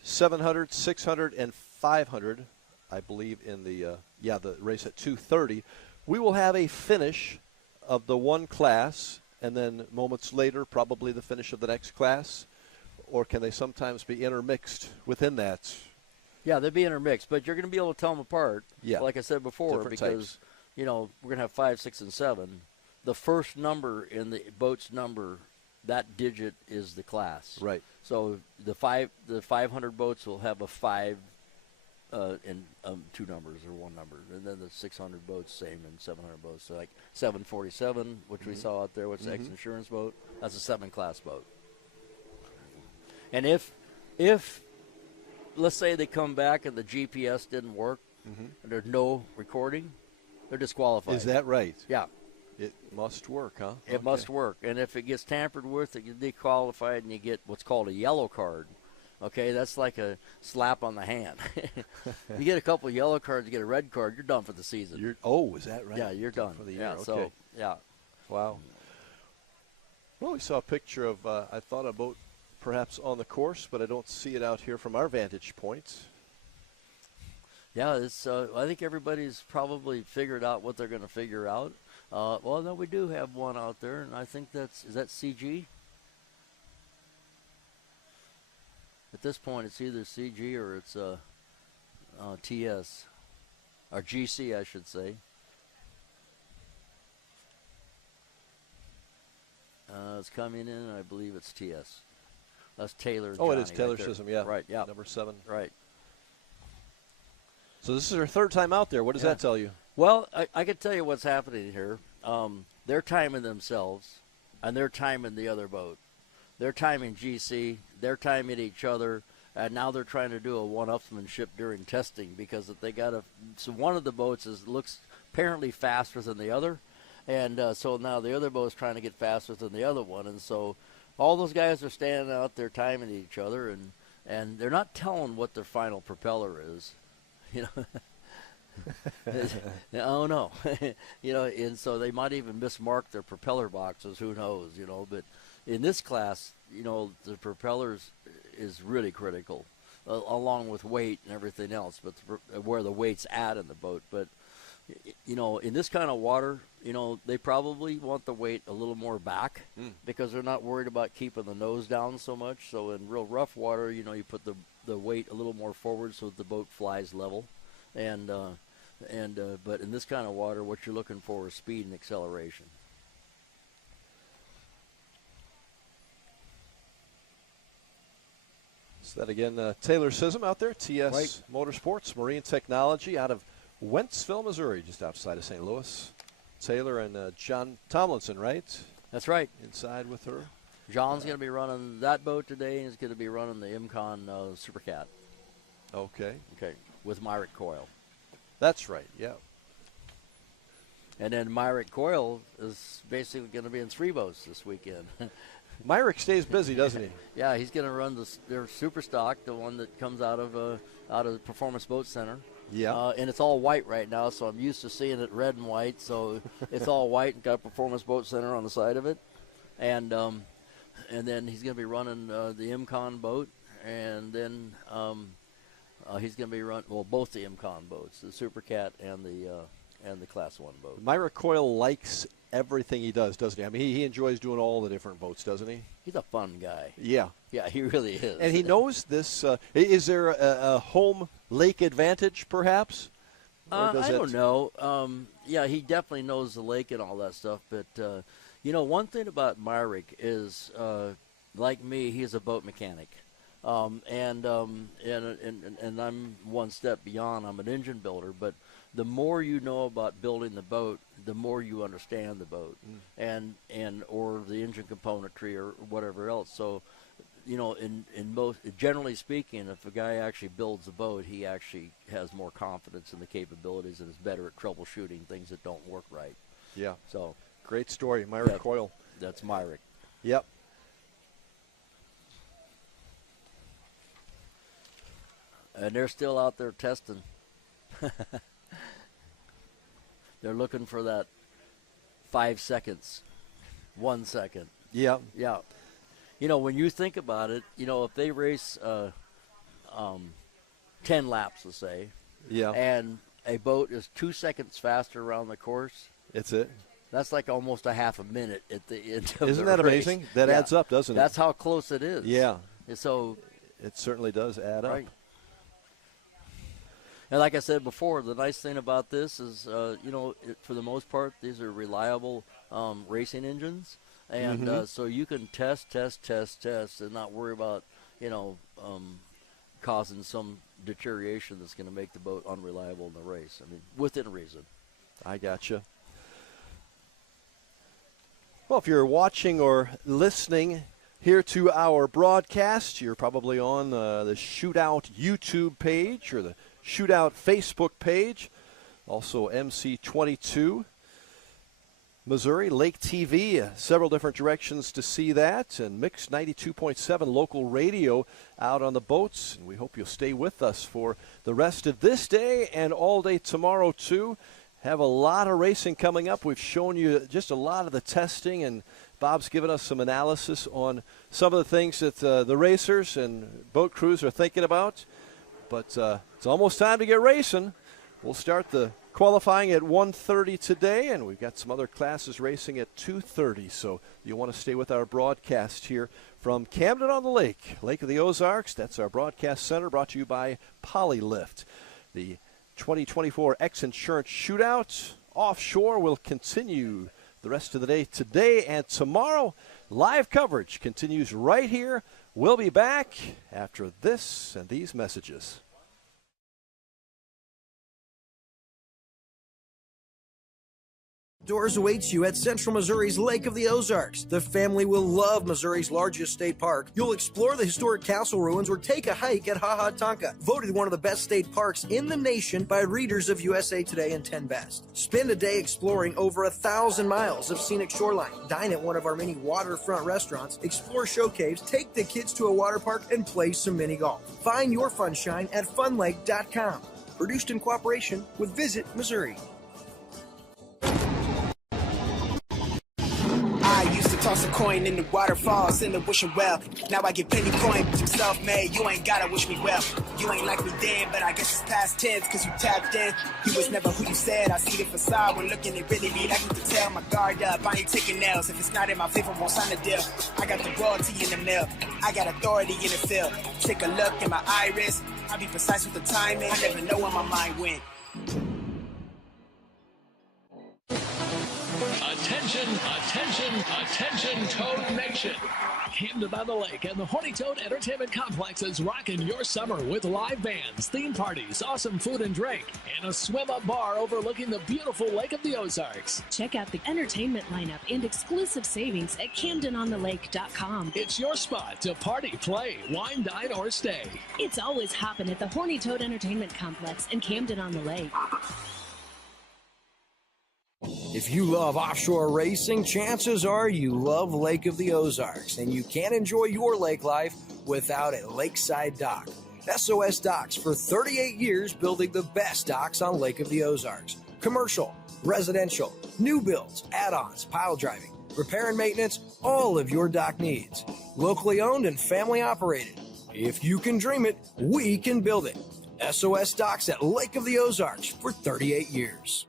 700, 600, and 500, I believe in the race at 2:30, we will have a finish of the one class, and then moments later probably the finish of the next class, or can they sometimes be intermixed within that? Yeah, they'll be intermixed, but you're going to be able to tell them apart. Yeah. Like I said before, Different because types. we're going to have 5, 6, and 7. The first number in the boat's number, that digit is the class. Right. So the 500 boats will have a 5 and 2 numbers or 1 number, and then the 600 boats same, and 700 boats. So like 747, which we saw out there, which is the ex-insurance boat, that's a 7-class boat. And if let's say they come back and the GPS didn't work, and there's no recording, they're disqualified. Is that right? Yeah. It must work, huh? It must work. And if it gets tampered with, it gets disqualified, and you get what's called a yellow card. Okay, that's like a slap on the hand. You get a couple of yellow cards, you get a red card, you're done for the season. Is that right? Yeah, you're done for the year. Yeah, okay. so, yeah. Wow. Well, we saw a picture of, I thought, a boat perhaps on the course, but I don't see it out here from our vantage point. Yeah, it's. I think everybody's probably figured out what they're going to figure out. Well, no, we do have one out there, and I think is that CG? At this point, it's either CG or it's TS, or GC, I should say. It's coming in, I believe it's TS. That's Taylor. Oh, Johnny it is Taylor right Sissom, yeah. Right, yeah. Number 7. Right. So this is her third time out there. What does that tell you? Well, I can tell you what's happening here. They're timing themselves, and they're timing the other boat. They're timing GC. They're timing each other, and now they're trying to do a one-upsmanship during testing because if they got so one of the boats looks apparently faster than the other, and so now the other boat's trying to get faster than the other one, and so all those guys are standing out there timing each other, and they're not telling what their final propeller is. You know, oh no, you know, and so they might even mismark their propeller boxes. Who knows, you know? But in this class, you know, the propellers is really critical, along with weight and everything else. But where the weight's at in the boat. But you know, in this kind of water, you know, they probably want the weight a little more back because they're not worried about keeping the nose down so much. So in real rough water, you know, you put the weight a little more forward so that the boat flies level, but in this kind of water, what you're looking for is speed and acceleration. So that again, Taylor Sissom out there, TS Right. Motorsports, Marine Technology out of Wentzville, Missouri, just outside of St. Louis. Taylor and John Tomlinson, right? That's right. Inside with her. John's going to be running that boat today, and he's going to be running the IMCON Supercat. Okay. Okay, with Myrick Coyle. That's right, yeah. And then Myrick Coyle is basically going to be in 3 boats this weekend. Myrick stays busy, doesn't he? Yeah, he's going to run their Super Stock, the one that comes out of the Performance Boat Center. Yeah. And it's all white right now, so I'm used to seeing it red and white. So it's all white and got Performance Boat Center on the side of it. And then he's going to be running the IMCON boat, and then he's going to be running both the IMCON boats, the Supercat and the Class 1 boat. Myrick Coyle likes everything he does, doesn't he? I mean, he enjoys doing all the different boats, doesn't he? He's a fun guy. Yeah. Yeah, he really is. And he knows this. Is there a home lake advantage, perhaps? I don't know. Yeah, he definitely knows the lake and all that stuff. But, you know, one thing about Myrick is, like me, he's a boat mechanic. And I'm one step beyond. I'm an engine builder. But the more you know about building the boat, the more you understand the boat or the engine componentry or whatever else. So, you know, generally speaking, if a guy actually builds a boat, he actually has more confidence in the capabilities and is better at troubleshooting things that don't work right. Yeah. So great story, Myrick Coyle. That's Myrick. Yep. And they're still out there testing. They're looking for that 5 seconds, 1 second. Yeah. Yeah. You know, when you think about it, you know, if they race 10 laps, let's say, and a boat is 2 seconds faster around the course. It's it. That's like almost a half a minute at the end of Isn't the that race. amazing? That adds up, doesn't it? That's how close it is. Yeah. And so it certainly does add up. Right. And like I said before, the nice thing about this is, for the most part, these are reliable racing engines. And so you can test, and not worry about, causing some deterioration that's going to make the boat unreliable in the race. I mean, within reason. I gotcha. Well, if you're watching or listening here to our broadcast, you're probably on the Shootout YouTube page or the Shootout Facebook page. Also MC22. Missouri, Lake TV, several different directions to see that, and Mix 92.7 local radio out on the boats. And we hope you'll stay with us for the rest of this day and all day tomorrow, too. Have a lot of racing coming up. We've shown you just a lot of the testing, and Bob's given us some analysis on some of the things that the racers and boat crews are thinking about. But it's almost time to get racing. We'll start the qualifying at 1:30 today, and we've got some other classes racing at 2:30. So you want to stay with our broadcast here from Camden on the Lake, Lake of the Ozarks. That's our broadcast center, brought to you by Polylift. The 2024 X Insurance Shootout Offshore will continue the rest of the day today and tomorrow. Live coverage continues right here. We'll be back after this and these messages. Doors awaits you at Central Missouri's Lake of the Ozarks. The family will love Missouri's largest state park. You'll explore the historic castle ruins or take a hike at Ha Ha Tonka, voted one of the best state parks in the nation by readers of USA Today and 10 Best. Spend a day exploring over 1,000 miles of scenic shoreline. Dine at one of our many waterfront restaurants, explore show caves, take the kids to a water park, and play some mini golf. Find your funshine at funlake.com. Produced in cooperation with Visit Missouri. I used to toss a coin in the waterfalls in the wishing well. Now I get penny coin, but I'm self-made. You ain't gotta wish me well. You ain't like me then, but I guess it's past tense, cause you tapped in. You was never who you said. I see the facade when looking at really me. Like you can tell my guard up. I ain't taking nails. If it's not in my favor, won't sign a deal. I got the royalty in the mail. I got authority in the field. Take a look in my iris. I'll be precise with the timing. I never know where my mind went. Attention, Toad Nation. Camden on the Lake and the Horny Toad Entertainment Complex is rocking your summer with live bands, theme parties, awesome food and drink, and a swim-up bar overlooking the beautiful Lake of the Ozarks. Check out the entertainment lineup and exclusive savings at CamdenOnTheLake.com. It's your spot to party, play, wine, dine, or stay. It's always hopping at the Horny Toad Entertainment Complex in Camden on the Lake. If you love offshore racing, chances are you love Lake of the Ozarks, and you can't enjoy your lake life without a lakeside dock. SOS Docks, for 38 years, building the best docks on Lake of the Ozarks. Commercial, residential, new builds, add-ons, pile driving, repair and maintenance, all of your dock needs. Locally owned and family operated. If you can dream it, we can build it. SOS Docks at Lake of the Ozarks for 38 years.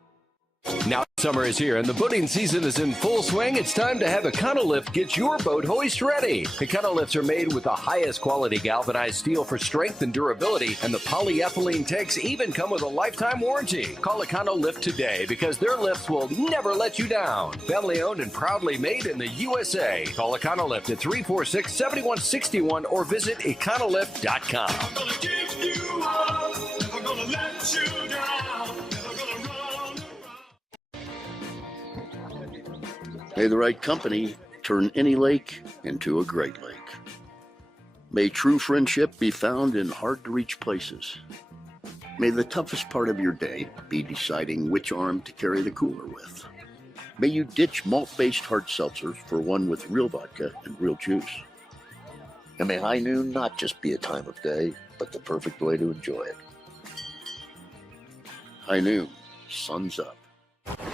Now summer is here and the boating season is in full swing. It's time to have Econolift get your boat hoist ready. Econolifts are made with the highest quality galvanized steel for strength and durability, and the polyethylene tanks even come with a lifetime warranty. Call Econolift today because their lifts will never let you down. Family owned and proudly made in the USA. Call Econolift at 346-7161 or visit econolift.com. I'm gonna give you up, never gonna let you down, never gonna run. May the right company turn any lake into a great lake. May true friendship be found in hard-to-reach places. May the toughest part of your day be deciding which arm to carry the cooler with. May you ditch malt-based hard seltzers for one with real vodka and real juice. And may high noon not just be a time of day, but the perfect way to enjoy it. High noon, sun's up.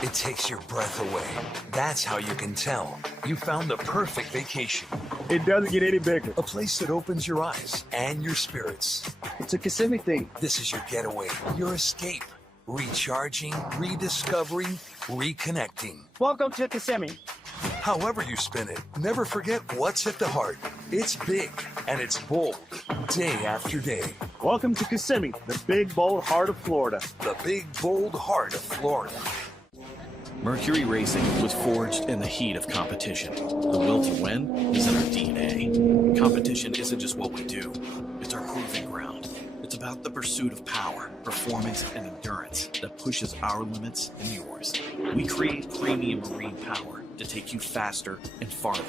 It takes your breath away. That's how you can tell you found the perfect vacation. It doesn't get any bigger. A place that opens your eyes and your spirits. It's a Kissimmee thing. This is your getaway, your escape. Recharging, rediscovering, reconnecting. Welcome to Kissimmee. However you spin it, never forget what's at the heart. It's big and it's bold, day after day. Welcome to Kissimmee, the big, bold heart of Florida. The big, bold heart of Florida. Mercury Racing was forged in the heat of competition. The will to win is in our DNA. Competition isn't just what we do, it's our proving ground. It's about the pursuit of power, performance, and endurance that pushes our limits and yours. We create premium marine power to take you faster and farther.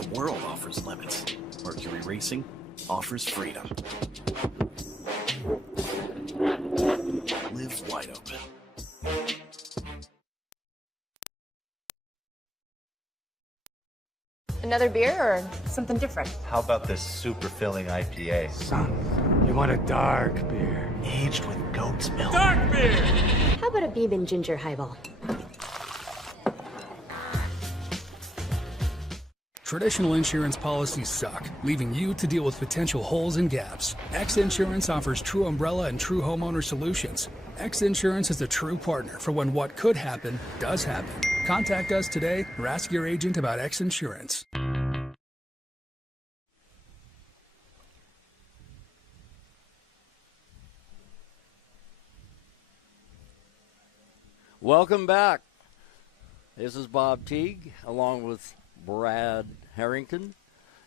The world offers limits. Mercury Racing offers freedom. Live wide open. Another beer or something different? How about this super filling IPA? Son, you want a dark beer. Aged with goat's milk. Dark beer! How about a bourbon ginger highball? Traditional insurance policies suck, leaving you to deal with potential holes and gaps. X Insurance offers true umbrella and true homeowner solutions. X Insurance is a true partner for when what could happen does happen. Contact us today or ask your agent about X Insurance. Welcome back. This is Bob Teague along with Brad Harrington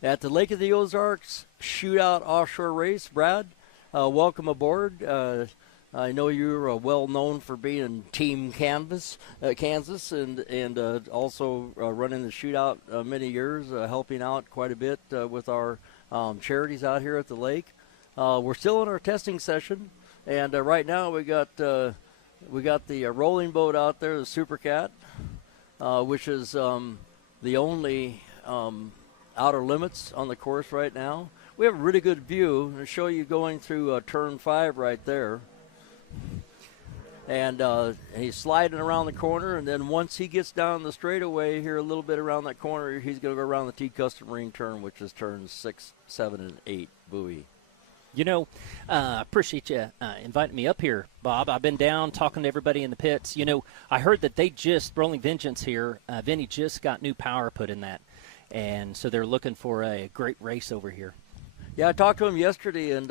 at the Lake of the Ozarks Shootout Offshore Race. Brad, welcome aboard. I know you're well known for being in Team Kansas and also running the shootout many years, helping out quite a bit with our charities out here at the lake. We're still in our testing session, and right now we got the rolling boat out there, the Super Cat, which is the only outer limits on the course right now. We have a really good view. I'll show you going through turn 5 right there. And he's sliding around the corner, and then once he gets down the straightaway here a little bit around that corner, he's going to go around the T-Custom Marine turn, which is turns 6, 7, and 8 buoy. You know, appreciate you inviting me up here, Bob. I've been down talking to everybody in the pits. You know, I heard that they just, Rolling Vengeance here, Vinny just got new power put in that. And so they're looking for a great race over here. Yeah, I talked to him yesterday, and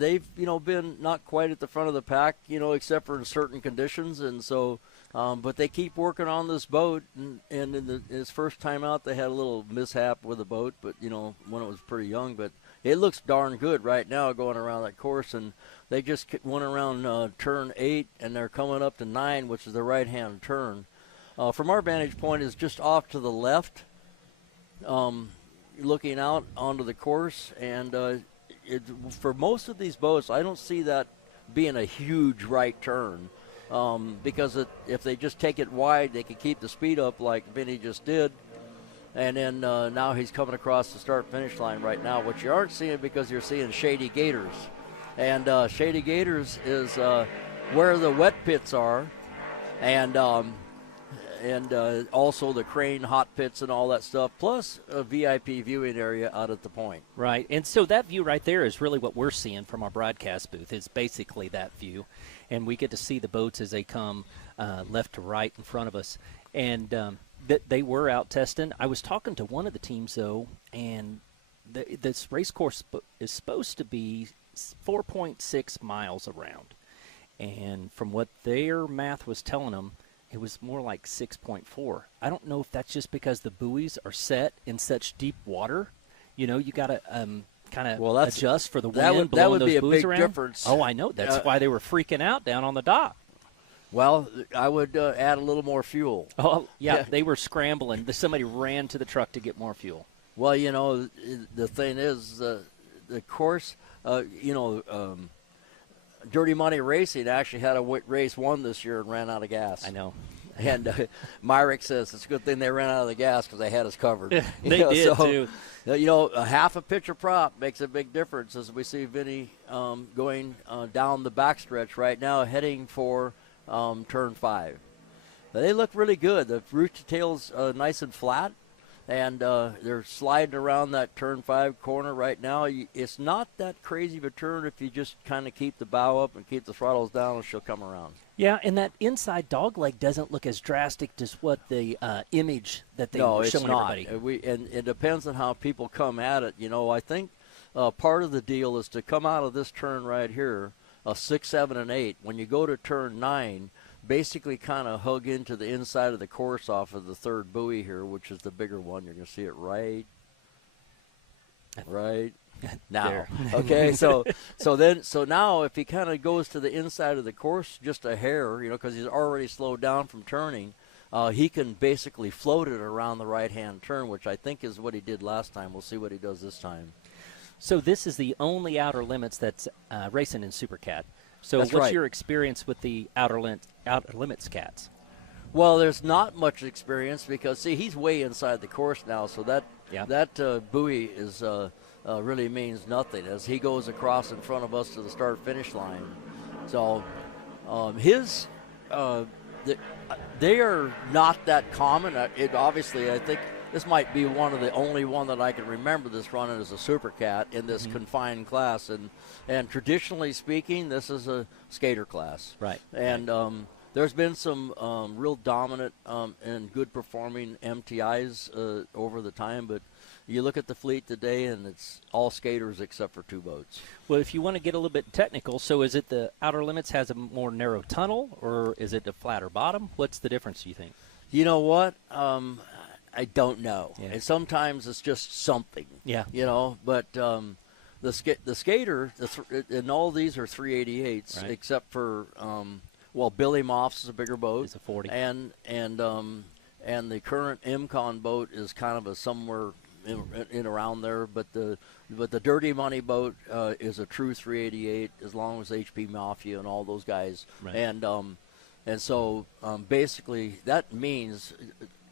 they've, been not quite at the front of the pack, except for in certain conditions. And so, but they keep working on this boat. And in his first time out, they had a little mishap with the boat, but, when it was pretty young. But it looks darn good right now going around that course. And they just went around turn 8, and they're coming up to 9, which is the right-hand turn. From our vantage point, is just off to the left, looking out onto the course. And for most of these boats, I don't see that being a huge right turn, because if they just take it wide, they can keep the speed up like Vinny just did. And then now he's coming across the start-finish line right now, which you aren't seeing because you're seeing Shady Gators. And Shady Gators is where the wet pits are, and also the crane hot pits and all that stuff, plus a VIP viewing area out at the point. Right, and so that view right there is really what we're seeing from our broadcast booth. It's basically that view, and we get to see the boats as they come left to right in front of us. And they were out testing. I was talking to one of the teams, though, and this race course is supposed to be 4.6 miles around. And from what their math was telling them, it was more like 6.4. I don't know if that's just because the buoys are set in such deep water. You got to kind of adjust for the wind blowing those buoys around. That would be a big difference. Oh, I know. That's why they were freaking out down on the dock. Well, I would add a little more fuel. Oh, yeah, they were scrambling. Somebody ran to the truck to get more fuel. Well, the thing is, the course, Dirty Money Racing actually had a race won this year and ran out of gas. I know. And Myrick says it's a good thing they ran out of the gas because they had us covered. They did, too. A half a pitcher prop makes a big difference, as we see Vinny going down the backstretch right now, heading for turn 5. They look really good. The rooster tail's nice and flat, and they're sliding around that turn 5 corner right now. It's not that crazy of a turn if you just kind of keep the bow up and keep the throttles down, and she'll come around. Yeah, and that inside dogleg doesn't look as drastic as what the image that they were showing everybody. And it depends on how people come at it. I think part of the deal is to come out of this turn right here, 6, 7, and 8. When you go to turn 9, basically kind of hug into the inside of the course off of the third buoy here, which is the bigger one. You're going to see it right now. Okay, so now if he kind of goes to the inside of the course just a hair, because he's already slowed down from turning, he can basically float it around the right-hand turn, which I think is what he did last time. We'll see what he does this time. So this is the only outer limits that's racing in SuperCat. So That's what's right. your experience with the outer limits cats? Well, there's not much experience because, see, he's way inside the course now, so that buoy is really means nothing as he goes across in front of us to the start-finish line. So they are not that common. Obviously, I think this might be one of the only one that I can remember this running as a Super Cat in this confined class. And traditionally speaking, this is a skater class. Right. And there's been some real dominant and good performing MTIs over the time, but you look at the fleet today, and it's all skaters except for 2 boats. Well, if you want to get a little bit technical, so is it the outer limits has a more narrow tunnel, or is it a flatter bottom? What's the difference, do you think? You know what? I don't know. Yeah. And sometimes it's just something. Yeah. But the skater, and all these are 388s, right, except for Billy Moff's is a bigger boat. It's a 40. And the current MCON boat is kind of a somewhere in around there, but the Dirty Money boat is a true 388 as long as HP Mafia and all those guys. Right. And so basically that means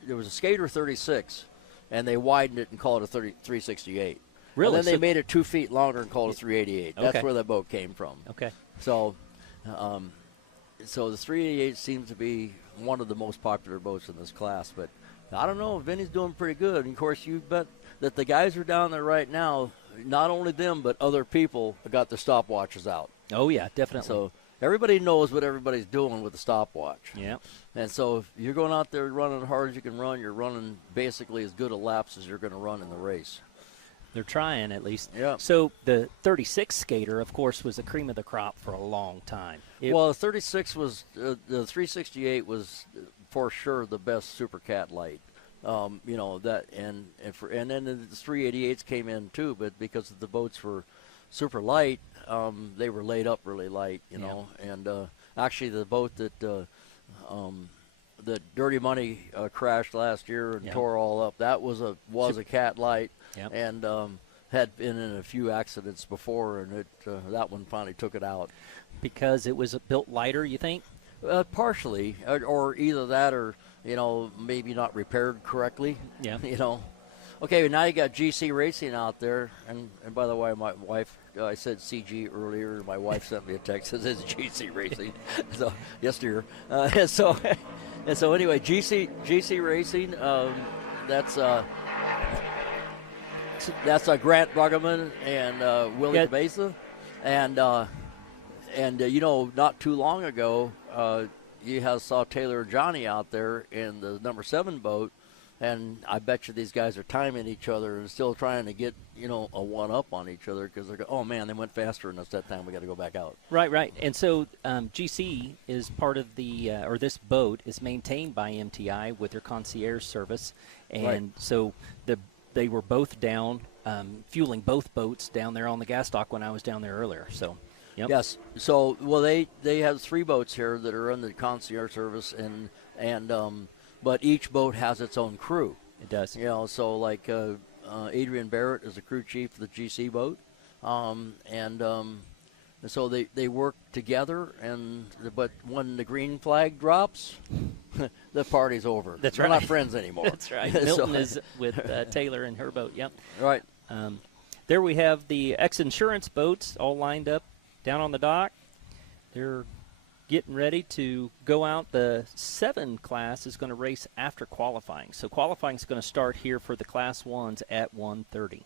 there was a Skater 36, and they widened it and called it a 368. Really? And then they made it 2 feet longer and called it 388. That's Okay. where that boat came from. Okay. So the 388 seems to be one of the most popular boats in this class, but I don't know. Vinny's doing pretty good. And of course, you bet that the guys are down there right now, not only them, but other people got their stopwatches out. Oh, yeah, definitely. So everybody knows what everybody's doing with the stopwatch. Yeah. And so if you're going out there running as hard as you can run, you're running basically as good a laps as you're going to run in the race. They're trying, at least. Yeah. So the 36 skater, of course, was the cream of the crop for a long time. Well, the 36 was the 368 was for sure the best Super Cat light. That and then the 388s came in too, but because the boats were super light, they were laid up really light, know. And actually, the boat that Dirty Money crashed last year and tore all up, that was a Cat light, and had been in a few accidents before, and that one finally took it out. Because it was built lighter, you think? Partially, or either that, or maybe not repaired correctly. Yeah. Okay, now you got GC Racing out there, and by the way, my wife, I said CG earlier. My wife sent me a text that says GC Racing. So yes, dear. And so anyway, GC Racing. That's Grant Bruggeman and Willie Cabeza, and not too long ago, you saw Taylor and Johnny out there in the number 7 boat, and I bet you these guys are timing each other and still trying to get, a one-up on each other because they're going, oh, man, they went faster than us that time. We got to go back out. Right. And so GC is part of or this boat is maintained by MTI with their concierge service. And so they were both down, fueling both boats down there on the gas dock when I was down there earlier. So. Yep. Yes. So, they have 3 boats here that are under the concierge service, but each boat has its own crew. It does. So like Adrian Barrett is the crew chief of the GC boat, so they work together. But when the green flag drops, the party's over. That's They're right. not friends anymore. That's right. Milton is with Taylor and her boat. Yep. Right. There we have the X Insurance boats all lined up down on the dock. They're getting ready to go out. The 7 class is going to race after qualifying. So qualifying is going to start here for the Class 1s at 1:30.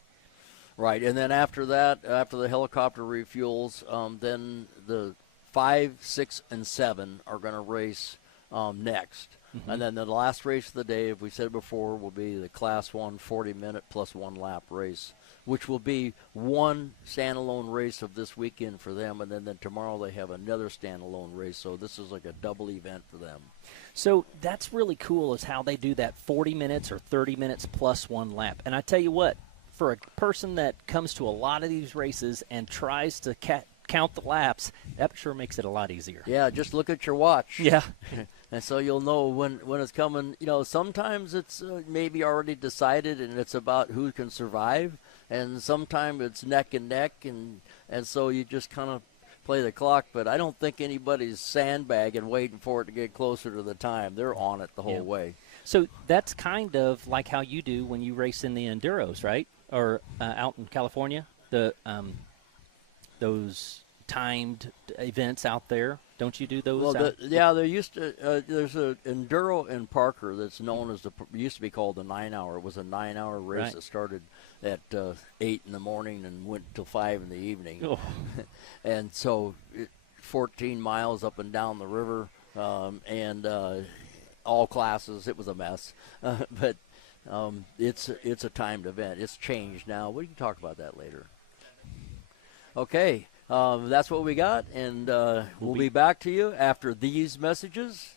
Right, and then after that, after the helicopter refuels, then the 5, 6, and 7 are going to race next. Mm-hmm. And then the last race of the day, as we said before, will be the Class 1 40-minute plus 1 lap race, which will be one standalone race of this weekend for them, and then tomorrow they have another standalone race. So this is like a double event for them. So that's really cool is how they do that 40 minutes or 30 minutes plus one lap. And I tell you what, for a person that comes to a lot of these races and tries to count the laps, that sure makes it a lot easier. Yeah, just look at your watch. Yeah. And so you'll know when it's coming. You know, sometimes it's maybe already decided and it's about who can survive. And sometimes it's neck and neck. And so you just kind of play the clock. But I don't think anybody's sandbagging waiting for it to get closer to the time. They're on it the whole way. So that's kind of like how you do when you race in the Enduros, right? Or out in California, those timed events out there. Don't you do those? Well, there used to. There's an enduro in Parker that's known as used to be called the 9 hour. It was a 9 hour race that started at 8 in the morning and went till 5 in the evening. Oh. And so 14 miles up and down the river, and all classes. It was a mess, but it's a timed event. It's changed now. We can talk about that later. Okay. That's what we got, and we'll be back to you after these messages.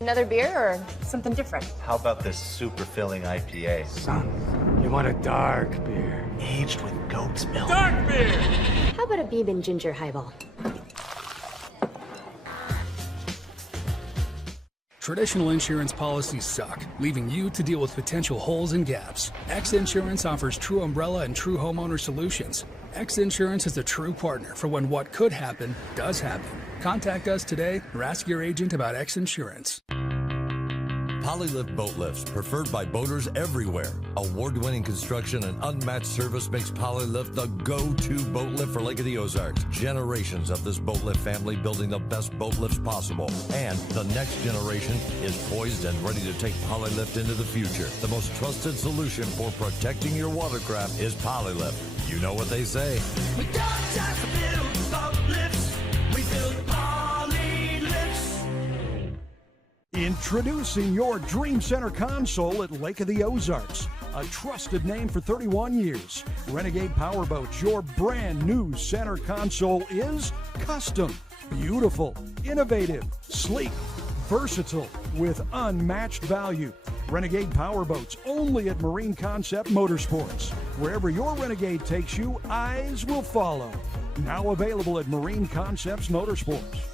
Another beer or something different? How about this super filling IPA? Son, you want a dark beer. Aged with goat's milk. Dark beer! How about a Beeben ginger highball? Traditional insurance policies suck, leaving you to deal with potential holes and gaps. X Insurance offers true umbrella and true homeowner solutions. X Insurance is a true partner for when what could happen does happen. Contact us today or ask your agent about X Insurance. Polylift boat lifts, preferred by boaters everywhere. Award-winning construction and unmatched service makes Polylift the go-to boat lift for Lake of the Ozarks. Generations of this boat lift family building the best boat lifts possible. And the next generation is poised and ready to take Polylift into the future. The most trusted solution for protecting your watercraft is Polylift. You know what they say. We don't just build boat lifts, we build Polylifts. Introducing your Dream Center console at Lake of the Ozarks. A trusted name for 31 years. Renegade Powerboats, your brand new center console is custom, beautiful, innovative, sleek, versatile, with unmatched value. Renegade Powerboats, only at Marine Concept Motorsports. Wherever your Renegade takes you, eyes will follow. Now available at Marine Concepts Motorsports.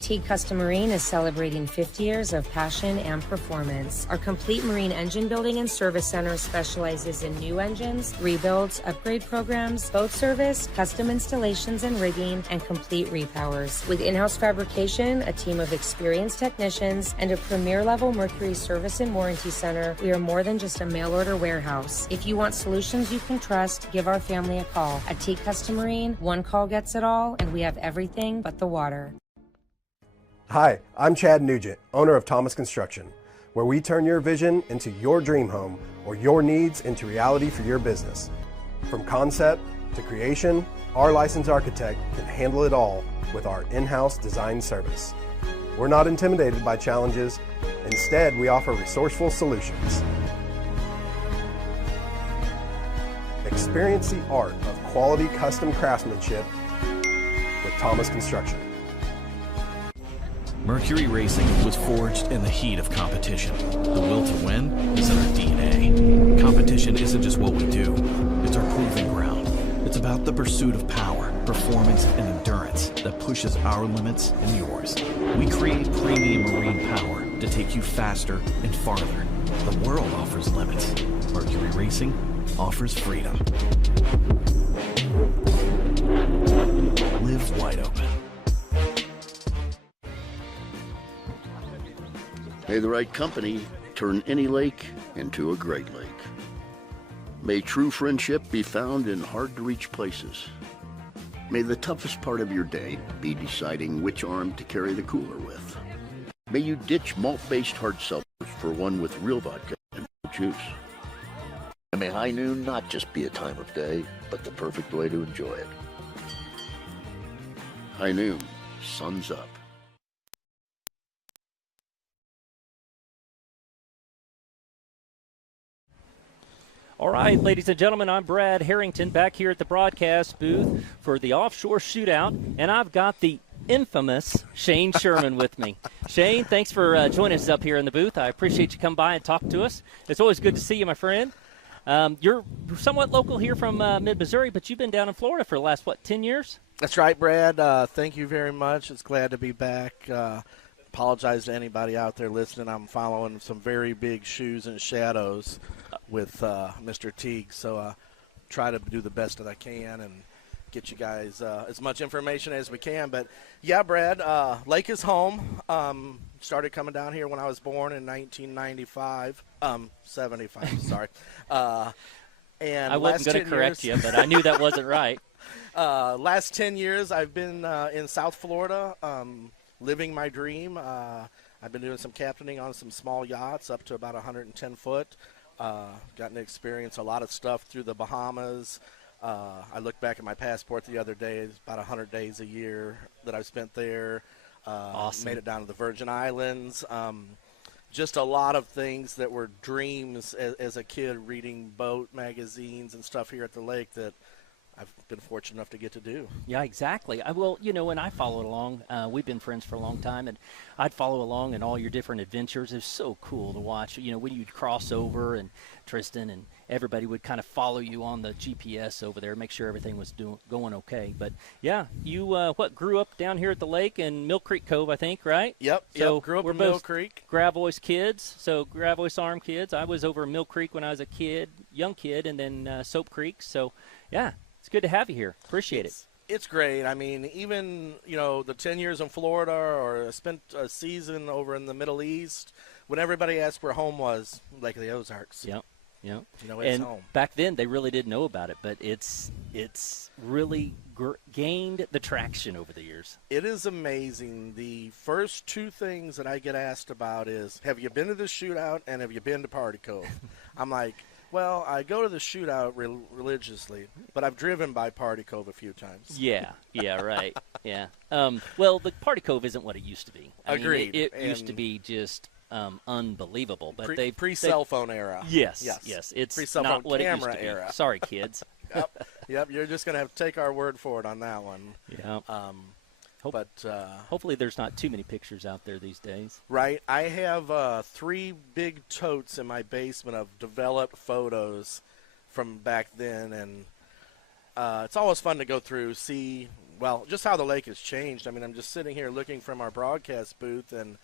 Teague Custom Marine is celebrating 50 years of passion and performance. Our complete marine engine building and service center specializes in new engines, rebuilds, upgrade programs, boat service, custom installations and rigging, and complete repowers. With in-house fabrication, a team of experienced technicians, and a premier-level Mercury service and warranty center, we are more than just a mail-order warehouse. If you want solutions you can trust, give our family a call. At Teague Custom Marine, one call gets it all, and we have everything but the water. Hi, I'm Chad Nugent, owner of Thomas Construction, where we turn your vision into your dream home or your needs into reality for your business. From concept to creation, our licensed architect can handle it all with our in-house design service. We're not intimidated by challenges. Instead, we offer resourceful solutions. Experience the art of quality custom craftsmanship with Thomas Construction. Mercury Racing was forged in the heat of competition. The will to win is in our DNA. Competition isn't just what we do, it's our proving ground. It's about the pursuit of power, performance, and endurance that pushes our limits and yours. We create premium marine power to take you faster and farther. The world offers limits. Mercury Racing offers freedom. Live wide open. May the right company turn any lake into a great lake. May true friendship be found in hard-to-reach places. May the toughest part of your day be deciding which arm to carry the cooler with. May you ditch malt-based hard seltzers for one with real vodka and juice. And may high noon not just be a time of day, but the perfect way to enjoy it. High noon, sun's up. All right, ladies and gentlemen, I'm Brad Harrington back here at the broadcast booth for the Offshore Shootout, and I've got the infamous Shane Sherman with me. Shane, thanks for joining us up here in the booth. I appreciate you coming by and talking to us. It's always good to see you, my friend. You're somewhat local here from mid-Missouri, but you've been down in Florida for the last, 10 years? That's right, Brad. Thank you very much. It's glad to be back. Apologize to anybody out there listening. I'm following some very big shoes and shadows with Mr. Teague, so try to do the best that I can and get you guys as much information as we can. But, yeah, Brad, lake is home. Started coming down here when I was born in 1995. 75, sorry. And I wasn't going to correct you, but I knew that wasn't right. Last 10 years I've been in South Florida, living my dream. I've been doing some captaining on some small yachts up to about 110 foot. Gotten to experience a lot of stuff through the Bahamas. I looked back at my passport the other day. It's about 100 days a year that I've spent there. Awesome. Made it down to the Virgin Islands. Just a lot of things that were dreams as a kid, reading boat magazines and stuff here at the lake that I've been fortunate enough to get to do. Yeah, exactly. Well, when I followed along, we've been friends for a long time, and I'd follow along in all your different adventures. It was so cool to watch. When you'd cross over, and Tristan and everybody would kind of follow you on the GPS over there, make sure everything was going okay. But, yeah, you grew up down here at the lake in Mill Creek Cove, I think, right? Yep, grew up in Mill Creek. Gravois kids, so Gravois Arm kids. I was over in Mill Creek when I was a young kid, and then Soap Creek. So, yeah. It's good to have you here. Appreciate it. It's great. I mean, even, the 10 years in Florida, or I spent a season over in the Middle East, when everybody asked where home was, Lake of the Ozarks. Yep. It's home. Back then, they really didn't know about it, but it's really gained the traction over the years. It is amazing. The first two things that I get asked about is, have you been to the Shootout and have you been to Party Cove? I'm like, well, I go to the Shootout religiously, but I've driven by Party Cove a few times. Yeah, right. Yeah. Well, the Party Cove isn't what it used to be. Agreed. It used to be just unbelievable. But pre-cell phone era. Yes. It's pre-cell not phone what camera it used to be. era. Sorry, kids. Yep. You're just going to have to take our word for it on that one. Yeah. Hopefully there's not too many pictures out there these days. Right. I have 3 big totes in my basement of developed photos from back then, and it's always fun to go through, see, just how the lake has changed. I mean, I'm just sitting here looking from our broadcast booth, and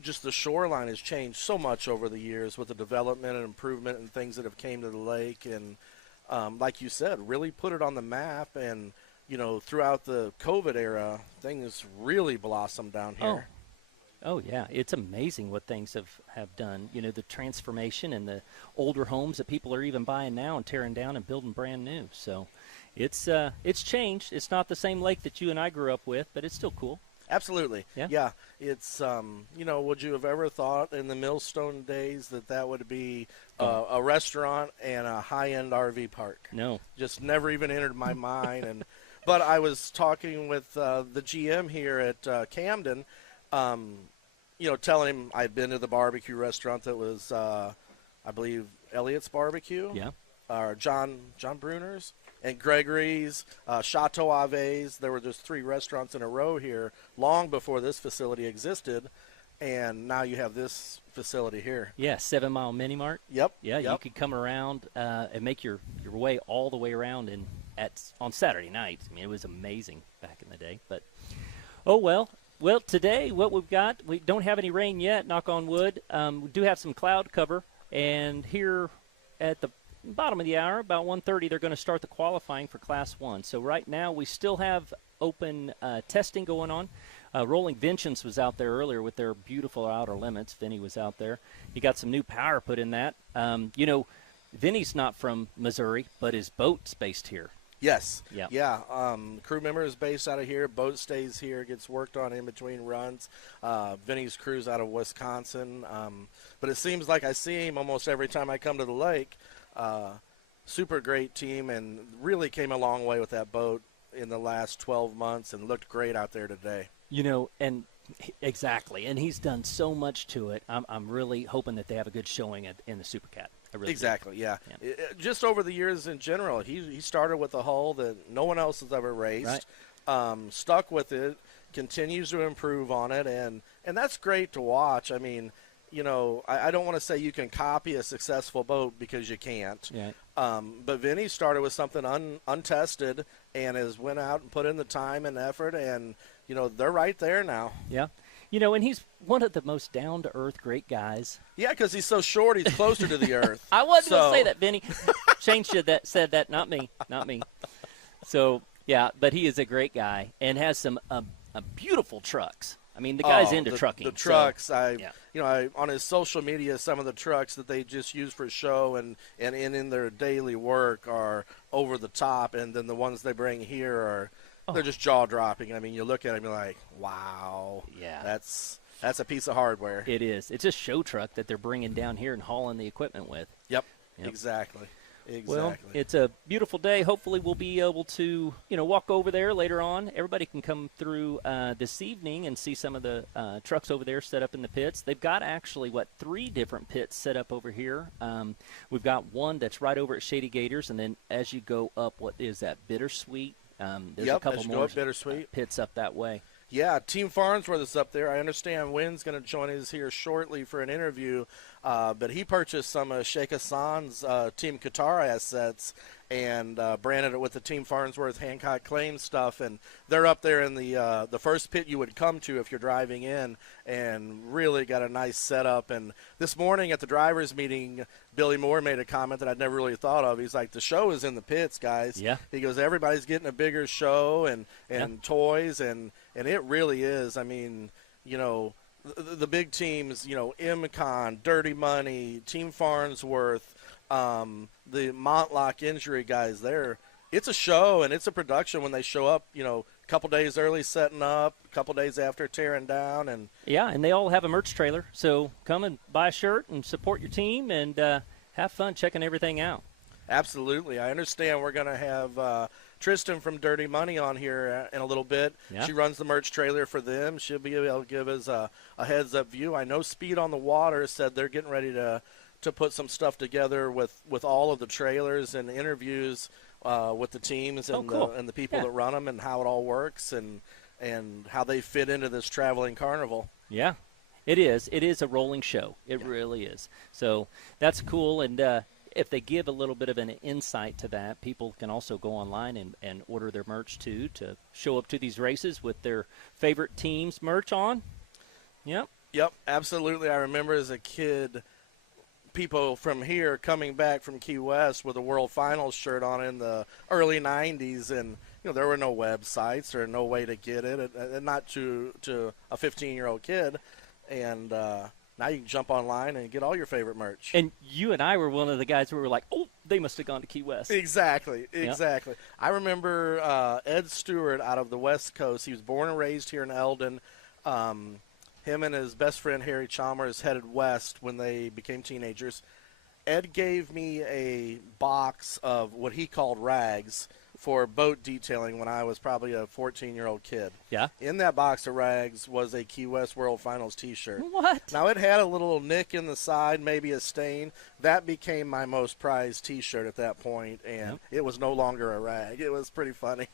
just the shoreline has changed so much over the years with the development and improvement and things that have came to the lake, and like you said, really put it on the map. And throughout the COVID era, things really blossomed down here. Oh yeah. It's amazing what things have done. The transformation and the older homes that people are even buying now and tearing down and building brand new. So it's changed. It's not the same lake that you and I grew up with, but it's still cool. Absolutely. Yeah. It's, would you have ever thought in the Millstone days that would be a restaurant and a high-end RV park? No. Just never even entered my mind. But I was talking with the GM here at Camden, telling him I'd been to the barbecue restaurant that was, I believe, Elliot's Barbecue. Yeah. Or John Bruner's. And Gregory's, Chateau Ave's. There were just 3 restaurants in a row here long before this facility existed, and now you have this facility here. Yeah, 7 Mile Mini Mart. Yep. Yeah, you could come around and make your way all the way around on Saturday night. I mean, it was amazing back in the day. But, well, today what we've got, we don't have any rain yet, knock on wood. We do have some cloud cover, and here at the bottom of the hour, about 1:30, they're going to start the qualifying for Class 1. So right now we still have open testing going on. Rolling Vengeance was out there earlier with their beautiful Outer Limits. Vinny was out there. He got some new power put in that. Vinny's not from Missouri, but his boat's based here. Yes. Yeah. Yeah. Crew member is based out of here. Boat stays here, gets worked on in between runs. Vinny's crew's out of Wisconsin. But it seems like I see him almost every time I come to the lake. Super great team, and really came a long way with that boat in the last 12 months and looked great out there today. And exactly. And he's done so much to it. I'm really hoping that they have a good showing in the Super Cat. Exactly, yeah. Just over the years in general, he started with a hull that no one else has ever raced, stuck with it, continues to improve on it, and that's great to watch. I mean, I don't want to say you can copy a successful boat because you can't. Yeah. But Vinny started with something untested and has went out and put in the time and effort, and, they're right there now. Yeah. And he's one of the most down-to-earth great guys. Yeah, because he's so short, he's closer to the earth. I wasn't going to say that, Vinny. Shane said that, not me. So, yeah, but he is a great guy and has some beautiful trucks. I mean, the guy's into trucking. The trucks, on his social media, some of the trucks that they just use for show and in their daily work are over the top, and then the ones they bring here are they're just jaw-dropping. I mean, you look at them, you're like, wow, that's a piece of hardware. It is. It's a show truck that they're bringing down here and hauling the equipment with. Yep. Exactly. Well, it's a beautiful day. Hopefully we'll be able to, walk over there later on. Everybody can come through this evening and see some of the trucks over there set up in the pits. They've got actually, 3 different pits set up over here. We've got one that's right over at Shady Gators, and then as you go up, what is that, Bittersweet? There's a couple more pits up that way. Yeah, Team Farnsworth is up there. I understand Wynn's going to join us here shortly for an interview, but he purchased some of Sheikh Hassan's Team Qatar assets and branded it with the Team Farnsworth Hancock Claim stuff, and they're up there in the first pit you would come to if you're driving in, and really got a nice setup. And this morning at the drivers' meeting, Billy Moore made a comment that I'd never really thought of. He's like, the show is in the pits, guys. Yeah. He goes, everybody's getting a bigger show and toys, and it really is. I mean, the big teams, Imcon, Dirty Money, Team Farnsworth, the Montlock Injury guys there. It's a show and it's a production when they show up, a couple days early setting up, a couple days after tearing down. And they all have a merch trailer. So come and buy a shirt and support your team and have fun checking everything out. Absolutely. I understand we're going to have Tristan from Dirty Money on here in a little bit. Yeah. She runs the merch trailer for them. She'll be able to give us a heads-up view. I know Speed on the Water said they're getting ready to put some stuff together with all of the trailers and interviews with the teams and the people that run them and how it all works and how they fit into this traveling carnival. Yeah, it is. It is a rolling show. It really is. So that's cool. And if they give a little bit of an insight to that, people can also go online and order their merch too to show up to these races with their favorite team's merch on. Yep, absolutely. I remember as a kid, people from here coming back from Key West with a World Finals shirt on in the early 90s, and there were no websites or no way to get it, and not to a 15-year-old kid. And now you can jump online and get all your favorite merch. And you and I were one of the guys who were like, oh, they must have gone to Key West. Exactly. I remember Ed Stewart out of the West Coast. He was born and raised here in Eldon. Him and his best friend Harry Chalmers headed west when they became teenagers. Ed gave me a box of what he called rags for boat detailing when I was probably a 14-year-old kid. Yeah. In that box of rags was a Key West World Finals T-shirt. What? Now, it had a little nick in the side, maybe a stain. That became my most prized T-shirt at that point, and it was no longer a rag. It was pretty funny.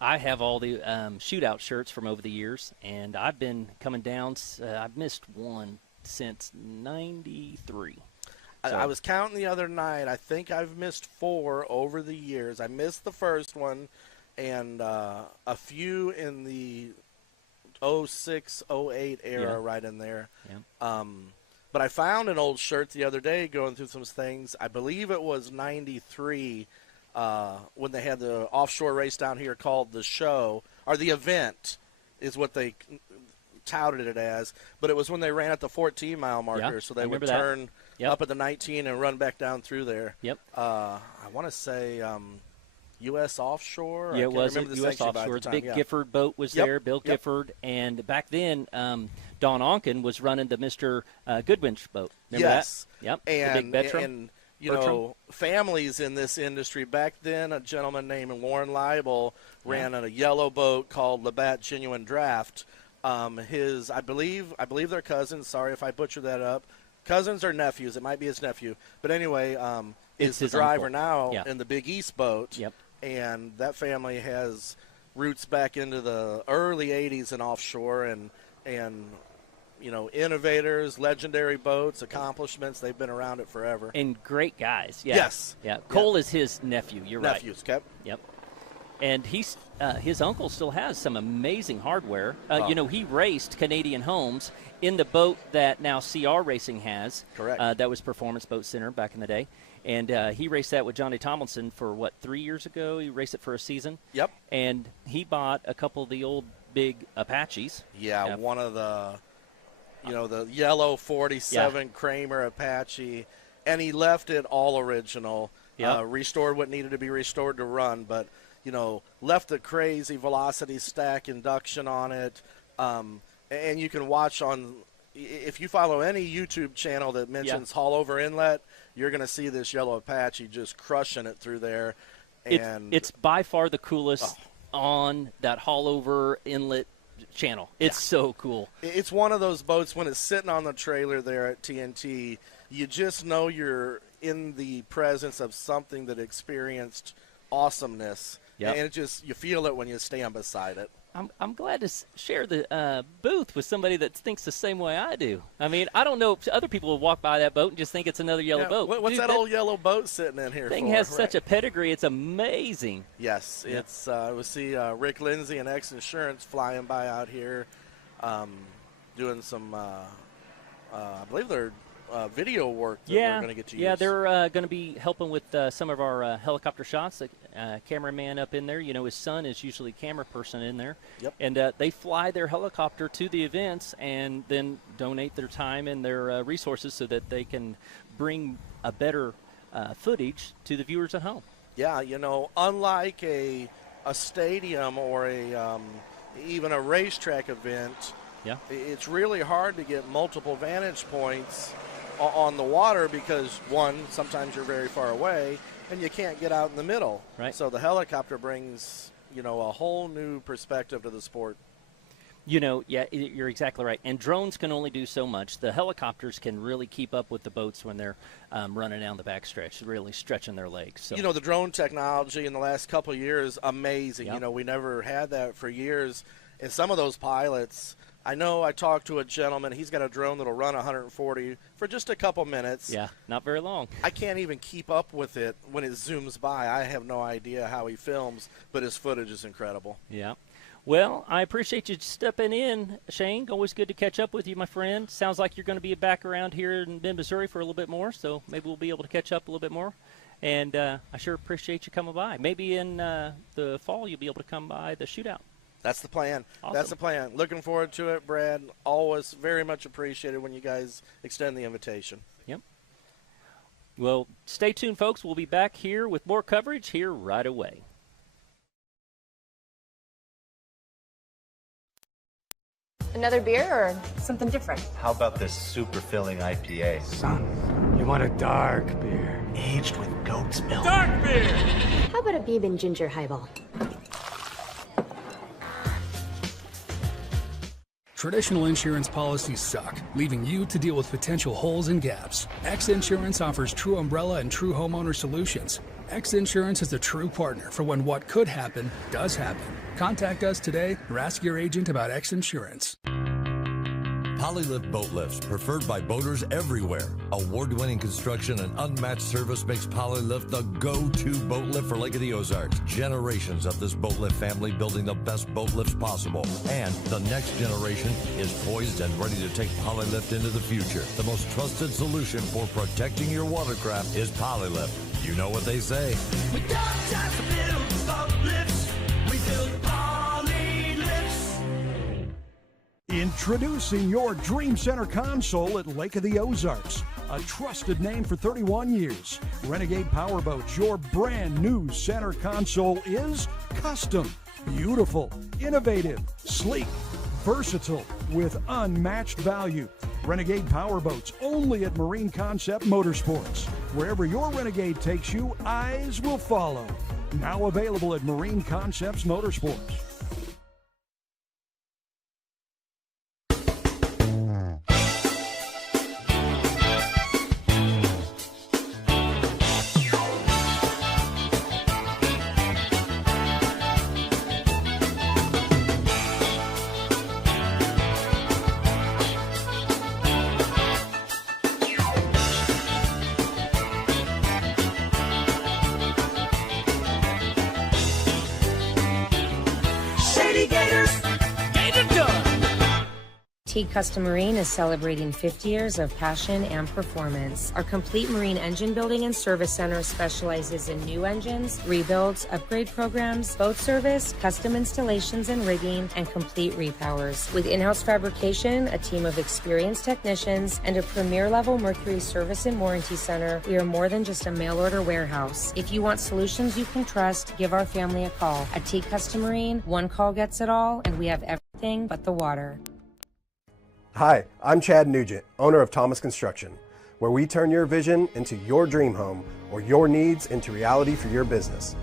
I have all the shootout shirts from over the years, and I've been coming down. I've missed one since '93. So. I was counting the other night. I think I've missed 4 over the years. I missed the first one and a few in the 06, 08 era right in there. Yeah. But I found an old shirt the other day going through some things. I believe it was 93 when they had the offshore race down here called the show, or the event. is what they touted it as, but it was when they ran at the 14-mile marker, Yeah, so I they would remember that. turn Yep. up at the 19 and run back down through there. Yep. I want to say U.S. Offshore. Yeah, I it can't was remember the U.S. section by Offshore. the The time, big yeah. Gifford boat was Yep, there, Bill yep. Gifford, and back then Don Onken was running the Mr. Goodwinch boat. Remember Yes. that? Yep. And, the big Bertram. and you Bertram. know, families in this industry back then, a gentleman named Warren Leibel ran a yellow boat called Labatt Genuine Draft. I believe they're cousins. Sorry if I butchered that up. Cousins or nephews. It might be his nephew. But anyway, It's is the his driver uncle. now Yeah. in the Big East boat. Yep. And that family has roots back into the early 80s in offshore and you know, innovators, legendary boats, accomplishments. They've been around it forever. And great guys. Yeah. Yes. Yeah. Cole is his nephew. You're right. Nephews, okay. Yep. And his uncle still has some amazing hardware. You know, he raced Canadian Homes in the boat that now CR Racing has. Correct. That was Performance Boat Center back in the day. And he raced that with Johnny Tomlinson for, 3 years ago? He raced it for a season. Yep. And he bought a couple of the old big Apaches. Yeah, one of the, the yellow 47 Kramer Apache, and he left it all original. Yep. Restored what needed to be restored to run, but, left the crazy velocity stack induction on it. And you can watch if you follow any YouTube channel that mentions Haulover Inlet, you're going to see this yellow Apache just crushing it through there. And It's by far the coolest on that Haulover Inlet channel. It's so cool. It's one of those boats when it's sitting on the trailer there at TNT, you just know you're in the presence of something that experienced awesomeness. Yep. And you feel it when you stand beside it. I'm glad to share the booth with somebody that thinks the same way I do. I mean, I don't know if other people will walk by that boat and just think it's another yellow boat. What's Dude, that old yellow boat sitting in here thing for? has such a pedigree. It's amazing. Yes, it's. We see Rick Lindsay and X Insurance flying by out here, doing some. I believe they're video work that we're going to get to use. Yeah, they're going to be helping with some of our helicopter shots. The cameraman up in there, his son is usually camera person in there. Yep. And they fly their helicopter to the events and then donate their time and their resources so that they can bring a better footage to the viewers at home. Yeah, unlike a stadium or even a racetrack event, it's really hard to get multiple vantage points on the water because, one, sometimes you're very far away and you can't get out in the middle. Right. So the helicopter brings, a whole new perspective to the sport. You're exactly right. And drones can only do so much. The helicopters can really keep up with the boats when they're running down the backstretch, really stretching their legs. So. The drone technology in the last couple of years, amazing. Yep. We never had that for years. And some of those pilots, I know I talked to a gentleman. He's got a drone that'll run 140 for just a couple minutes. Yeah, not very long. I can't even keep up with it when it zooms by. I have no idea how he films, but his footage is incredible. Yeah. Well, I appreciate you stepping in, Shane. Always good to catch up with you, my friend. Sounds like you're going to be back around here in Bend, Missouri for a little bit more, so maybe we'll be able to catch up a little bit more. And I sure appreciate you coming by. Maybe in the fall you'll be able to come by the Shootout. That's the plan. Awesome. That's the plan. Looking forward to it, Brad. Always very much appreciated when you guys extend the invitation. Yep. Well, stay tuned, folks. We'll be back here with more coverage here right away. Another beer or something different? How about this super filling IPA? Son, you want a dark beer. Aged with goat's milk. Dark beer! How about a bourbon ginger highball? Traditional insurance policies suck, leaving you to deal with potential holes and gaps. X Insurance offers true umbrella and true homeowner solutions. X Insurance is a true partner for when what could happen does happen. Contact us today or ask your agent about X Insurance. Polylift boat lifts, preferred by boaters everywhere. Award-winning construction and unmatched service makes Polylift the go-to boat lift for Lake of the Ozarks. Generations of this boat lift family building the best boat lifts possible. And the next generation is poised and ready to take Polylift into the future. The most trusted solution for protecting your watercraft is Polylift. You know what they say. We don't just build boat lifts, we build Polylifts. Introducing your Dream Center console at Lake of the Ozarks. A trusted name for 31 years. Renegade Powerboats, your brand new center console is custom, beautiful, innovative, sleek, versatile, with unmatched value. Renegade Powerboats, only at Marine Concept Motorsports. Wherever your Renegade takes you, eyes will follow. Now available at Marine Concepts Motorsports. Custom Marine is celebrating 50 years of passion and performance. Our complete marine engine building and service center specializes in new engines, rebuilds, upgrade programs, boat service, custom installations and rigging, and complete repowers. With in-house fabrication, a team of experienced technicians, and a premier-level Mercury service and warranty center, we are more than just a mail-order warehouse. If you want solutions you can trust, give our family a call. At T Custom Marine, one call gets it all, and we have everything but the water. Hi, I'm Chad Nugent, owner of Thomas Construction, where we turn your vision into your dream home or your needs into reality for your business.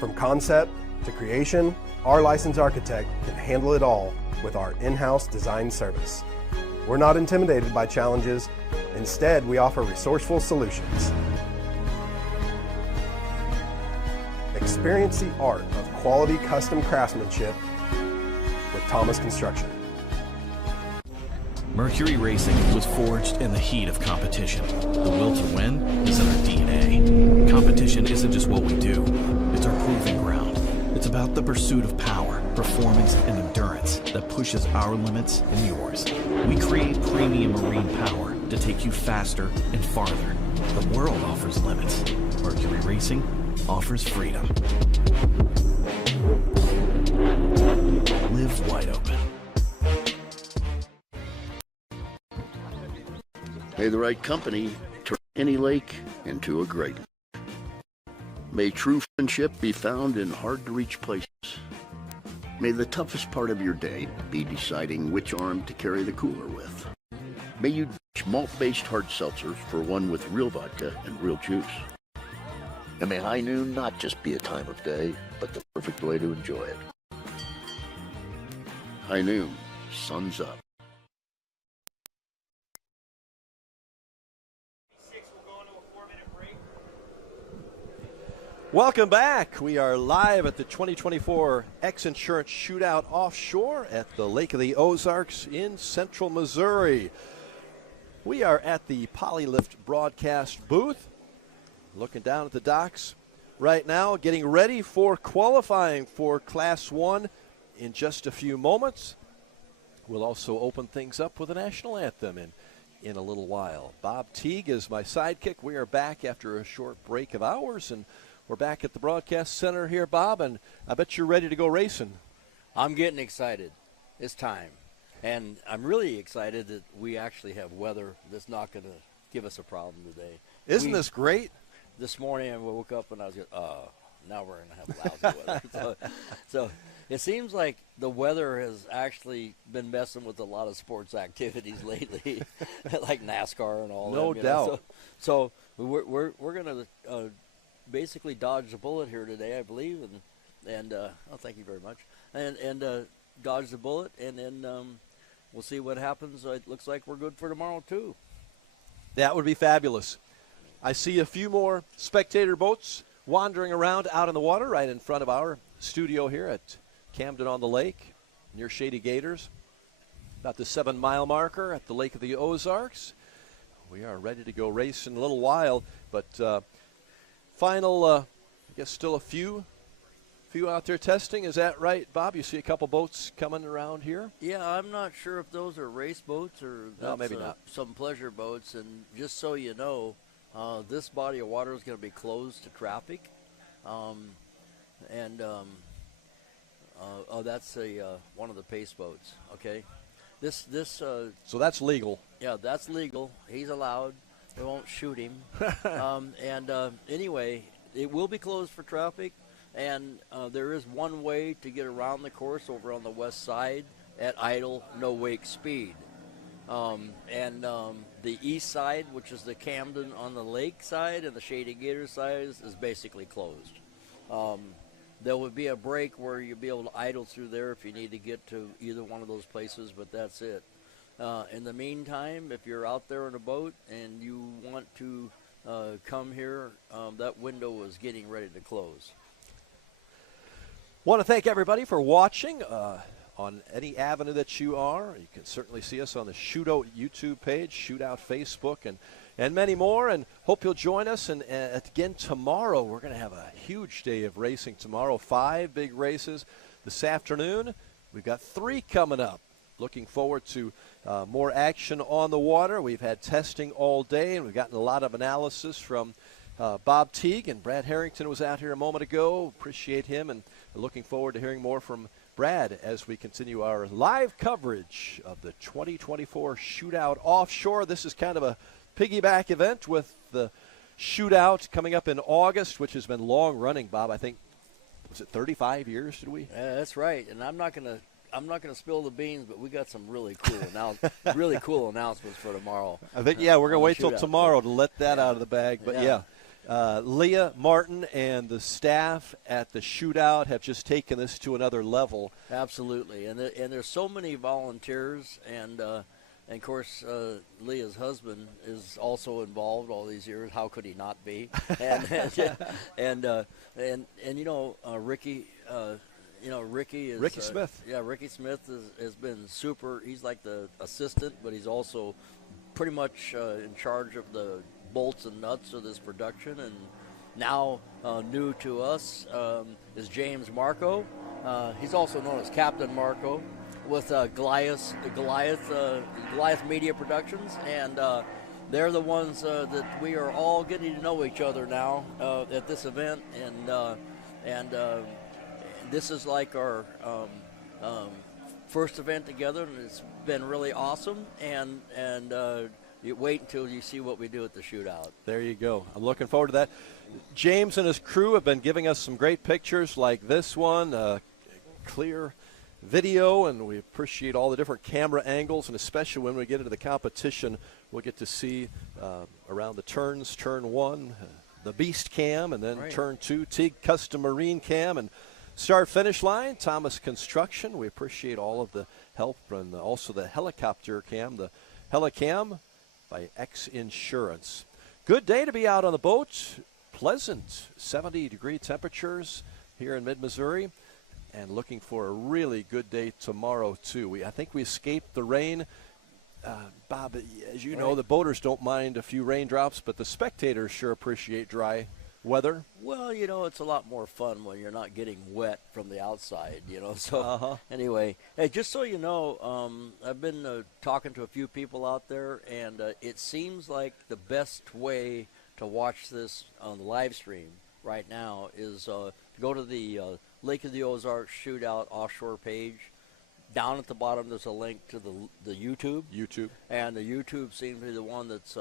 From concept to creation, our licensed architect can handle it all with our in-house design service. We're not intimidated by challenges. Instead, we offer resourceful solutions. Experience the art of quality custom craftsmanship with Thomas Construction. Mercury Racing was forged in the heat of competition. The will to win is in our DNA. Competition isn't just what we do, it's our proving ground. It's about the pursuit of power, performance, and endurance that pushes our limits and yours. We create premium marine power to take you faster and farther. The world offers limits. Mercury Racing offers freedom. Live wide open. May the right company turn any lake into a great lake. May true friendship be found in hard-to-reach places. May the toughest part of your day be deciding which arm to carry the cooler with. May you ditch malt-based hard seltzers for one with real vodka and real juice. And may high noon not just be a time of day, but the perfect way to enjoy it. High noon, sun's up. Welcome back. We are live at the 2024 X Insurance Shootout Offshore at the Lake of the Ozarks in central Missouri. We are at the Polylift broadcast booth, looking down at the docks right now, getting ready for qualifying for Class 1 in just a few moments. We'll also open things up with a national anthem in a little while. Bob Teague is my sidekick. We are back after a short break of hours, and we're back at the broadcast center here, Bob, and I bet you're ready to go racing. I'm getting excited. It's time. And I'm really excited that we actually have weather that's not going to give us a problem today. Isn't this great? This morning I woke up and I was going, now we're going to have lousy weather. So it seems like the weather has actually been messing with a lot of sports activities lately, like NASCAR and all that. No doubt. So we're going to basically dodge the bullet here today, I believe, and thank you very much, and dodge the bullet, and then we'll see what happens. It looks like we're good for tomorrow too. That would be fabulous. I see a few more spectator boats wandering around out in the water right in front of our studio here at Camden on the Lake, near Shady Gators, about the 7-mile marker at the Lake of the Ozarks. We are ready to go race in a little while, but final, I guess still a few out there testing. Is that right, Bob? You see a couple boats coming around here? Yeah, I'm not sure if those are race boats or no, maybe not. Some pleasure boats. And just so you know, this body of water is going to be closed to traffic. That's one of the pace boats, okay? So that's legal. Yeah, that's legal. He's allowed. They won't shoot him. Anyway, it will be closed for traffic, and there is one way to get around the course over on the west side at idle, no wake speed. The east side, which is the Camden on the lake side and the Shady Gator side, is basically closed. There would be a break where you'll be able to idle through there if you need to get to either one of those places, but that's it. In the meantime, if you're out there in a boat and you want to come here, that window is getting ready to close. Want to thank everybody for watching on any avenue that you are. You can certainly see us on the Shootout YouTube page, Shootout Facebook, and many more. And hope you'll join us. And again, tomorrow, we're going to have a huge day of racing tomorrow. 5 big races this afternoon. We've got 3 coming up. Looking forward to more action on the water. We've had testing all day, and we've gotten a lot of analysis from Bob Teague, and Brad Harrington was out here a moment ago. Appreciate him, and looking forward to hearing more from Brad as we continue our live coverage of the 2024 Shootout Offshore. This is kind of a piggyback event with the Shootout coming up in August, which has been long running, Bob. I think, was it 35 years, did we? Yeah, that's right. And I'm not going to spill the beans, but we got some really cool announcements for tomorrow. I think, we're going to wait till tomorrow to let that out of the bag. But Leah Martin and the staff at the Shootout have just taken this to another level. Absolutely, and there's so many volunteers, and of course Leah's husband is also involved all these years. How could he not be? Ricky. Ricky Smith. Ricky Smith has been super. He's like the assistant, but he's also pretty much in charge of the bolts and nuts of this production. And now new to us is James Marco. He's also known as Captain Marco with Goliath Media Productions, and they're the ones that we are all getting to know each other now at this event, and this is like our first event together, and it's been really awesome. And you wait until you see what we do at the Shootout. There you go. I'm looking forward to that. James and his crew have been giving us some great pictures like this one, clear video, and we appreciate all the different camera angles, and especially when we get into the competition, we'll get to see around the turns, turn 1, the Beast Cam, and then turn 2, Teague Custom Marine Cam, and start finish line, Thomas Construction. We appreciate all of the help, and also the helicopter cam, the Helicam by X Insurance. Good day to be out on the boat. Pleasant 70-degree temperatures here in mid-Missouri, and looking for a really good day tomorrow too. I think we escaped the rain. Bob, as you know, the boaters don't mind a few raindrops, but the spectators sure appreciate dry weather. Well, it's a lot more fun when you're not getting wet from the outside, So anyway, hey, just so you know, I've been talking to a few people out there, and it seems like the best way to watch this on the live stream right now is to go to the Lake of the Ozarks Shootout Offshore page. Down at the bottom, there's a link to the YouTube. And the YouTube seems to be the one that's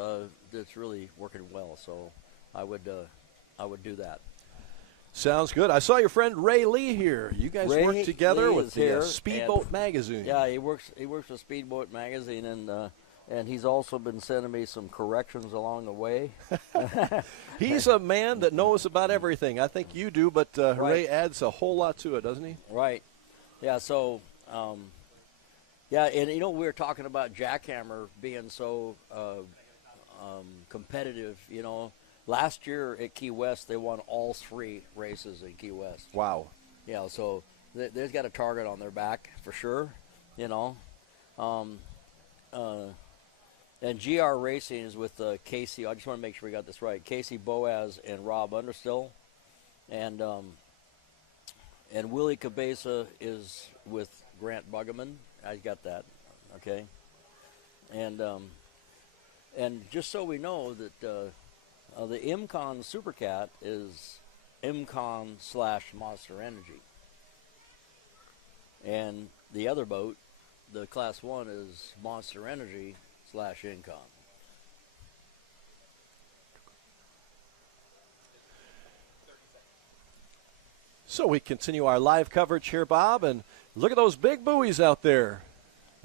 really working well. So I would do that. Sounds good. I saw your friend Ray Lee here. You guys work together Lee with the Speedboat Magazine. Yeah, he works with Speedboat Magazine, and he's also been sending me some corrections along the way. He's a man that knows about everything. I think you do, but Ray adds a whole lot to it, doesn't he? Right. Yeah. So. And we were talking about jackhammer being so competitive. Last year at Key West, they won all 3 races in Key West. Wow. Yeah, so they've got a target on their back for sure. And GR Racing is with Casey. I just want to make sure we got this right. Casey Boaz and Rob Understill, and Willie Cabeza is with Grant Buggeman. I got that, okay. And just so we know that the MCON Supercat is MCON/Monster Energy, and the other boat, the Class 1 is Monster Energy / Income. So we continue our live coverage here, Bob, and look at those big buoys out there.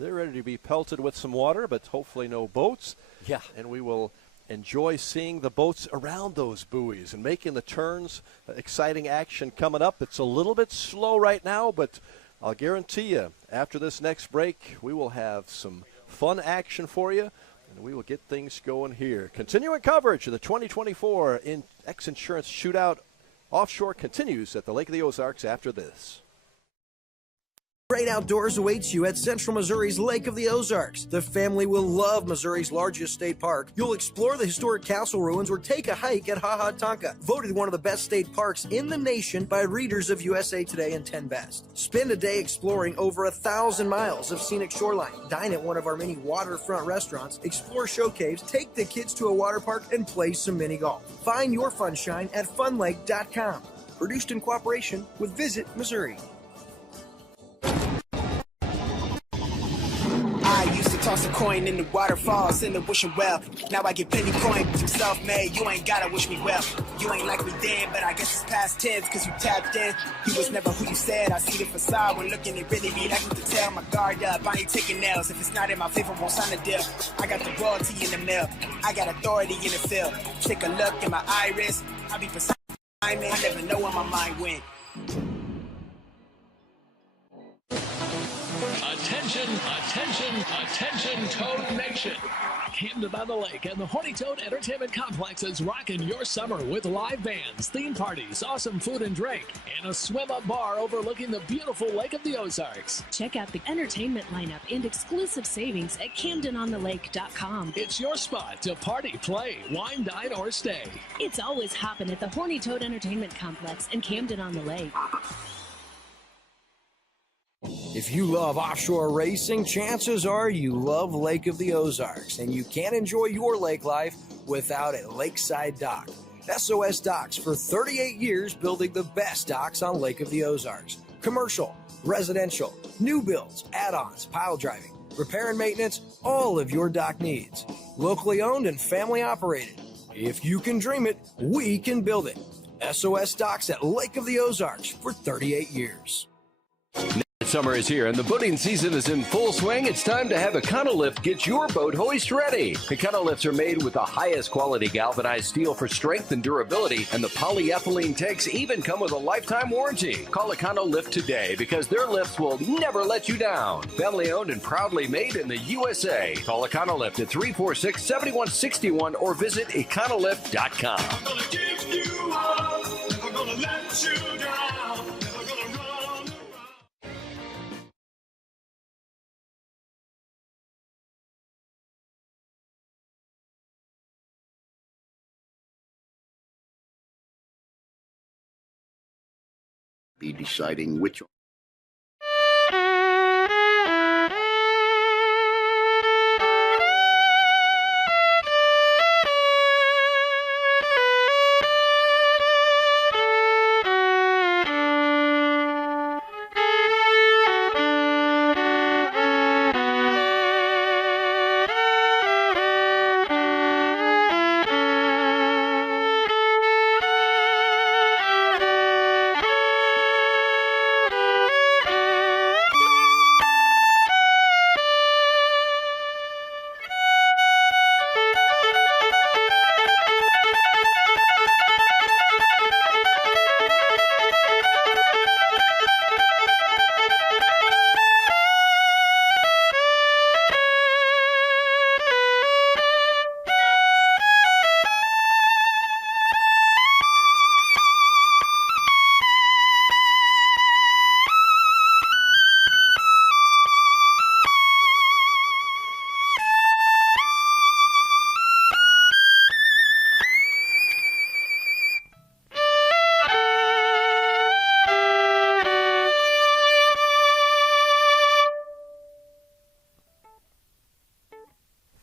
They're ready to be pelted with some water, but hopefully no boats. Yeah. And we will enjoy seeing the boats around those buoys and making the turns. Exciting action coming up. It's a little bit slow right now, but I'll guarantee you after this next break, we will have some fun action for you, and we will get things going here. Continuing coverage of the 2024 X Insurance Shootout Offshore continues at the Lake of the Ozarks after this. Great outdoors awaits you at Central Missouri's Lake of the Ozarks. The family will love Missouri's largest state park. You'll explore the historic castle ruins or take a hike at Ha Ha Tonka, voted one of the best state parks in the nation by readers of USA Today and 10 Best. Spend a day exploring over 1,000 miles of scenic shoreline. Dine at one of our many waterfront restaurants, explore show caves, take the kids to a water park, and play some mini golf. Find your funshine at funlake.com. Produced in cooperation with Visit Missouri. I used to toss a coin in the waterfalls in the wishing well. Now I get penny coins, you self-made, you ain't gotta wish me well. You ain't like me then, but I guess it's past tense, cause you tapped in. You was never who you said, I see the facade when looking, it really be acting to tell. My guard up, I ain't taking nails, if it's not in my favor, won't sign a deal. I got the royalty in the mail, I got authority in the field. Take a look in my iris, I be beside me, I never know where my mind went. Attention, attention, attention, Toad Nation. Camden on the Lake and the Horny Toad Entertainment Complex is rocking your summer with live bands, theme parties, awesome food and drink, and a swim-up bar overlooking the beautiful Lake of the Ozarks. Check out the entertainment lineup and exclusive savings at CamdenOnTheLake.com. It's your spot to party, play, wine, dine, or stay. It's always hopping at the Horny Toad Entertainment Complex in Camden on the Lake. If you love offshore racing, chances are you love Lake of the Ozarks, and you can't enjoy your lake life without a lakeside dock. SOS Docks for 38 years building the best docks on Lake of the Ozarks. Commercial, residential, new builds, add-ons, pile driving, repair and maintenance, all of your dock needs. Locally owned and family operated. If you can dream it, we can build it. SOS Docks at Lake of the Ozarks for 38 years. Summer is here and the boating season is in full swing. It's time to have Econolift get your boat hoist ready. Econolifts are made with the highest quality galvanized steel for strength and durability, and the polyethylene tanks even come with a lifetime warranty. Call Econolift today because their lifts will never let you down. Family owned and proudly made in the USA. Call Econolift at 346-7161 or visit econolift.com. I'm gonna give you up, never gonna let you down, never gonna run. Be deciding which.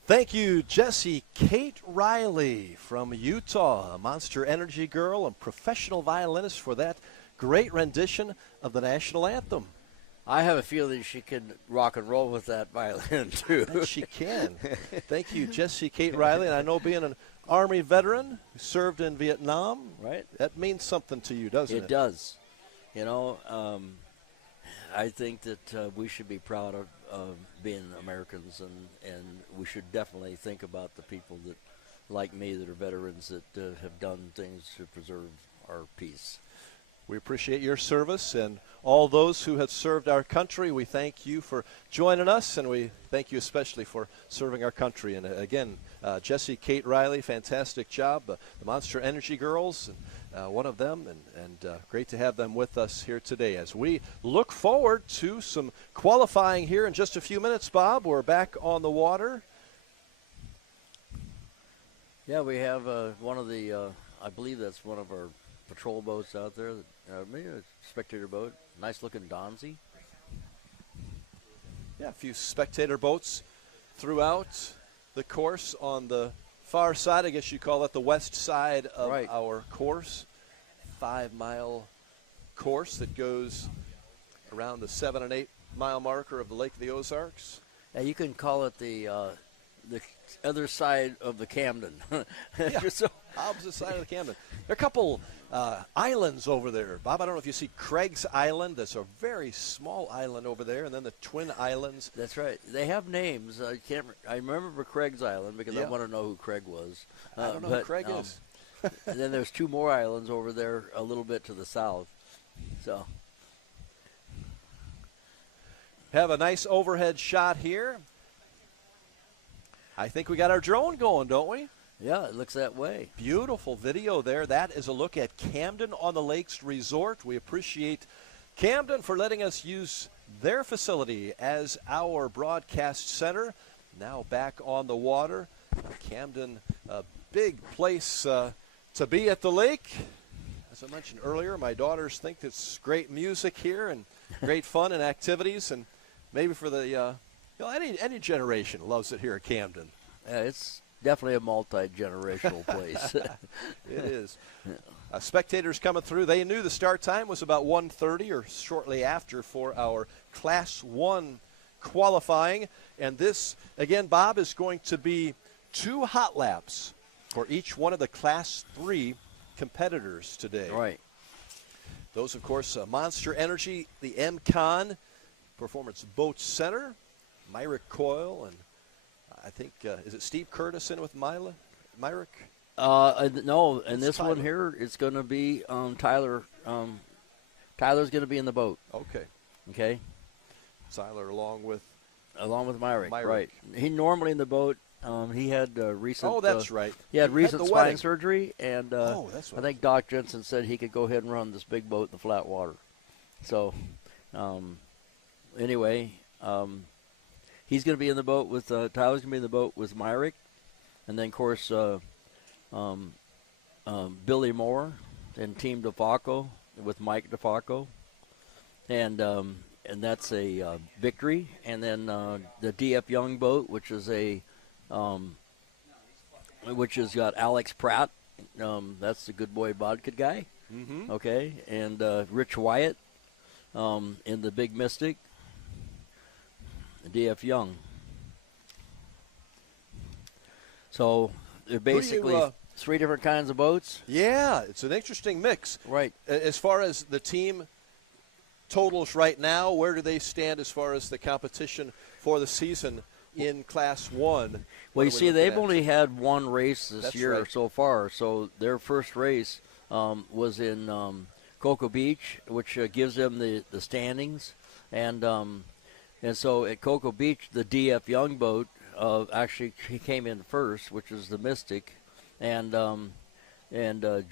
Thank you, Jesse Kate Riley from Utah, a Monster Energy girl and professional violinist, for that great rendition of the national anthem. I have a feeling she can rock and roll with that violin, too. I think she can. Thank you, Jessie Kate Riley. And I know being an Army veteran who served in Vietnam, right? That means something to you, doesn't it? It does. You know, I think that we should be proud of being Americans, and we should definitely think about the people that, like me, that are veterans that have done things to preserve our peace. We appreciate your service and all those who have served our country. We thank you for joining us, and we thank you especially for serving our country. And again, Jessie Kate Riley, fantastic job. The Monster Energy girls, one of them, and great to have them with us here today as we look forward to some qualifying here in just a few minutes. Bob, we're back on the water. Yeah, we have one of the, I believe that's one of our patrol boats out there, maybe a spectator boat, nice looking Donzi. Yeah, a few spectator boats throughout the course on the far side. I guess you call it the west side of our course. 5-mile course that goes around the 7 and 8 mile marker of the Lake of the Ozarks. Yeah, you can call it the other side of the Camden. Yeah, So, opposite side of the Camden. There are a couple islands over there. Bob, I don't know if you see Craig's Island. That's a very small island over there, and then the Twin Islands. That's right. They have names. I remember Craig's Island because I want to know who Craig was. I don't know who Craig is. And then there's 2 more islands over there a little bit to the south. So have a nice overhead shot here. I think we got our drone going, don't we? Yeah, it looks that way. Beautiful video there. That is a look at Camden on the Lakes Resort. We appreciate Camden for letting us use their facility as our broadcast center. Now back on the water. Camden, a big place to be at the lake. As I mentioned earlier, my daughters think it's great music here and great fun and activities, and maybe for the any generation loves it here at Camden. It's definitely a multi-generational place. It is. Spectators coming through. They knew the start time was about 1:30 or shortly after for our Class 1 qualifying. And this, again, Bob, is going to be 2 hot laps for each one of the Class 3 competitors today. Right. Those, of course, Monster Energy, the MCon Performance Boat Center, Myrick Coyle, and I think, is it Steve Curtis in with Myrick? No, and It's this Tyler. one here, it's going to be Tyler. Tyler's going to be in the boat. Okay. Okay. Tyler along with Myrick. Myrick. Right. He normally in the boat. He had recent. Oh, that's right. He had He had recent the spine wedding. surgery, and that's I think Doc Jensen said he could go ahead and run this big boat in the flat water. So, anyway, he's going to be in the boat with Tyler's going to be in the boat with Myrick, and then of course Billy Moore and Team DeFalco with Mike DeFalco, and that's a victory. And then the DF Young boat, which is which has got Alex Pratt. That's the Good Boy Vodka guy. Mm-hmm. Okay, and Rich Wyatt in the Big Mystic. DF Young. So they're basically 3 different kinds of boats. Yeah, it's an interesting mix. Right. As far as the team totals right now, where do they stand as far as the competition for the season in Class 1? Well, you see, they've only had 1 race this That's year right. so far. So their first race was in Cocoa Beach, which gives them the standings. And so at Cocoa Beach, the DF Young boat actually he came in first, which is the Mystic, and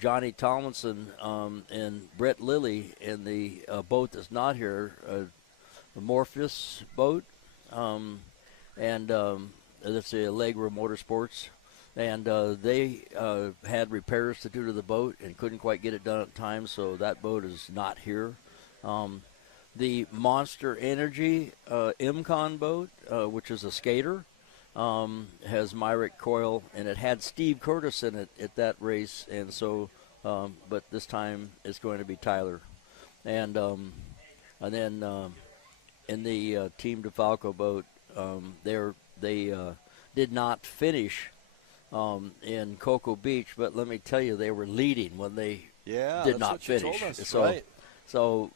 Johnny Tomlinson and Brett Lilly in the boat that's not here, the Morpheus boat, and that's the Allegra Motorsports, and they had repairs to do to the boat and couldn't quite get it done at time, so that boat is not here. The Monster Energy MCon boat, which is a skater, has Myrick Coyle, and it had Steve Curtis in it at that race, and so, but this time it's going to be Tyler, and then Team DeFalco boat, they did not finish in Cocoa Beach, but let me tell you, they were leading when they did not finish. So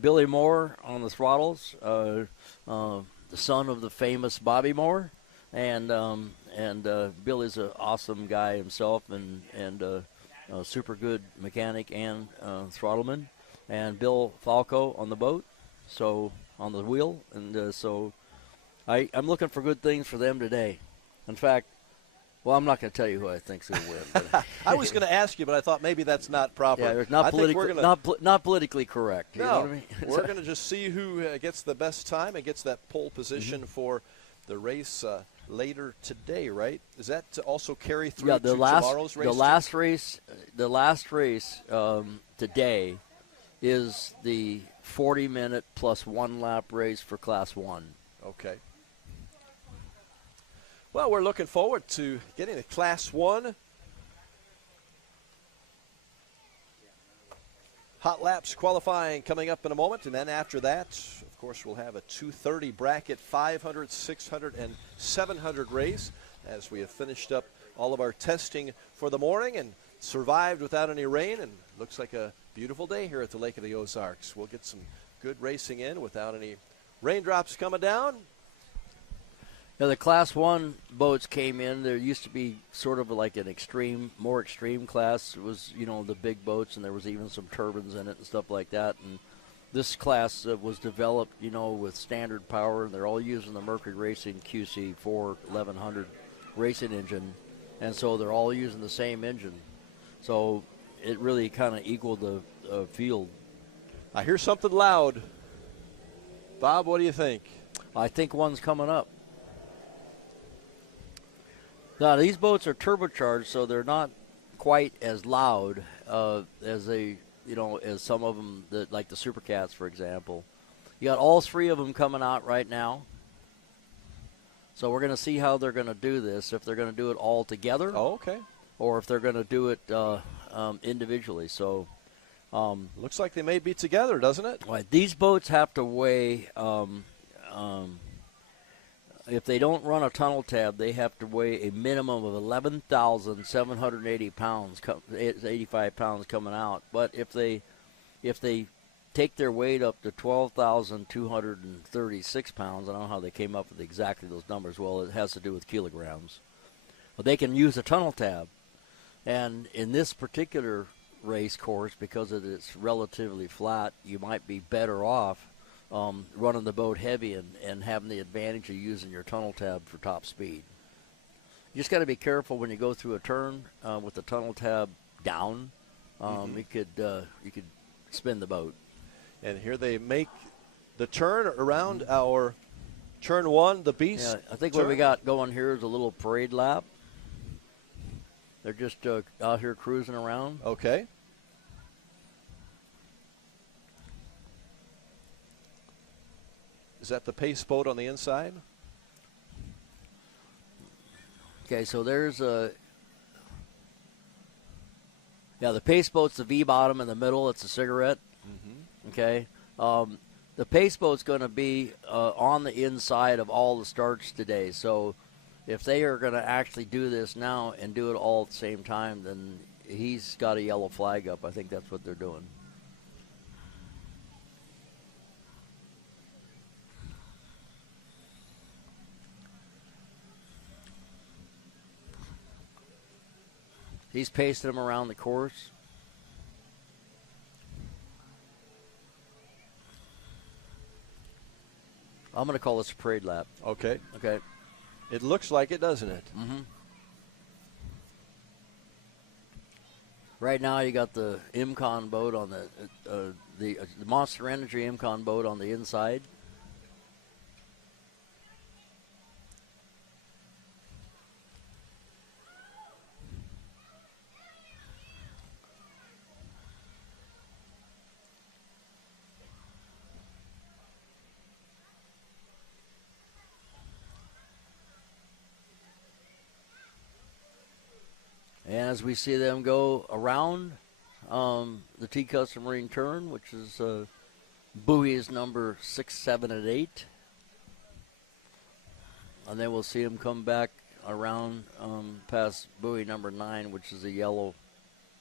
Billy Moore on the throttles, the son of the famous Bobby Moore, and Billy's an awesome guy himself, and a super good mechanic and throttleman, and Bill Falco on the boat, so on the wheel, and so I'm looking for good things for them today. In fact, well, I'm not going to tell you who I think's going to win. I was going to ask you, but I thought maybe that's not proper. Yeah, it's not politically correct. You know what I mean? We're going to just see who gets the best time and gets that pole position for the race later today, right? Does that also carry through to tomorrow's race? The last race today is the 40-minute plus one lap race for Class 1. Okay. Well, we're looking forward to getting a Class 1 hot laps qualifying coming up in a moment. And then after that, of course, we'll have a 230 bracket 500, 600, and 700 race as we have finished up all of our testing for the morning and survived without any rain. And looks like a beautiful day here at the Lake of the Ozarks. We'll get some good racing in without any raindrops coming down. Now, the Class 1 boats came in. There used to be sort of like an more extreme class. It was, the big boats, and there was even some turbines in it and stuff like that. And this class was developed, with standard power. They're all using the Mercury Racing QC 1100 racing engine, and so they're all using the same engine. So it really kind of equaled the field. I hear something loud. Bob, what do you think? I think one's coming up. Now, these boats are turbocharged, so they're not quite as loud as as some of them, like the Super Cats, for example. You got all three of them coming out right now. So we're going to see how they're going to do this, if they're going to do it all together. Oh, okay. Or if they're going to do it individually. So looks like they may be together, doesn't it? Right. These boats have to weigh if they don't run a tunnel tab, they have to weigh a minimum of 11,780 pounds, 85 pounds coming out. But if they take their weight up to 12,236 pounds, I don't know how they came up with exactly those numbers. Well, it has to do with kilograms. But they can use a tunnel tab. And in this particular race course, because it's relatively flat, you might be better off running the boat heavy and having the advantage of using your tunnel tab for top speed. You just got to be careful when you go through a turn with the tunnel tab down. You could spin the boat. And here they make the turn around our turn one, the Beast. Yeah, I think what we got going here is a little parade lap. They're just out here cruising around. Okay. Is that the pace boat on the inside? Okay, so there's the pace boat's the V bottom in the middle. It's a cigarette. Okay. The pace boat's going to be on the inside of all the starts today. So if they are going to actually do this now and do it all at the same time, then he's got a yellow flag up. I think that's what they're doing. He's pacing them around the course. I'm going to call this a parade lap. Okay. Okay. It looks like it, doesn't it? Right now, you got the Imcon boat on the Monster Energy Imcon boat on the inside. And as we see them go around the T-Custom Marine turn, which is buoys number 6, 7, and 8. And then we'll see him come back around past buoy number 9, which is a yellow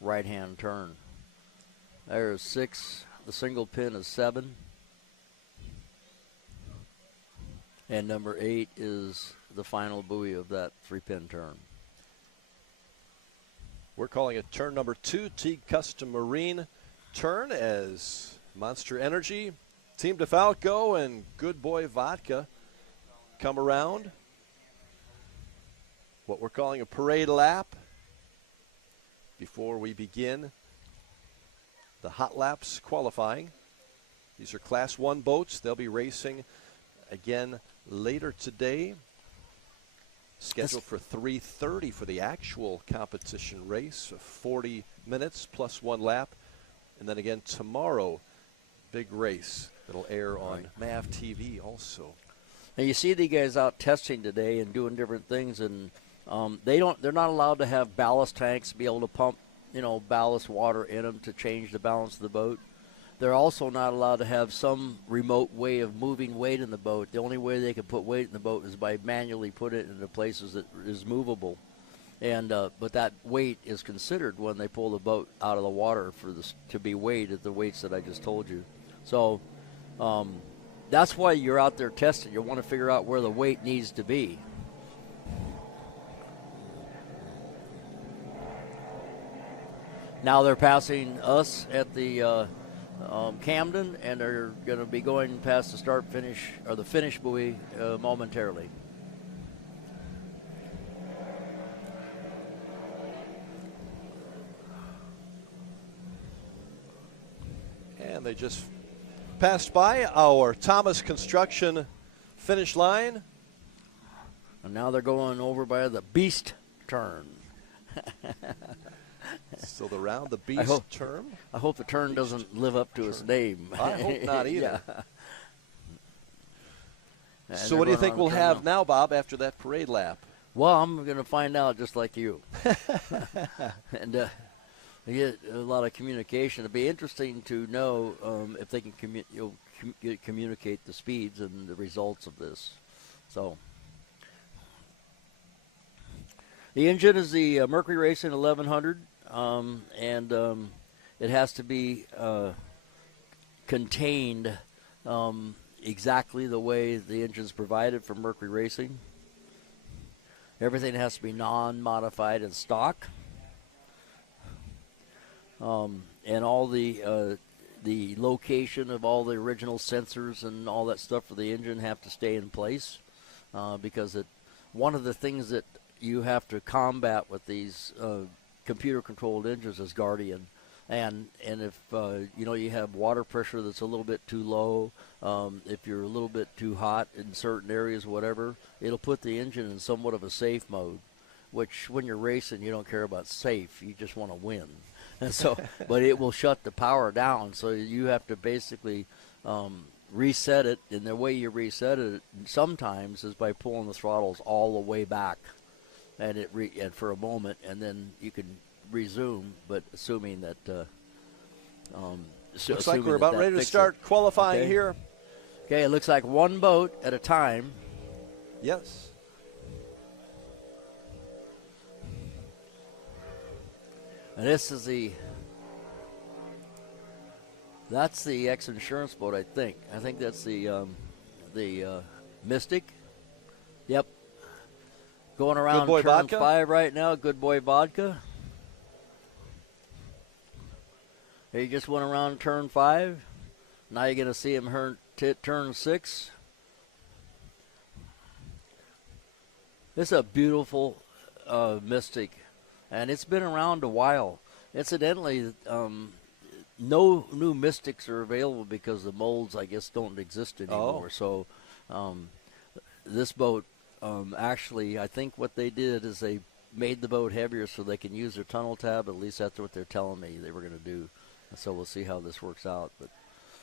right-hand turn. There's 6. The single pin is 7. And number 8 is the final buoy of that 3-pin turn. We're calling it turn number 2, Teague Custom Marine turn, as Monster Energy, Team DeFalco, and Good Boy Vodka come around. What we're calling a parade lap before we begin the hot laps qualifying. These are Class 1 boats. They'll be racing again later today. Scheduled for 3:30 for the actual competition race, 40 minutes plus 1 lap. And then again tomorrow, big race that'll air on MAV TV also. Now you see the guys out testing today and doing different things, and they're not allowed to have ballast tanks, be able to pump, ballast water in them to change the balance of the boat. They're also not allowed to have some remote way of moving weight in the boat. The only way they can put weight in the boat is by manually put it into places that is movable. And but that weight is considered when they pull the boat out of the water for this to be weighed at the weights that I just told you. So that's why you're out there testing. You want to figure out where the weight needs to be. Now they're passing us at the Camden, and they're going to be going past the start-finish or the finish buoy momentarily. And they just passed by our Thomas Construction finish line. And now they're going over by the Beast turn. So the Beast term. I hope the turn doesn't live up to its name. I hope not either. Yeah. So what do you think we'll have now, Bob, after that parade lap? Well, I'm going to find out just like you. And we get a lot of communication. It'd be interesting to know if they can communicate the speeds and the results of this. So the engine is the Mercury Racing 1100. And it has to be contained exactly the way the engine's provided for Mercury Racing. Everything has to be non-modified and stock. And all the location of all the original sensors and all that stuff for the engine have to stay in place because one of the things that you have to combat with these computer-controlled engines is Guardian, and if you have water pressure that's a little bit too low, if you're a little bit too hot in certain areas, whatever, it'll put the engine in somewhat of a safe mode. Which, when you're racing, you don't care about safe; you just want to win. And so, but it will shut the power down, so you have to basically reset it. And the way you reset it sometimes is by pulling the throttles all the way back. And and for a moment, and then you can resume, but assuming that looks like we're about ready to start qualifying here. Okay, it looks like one boat at a time. Yes. And this is that's the X-Insurance boat, I think. I think that's the Mystic. Yep. Going around turn Vodka? 5 right now, Good Boy Vodka. He just went around turn 5. Now you're going to see him turn 6. This is a beautiful Mystic, and it's been around a while. Incidentally, no new Mystics are available because the molds, I guess, don't exist anymore. So this boat, actually, I think what they did is they made the boat heavier so they can use their tunnel tab. At least that's what they're telling me they were going to do. And so we'll see how this works out. But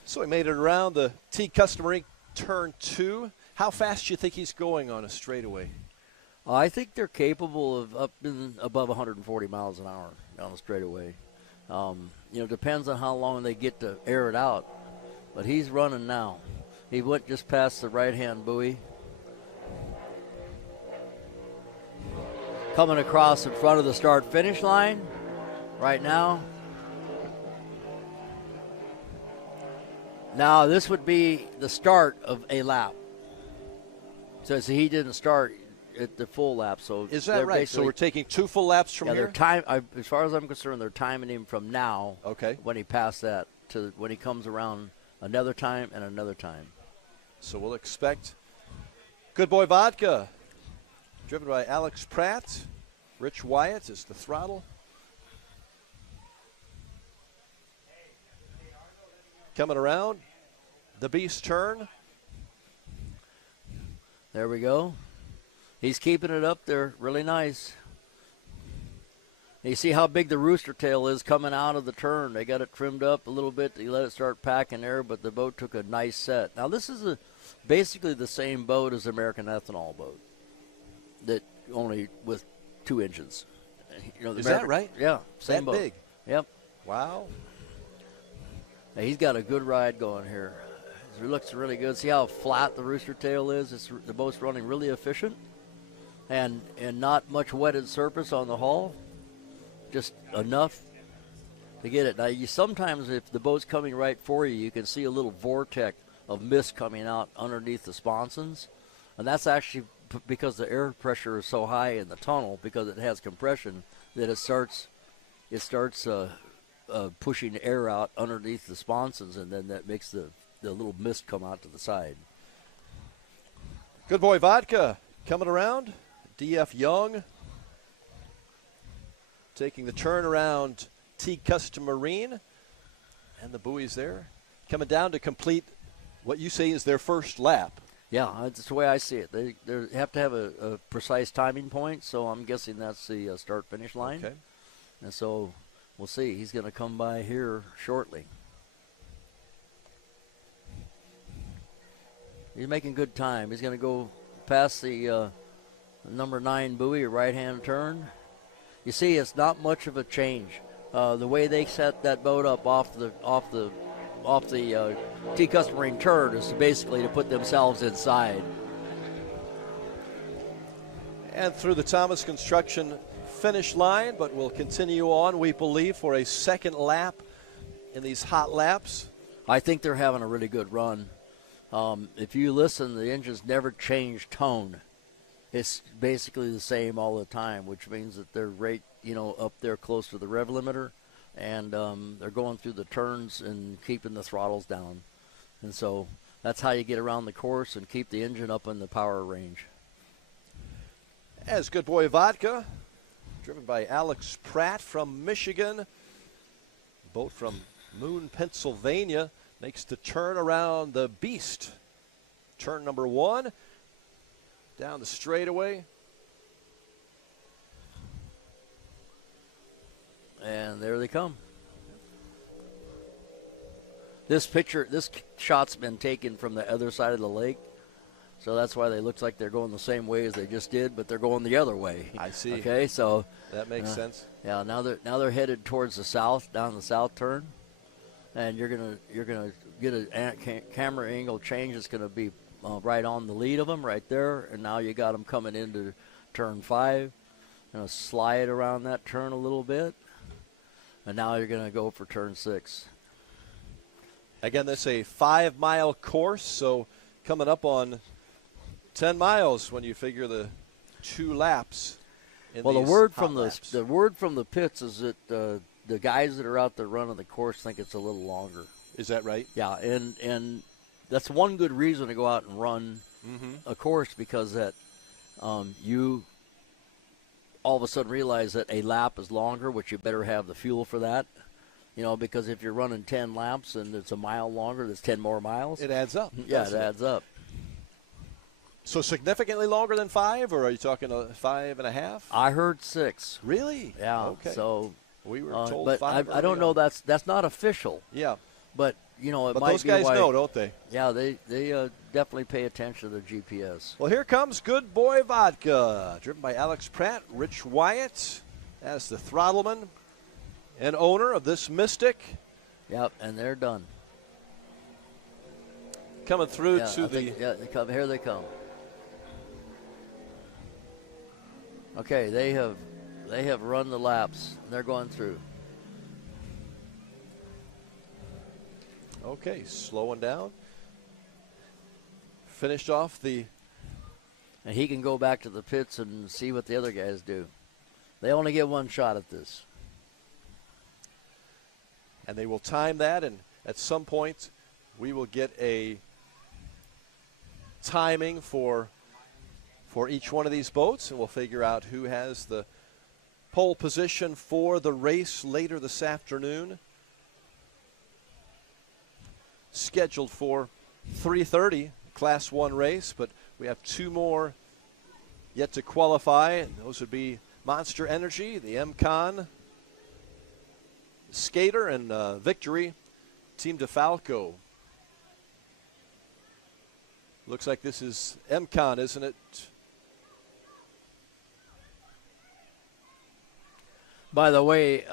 so he made it around the Teague Custom Marine turn 2. How fast do you think he's going on a straightaway? I think they're capable of up in above 140 miles an hour on a straightaway. Depends on how long they get to air it out. but he's running now. He went just past the right-hand buoy. Coming across in front of the start-finish line right now. Now, this would be the start of a lap. So he didn't start at the full lap. So is that right? So we're taking 2 full laps from here? As far as I'm concerned, they're timing him from now, when he passed that, to when he comes around another time and another time. So we'll expect Good Boy Vodka, driven by Alex Pratt. Rich Wyatt is the throttle. Coming around the Beast turn. There we go. He's keeping it up there really nice. You see how big the rooster tail is coming out of the turn. They got it trimmed up a little bit. They let it start packing there, but the boat took a nice set. Now, this is basically the same boat as the American Ethanol boat, that only with 2 engines. Is that right? Yeah, same boat. Big? Yep. Wow. Now, he's got a good ride going here. It looks really good. See how flat the rooster tail is? The boat's running really efficient, and not much wetted surface on the hull. Just enough to get it. Now, sometimes if the boat's coming right for you, you can see a little vortex of mist coming out underneath the sponsons, and that's actually because the air pressure is so high in the tunnel, because it has compression, that it starts pushing air out underneath the sponsons, and then that makes the little mist come out to the side. Good Boy Vodka coming around. D.F. Young taking the turn around T Custom Marine, and the buoys there coming down to complete what you say is their first lap. Yeah, that's the way I see it. They have to have a precise timing point, so I'm guessing that's the start-finish line. Okay. And so we'll see. He's going to come by here shortly. He's making good time. He's going to go past the number 9 buoy, right-hand turn. You see, it's not much of a change. The way they set that boat up off the T Custom Marine turn is basically to put themselves inside. And through the Thomas Construction finish line, but we'll continue on, we believe, for a second lap in these hot laps. I think they're having a really good run. If you listen, the engines never change tone. It's basically the same all the time, which means that they're right, up there close to the rev limiter, and they're going through the turns and keeping the throttles down. And so that's how you get around the course and keep the engine up in the power range. As Good Boy Vodka, driven by Alex Pratt from Michigan, boat from Moon, Pennsylvania, makes the turn around the Beast. Turn number 1, down the straightaway. And there they come. This shot's been taken from the other side of the lake, so that's why they look like they're going the same way as they just did, but they're going the other way. I see. Okay, so that makes sense. Yeah, now they're headed towards the south, down the south turn, and you're gonna get a camera angle change. It's gonna be right on the lead of them, right there, and now you got them coming into turn 5. Gonna slide around that turn a little bit, and now you're gonna go for turn 6. Again, that's a 5-mile course, so coming up on 10 miles when you figure the 2 laps. Well, the word from the pits is that the guys that are out there running the course think it's a little longer. Is that right? Yeah, and that's one good reason to go out and run a course, because that you all of a sudden realize that a lap is longer, which you better have the fuel for that. Because if you're running 10 laps and it's a mile longer, that's 10 more miles. It adds up. Yeah, it adds up. So significantly longer than 5, or are you talking 5.5? I heard 6. Really? Yeah. Okay. So we were told but 5. I don't know. That's not official. Yeah. But it but might those be guys why, know, don't they? Yeah, they definitely pay attention to the GPS. Well, here comes Good Boy Vodka, driven by Alex Pratt, Rich Wyatt as the throttleman and owner of this Mystic. Yep, and they're done. coming through Yeah, to I think, yeah, they come. Here they come. Okay, they have run the laps. They're going through. Okay, slowing down. Finished off the. And he can go back to the pits and see what the other guys do. They only get one shot at this. And they will time that, and at some point we will get a timing for each one of these boats, and we'll figure out who has the pole position for the race later this afternoon. Scheduled for 3:30 Class 1 race, but we have two more yet to qualify, and those would be Monster Energy, the MCon Skater, and Victory, Team DeFalco. Looks like this is MCon, isn't it? By the way,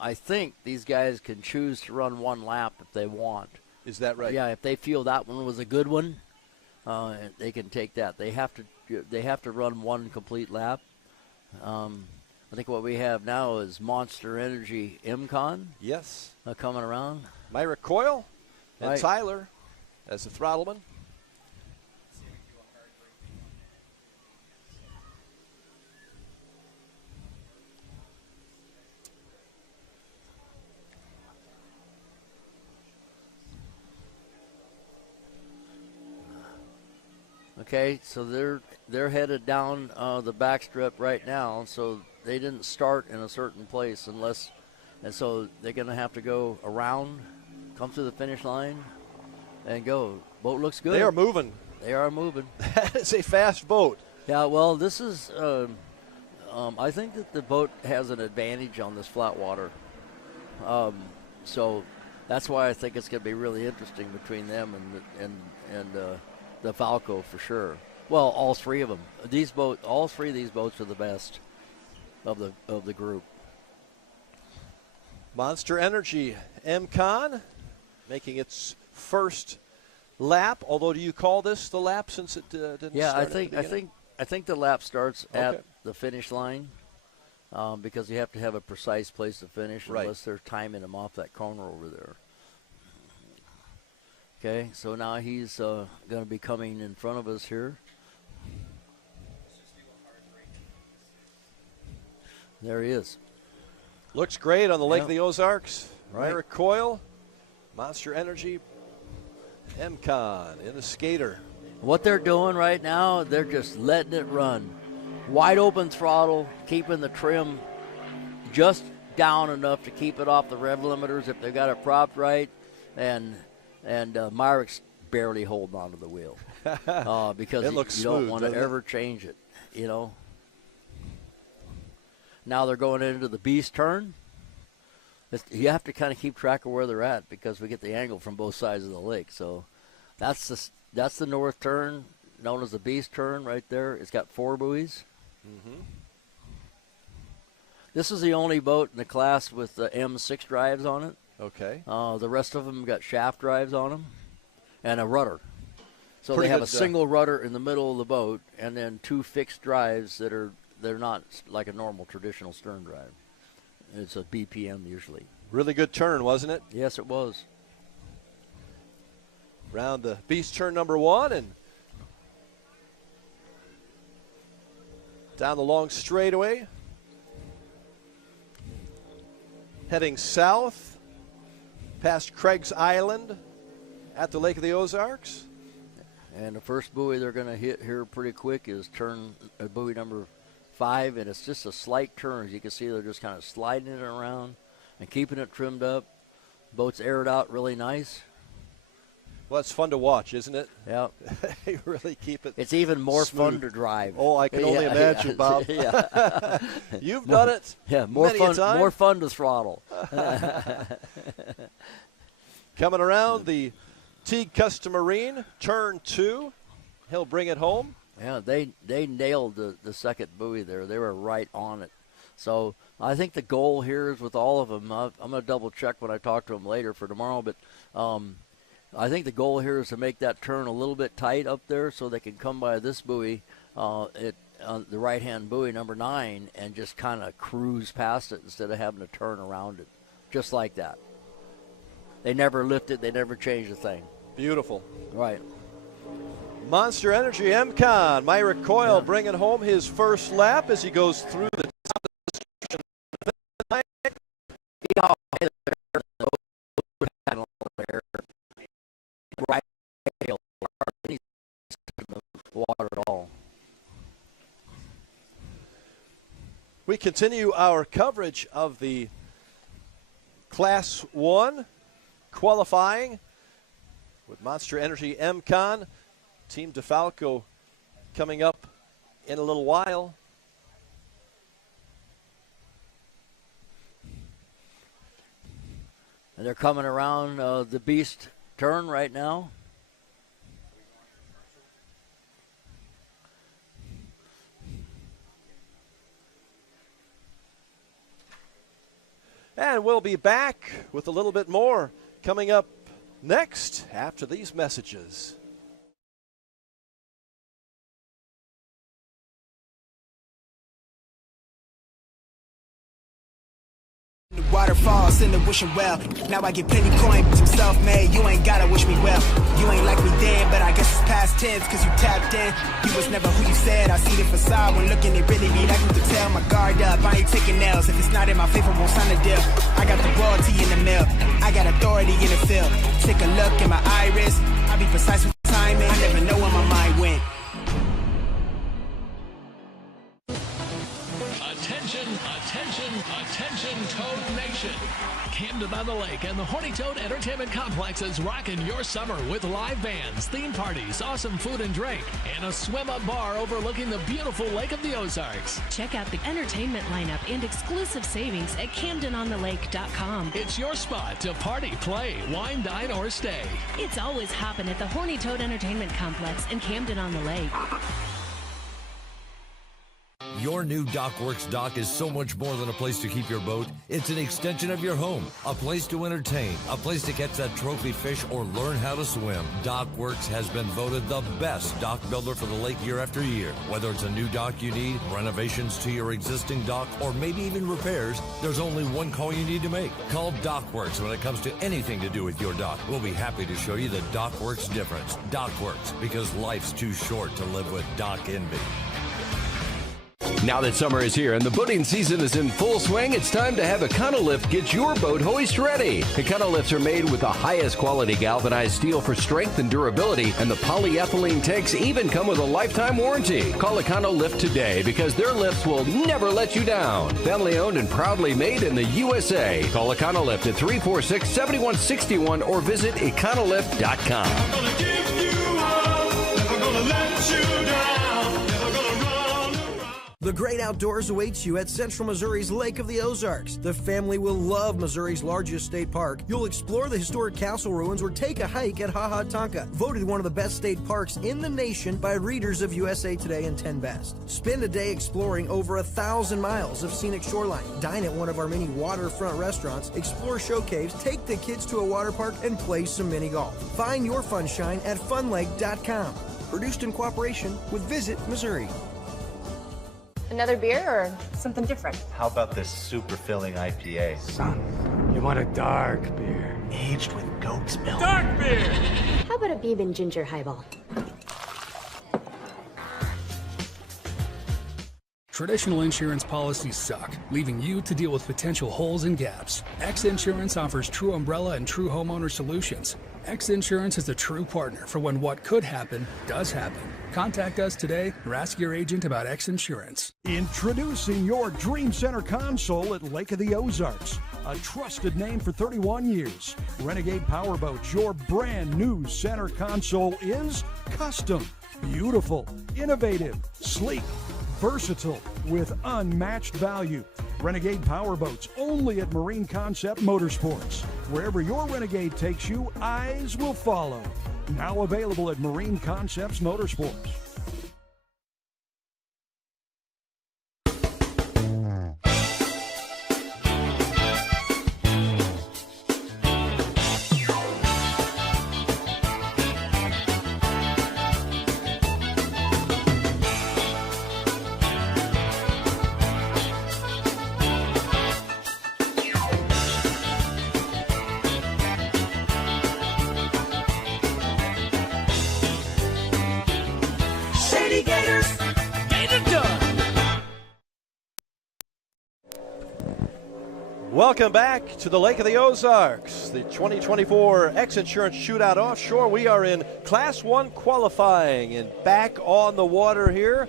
I think these guys can choose to run one lap if they want. Is that right? Yeah, if they feel that one was a good one, they can take that. They have to run one complete lap. I think what we have now is Monster Energy MCon. Yes. Coming around. Myra Coyle and Right. Tyler as the throttleman. Okay, so they're headed down the backstrip right now, so they didn't start in a certain place and so they're going to have to go around, come through the finish line, and go. Boat looks good. They are moving. They are moving. That is a fast boat. Yeah, well, this is, I think that the boat has an advantage on this flat water. So that's why I think it's going to be really interesting between them and the Falco for sure. Well, all three of them. All three of these boats are the best of the group. Monster Energy MCon making its first lap. Although, do you call this the lap since it didn't Yeah, start I think the lap starts Okay. at the finish line because you have to have a precise place to finish Right. unless they're timing him off that corner over there. Okay, so now he's going to be coming in front of us here. There he is. Looks great on the Lake Yep. of the Ozarks. Right. Myra Coyle, Monster Energy, MCon in the Skater. What they're doing right now, they're just letting it run. Wide open throttle, keeping the trim just down enough to keep it off the rev limiters if they've got it propped right. And Myrick's barely holding onto the wheel because It looks you don't smooth, want to doesn't it? ever change it, you know. Now they're going into the beast turn. You have to kind of keep track of where they're at because we get the angle from both sides of the lake. So that's the north turn, known as the beast turn right there. It's got 4 buoys. Mm-hmm. This is the only boat in the class with the M6 drives on it. Okay. The rest of them got shaft drives on them and a rudder. So Pretty they have good, a single rudder in the middle of the boat and then 2 fixed drives they're not like a normal traditional stern drive. It's a BPM usually. Really good turn, wasn't it? Yes, it was. Round the beast turn number 1 and down the long straightaway. Heading south past Craig's Island at the Lake of the Ozarks. And the first buoy they're going to hit here pretty quick is buoy number 5, and it's just a slight turn. As you can see, they're just kind of sliding it around and keeping it trimmed up. Boat's aired out really nice. Well, it's fun to watch, isn't it? Yeah. They really keep it. It's even more smooth. fun to drive. Oh, I can only imagine, Bob. Yeah. You've done it. Yeah, more many a fun. time. More fun to throttle. Coming around the Teague Catamarans, turn 2. He'll bring it home. Yeah, they nailed the second buoy there. They were right on it. So I think the goal here is with all of them. I'm going to double check when I talk to them later for tomorrow, but I think the goal here is to make that turn a little bit tight up there so they can come by this buoy, on the right-hand buoy, number 9, and just kind of cruise past it instead of having to turn around it, just like that. They never lift it. They never change a thing. Beautiful. Right. Monster Energy MCon. Myrick Coyle bringing home his first lap as he goes through the top of the description. Right. Water at all. We continue our coverage of the Class 1 qualifying with Monster Energy MCon. Team DeFalco coming up in a little while. And they're coming around the Beast turn right now. And we'll be back with a little bit more coming up next after these messages. The waterfalls in the wishing well. Now I get plenty coin, but I'm self-made. You ain't gotta wish me well. You ain't like me then, but I guess it's past tense, cause you tapped in. You was never who you said. I see the facade when looking, it really be like me to tell. My guard up, I ain't taking nails. If it's not in my favor, won't sign a deal. I got the royalty in the mill. I got authority in the field. Take a look in my iris. I be precise with timing. I never know where my mind went. Attention, Toad Nation. Camden on the Lake and the Horny Toad Entertainment Complex is rocking your summer with live bands, theme parties, awesome food and drink, and a swim-up bar overlooking the beautiful Lake of the Ozarks. Check out the entertainment lineup and exclusive savings at CamdenOnTheLake.com. It's your spot to party, play, wine, dine, or stay. It's always hopping at the Horny Toad Entertainment Complex in Camden on the Lake. Your new DockWorks dock is so much more than a place to keep your boat. It's an extension of your home, a place to entertain, a place to catch that trophy fish or learn how to swim. DockWorks has been voted the best dock builder for the lake year after year. Whether it's a new dock you need, renovations to your existing dock, or maybe even repairs, there's only one call you need to make. Call DockWorks when it comes to anything to do with your dock. We'll be happy to show you the DockWorks difference. DockWorks, because life's too short to live with dock envy. Now that summer is here and the boating season is in full swing, it's time to have Econolift get your boat hoist ready. Econolifts are made with the highest quality galvanized steel for strength and durability, and the polyethylene tanks even come with a lifetime warranty. Call Econolift today because their lifts will never let you down. Family owned and proudly made in the USA. Call Econolift at 346-7161 or visit econolift.com. I'm gonna give you up, never gonna let you down, never gonna run. The great outdoors awaits you at Central Missouri's Lake of the Ozarks. The family will love Missouri's largest state park. You'll explore the historic castle ruins or take a hike at Ha Ha Tonka, voted one of the best state parks in the nation by readers of USA Today and 10 Best. Spend a day exploring over 1,000 miles of scenic shoreline. Dine at one of our many waterfront restaurants, explore show caves, take the kids to a water park, and play some mini golf. Find your funshine at funlake.com. Produced in cooperation with Visit Missouri. Another beer or something different? How about this super filling IPA? Son, you want a dark beer. Aged with goat's milk. Dark beer! How about a bourbon ginger highball? Traditional insurance policies suck, leaving you to deal with potential holes and gaps. X Insurance offers true umbrella and true homeowner solutions. X Insurance is a true partner for when what could happen does happen. Contact us today or ask your agent about X Insurance. Introducing your Dream Center console at Lake of the Ozarks. A trusted name for 31 years. Renegade Powerboats, your brand new center console is custom, beautiful, innovative, sleek, versatile, with unmatched value. Renegade Powerboats, only at Marine Concept Motorsports. Wherever your Renegade takes you, eyes will follow. Now available at Marine Concepts Motorsports. Welcome back to the Lake of the Ozarks, the 2024 X Insurance Shootout Offshore. We are in Class 1 qualifying and back on the water here.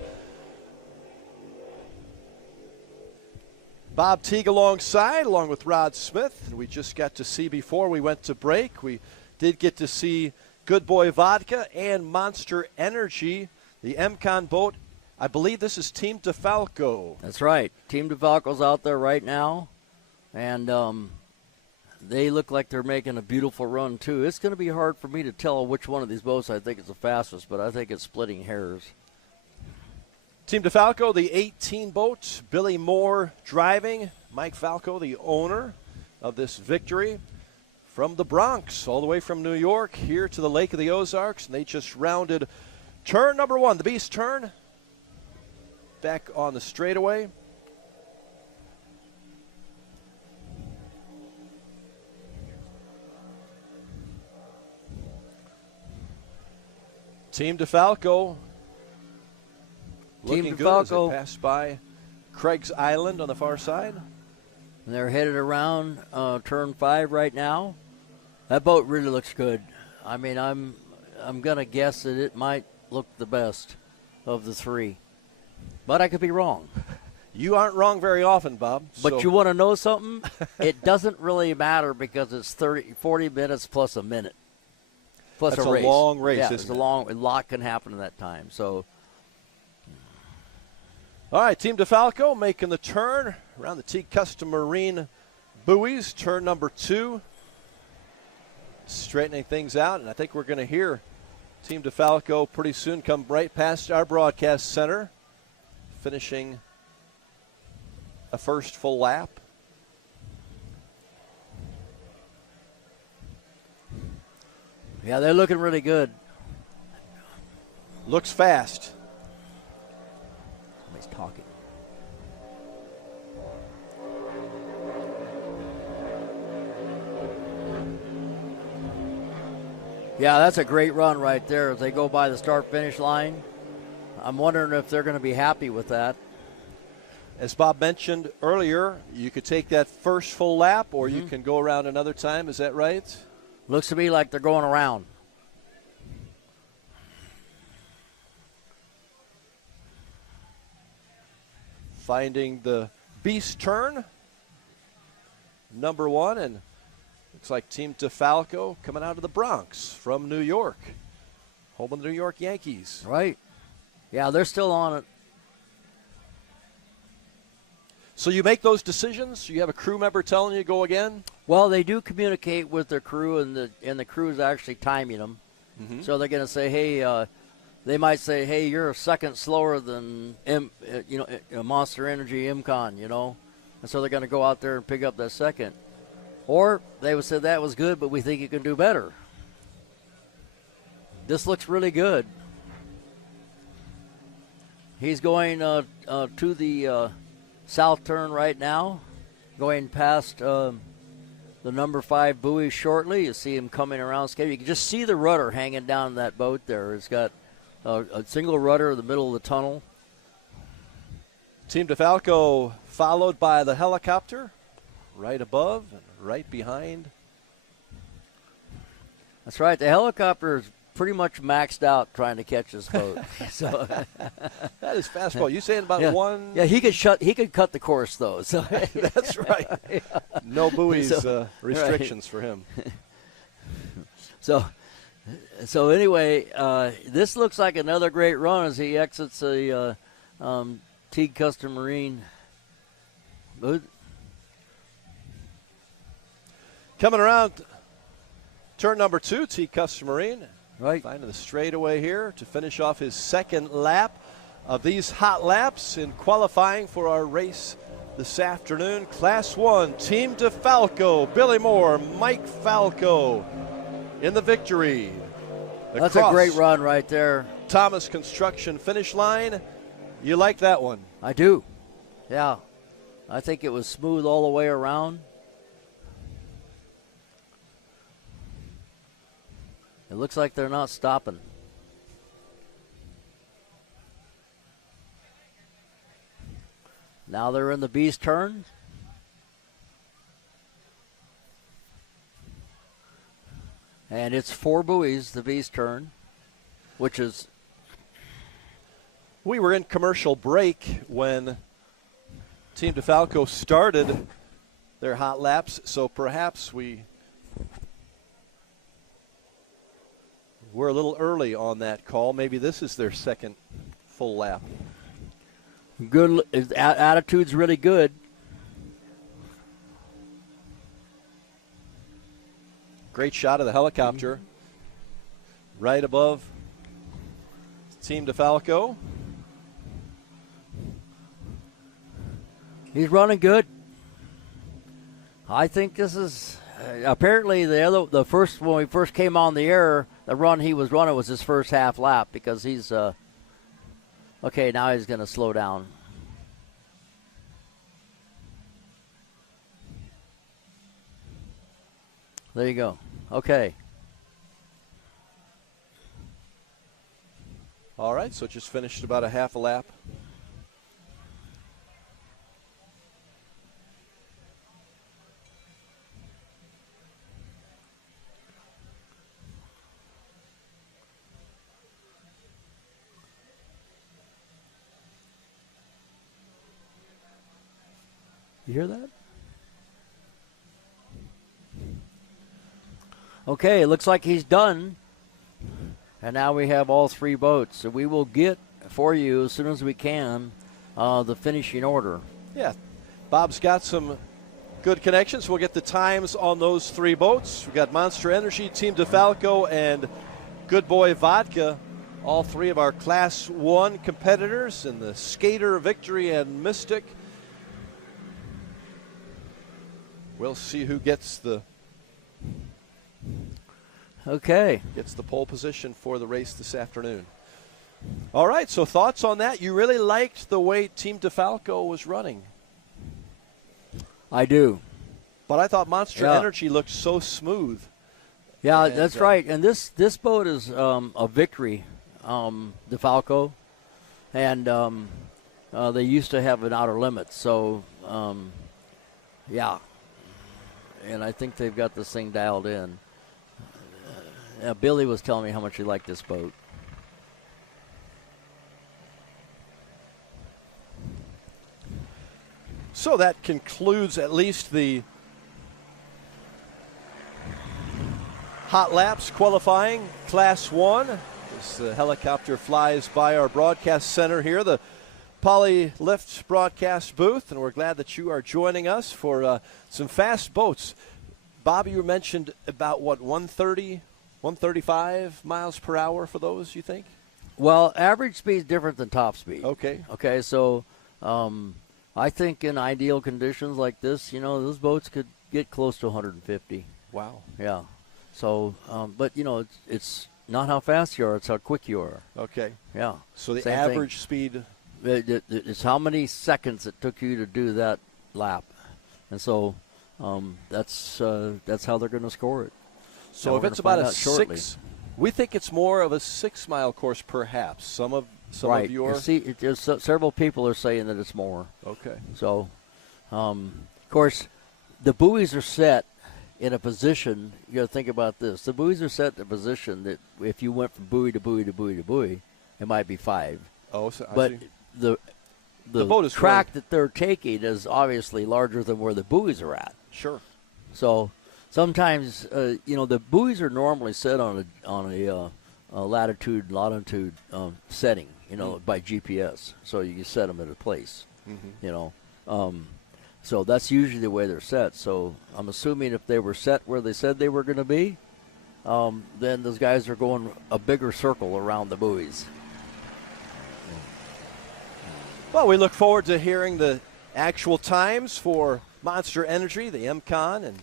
Bob Teague alongside, along with Rod Smith. And we just got to see before we went to break, we did get to see Good Boy Vodka and Monster Energy, the MCON boat. I believe this is Team DeFalco. That's right. Team DeFalco's out there right now. And they look like they're making a beautiful run, too. It's going to be hard for me to tell which one of these boats I think is the fastest, but I think it's splitting hairs. Team DeFalco, the 18 boat. Billy Moore driving. Mike Falco, the owner of this victory. From the Bronx, all the way from New York, here to the Lake of the Ozarks. And they just rounded turn number 1, the Beast turn. Back on the straightaway. Team DeFalco looking good as it passed by Craig's Island on the far side. And they're headed around turn 5 right now. That boat really looks good. I mean, I'm going to guess that it might look the best of the 3. But I could be wrong. You aren't wrong very often, Bob. But you want to know something? It doesn't really matter because it's 40 minutes plus a minute. Plus That's a race. A long race, yeah, isn't it? A lot can happen in that time. So, all right, Team DeFalco making the turn around the Teague Custom Marine buoys, turn number 2. Straightening things out, and I think we're going to hear Team DeFalco pretty soon come right past our broadcast center, finishing a first full lap. Yeah, they're looking really good. Looks fast. Somebody's talking. Yeah, that's a great run right there as they go by the start-finish line. I'm wondering if they're going to be happy with that. As Bob mentioned earlier, you could take that first full lap or you can go around another time. Is that right? Looks to me like they're going around. Finding the Beast turn, number 1, and looks like Team DeFalco coming out of the Bronx from New York, home of the New York Yankees. Right. Yeah, they're still on it. So you make those decisions? You have a crew member telling you to go again? Well, they do communicate with their crew, and the crew is actually timing them. So they're going to say, hey, they might say, hey, you're a second slower than Monster Energy MCON, and so they're going to go out there and pick up that second. Or they would say that was good, but we think you can do better. This looks really good. He's going to the south turn right now, going past the number 5 buoy shortly. You see him coming around. You can just see the rudder hanging down that boat there. It's got a single rudder in the middle of the tunnel. Team DeFalco followed by the helicopter right above and right behind. That's right. The helicopter is pretty much maxed out trying to catch this boat. So that is fastball. You saying about one? Yeah, he could cut the course though. So that's right. Yeah. No buoys restrictions for him. So anyway, this looks like another great run as he exits the Teague Custom Marine boat. Coming around turn number 2, Teague Custom Marine. Right. Finding the straightaway here to finish off his second lap of these hot laps in qualifying for our race this afternoon. Class 1, Team DeFalco, Billy Moore, Mike Falco in the victory. That's a great run right there. Thomas Construction finish line. You like that one? I do. Yeah. I think it was smooth all the way around. It looks like they're not stopping. Now they're in the Beast turn. And it's 4 buoys, the V's turn, which is... We were in commercial break when Team DeFalco started their hot laps, so perhaps we're a little early on that call. Maybe this is their second full lap. Good. Attitude's really good. Great shot of the helicopter right above Team DeFalco. He's running good. I think this is apparently the first when we first came on the air, the run he was running was his first half lap because he's okay. Now he's going to slow down. There you go. Okay. All right, so just finished about a half a lap. You hear that? Okay, it looks like he's done. And now we have all 3 boats. So we will get for you as soon as we can the finishing order. Yeah, Bob's got some good connections. We'll get the times on those 3 boats. We've got Monster Energy, Team DeFalco, and Good Boy Vodka. All 3 of our Class 1 competitors in the Skater, Victory, and Mystic. We'll see who gets the pole position for the race this afternoon. All right, so thoughts on that? You really liked the way Team DeFalco was running. I do. But I thought Monster Energy looked so smooth. Yeah, And, that's right. And this boat is a Victory, DeFalco. And they used to have an Outer Limits. So, yeah. And I think they've got this thing dialed in. Billy was telling me how much he liked this boat. So that concludes at least the hot laps qualifying Class 1. This helicopter flies by our broadcast center here, the Poly Lift broadcast booth, and we're glad that you are joining us for some fast boats. Bobby, you mentioned about, 130, 135 miles per hour for those, you think? Well, average speed is different than top speed. Okay. Okay, so I think in ideal conditions like this, those boats could get close to 150. Wow. Yeah. So, but, it's not how fast you are, it's how quick you are. Okay. Yeah. So the Same average thing. speed... It's how many seconds it took you to do that lap. And so that's how they're going to score it. So if it's about a 6, we think it's more of a 6-mile course perhaps. Some of your... Several people are saying that it's more. Okay. So, of course, the buoys are set in a position, you got to think about this. The buoys are set in a position that if you went from buoy to buoy to buoy to buoy, it might be 5. Oh, so but the boat is track that they're taking is obviously larger than where the buoys are at. Sure. So sometimes, the buoys are normally set on a latitude, longitude setting, by GPS. So you can set them at a place, So that's usually the way they're set. So I'm assuming if they were set where they said they were going to be, then those guys are going a bigger circle around the buoys. Well, we look forward to hearing the actual times for Monster Energy, the MCON, and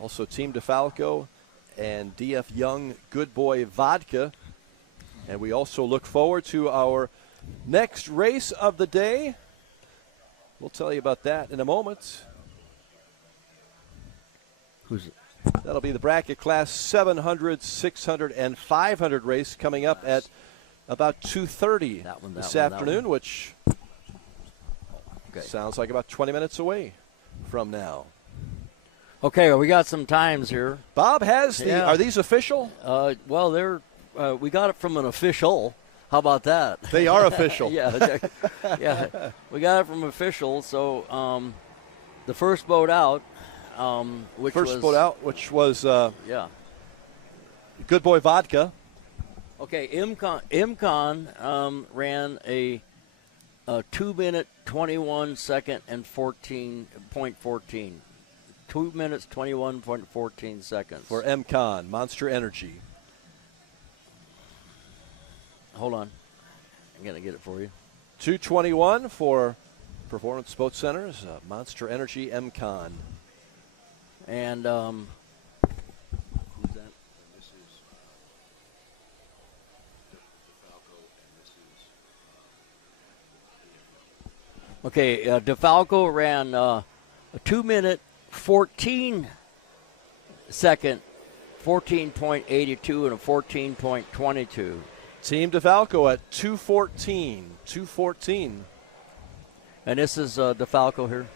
also Team DeFalco and DF Young Good Boy Vodka. And we also look forward to our next race of the day. We'll tell you about that in a moment. That'll be the bracket class 700, 600, and 500 race coming up at about 2:30 this afternoon, which sounds like about 20 minutes away from now. Okay, we got some times here. Bob has the. Yeah. Are these official? Well, they're. We got it from an official. How about that? They are official. Yeah. We got it from official. So the first boat out, which was yeah. Good Boy Vodka. Okay, Imcon ran a 2 minute 21 second and 14.14. 2 minutes 21.14 seconds For MCon, Monster Energy. Hold on. I'm going to get it for you. 2:21 for Performance Boat Centers, Monster Energy MCon. And who's that? Okay, DeFalco ran a 2 minute 14 second 14.82 and a 14.22. Team DeFalco at 2:14. And this is DeFalco here.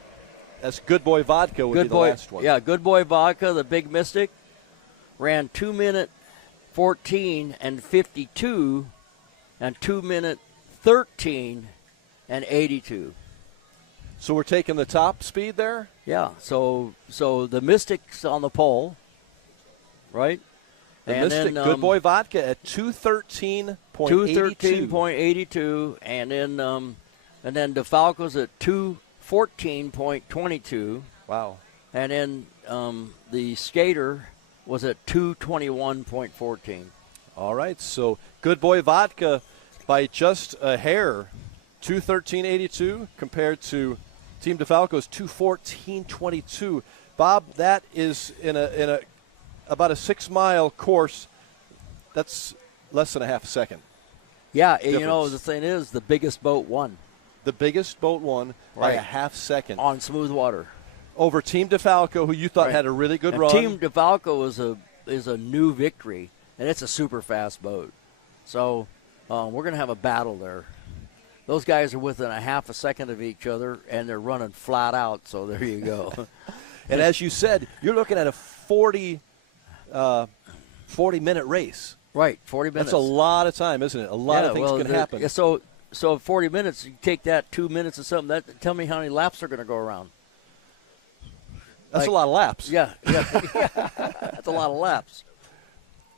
That's Good Boy Vodka would be the last one. Yeah, Good Boy Vodka, the Big Mystic, ran 2 minute 14 and 52 and 2 minute 13 and 82. So we're taking the top speed there? Yeah, so the Mystic's on the pole, right? The and Mystic, then, Good Boy Vodka at 213.82. 213.82, and then DeFalco's at 214.22. Wow. And then the Skater was at 221.14. All right, so Good Boy Vodka by just a hair, 213.82 compared to Team DeFalco's 214.22. Bob, that is in a about a 6 mile course. That's less than a half a second. Yeah, difference. you know, the thing is, the biggest boat won. The biggest boat won by a half second. On smooth water. Over Team DeFalco, who you thought had a really good run. Team DeFalco is a new victory, and it's a super fast boat. So we're going to have a battle there. Those guys are within a half a second of each other, and they're running flat out, so there you go. And as you said, you're looking at a 40-minute race. Right, 40 minutes. That's a lot of time, isn't it? A lot of things can happen. So 40 minutes, you take that 2 minutes or something, tell me how many laps are going to go around. That's a lot of laps. Yeah. That's a lot of laps.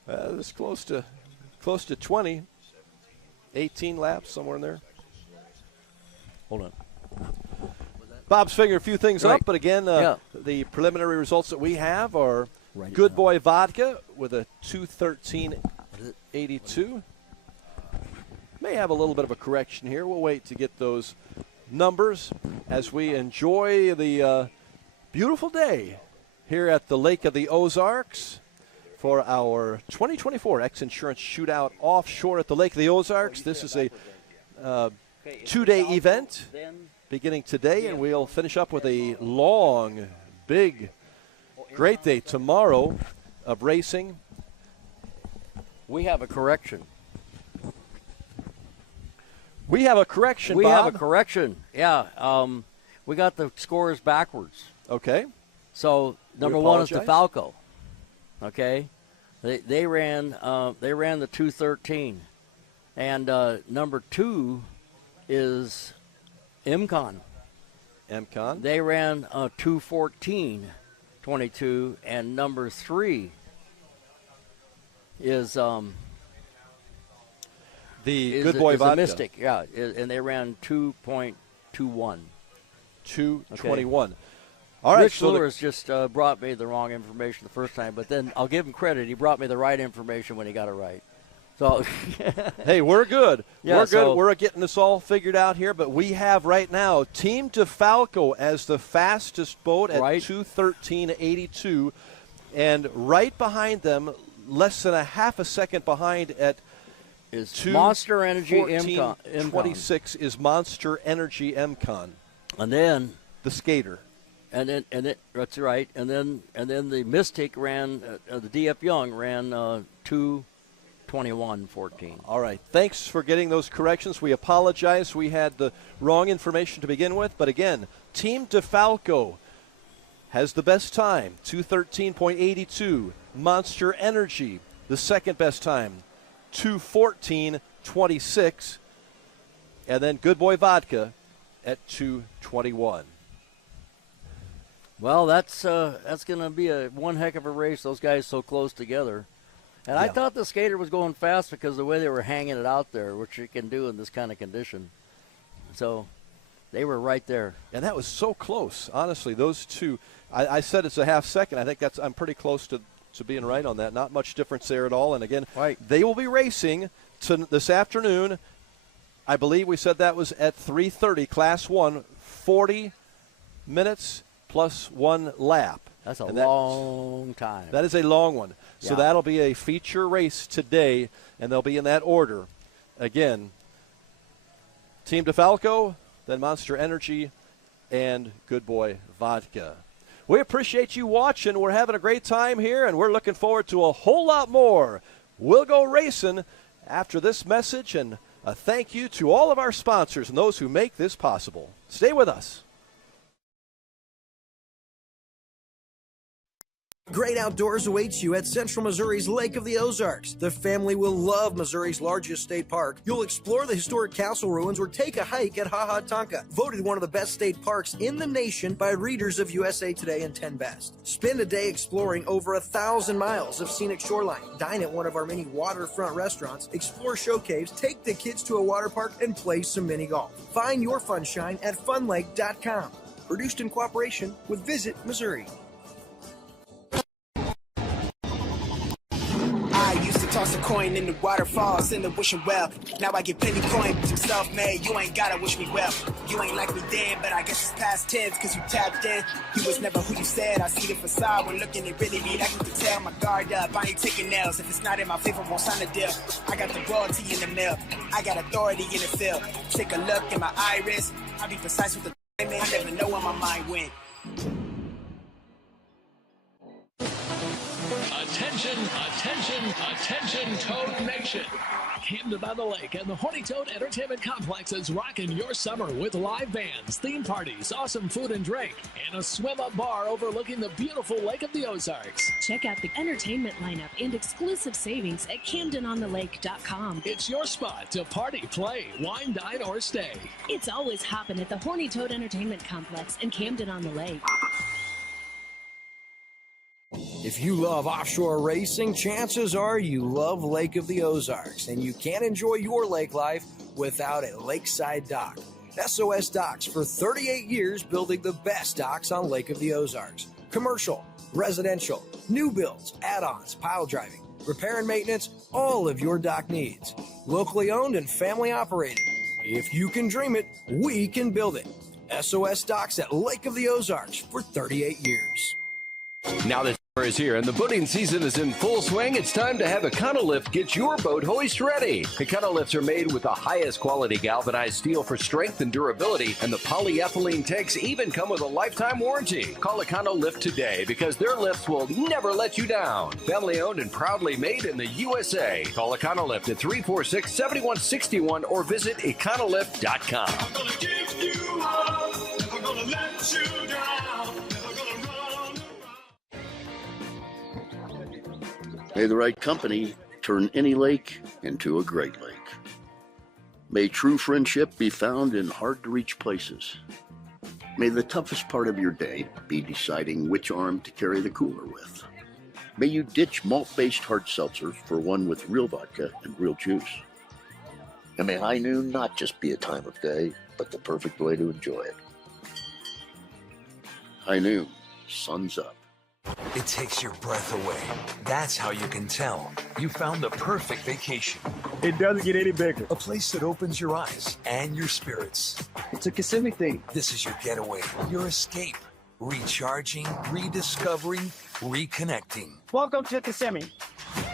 It's close to 20, 18 laps, somewhere in there. Hold on. Bob's figured a few things Right. up, but again, the preliminary results that we have are Good Boy Vodka with a 213.82. May have a little bit of a correction here. We'll wait to get those numbers as we enjoy the beautiful day here at the Lake of the Ozarks for our 2024 X Insurance Shootout Offshore at the Lake of the Ozarks. This is a 2-day event beginning today, and we'll finish up with a long, big, great day tomorrow of racing. We have a correction. We have a correction, We Bob. have a correction. Yeah. We got the scores backwards. Okay. So number one is apologize. DeFalco. Okay. They ran the 213, and number two is MCon. MCon. They ran 214.22, and number three is the Good Boy is Vodka. the Mystic. Yeah, and they ran 2.21. 2:21. All right. Rich Lewis just brought me the wrong information the first time, but then I'll give him credit. He brought me the right information when he got it right. So, hey, we're good. Yeah, we're good. so- We're getting this all figured out here, but we have right now Team DeFalco as the fastest boat at 213.82, and right behind them, less than a half a second behind at is Monster Energy MCon. 26 is Monster Energy MCon. And then the Skater. And then that's right. And then the Mystic ran the DF Young ran 2:21.14. All right. Thanks for getting those corrections. We apologize. We had the wrong information to begin with. But again, Team DeFalco has the best time, 2:13.82. Monster Energy, the second best time, 2:14.26. And then Good Boy Vodka at 2:21. Well, that's going to be one heck of a race. Those guys so close together. And I thought the skater was going fast because of the way they were hanging it out there, which you can do in this kind of condition. So they were right there. And that was so close, honestly. Those two, I said it's a half second. I think I'm pretty close to being right on that. Not much difference there at all. And again, they will be racing this afternoon. I believe we said that was at 3:30, Class 1, 40 minutes plus one lap. That's a long time. That is a long one. So Yeah. that'll be a feature race today, and they'll be in that order. Again, Team DeFalco, then Monster Energy, and Good Boy Vodka. We appreciate you watching. We're having a great time here, and we're looking forward to a whole lot more. We'll go racing after this message, and a thank you to all of our sponsors and those who make this possible. Stay with us. Great outdoors awaits you at Central Missouri's Lake of the Ozarks. The family will love Missouri's largest state park. You'll explore the historic castle ruins or take a hike at Ha Ha Tonka, voted one of the best state parks in the nation by readers of USA Today and 10 Best. Spend a day exploring over 1,000 miles of scenic shoreline. Dine at one of our many waterfront restaurants, explore show caves, take the kids to a water park, and play some mini golf. Find your funshine at funlake.com. Produced in cooperation with Visit Missouri. I used to toss a coin in the waterfalls in the wishing well. Now I get penny coins, I'm self-made, you ain't gotta wish me well. You ain't like me then, but I guess it's past tense, cause you tapped in. You was never who you said, I see the facade when looking at really me, like you can tell my guard up. I ain't taking nails, if it's not in my favor, won't sign a deal. I got the royalty in the mail, I got authority in the field. Take a look in my iris, I be precise with the timing, I never know where my mind went. Attention, attention, attention, Toad Nation. Camden by the Lake and the Horny Toad Entertainment Complex is rocking your summer with live bands, theme parties, awesome food and drink, and a swim-up bar overlooking the beautiful Lake of the Ozarks. Check out the entertainment lineup and exclusive savings at CamdenOnTheLake.com. It's your spot to party, play, wine, dine, or stay. It's always hopping at the Horny Toad Entertainment Complex in Camden on the Lake. If you love offshore racing, chances are you love Lake of the Ozarks, and you can't enjoy your lake life without a lakeside dock. SOS Docks for 38 years building the best docks on Lake of the Ozarks. Commercial, residential, new builds, add-ons, pile driving, repair and maintenance, all of your dock needs. Locally owned and family operated. If you can dream it, we can build it. SOS Docks at Lake of the Ozarks for 38 years. Now that summer is here and the boating season is in full swing, it's time to have Econolift get your boat hoist ready. Econolifts are made with the highest quality galvanized steel for strength and durability, and the polyethylene tanks even come with a lifetime warranty. Call Econolift today because their lifts will never let you down. Family owned and proudly made in the USA. Call Econolift at 346-7161 or visit econolift.com. I'm gonna give you up, never gonna let you down, never gonna run. May the right company turn any lake into a great lake. May true friendship be found in hard-to-reach places. May the toughest part of your day be deciding which arm to carry the cooler with. May you ditch malt-based hard seltzer for one with real vodka and real juice. And may high noon not just be a time of day, but the perfect way to enjoy it. High noon, sun's up. It takes your breath away. That's how you can tell you found the perfect vacation. It doesn't get any bigger. A place that opens your eyes and your spirits. It's a Kissimmee thing. This is your getaway, your escape. Recharging, rediscovering, reconnecting. Welcome to Kissimmee.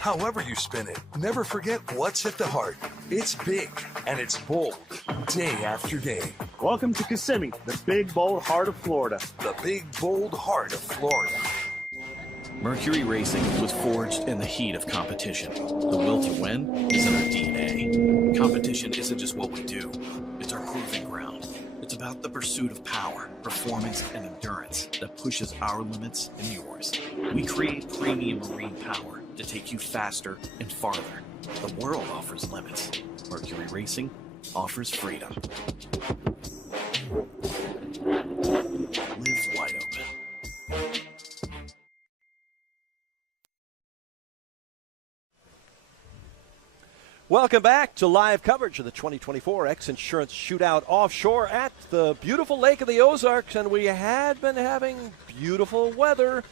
However you spin it, never forget what's at the heart. It's big and it's bold, day after day. Welcome to Kissimmee, the big, bold heart of Florida. The big, bold heart of Florida. Mercury Racing was forged in the heat of competition. The will to win is in our DNA. Competition isn't just what we do, it's our proving ground. It's about the pursuit of power, performance, and endurance that pushes our limits and yours. We create premium marine power to take you faster and farther. The world offers limits. Mercury Racing offers freedom. Live wide open. Welcome back to live coverage of the 2024 X Insurance Shootout Offshore at the beautiful Lake of the Ozarks, and we had been having beautiful weather,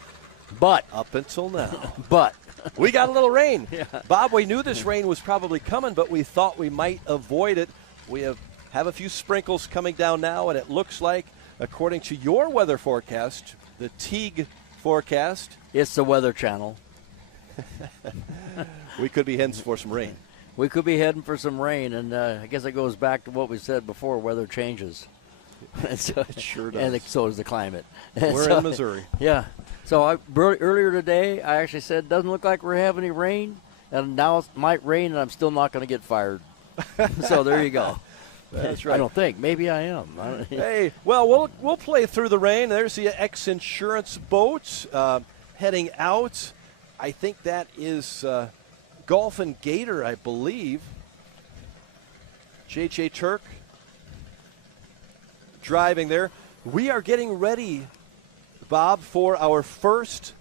but up until now. But we got a little rain. Yeah. Bob, we knew this rain was probably coming, but we thought we might avoid it. We have a few sprinkles coming down now, and it looks like, according to your weather forecast, the Teague forecast. It's the Weather Channel. We could be heading for some rain. We could be heading for some rain, and I guess it goes back to what we said before, weather changes. So, it sure does. And so does the climate. We're in Missouri. Yeah. So earlier today, I actually said, doesn't look like we're having any rain, and now it might rain, and I'm still not going to get fired. So there you go. That's right. I don't think. Maybe I am. Hey, well, we'll play through the rain. There's the X Insurance boat heading out. I think that is Golf and Gator, I believe. J.J. Turk driving there. We are getting ready, Bob, for our first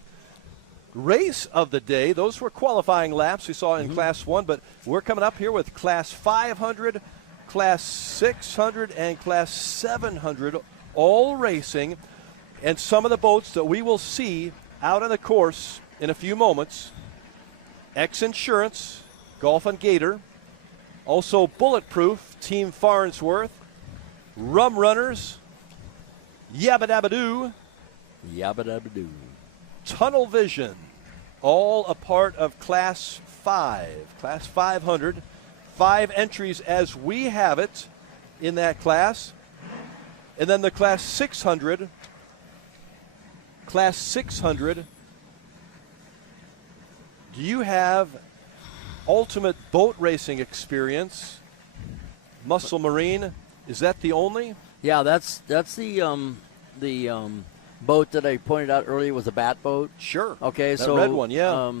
race of the day. Those were qualifying laps we saw in Class 1, but we're coming up here with Class 500, Class 600, and Class 700 all racing. And some of the boats that we will see out on the course in a few moments: X Insurance, Golf and Gator, also Bulletproof, Team Farnsworth, Rum Runners, Yabba Dabba Doo, Tunnel Vision, all a part of Class 5, Class 500. 5 entries as we have it in that class. And then the Class 600. Class 600. Do you have ultimate boat racing experience? Muscle Marine, is that the only? Yeah, that's the boat that I pointed out earlier was a bat boat. Sure. Okay, that so red one, yeah.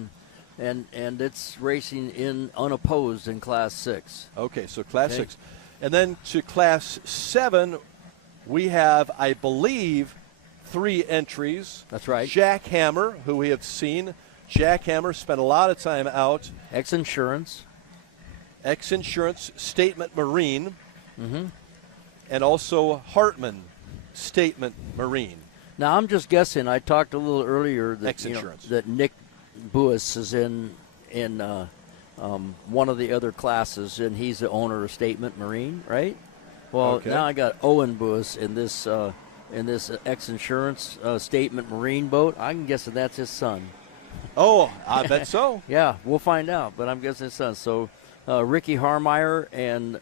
And it's racing in unopposed in Class 6. Okay, so Class 6. And then to Class 7, we have, I believe, 3 entries. That's right. Jackhammer, who we have seen. Jackhammer spent a lot of time out. X Insurance, Statement Marine, and also Hartman, Statement Marine. Now, I'm just guessing. I talked a little earlier that, X Insurance. That Nick Buis is in one of the other classes, and he's the owner of Statement Marine, right? Well, now I got Owen Buis in this X Insurance Statement Marine boat. I'm guessing that's his son. Oh, I bet so. Yeah, we'll find out, but I'm guessing his son. So Ricky Harmeyer and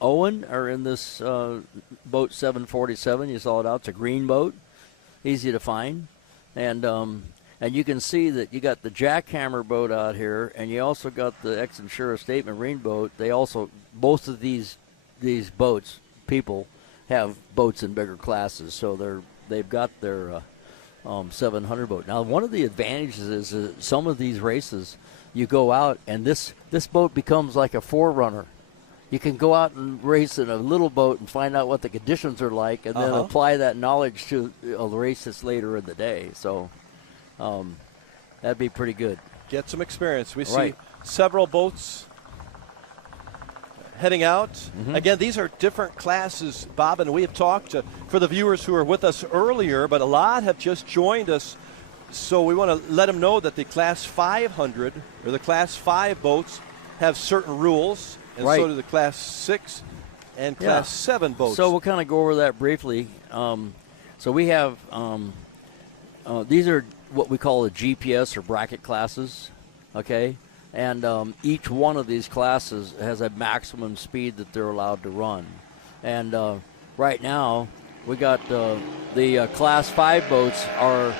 Owen are in this boat 747. You saw it out. It's a green boat, easy to find. And you can see that you got the Jackhammer boat out here, and you also got the X Insurance Statement Marine boat. They also, both of these boats, people have boats in bigger classes, so they've got their 700 boat. Now, one of the advantages is that some of these races, you go out and this boat becomes like a forerunner. You can go out and race in a little boat and find out what the conditions are like, and then apply that knowledge to a race that's later in the day. So that'd be pretty good. Get some experience. We see several boats heading out. Again, these are different classes, Bob, and we have talked for the viewers who were with us earlier, but a lot have just joined us. So we want to let them know that the Class 500 or the Class 5 boats have certain rules, and so do the Class 6 and Class 7 boats. So we'll kind of go over that briefly. So we have these are what we call the GPS or bracket classes, okay? And each one of these classes has a maximum speed that they're allowed to run. And right now, we got the Class 5 boats are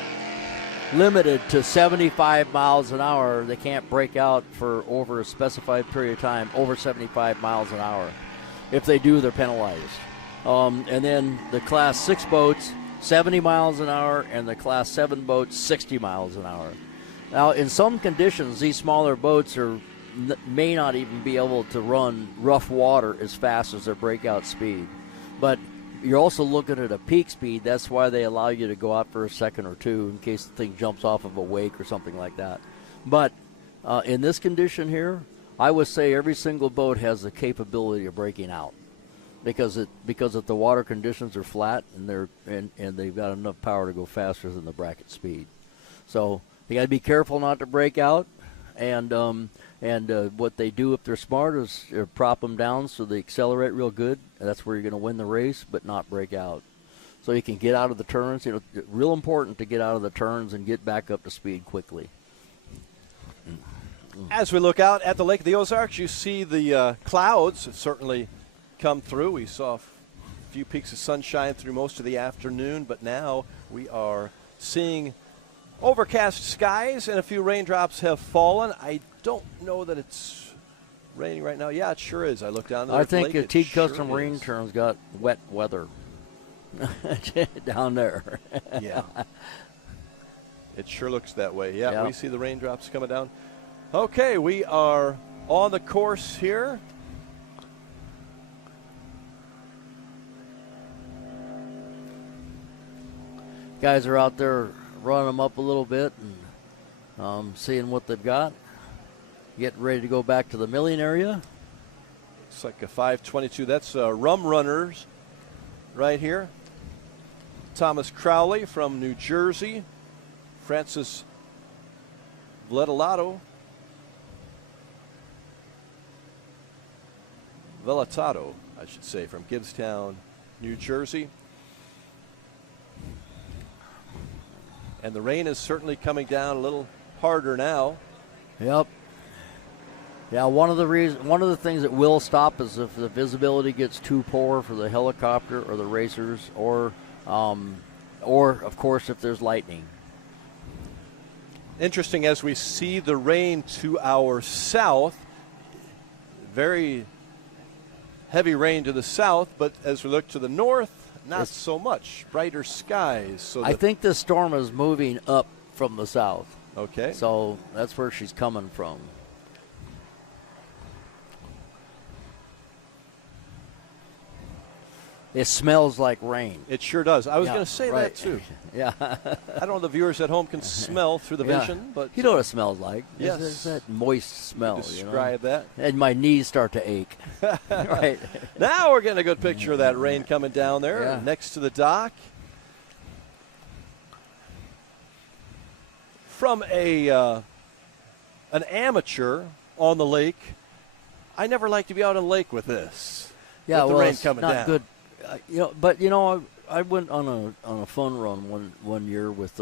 limited to 75 miles an hour. They can't break out for over a specified period of time, over 75 miles an hour. If they do, they're penalized. And then the Class 6 boats, 70 miles an hour, and the Class 7 boats, 60 miles an hour. Now, in some conditions, these smaller boats may not even be able to run rough water as fast as their breakout speed. But you're also looking at a peak speed. That's why they allow you to go out for a second or two in case the thing jumps off of a wake or something like that. But in this condition here, I would say every single boat has the capability of breaking out because if the water conditions are flat and they've got enough power to go faster than the bracket speed. So you got to be careful not to break out, and what they do if they're smart is prop them down so they accelerate real good. And that's where you're going to win the race, but not break out. So you can get out of the turns. Real important to get out of the turns and get back up to speed quickly. As we look out at the Lake of the Ozarks, you see the clouds certainly come through. We saw a few peaks of sunshine through most of the afternoon, but now we are seeing overcast skies and a few raindrops have fallen. I don't know that it's raining right now. Yeah, it sure is. I looked down there. I think the Teague Custom Marine Term's got wet weather down there. Yeah. It sure looks that way. Yeah, we see the raindrops coming down. Okay, we are on the course here. Guys are out there running them up a little bit and seeing what they've got. Getting ready to go back to the milling area. Looks like a 522. That's Rum Runners right here. Thomas Crowley from New Jersey. Francis Vellatado, I should say, from Gibbstown, New Jersey. And the rain is certainly coming down a little harder now. Yep. Yeah, one of the things that will stop is if the visibility gets too poor for the helicopter or the racers, or of course if there's lightning. Interesting, as we see the rain to our south, very heavy rain to the south, but as we look to the north, not so much. Brighter skies. So I think this storm is moving up from the south. Okay. So that's where she's coming from. It smells like rain. It sure does. I was going to say that too. Yeah. I don't know if the viewers at home can smell through the vision, but you know what it smells like. Yes. It's that moist smell. Describe that. And my knees start to ache. Right. Now we're getting a good picture of that rain coming down there next to the dock. From an amateur on the lake, I never like to be out on the lake with this. Yeah, with the rain coming not down. Good. I went on a fun run one year with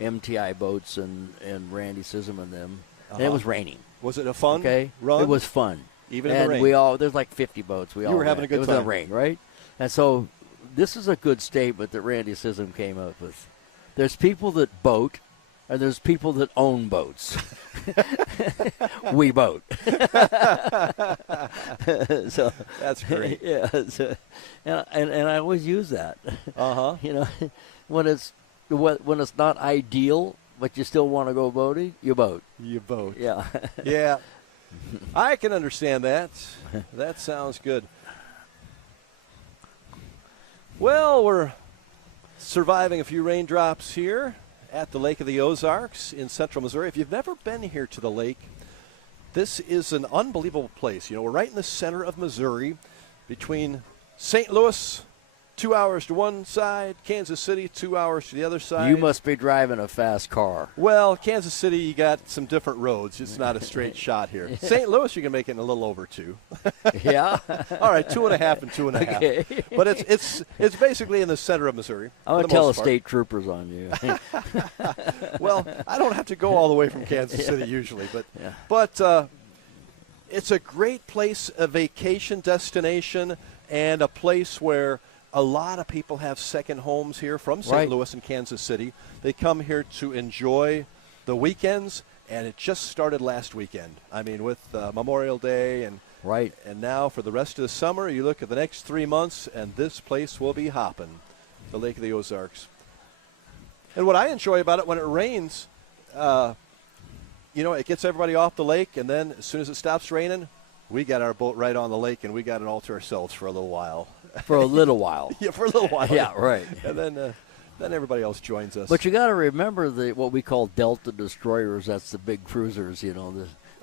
MTI boats and Randy Sissom and them, and it was raining. Was it a fun run? It was fun. Even in the rain? There's like 50 boats. We all were having a good time. It was in the rain, right? And so this is a good statement that Randy Sissom came up with. There's people that boat, and there's people that own boats. We boat. So that's great. Yeah, so, and I always use that. When it's not ideal, but you still want to go boating, you boat. You boat. Yeah. Yeah. I can understand that. That sounds good. Well, we're surviving a few raindrops here at the Lake of the Ozarks in central Missouri. If you've never been here to the lake, this is an unbelievable place. We're right in the center of Missouri, between St. Louis, 2 hours to one side, Kansas City, 2 hours to the other side. You must be driving a fast car. Well, Kansas City, you got some different roads. It's not a straight shot here. Yeah. St. Louis, you can make it in a little over 2. Yeah? All right, 2.5 and 2.5. Okay. But it's basically in the center of Missouri. I'm going to tell the state troopers on you. Well, I don't have to go all the way from Kansas City usually, but it's a great place, a vacation destination, and a place where a lot of people have second homes here from St. Louis and Kansas City. They come here to enjoy the weekends, and it just started last weekend. I mean, with Memorial Day and Right. And now for the rest of the summer, you look at the next 3 months, and this place will be hopping, the Lake of the Ozarks. And what I enjoy about it, when it rains, it gets everybody off the lake, and then as soon as it stops raining, we got our boat right on the lake, and we got it all to ourselves for a little while. For a little while. Yeah, for a little while. Yeah, right. And then everybody else joins us. But you got to remember what we call Delta destroyers. That's the big cruisers,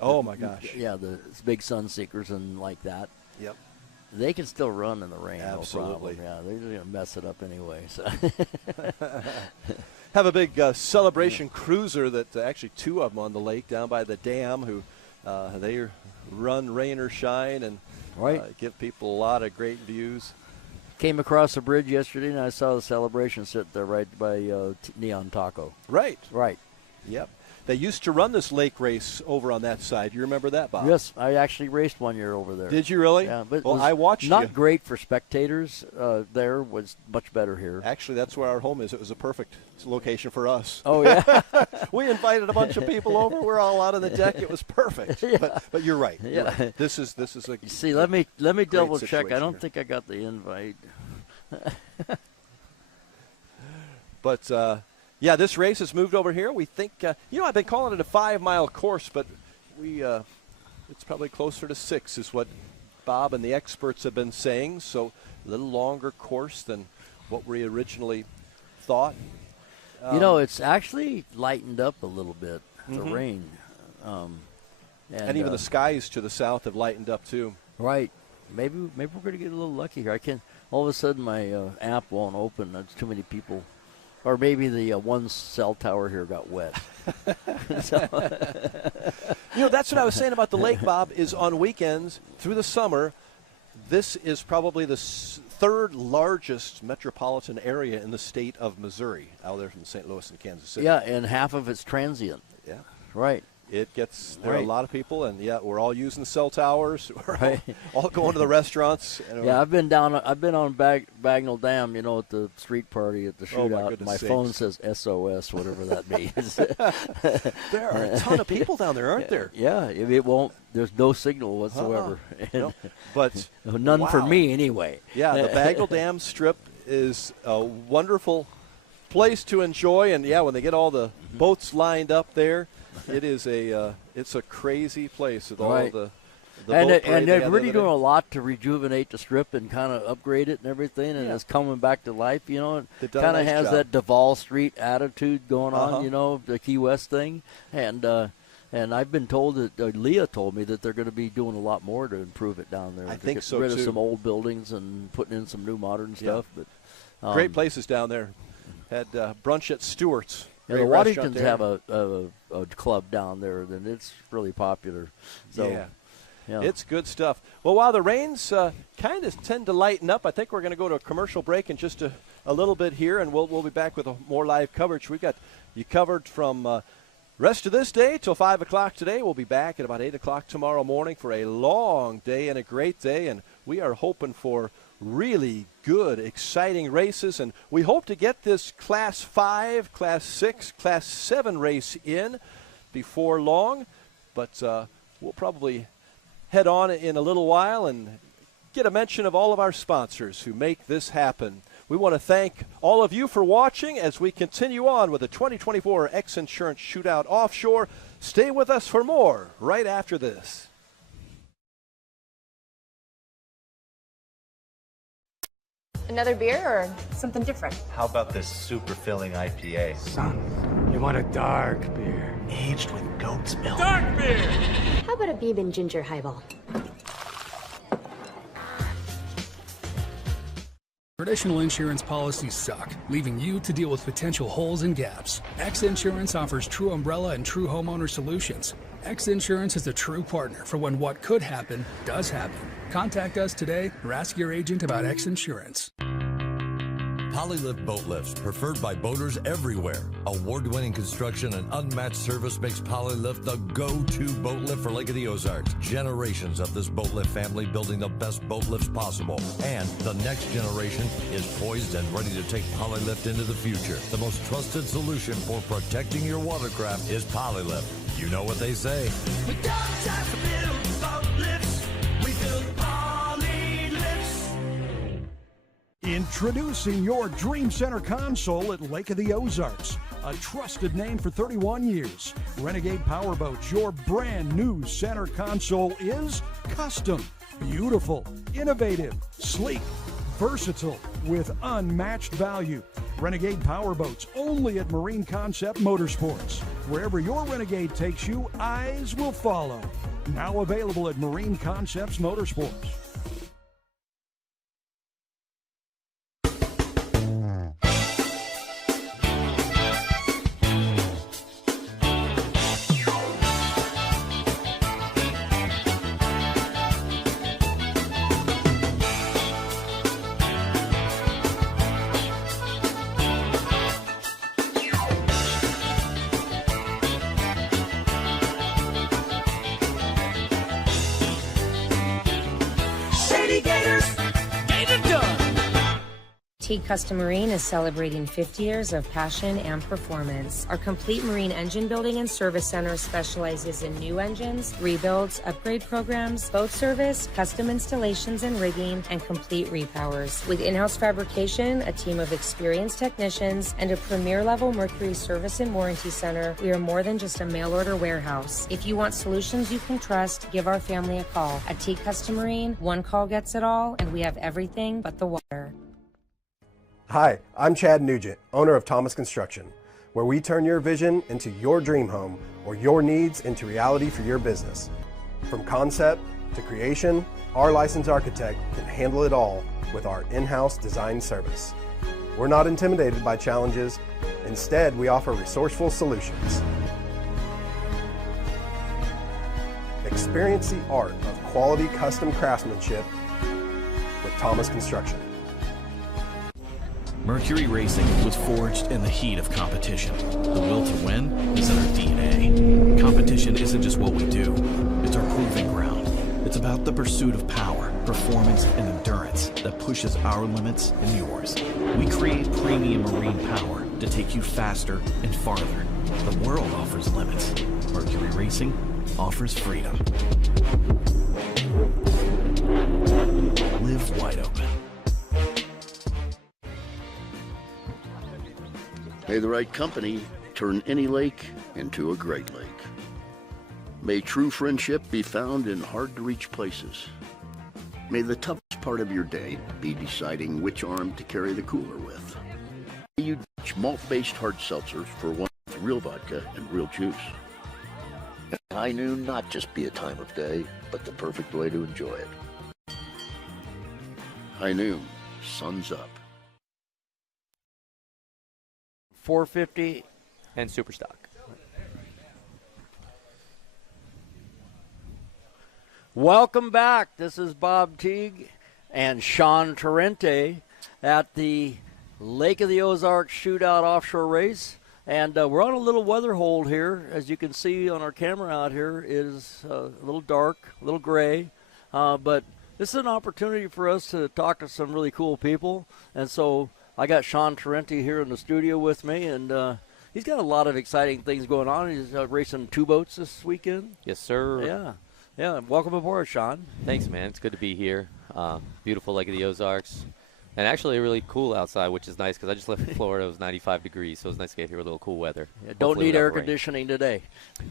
Oh, my gosh. Yeah, the big Sunseekers and like that. Yep. They can still run in the rain. Absolutely. No problem. Yeah, they're just going to mess it up anyway. So. Have a big celebration cruiser that actually 2 of them on the lake down by the dam who they run rain or shine and give people a lot of great views. Came across the bridge yesterday and I saw the celebration sit there right by Neon Taco. Right. Right. Yep. They used to run this lake race over on that side. You remember that, Bob? Yes, I actually raced 1 year over there. Did you really? Yeah, but well, I watched not great for spectators. There was much better here. Actually, that's where our home is. It was a perfect location for us. Oh, yeah? We invited a bunch of people over. We're all out on the deck. It was perfect. Yeah. But you're right. Yeah. You're right. This is a See, let me double check. I don't here. think I got the invite. But yeah, this race has moved over here. We think, I've been calling it a 5-mile course, but it's probably closer to 6 is what Bob and the experts have been saying. So a little longer course than what we originally thought. It's actually lightened up a little bit, the rain. And even the skies to the south have lightened up too. Right. Maybe we're going to get a little lucky here. All of a sudden my app won't open. There's too many people. Or maybe the one cell tower here got wet. That's what I was saying about the lake, Bob, is on weekends through the summer, this is probably the 3rd largest metropolitan area in the state of Missouri, out there from St. Louis and Kansas City. Yeah, and half of it's transient. Yeah. Right. There are a lot of people, and we're all using cell towers. We're all going to the restaurants. Yeah, I've been on Bagnell Dam, at the street party at the shootout. My phone says SOS, whatever that means. There are a ton of people down there, aren't there? Yeah, it won't. There's no signal whatsoever. But none for me anyway. Yeah, the Bagnell Dam Strip is a wonderful place to enjoy, and when they get all the boats lined up there. It is it's a crazy place with all the and they're really doing a lot to rejuvenate the strip and kind of upgrade it and everything, and it's coming back to life. It kind of has that Duval Street attitude going on. The Key West thing, and I've been told that Leah told me that they're going to be doing a lot more to improve it down there. I think so rid too. of some old buildings and putting in some new modern stuff. But great places down there. Had brunch at Stewart's. Yeah, the Waddingtons have a club down there, and it's really popular. So, it's good stuff. Well, while the rains kind of tend to lighten up, I think we're going to go to a commercial break in just a little bit here, and we'll be back with more live coverage. We've got you covered from rest of this day till 5 o'clock today. We'll be back at about 8 o'clock tomorrow morning for a long day and a great day, and we are hoping for really good, exciting races, and we hope to get this Class 5, Class 6, Class 7 race in before long, but we'll probably head on in a little while and get a mention of all of our sponsors who make this happen. We want to thank all of you for watching as we continue on with the 2024 X Insurance Shootout Offshore. Stay with us for more right after this. Another beer or something different? How about this super filling IPA? Son, you want a dark beer. Aged with goat's milk. Dark beer! How about a bourbon ginger highball? Traditional insurance policies suck, leaving you to deal with potential holes and gaps. X Insurance offers true umbrella and true homeowner solutions. X Insurance is a true partner for when what could happen does happen. Contact us today or ask your agent about X Insurance. Polylift boat lifts, preferred by boaters everywhere. Award-winning construction and unmatched service makes Polylift the go-to boat lift for Lake of the Ozarks. Generations of this boat lift family building the best boat lifts possible. And the next generation is poised and ready to take Polylift into the future. The most trusted solution for protecting your watercraft is Polylift. You know what they say. We don't just build boat lifts, we Introducing your Dream Center console at Lake of the Ozarks. A trusted name for 31 years. Renegade Powerboats, your brand new center console is custom, beautiful, innovative, sleek, versatile, with unmatched value. Renegade Powerboats, only at Marine Concept Motorsports. Wherever your Renegade takes you, eyes will follow. Now available at Marine Concepts Motorsports. Teague Custom Marine is celebrating 50 years of passion and performance. Our complete marine engine building and service center specializes in new engines, rebuilds, upgrade programs, boat service, custom installations and rigging, and complete repowers. With in-house fabrication, a team of experienced technicians, and a premier-level Mercury service and warranty center, we are more than just a mail-order warehouse. If you want solutions you can trust, give our family a call. At Teague Custom Marine, one call gets it all, and we have everything but the water. Hi, I'm Chad Nugent, owner of Thomas Construction, where we turn your vision into your dream home or your needs into reality for your business. From concept to creation, our licensed architect can handle it all with our in-house design service. We're not intimidated by challenges. Instead, we offer resourceful solutions. Experience the art of quality custom craftsmanship with Thomas Construction. Mercury Racing was forged in the heat of competition. The will to win is in our DNA. Competition isn't just what we do, it's our proving ground. It's about the pursuit of power, performance, and endurance that pushes our limits and yours. We create premium marine power to take you faster and farther. The world offers limits. Mercury Racing offers freedom. Live wide open. May the right company turn any lake into a great lake. May true friendship be found in hard-to-reach places. May the toughest part of your day be deciding which arm to carry the cooler with. May you ditch malt-based hard seltzers for one with real vodka and real juice. And high noon not just be a time of day, but the perfect way to enjoy it. High noon, sun's up. 450 and super stock. Welcome back. This is Bob Teague and Sean Torrente at the Lake of the Ozarks Shootout Offshore Race. And we're on a little weather hold here. As you can see on our camera out here, it is a little dark, a little gray. But this is an opportunity for us to talk to some really cool people. And so I got Sean Torrente here in the studio with me, and he's got a lot of exciting things going on. He's racing two boats this weekend. Yes, sir. Yeah. Welcome aboard, Sean. Thanks, man. It's good to be here. Beautiful Lake of the Ozarks. And actually really cool outside, which is nice because I just left Florida. It was 95 degrees, so it was nice to get here with a little cool weather. Yeah, don't need air conditioning today.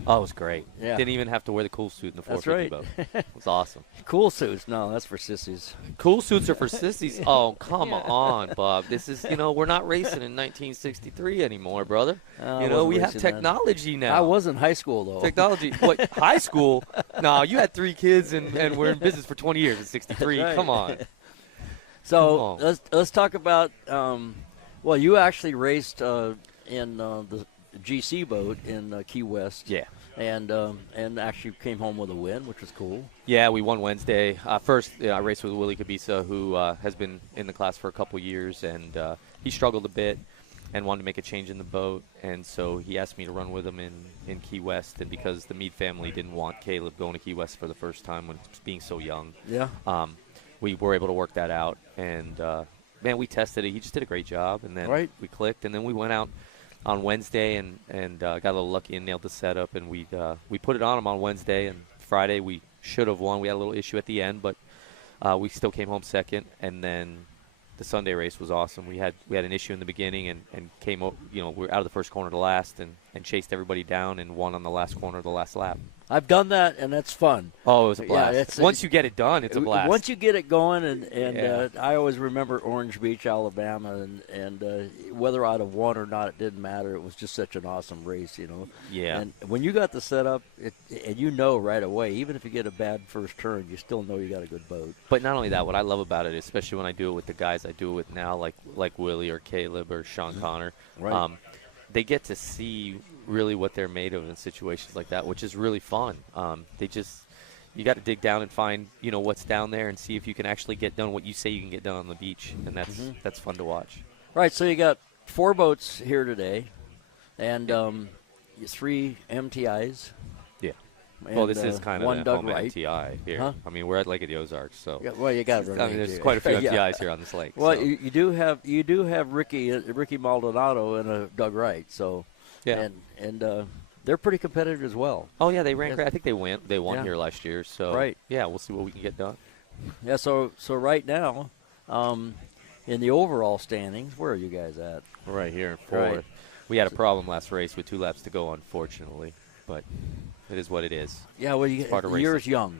Oh, it was great. Yeah. Didn't even have to wear the cool suit in the 450 boat. It was awesome. Cool suits? No, that's for sissies. Cool suits are for sissies? Oh, come on, Bob. This is, we're not racing in 1963 anymore, brother. We have technology now. I was in high school, though. Technology. What, high school? No, you had 3 kids and we're in business for 20 years in 63. Right. Come on. So let's talk about. You actually raced in the GC boat in Key West. Yeah. And actually came home with a win, which was cool. Yeah, we won Wednesday. First, I raced with Willie Cabisa, who has been in the class for a couple years, and he struggled a bit and wanted to make a change in the boat, and so he asked me to run with him in Key West. And because the Meade family didn't want Caleb going to Key West for the first time when being so young, we were able to work that out, and man, we tested it. He just did a great job, and then we clicked, and then we went out on Wednesday and got a little lucky and nailed the setup, and we put it on him on Wednesday, and Friday we should have won. We had a little issue at the end, but we still came home second, and then the Sunday race was awesome. We had an issue in the beginning and came, we were out of the first corner to last and chased everybody down and won on the last corner of the last lap. I've done that, and that's fun. Oh, it was a blast. Yeah, once you get it done, it's a blast. Once you get it going, and I always remember Orange Beach, Alabama, and whether I'd have won or not, it didn't matter. It was just such an awesome race, Yeah. And when you got the setup, and you know right away, even if you get a bad first turn, you still know you got a good boat. But not only that, what I love about it, especially when I do it with the guys I do it with now, like Willie or Caleb or Sean Connor, Right. They get to see really what they're made of in situations like that, which is really fun. You got to dig down and find, what's down there and see if you can actually get done what you say you can get done on the beach, and that's fun to watch. Right, so you got 4 boats here today, and 3 MTIs. Yeah. And, Well, this is kind of one a Doug home Wright. MTI here. Huh? I mean, we're at Lake of the Ozarks, so Well, you got to. there's quite a few MTIs here on this lake. Well, so. you do have Ricky Maldonado and a Doug Wright, so Yeah. and they're pretty competitive as well. Oh yeah, they ran great. I think they won Yeah. here last year. So Right. yeah, we'll see what we can get done. Yeah. So right now, in the overall standings, where are you guys at? Right here in 4th. Right. We had a problem last race with 2 laps to go, unfortunately, but it is what it is. Yeah. Well, It's part of the year racing. is young.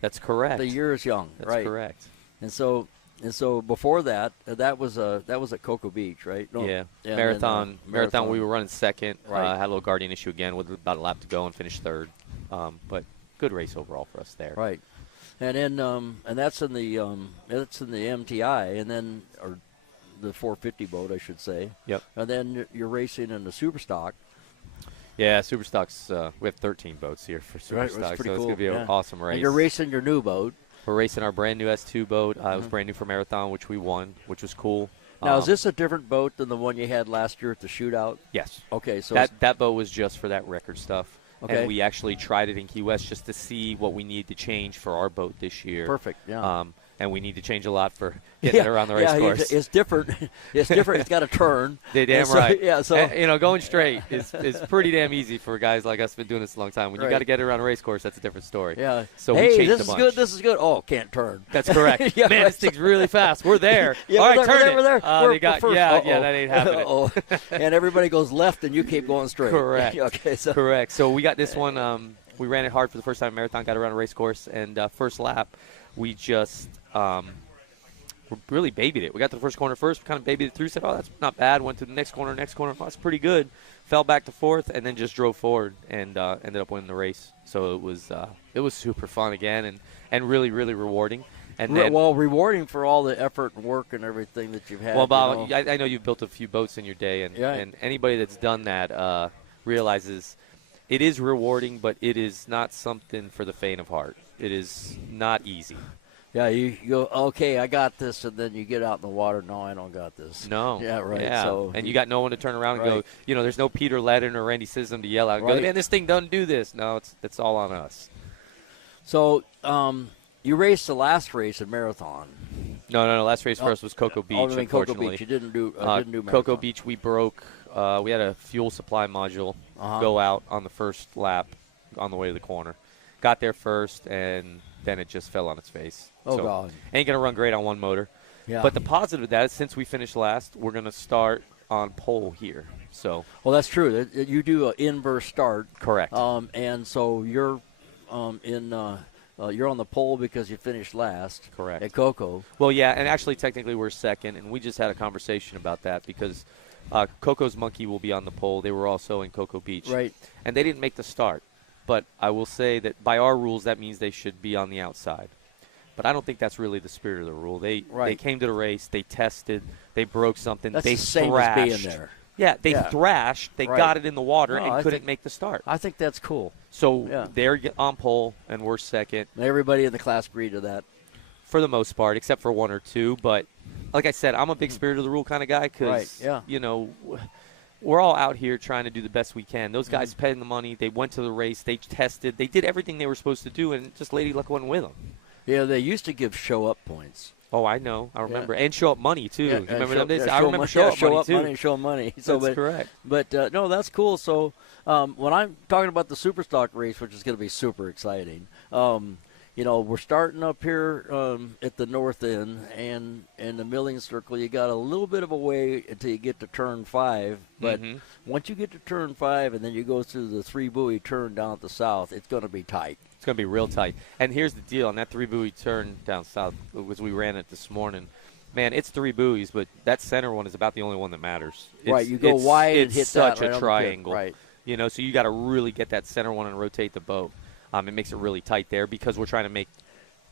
That's correct. The year is young. That's right. correct. And so before that, that was at Cocoa Beach, right? No, Yeah. and Marathon. then, Marathon. We were running second. Right. Had a little Guardian issue again with about a lap to go and finished 3rd. But good race overall for us there. Right. And then and that's in the MTI, and then or the 450 boat, I should say. Yep. And then you're racing in the Superstock. Yeah, Superstocks. We have 13 boats here for Superstock, Right, that's so pretty it's cool. gonna be an awesome race. And you're racing your new boat. We're racing our brand new S2 boat. It was brand new for Marathon, which we won, which was cool. Now, is this a different boat than the one you had last year at the Shootout? Yes. Okay, so that boat was just for that record stuff. Okay. And we actually tried it in Key West just to see what we need to change for our boat this year. Perfect, yeah. And we need to change a lot for getting it around the race course. It's different. It's different. It's got a turn. They damn so, right. Yeah, so going straight is pretty damn easy for guys like us who've been doing this a long time. When you got to get it around a race course, that's a different story. Yeah. So hey, we changed this a is bunch. good. This is good. Oh, can't turn. That's correct. Yeah, Man, right. this thing's really fast. We're there. Yeah, all right, we're turn it. We're there. They got first. yeah, Uh-oh. that ain't happening. Uh-oh. And everybody goes left, and you keep going straight. Correct. Okay. So correct. So we got this one. We ran it hard for the first time in Marathon. Got around a race course, and first lap, we just. We really babied it. We got to the first corner first, kind of babied it through, said, oh, that's not bad. Went to the next corner, oh, that's pretty good. Fell back to 4th, and then just drove forward and ended up winning the race. So it was super fun again and really, really rewarding. And then, rewarding for all the effort and work and everything that you've had. Well, Bob, I know you've built a few boats in your day, and anybody that's done that realizes it is rewarding, but it is not something for the faint of heart. It is not easy. Yeah, you go, okay, I got this, and then you get out in the water, no, I don't got this. No. Yeah, right. Yeah. So and you got no one to turn around and go, there's no Peter Ledden or Randy Sism to yell out and go, man, this thing doesn't do this. No, it's all on us. So you raced the last race at Marathon. No. Last race for us was Cocoa Beach, unfortunately. Cocoa Beach. You didn't do Marathon. Cocoa Beach, we broke. We had a fuel supply module go out on the first lap on the way to the corner. Got there first, and then it just fell on its face. Oh, so God. Ain't going to run great on one motor. Yeah. But the positive of that is since we finished last, we're going to start on pole here. So. Well, that's true. You do an inverse start. Correct. And so you're you're on the pole because you finished last. Correct. At Cocoa. Well, yeah, and actually technically we're second, and we just had a conversation about that because Coco's Monkey will be on the pole. They were also in Cocoa Beach. Right. And they didn't make the start. But I will say that by our rules, that means they should be on the outside. But I don't think that's really the spirit of the rule. They came to the race, they tested, they broke something, That's they the same thrashed. as being there. Yeah, they thrashed, they got it in the water, No, and I couldn't think- make the start. I think that's cool. So they're on pole, and we're second. Everybody in the class agreed to that. For the most part, except for one or two. But like I said, I'm a big spirit of the rule kind of guy because, we're all out here trying to do the best we can. Those guys paid the money. They went to the race. They tested. They did everything they were supposed to do, and just Lady Luck wasn't with them. Yeah, they used to give show-up points. Oh, I know. I remember. And show-up money, too. Yeah, you remember show, them days? yeah, I remember show-up money, too. Money, show money. So, That's correct. But, no, that's cool. So when I'm talking about the Superstock race, which is going to be super exciting, we're starting up here at the north end, and in the milling circle, you got a little bit of a way until you get to turn 5. But once you get to turn 5, and then you go through the 3-buoy turn down at the south, it's going to be tight. It's going to be real tight. And here's the deal. On that 3-buoy turn down south, as we ran it this morning, man, it's 3 buoys, but that center one is about the only one that matters. Right, you go wide and hit that. It's such a triangle. Right. So you got to really get that center one and rotate the boat. It makes it really tight there because we're trying to make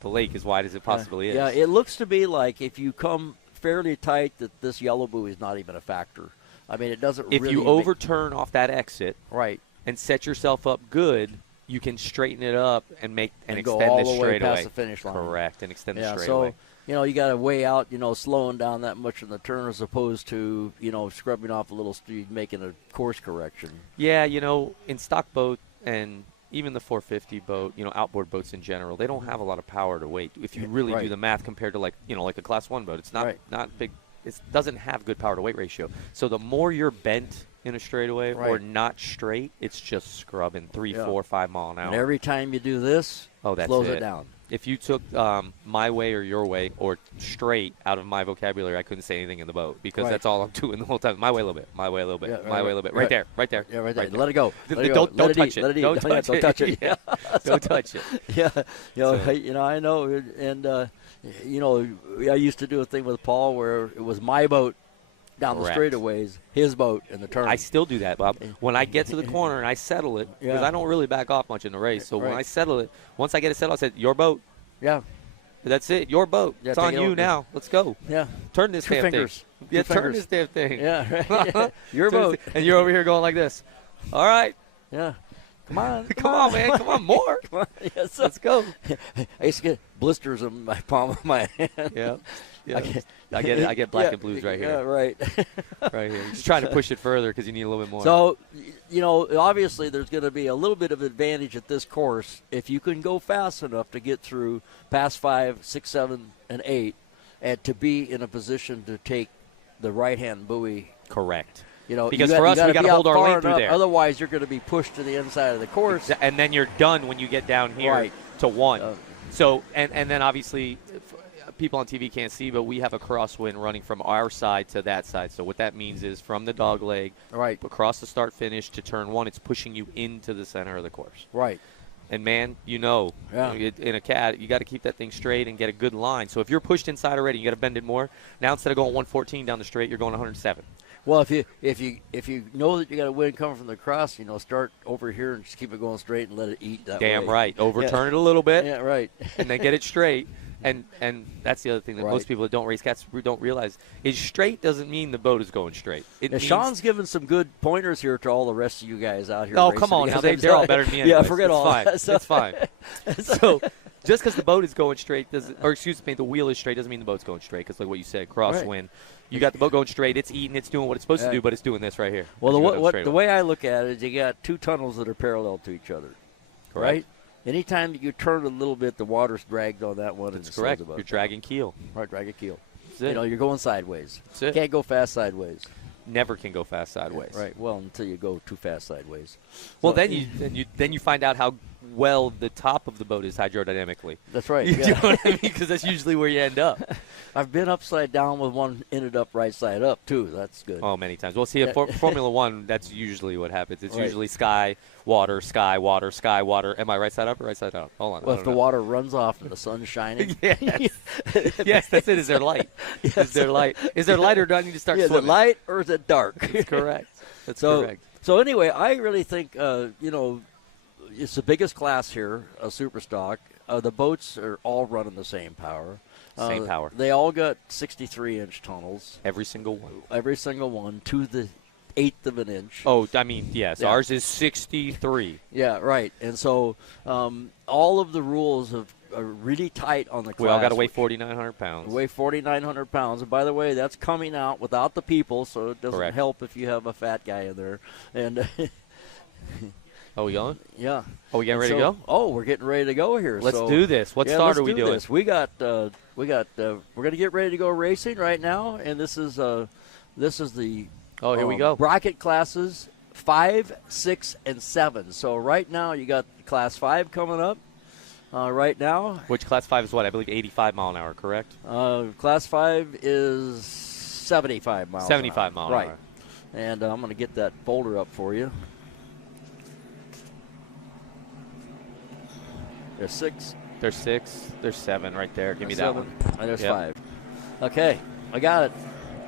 the lake as wide as it possibly is. Yeah, it looks to be like if you come fairly tight that this yellow buoy is not even a factor. I mean, it doesn't if really you overturn off that exit right, and set yourself up good, you can straighten it up and extend go all this the way straight past away. the finish line. Correct, and extend the straight so, away. You got to weigh out, slowing down that much in the turn as opposed to, scrubbing off a little speed, making a course correction. Yeah, in stock boat and even the 450 boat, outboard boats in general, they don't have a lot of power to weight. If you really do the math compared to like a Class 1 boat, it's not big. It doesn't have good power to weight ratio. So the more you're bent in a straightaway or not straight, it's just scrubbing 3, 4, 5 mile an hour. And every time you do this, slows it down. If you took my way or your way or straight out of my vocabulary, I couldn't say anything in the boat because that's all I'm doing the whole time. My way a little bit, my way a little bit, my way a little bit. Right there. Yeah, right there. Let it go. Don't touch it. Don't touch it. Yeah. Don't touch it. Yeah. I know. And, I used to do a thing with Paul where it was my boat down the straightaways, his boat in the turn. I still do that, Bob. When I get to the corner and I settle it, because I don't really back off much in the race. So when I settle it, once I get it settled, I said, your boat. Yeah. That's it. Your boat. Yeah, it's on you now. Let's go. Yeah. Turn this damn thing. Yeah, turn this damn thing. Yeah. Right. Your boat. And you're over here going like this. All right. Yeah. Come on. Come on, man. Come on, more. Come on. Yes, let's go. I used to get blisters on my palm of my hand. Yeah. I get it. I get black and blues right here. Yeah, right. Right here. Just trying to push it further because you need a little bit more. So, obviously there's going to be a little bit of advantage at this course if you can go fast enough to get through past 5, 6, 7, and 8 and to be in a position to take the right-hand buoy. Correct. Because for us, we got to hold our lane through there. Otherwise, you're going to be pushed to the inside of the course. And then you're done when you get down here to 1. So, and then obviously people on TV can't see, but we have a crosswind running from our side to that side. So what that means is from the dog leg across the start-finish to turn 1, it's pushing you into the center of the course. Right. And, man, in a cat, you got to keep that thing straight and get a good line. So if you're pushed inside already, you got to bend it more. Now instead of going 114 down the straight, you're going 107. Well, if you know that you got a wind coming from the cross, start over here and just keep it going straight and let it eat that way. Damn right. Overturn it a little bit. Yeah, right. And then get it straight. And that's the other thing that most people that don't race cats don't realize is straight doesn't mean the boat is going straight. Sean's given some good pointers here to all the rest of you guys out here. Oh, come on. They're all better than me anyways. Yeah, forget all that. It's fine. So just because the boat is going straight the wheel is straight doesn't mean the boat's going straight because like what you said, crosswind. You got the boat going straight. It's eating. It's doing what it's supposed to do, but it's doing this right here. Well, the way I look at it is you got 2 tunnels that are parallel to each other. Correct. Right? Anytime you turn a little bit, the water's dragged on that one. That's correct. You're dragging keel. Right, dragging keel. That's it. You're going sideways. That's it. Can't go fast sideways. Never can go fast sideways. Right. Well, until you go too fast sideways. Well, then you find out how well the top of the boat is hydrodynamically. That's right. You know what I mean? Because that's usually where you end up. I've been upside down with one ended up right side up, too. That's good. Oh, many times. Well, see, Formula One, that's usually what happens. It's usually sky, water, sky, water, sky, water. Am I right side up or right side down? Hold on. Well, if the water runs off and the sun's shining. Yes, that's it. Is there light? Yes. Is there light? Is there light or do I need to start swimming? Is it light or is it dark? That's correct. That's correct. So anyway, I really think, it's the biggest class here, super stock. The boats are all running the same power. Same power. They all got 63-inch tunnels. Every single one. Every single one to the 1/8 of an inch. Oh, I mean, yes. Yeah. Ours is 63. Yeah, right. And so all of the rules are really tight on the class. We all got to weigh 4,900 pounds. Weigh 4,900 pounds. And by the way, that's coming out without the people, so it doesn't help if you have a fat guy in there. And Oh, we going? Yeah. Oh, we getting ready to go? Oh, we're getting ready to go here. Let's do this. What start are we doing? This. We're going to get ready to go racing right now, and this is the here we go. bracket classes 5, 6, and 7. So right now you got class 5 coming up, right now. Which Class 5 is what? I believe 85 mile an hour, correct? Class 5 is 75 miles 75 mile an hour. Right. And I'm going to get that folder up for you. There's 6. There's 6. There's 7 right there. Give me that 7. one. And there's 5. Okay, I got it.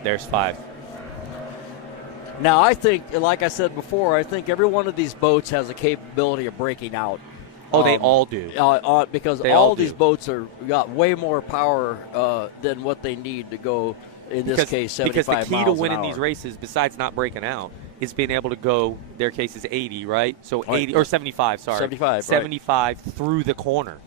There's 5. Now, I think, like I said before, I think every one of these boats has a capability of breaking out. Oh, they all do. Because They all all these do. boats got way more power than what they need to go, in this case, 75 because the key miles to an winning hour. these races, besides not breaking out, is being able to go, their case is 80, right? So Right. 80, or 75, sorry. 75, right. 75 through the corner.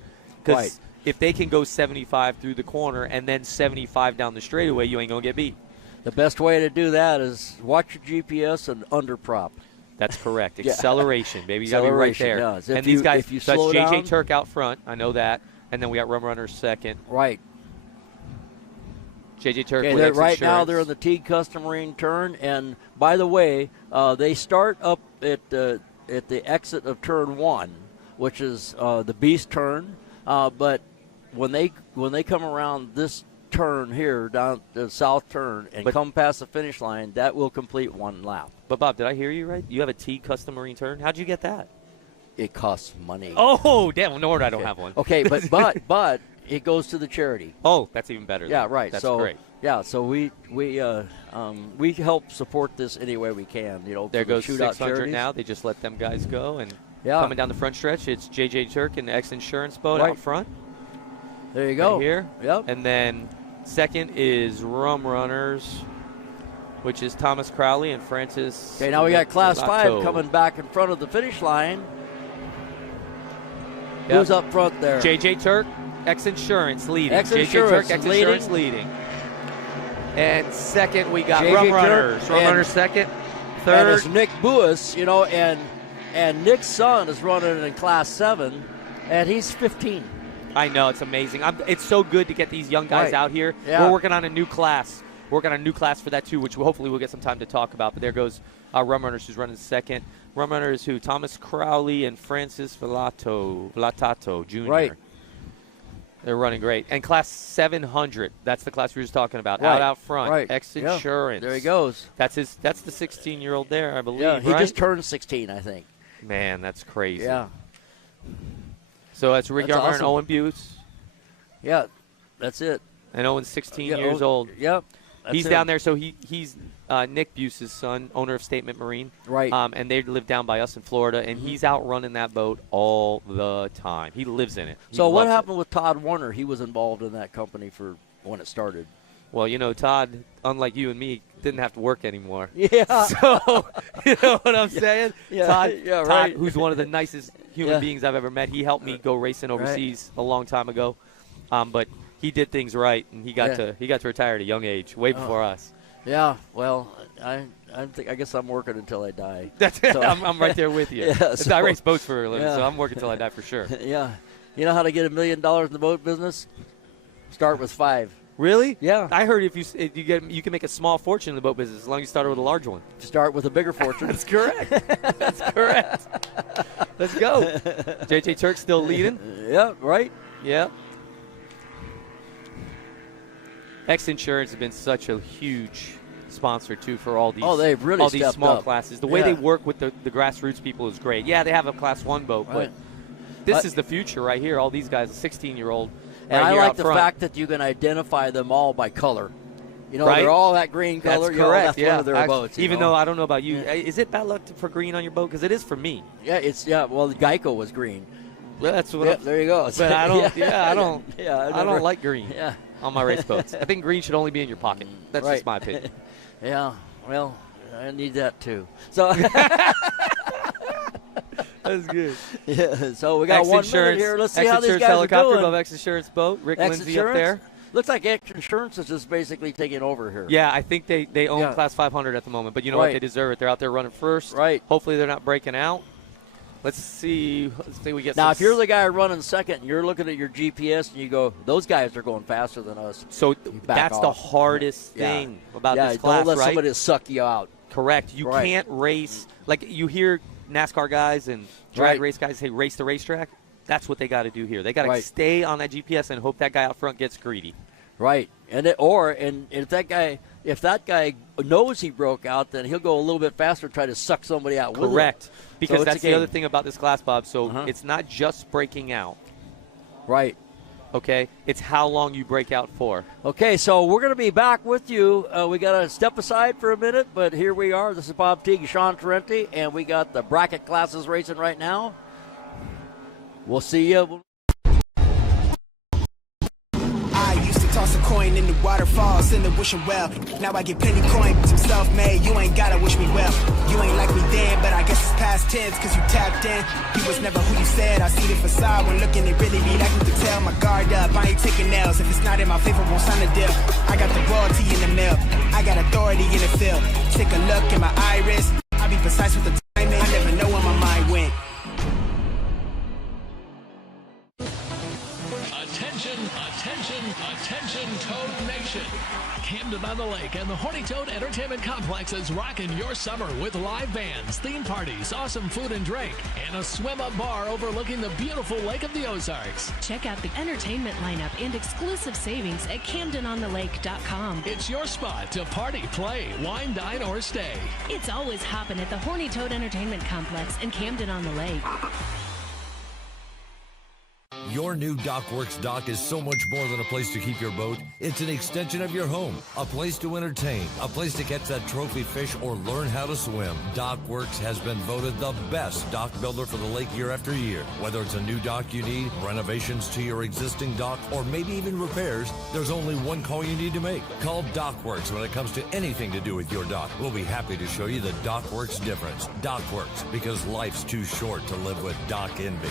Because Right. if they can go 75 through the corner and then 75 down the straightaway, you ain't going to get beat. The best way to do that is watch your GPS and underprop. That's correct. Yeah. Acceleration, baby. You got to be right Acceleration, there. yeah. If And you- these guys, if you so that's slow JJ down- Turk out front. I know that. And then we got Rum Runners second. Right. JJ Turk Okay, with X right now Insurance. they're in the Teague Custom Marine turn, and by the way, they start up at the exit of turn 1, which is the Beast turn. But when they come around this turn here down the south turn and come past the finish line, that will complete 1 lap. But Bob, did I hear you right? You have a Teague Custom Marine turn. How'd you get that? It costs money. Oh, damn! No wonder I don't have one. Okay, but it goes to the charity. Oh, that's even better. Yeah, then. right. That's so great. yeah, so we help support this any way we can. You know, There for the goes Shootout 600 charities. now. They just let them guys go. And Yeah. coming down the front stretch, it's JJ Turk and the X Insurance boat Right. out front. There you go. Right here. Yep. And then second is Rum Runners, which is Thomas Crowley and Francis. Okay, now we got Class 5 Lato. coming back in front of the finish line. Yep. Who's up front there? JJ Turk, X Insurance leading. X JJ Insurance Turk, X leading. Insurance leading. And second, we got JJ Rum Turk Runners. Rum and- Runners second. And Third, it's Nick Buis, you know, and Nick's son is running in Class 7, and he's 15. I know, it's amazing. It's so good to get these young guys Right. out here. Yeah. We're working on a new class. Working on a new class for that, too, which hopefully we'll get some time to talk about. But there goes Rum Runners, who's running second. Rum Runners, who? Thomas Crowley and Francis Velatato Jr. Right. They're running great. And Class 700, that's the class we were just talking about. Right. Out front. Right. X Yeah. Insurance. There he goes. That's the 16-year-old there, I believe, Yeah, he right? just turned 16, I think. Man, that's crazy. Yeah. So that's Rick That's Yarmar and awesome. Owen Buse. Yeah, that's it. And Owen's 16 Yeah, years Owen- old. Yep. that's He's it. down there, so he's Nick Buse's son, owner of Statement Marine. Right. And they live down by us in Florida, and he's out running that boat all the time. He lives in it. He So what loves it. happened with Todd Warner? He was involved in that company for when it started. Well, you know, Todd, unlike you and me, didn't have to work anymore. Yeah. So, you know what I'm saying? Yeah, Todd, yeah, Todd, right. who's one of the nicest human Yeah. beings I've ever met. He helped me go racing overseas a long time ago. But he did things right, and he got to retire at a young age, way before us. Yeah, well, I guess I'm working until I die. That's So- I'm right there with you. Yeah, I race boats for a living, yeah. so I'm working till I die for sure. Yeah. You know how to get $1 million in the boat business? Start with 5. Really? Yeah. I heard if you can make a small fortune in the boat business as long as you start with a large one. Start with a bigger fortune. That's correct. That's correct. Let's go. JJ Turk still leading. Yeah, right. Yeah. X Insurance has been such a huge sponsor too for all these. Oh, they've really all these stepped small up. classes. The way Yeah. they work with the grassroots people is great. Yeah, they have a Class 1 boat, Right. but this is the future right here. All these guys, a 16-year-old. And right I here like out the front. fact that you can identify them all by color. You know, Right? they're all that green color. That's you know, correct. that's yeah, one of their Actually, boats. you even know. though I don't know about you, is it bad luck for green on your boat? Because it is for me. Yeah, well, the Geico was green. Well, that's what. Yep, there you go. But I don't. I don't. Yeah, I don't like green. Yeah. On my race boats, I think green should only be in your pocket. That's Right. just my opinion. Yeah, well, I need that too. So That's good. Yeah, so we got X 1 minute Insurance here. Let's see X how these Insurance guys are helicopter doing. above X Insurance boat. Rick X Lindsay up Insurance? there. Looks like X Insurance is just basically taking over here. Yeah, I think they own Yeah. Class 500 at the moment, but you know what? Right. They deserve it. They're out there running first. Right. Hopefully they're not breaking out. Let's see. We get Now, some if you're the guy running second and you're looking at your GPS and you go, those guys are going faster than us. So back that's the off. hardest Yeah. thing about Yeah, this class, don't let right? somebody suck you out. Correct. You Right. can't race. Like you hear NASCAR guys and drag Right. race guys say race the racetrack. That's what they got to do here. They got to stay on that GPS and hope that guy out front gets greedy. Right, and if that guy knows he broke out, then he'll go a little bit faster and try to suck somebody out with him. Correct, because So that's the other thing about this class, Bob. So it's not just breaking out. Right. Okay, it's how long you break out for. Okay, so we're going to be back with you. We got to step aside for a minute, but here we are. This is Bob Teague and Sean Tarenti, and we got the bracket classes racing right now. We'll see you. I used to toss a coin in the waterfalls in the wishing well. Now I get plenty coin, some self-made. You ain't gotta wish me well. You ain't like me then, but I guess it's past tense, cause you tapped in. You was never who you said. I see the facade when looking, it really be like you could tell. My guard up, I ain't taking nails. If it's not in my favor, won't sign a deal. I got the royalty in the mail. I got authority in the field. Take a look in my iris. I be precise with the timing. I never know where my mind went. Attention, Toad Nation. Camden on the Lake and the Horny Toad Entertainment Complex is rocking your summer with live bands, theme parties, awesome food and drink, and a swim-up bar overlooking the beautiful Lake of the Ozarks. Check out the entertainment lineup and exclusive savings at CamdenOnTheLake.com. It's your spot to party, play, wine, dine, or stay. It's always hopping at the Horny Toad Entertainment Complex in Camden on the Lake. Your new DockWorks dock is so much more than a place to keep your boat. It's an extension of your home, a place to entertain, a place to catch that trophy fish or learn how to swim. DockWorks has been voted the best dock builder for the lake year after year. Whether it's a new dock you need, renovations to your existing dock, or maybe even repairs, there's only one call you need to make. Call DockWorks when it comes to anything to do with your dock. We'll be happy to show you the DockWorks difference. DockWorks, because life's too short to live with dock envy.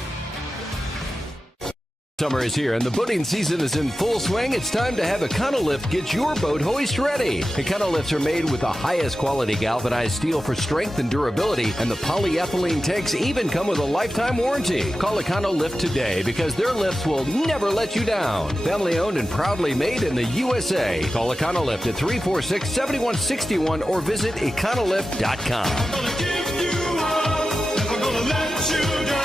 Summer is here and the boating season is in full swing. It's time to have Econolift get your boat hoist ready. Econolifts are made with the highest quality galvanized steel for strength and durability, and the polyethylene tanks even come with a lifetime warranty. Call Econolift today because their lifts will never let you down. Family owned and proudly made in the USA. Call Econolift at 346-7161 or visit econolift.com. Gonna give you up, never gonna let you down.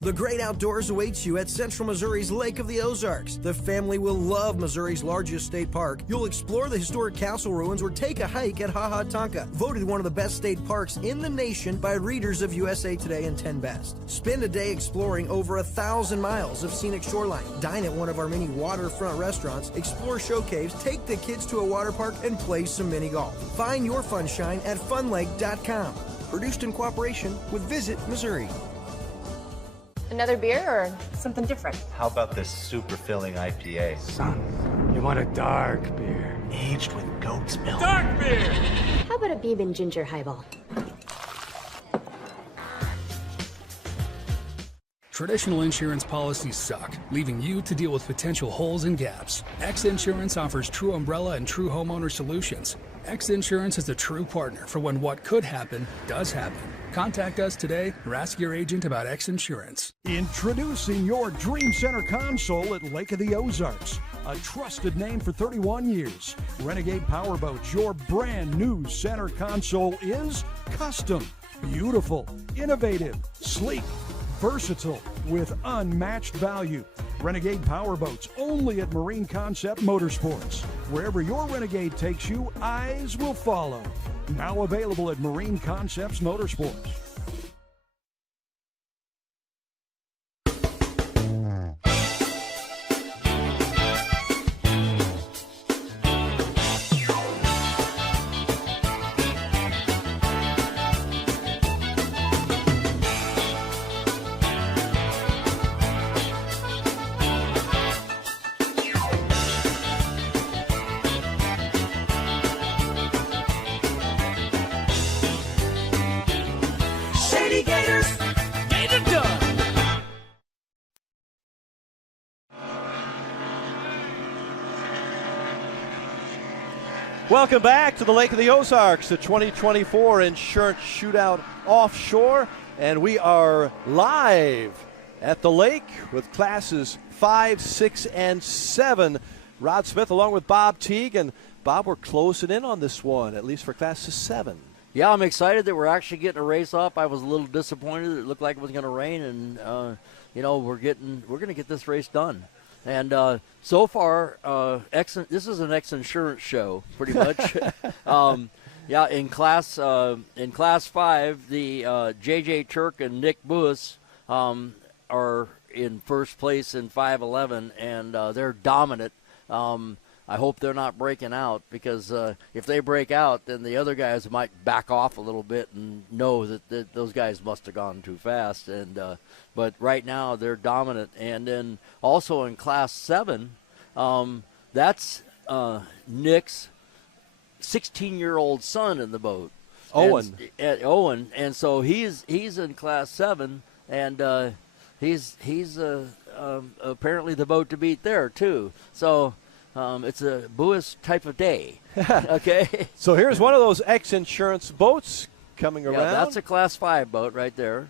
The great outdoors awaits you at Central Missouri's Lake of the Ozarks. The family will love Missouri's largest state park. You'll explore the historic castle ruins or take a hike at Ha Ha Tonka, voted one of the best state parks in the nation by readers of USA Today and 10 Best. Spend a day exploring over 1,000 miles of scenic shoreline. Dine at one of our many waterfront restaurants, explore show caves, take the kids to a water park, and play some mini golf. Find your funshine at funlake.com. Produced in cooperation with Visit Missouri. Another beer or something different? How about this super filling IPA? Son, you want a dark beer. Aged with goat's milk. Dark beer! How about a bourbon ginger highball? Traditional insurance policies suck, leaving you to deal with potential holes and gaps. X Insurance offers true umbrella and true homeowner solutions. X Insurance is a true partner for when what could happen does happen. Contact us today or ask your agent about X Insurance. Introducing your Dream Center console at Lake of the Ozarks. A trusted name for 31 years. Renegade Powerboats, your brand new center console is custom, beautiful, innovative, sleek, versatile, with unmatched value. Renegade Powerboats, only at Marine Concept Motorsports. Wherever your Renegade takes you, eyes will follow. Now available at Marine Concepts Motorsports. Welcome back to the Lake of the Ozarks, the 2024 Insurance Shootout Offshore, and we are live at the lake with classes 5, 6, and 7. Rod Smith along with Bob Teague, and Bob, we're closing in on this one, at least for classes 7. Yeah, I'm excited that we're actually getting a race off. I was a little disappointed. It looked like it was going to rain, and we're going to get this race done. And so far, this is an ex-insurance show, pretty much. In class 5, the J.J. Turk and Nick Buis are in first place in 5:11, and they're dominant. I hope they're not breaking out, because if they break out, then the other guys might back off a little bit and know that those guys must have gone too fast. But right now they're dominant. And then also in Class 7, that's Nick's 16-year-old son in the boat, Owen. Owen, and so he's in Class 7, and he's apparently the boat to beat there too. So. It's a Buis type of day. Okay. So here's one of those ex-insurance boats coming around. Yeah, that's a Class 5 boat right there.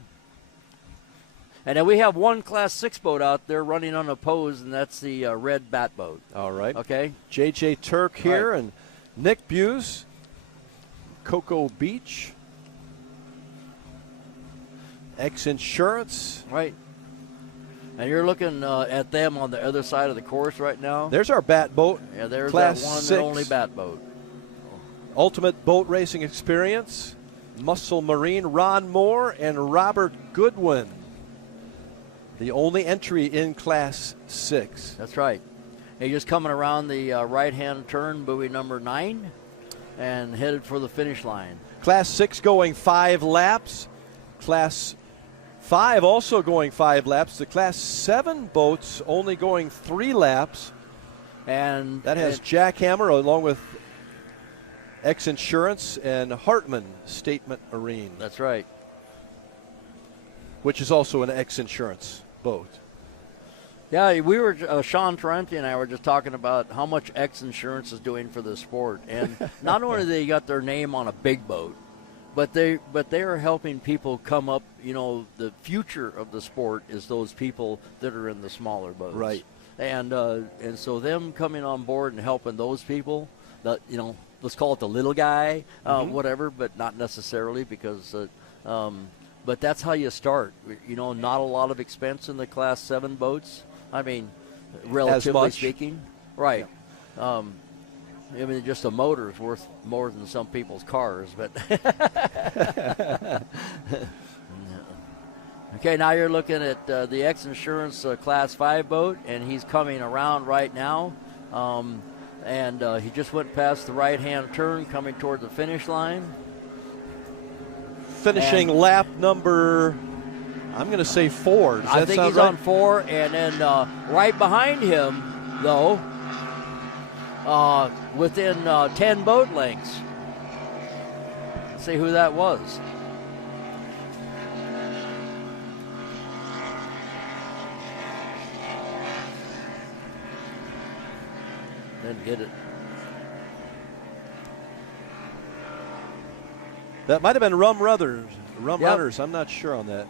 And then we have one Class 6 boat out there running unopposed, and that's the red bat boat. All right. Okay. J.J. Turk here, right. And Nick Buis, Cocoa Beach, ex-insurance. Right. And you're looking at them on the other side of the course right now. There's our bat boat. Yeah, there's Class that one 6. and only bat boat. Ultimate boat racing experience. Muscle Marine, Ron Moore and Robert Goodwin. The only entry in Class 6. That's right. He's just coming around the right-hand turn, buoy number 9, and headed for the finish line. Class 6 going 5 laps. Class 5 also going 5 laps. The Class 7 boats only going 3 laps. And that has Jackhammer along with ex-insurance and Hartman Statement Marine. That's right. Which is also an ex-insurance boat. Yeah, we were Sean Tarenti and I were just talking about how much ex-insurance is doing for the sport. And not only do they got their name on a big boat, but they are helping people come up. The future of the sport is those people that are in the smaller boats. Right. And so them coming on board and helping those people, let's call it the little guy, whatever, but not necessarily, because but that's how you start. Not a lot of expense in the Class 7 boats. I mean, relatively speaking. Right. Yeah. Just a motor is worth more than some people's cars, but. Okay, now you're looking at the ex-insurance Class 5 boat, and he's coming around right now. And he just went past the right-hand turn, coming toward the finish line. Finishing lap number, I'm going to say 4. Does I think he's right? on 4, and then right behind him, though, within 10 boat lengths. Let's see who that was. Didn't get it. That might have been Rum Runners. I'm not sure on that.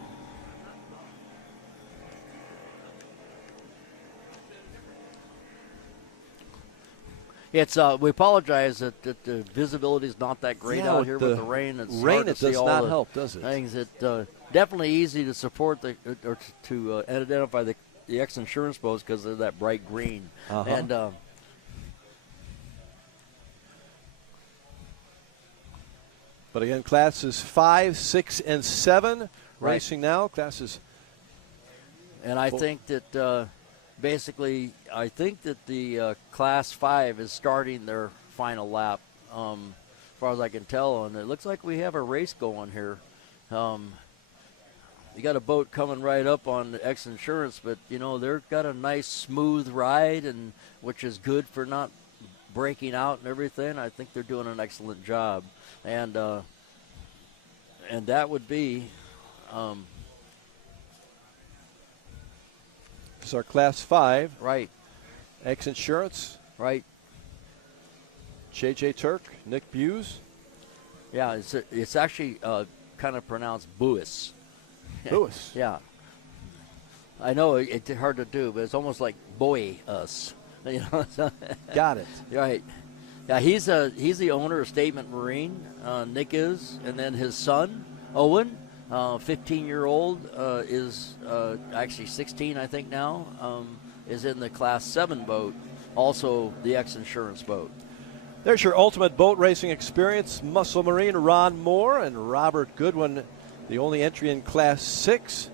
It's we apologize that the visibility is not that great out here with the rain. It's hard to see does all not the help, does it? Things that definitely easy to support to identify the ex-insurance boats because they're that bright green. And but again, classes 5, 6, and 7 racing now. Classes. And I think that basically, I think that the Class 5 is starting their final lap, as far as I can tell. And it looks like we have a race going here. You got a boat coming right up on the ex-insurance, but, they've got a nice smooth ride, and which is good for not breaking out and everything. I think they're doing an excellent job. And that would be this is our Class 5. Right. Ex-insurance. Right. J.J. Turk, Nick Buis. Yeah, it's actually kind of pronounced Buis. Buis. Yeah. I know it's hard to do, but it's almost like boy us. Got it. Right. Yeah, he's the owner of Statement Marine. Nick is, and then his son Owen, 15-year-old, is actually 16, I think now. Is in the Class 7 boat, also the X Insurance boat. There's your ultimate boat racing experience. Muscle Marine Ron Moore and Robert Goodwin, the only entry in Class 6.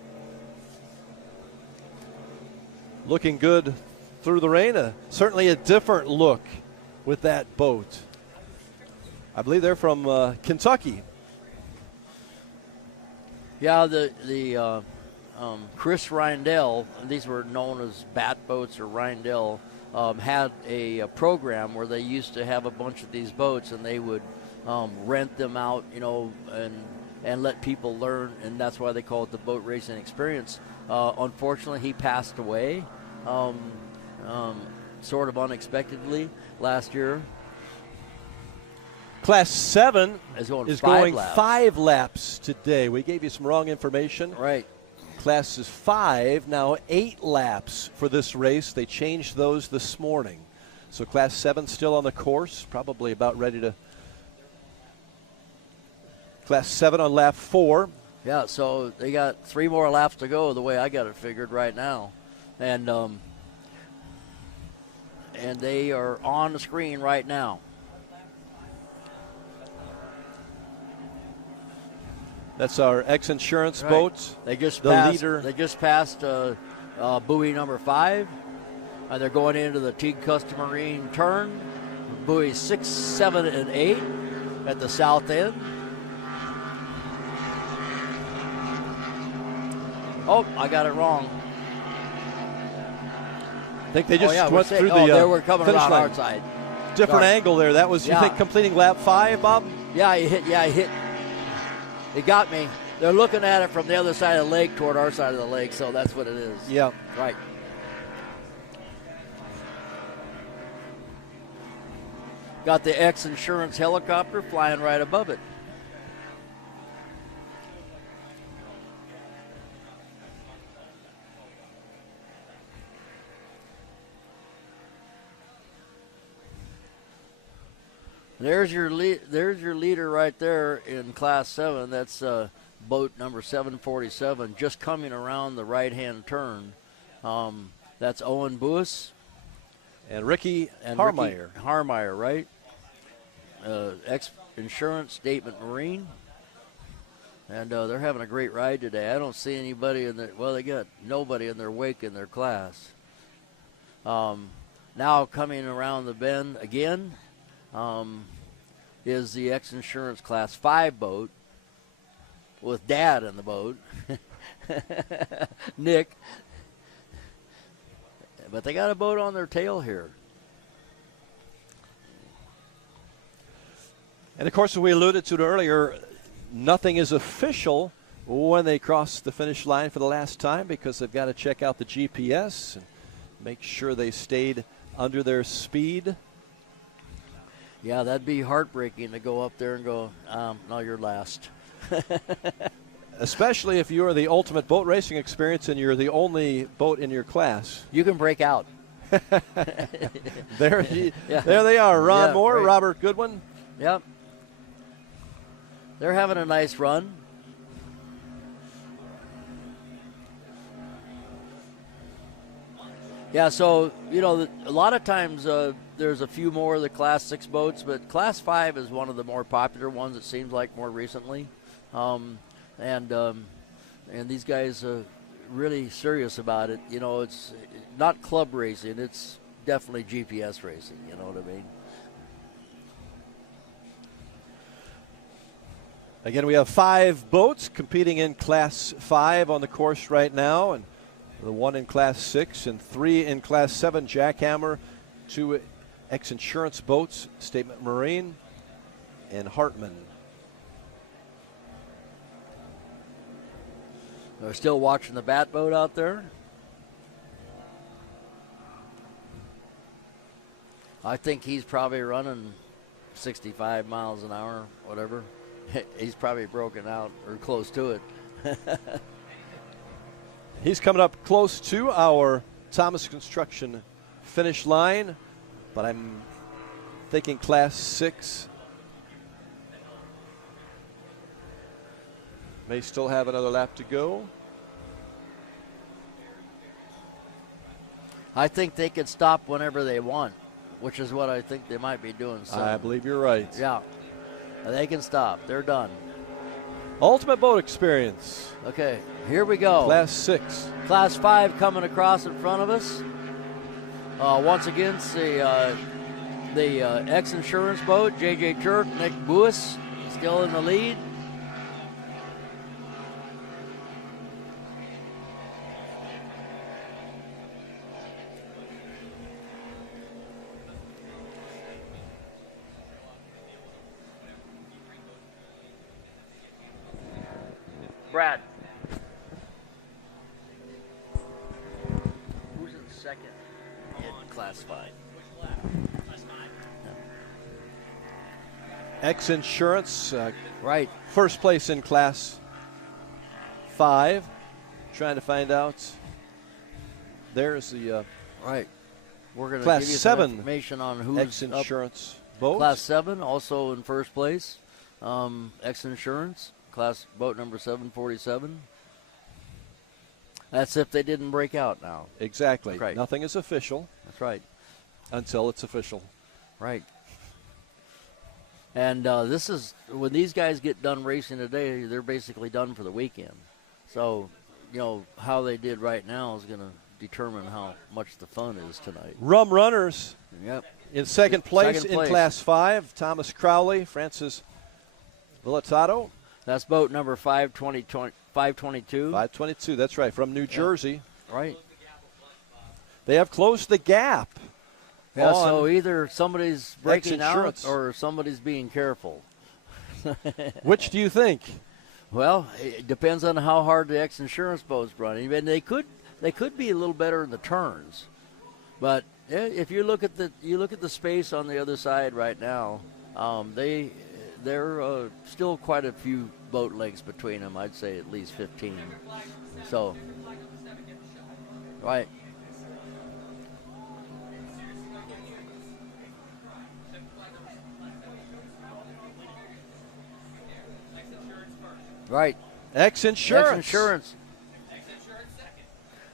Looking good through the rain. Certainly a different look with that boat. I believe they're from Kentucky. Yeah, the Chris Rindell, these were known as bat boats or Rindell, had a program where they used to have a bunch of these boats, and they would rent them out, and let people learn, and that's why they call it the boat racing experience. Unfortunately, he passed away sort of unexpectedly last year. Class 7 is going 5 laps today. We gave you some wrong information. Right. Class is 5, now 8 laps for this race. They changed those this morning. So Class 7 still on the course, probably about ready to. Class 7 on lap 4. Yeah, so they got 3 more laps to go the way I got it figured right now. And they are on the screen right now. That's our X Insurance boats. They just the passed, leader. They just passed buoy number 5, and they're going into the Teague Custom Marine turn. Buoys 6, 7, and 8 at the south end. Oh, I got it wrong. I think they just went through they were coming finish around line. our side. Different Sorry. angle there. That was, you think, completing lap 5, Bob? Yeah, he hit. It got me. They're looking at it from the other side of the lake toward our side of the lake, so that's what it is. Yeah. Right. Got the X Insurance helicopter flying right above it. There's your leader right there in Class 7. That's boat number 747, just coming around the right-hand turn. That's Owen Buis. And Ricky Harmeyer. Harmeyer, right? X Insurance, Statement Marine. And they're having a great ride today. I don't see anybody in their, they got nobody in their wake in their class. Now coming around the bend again, is the X Insurance Class 5 boat with Dad in the boat, Nick. But they got a boat on their tail here. And, of course, as we alluded to earlier, nothing is official when they cross the finish line for the last time because they've got to check out the GPS and make sure they stayed under their speed. Yeah, that'd be heartbreaking to go up there and go, no, you're last. Especially if you're the ultimate boat racing experience and you're the only boat in your class. You can break out. There they are, Ron Moore, great. Robert Goodwin. Yep. They're having a nice run. Yeah, so, a lot of times there's a few more of the Class 6 boats, but Class 5 is one of the more popular ones, it seems like, more recently. And these guys are really serious about it. It's not club racing. It's definitely GPS racing, you know what I mean? Again, we have 5 boats competing in Class 5 on the course right now, and the 1 in Class 6 and 3 in Class 7. Jackhammer, 2 X Insurance boats, Statement Marine, and Hartman. They're still watching the bat boat out there. I think he's probably running 65 miles an hour, whatever. He's probably broken out or close to it. He's coming up close to our Thomas Construction finish line, but I'm thinking Class 6 may still have another lap to go. I think they could stop whenever they want, which is what I think they might be doing soon. I believe you're right. Yeah. They can stop. They're done. Ultimate Boat Experience. Okay, here we go. Class 6. Class 5 coming across in front of us. Once again, it's the X Insurance boat, J.J. Turk, Nick Buis still in the lead. Brad. Who's in second in Class 5? X Insurance. Right. First place in Class 5. Trying to find out. There's the right. We're going to Class give you 7 some information on who's X Insurance boat. Class 7 also in first place. X Insurance. Class boat number 747. That's if they didn't break out now. Exactly. Right. Nothing is official. That's right. Until it's official. Right. And this is, when these guys get done racing today, they're basically done for the weekend. So, how they did right now is going to determine how much the fun is tonight. Rum Runners. Yep. In second place in Class 5. Thomas Crowley, Francis Villatato. That's boat number 522. 522, that's right, from New Jersey. Right. They have closed the gap. Yeah, so either somebody's breaking out Insurance. or somebody's being careful. Which do you think? Well, it depends on how hard the X Insurance boat's running. And they could be a little better in the turns. But if you look at the space on the other side right now, they're still quite a few boat lengths between them. I'd say at least 15. So, right. Right. X Insurance. X Insurance.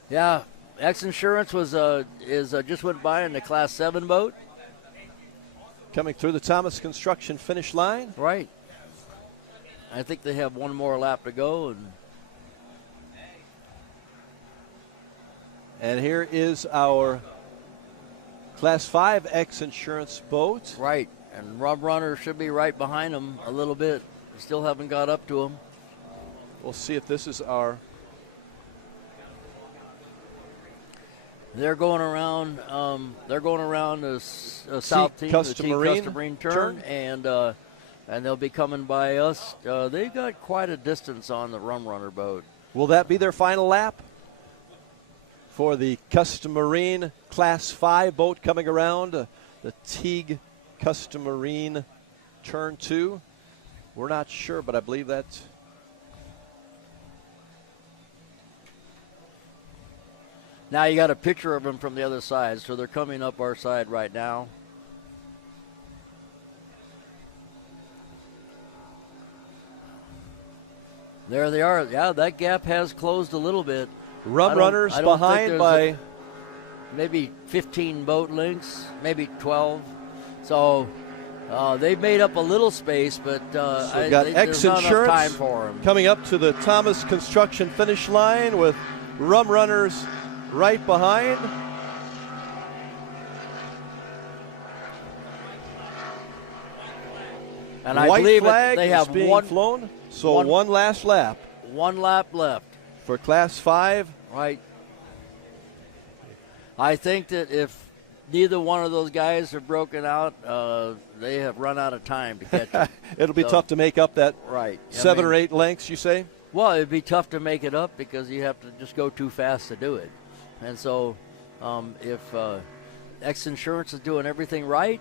Yeah, X Insurance was just went by in the Class 7 boat. Coming through the Thomas Construction finish line. Right. I think they have one more lap to go. And here is our Class 5 X Insurance boat. Right. And Rum Runner should be right behind them a little bit. Still haven't got up to them. We'll see if this is our... They're going around. The South Team, the Team Custom turn, and they'll be coming by us. They've got quite a distance on the Rum Runner boat. Will that be their final lap for the Custom Marine Class 5 boat coming around? The Teague Custom Marine Turn 2. We're not sure, but I believe that's... Now you got a picture of them from the other side, so they're coming up our side right now. There they are. Yeah, that gap has closed a little bit. Rum Runners behind by maybe 15 boat lengths, maybe 12. So they've made up a little space, but so we've got X there's not enough Insurance time for them. coming up to the Thomas Construction finish line with Rum Runners right behind. And I White believe flag they is have being flown. So one last lap. One lap left. For Class 5. Right. I think that if neither one of those guys have broken out, they have run out of time to catch them. It'll be tough to make up that right. 7 or 8 lengths, you say? Well, it'd be tough to make it up because you have to just go too fast to do it. And so if X Insurance is doing everything right,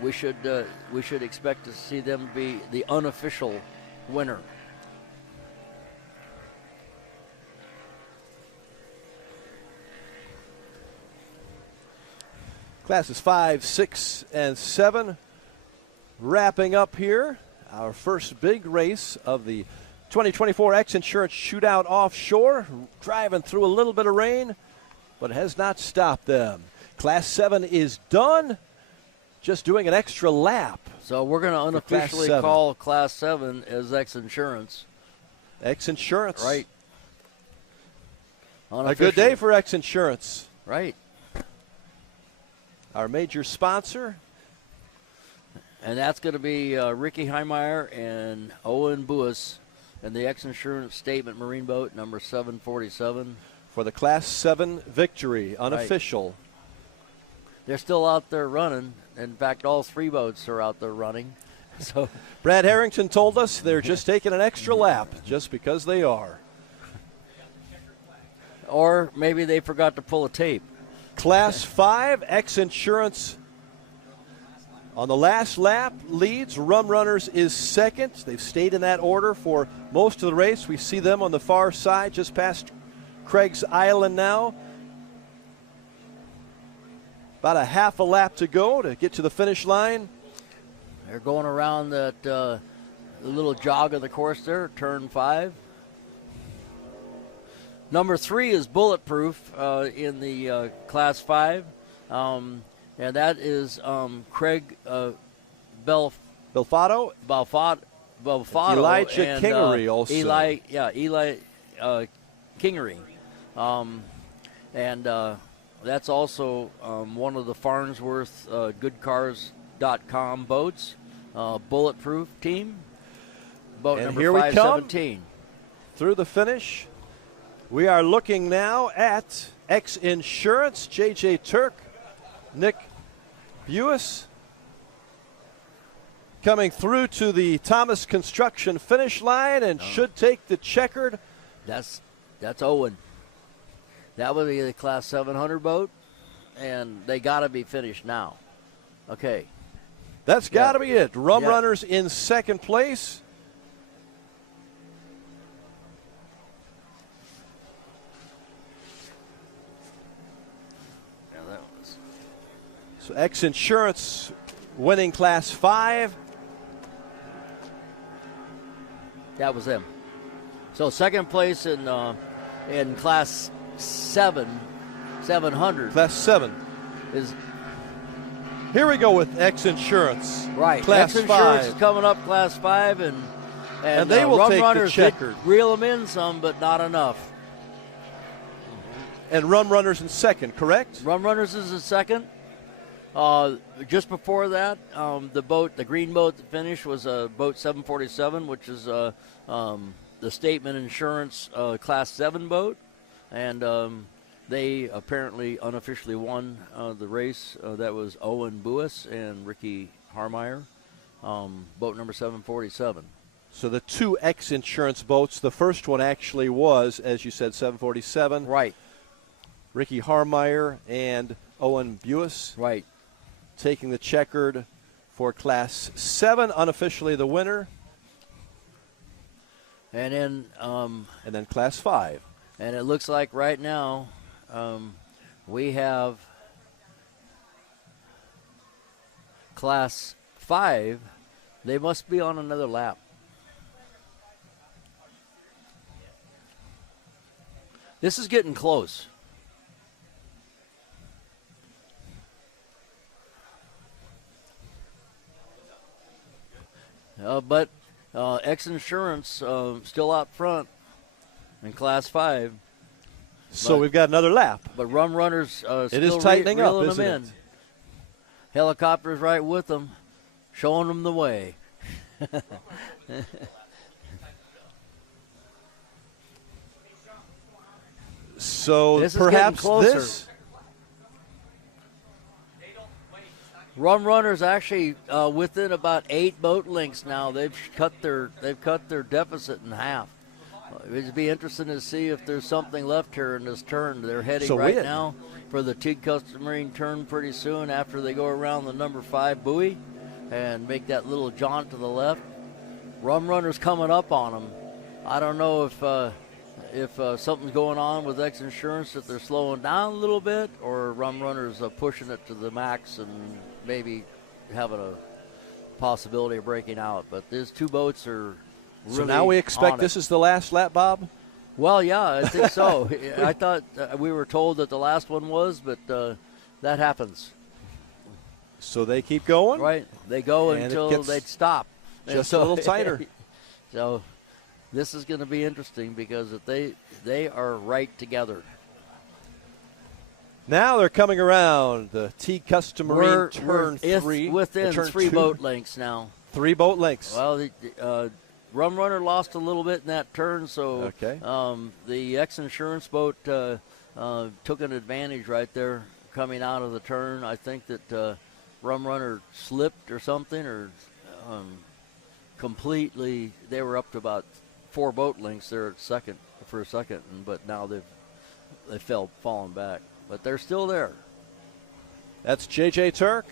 we should expect to see them be the unofficial winner. Classes 5, 6, and 7 wrapping up here. Our first big race of the 2024 X Insurance Shootout Offshore. Driving through a little bit of rain, but it has not stopped them. Class 7 is done. Just doing an extra lap. So we're going to unofficially call Class 7 as X Insurance. X Insurance. Right. A good day for X Insurance. Right. Our major sponsor. And that's going to be Ricky Heimeyer and Owen Buis and the X Insurance Statement Marine Boat, number 747. For the Class 7 victory, unofficial. Right. They're still out there running. In fact, all 3 boats are out there running. So Brad Harrington told us they're just taking an extra lap just because they are. Or maybe they forgot to pull a tape. Class 5, X Insurance on the last lap leads. Rum Runners is second. They've stayed in that order for most of the race. We see them on the far side just past Craig's Island now. About a half a lap to go to get to the finish line. They're going around that little jog of the course there, turn 5. Number 3 is Bulletproof in the Class 5. And that is Craig Belfato. Elijah and, Kingery also. Eli Kingery. That's also one of the Farnsworth GoodCars.com boats. Bulletproof team. Boat and number here 517. We come through the finish. We are looking now at X Insurance, J.J. Turk, Nick Buis, coming through to the Thomas Construction finish line and should take the checkered. That's Owen. That would be the Class 700 boat, and they got to be finished now. Okay. That's got to be it. Rum Runners in second place. So X Insurance winning Class 5. That was them. So second place in Class 700. Class 7 is. Here we go with X Insurance. Right. Class X Insurance 5 is coming up Class 5, and they will Rum take Runners the checkered. did reel them in some, but not enough. And Rum Runners in second, correct? Rum Runners is in second. Just before that, the green boat that finished was boat 747, which is the Statement Insurance Class 7 boat. And they apparently unofficially won the race. That was Owen Buis and Ricky Heimeyer, boat number 747. So the 2 X Insurance boats, the first one actually was, as you said, 747. Right. Ricky Heimeyer and Owen Buis. Right. Taking the checkered for Class 7, unofficially the winner. And then Class 5. And it looks like right now we have Class 5. They must be on another lap. This is getting close. But X Insurance still out front in Class 5. So we've got another lap. But Rum Runners still it is tightening up, reeling isn't them it? in. Helicopters right with them, showing them the way. So this perhaps this. Rum Runners actually within about 8 boat lengths now. They've cut their deficit in half. It'd be interesting to see if there's something left here in this turn. They're heading now for the Teague Custom Marine turn pretty soon after they go around the number 5 buoy and make that little jaunt to the left. Rum Runners coming up on them. I don't know if if something's going on with X Insurance, that they're slowing down a little bit, or Rum Runners pushing it to the max and maybe having a possibility of breaking out. But these two boats are really So now we expect this is the last lap, Bob? Well, yeah, I think so. I thought we were told that the last one was, but that happens. So they keep going? Right. They go and until they stop. Just a little tighter. So this is going to be interesting because if they are right together. Now they're coming around the T-Custom-Marine turn 3. Within turn 3 2. boat lengths now. 3 boat lengths. Well, the Rum Runner lost a little bit in that turn, so the X Insurance boat took an advantage right there coming out of the turn. I think that Rum Runner slipped or something, or completely. They were up to about 4 boat lengths there for a second, but now they've fallen back. But they're still there. That's J.J. Turk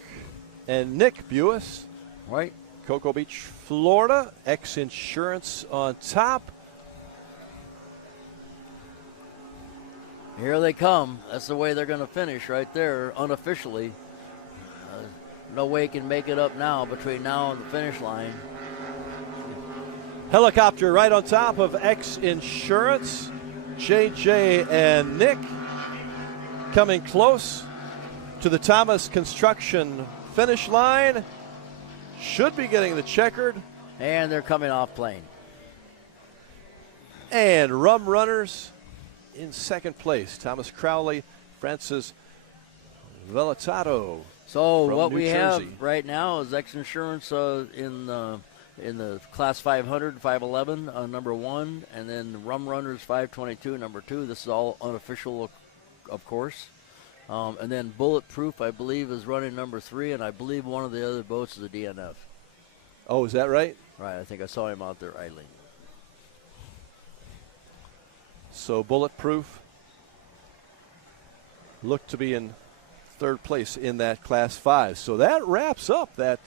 and Nick Buis. Right. Cocoa Beach, Florida. X Insurance on top. Here they come. That's the way they're going to finish right there, unofficially. No way can make it up now between now and the finish line. Helicopter right on top of X Insurance. J.J. and Nick coming close to the Thomas Construction finish line. Should be getting the checkered. And they're coming off plane. And Rum Runners in second place. Thomas Crowley, Francis Velatato. So from what New we Jersey. have right now is X Insurance in the Class 500, 511, number 1, and then Rum Runners 522, number 2. This is all unofficial, of course. And then Bulletproof, I believe, is running number 3, and I believe one of the other boats is a DNF. Oh, is that right? Right, I think I saw him out there idling. So Bulletproof looked to be in third place in that Class 5. So that wraps up that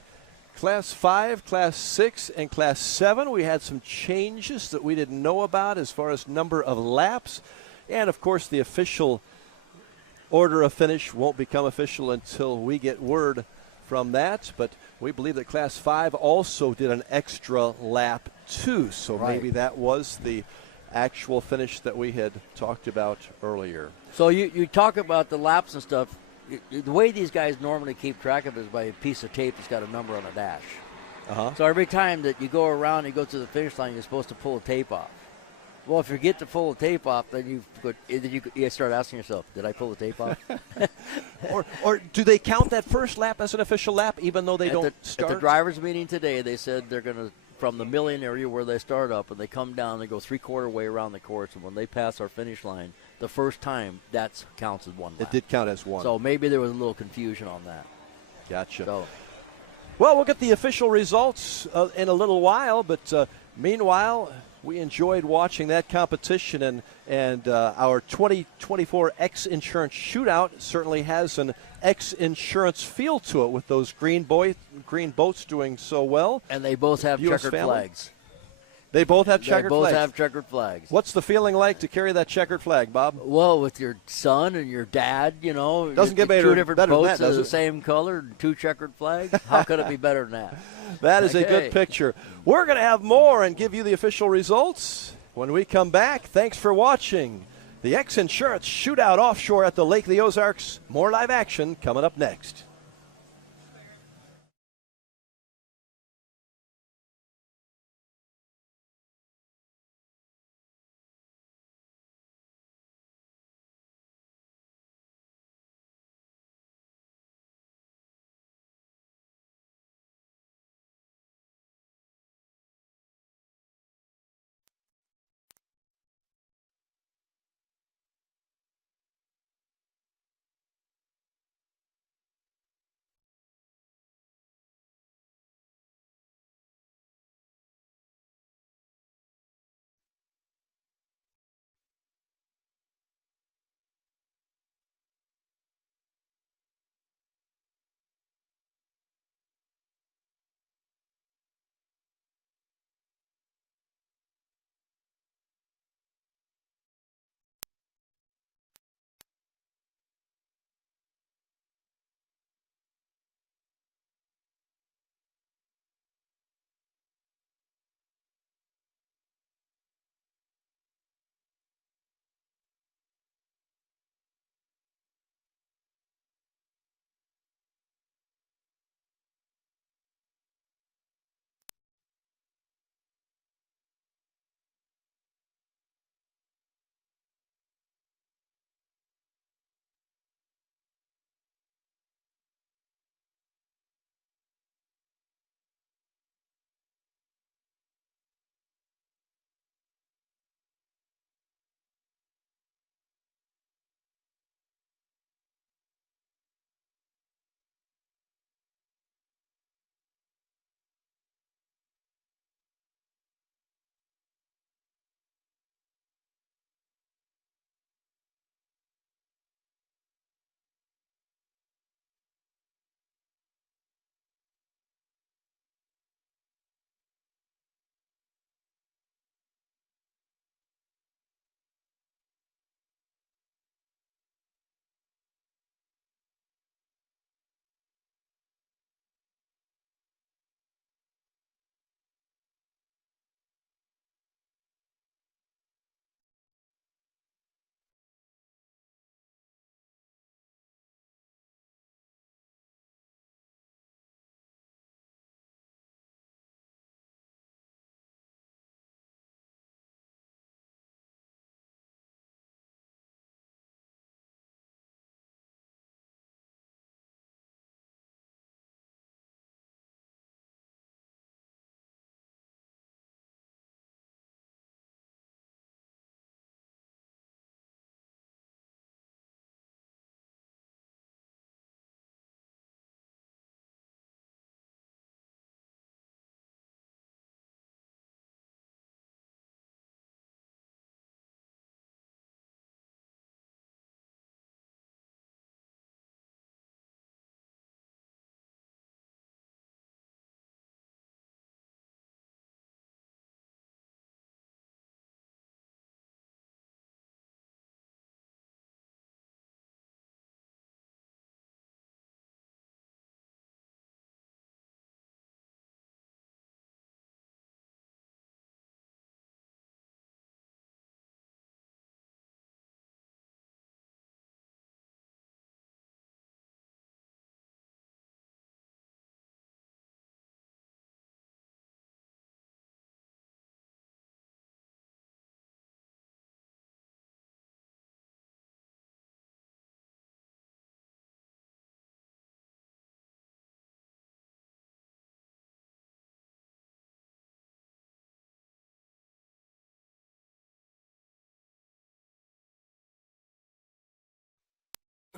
Class 5, Class 6, and Class 7. We had some changes that we didn't know about as far as number of laps. And, of course, the official order of finish won't become official until we get word from that. But we believe that Class 5 also did an extra lap, too. So maybe that was the actual finish that we had talked about earlier. So you talk about the laps and stuff. The way these guys normally keep track of it is by a piece of tape that's got a number on a dash. So every time that you go around and you go to the finish line, you're supposed to pull the tape off. Well, if you get to pull the tape off, then you start asking yourself, did I pull the tape off? or do they count that first lap as an official lap, even though they don't start? At the drivers' meeting today, they said they're going to, from the milling area where they start up, and they come down, they go 3/4 way around the course, and when they pass our finish line, the first time, that counts as 1 lap. It did count as 1. So maybe there was a little confusion on that. Gotcha. So, well, we'll get the official results in a little while, but meanwhile, we enjoyed watching that competition, and our 2024 X Insurance Shootout certainly has an X Insurance feel to it with those green boats doing so well. And they both have Buis checkered family. flags. They both have checkered flags. They both have checkered flags. What's the feeling like to carry that checkered flag, Bob? Well, with your son and your dad, Doesn't get better, two different better boats than that, of does the it? same color, and 2 checkered flags. How could it be better than that? That is a good picture. We're going to have more and give you the official results when we come back. Thanks for watching the X Insurance Shootout Offshore at the Lake of the Ozarks. More live action coming up next.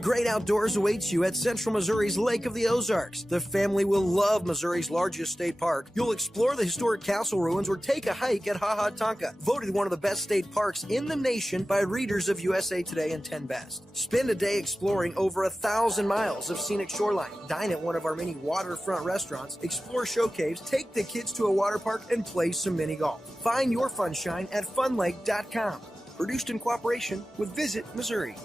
Great outdoors awaits you at Central Missouri's Lake of the Ozarks. The family will love Missouri's largest state park. You'll explore the historic castle ruins or take a hike at Ha Ha Tonka, voted one of the best state parks in the nation by readers of USA Today and 10 Best. Spend a day exploring over 1,000 miles of scenic shoreline. Dine at one of our many waterfront restaurants, explore show caves, take the kids to a water park, and play some mini golf. Find your funshine at funlake.com. Produced in cooperation with Visit Missouri.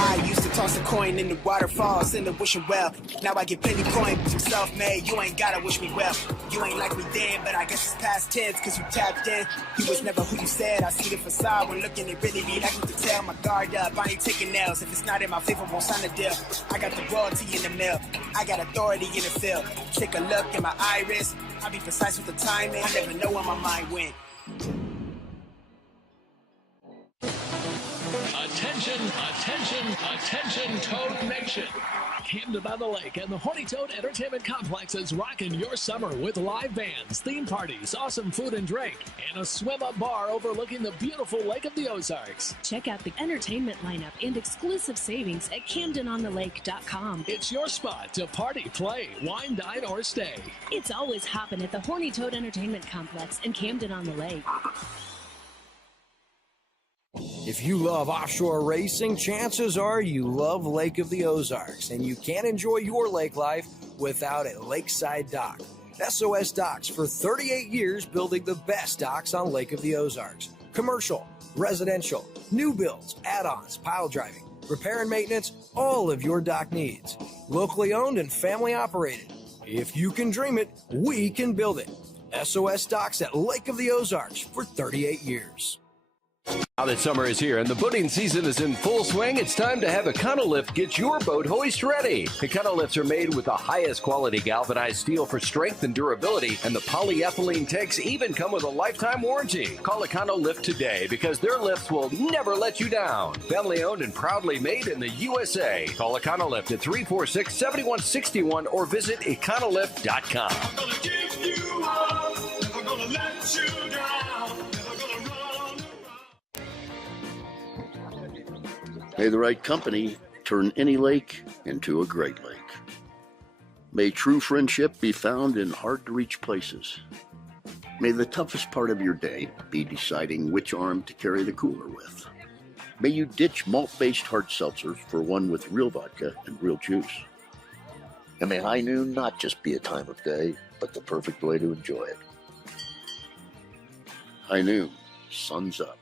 I used to toss a coin in the waterfalls in the wishing well. Now I get penny coins, I'm self-made, you ain't gotta wish me well. You ain't like me then, but I guess it's past tense, cause you tapped in. You was never who you said, I see the facade when looking, it really be like me to tell my guard up. I ain't taking nails, if it's not in my favor, won't sign a deal. I got the royalty in the mill, I got authority in the field. Take a look in my iris, I be precise with the timing, I never know where my mind went. Attention, attention, attention, Toad Nation. Camden on the Lake and the Horny Toad Entertainment Complex is rocking your summer with live bands, theme parties, awesome food and drink, and a swim-up bar overlooking the beautiful Lake of the Ozarks. Check out the entertainment lineup and exclusive savings at CamdenOnTheLake.com. It's your spot to party, play, wine, dine, or stay. It's always hopping at the Horny Toad Entertainment Complex in Camden on the Lake. If you love offshore racing, chances are you love Lake of the Ozarks, and you can't enjoy your lake life without a lakeside dock. SOS Docks for 38 years building the best docks on Lake of the Ozarks. Commercial, residential, new builds, add-ons, pile driving, repair and maintenance, all of your dock needs. Locally owned and family operated. If you can dream it, we can build it. SOS Docks at Lake of the Ozarks for 38 years. Now that summer is here and the boating season is in full swing, it's time to have Econolift get your boat hoist ready. Econolifts are made with the highest quality galvanized steel for strength and durability, and the polyethylene tanks even come with a lifetime warranty. Call Econolift today because their lifts will never let you down. Family owned and proudly made in the USA. Call Econolift at 346-7161 or visit econolift.com. I'm gonna give you up, never gonna let you down, never gonna run. May the right company turn any lake into a great lake. May true friendship be found in hard-to-reach places. May the toughest part of your day be deciding which arm to carry the cooler with. May you ditch malt-based hard seltzer for one with real vodka and real juice. And may high noon not just be a time of day, but the perfect way to enjoy it. High noon, sun's up.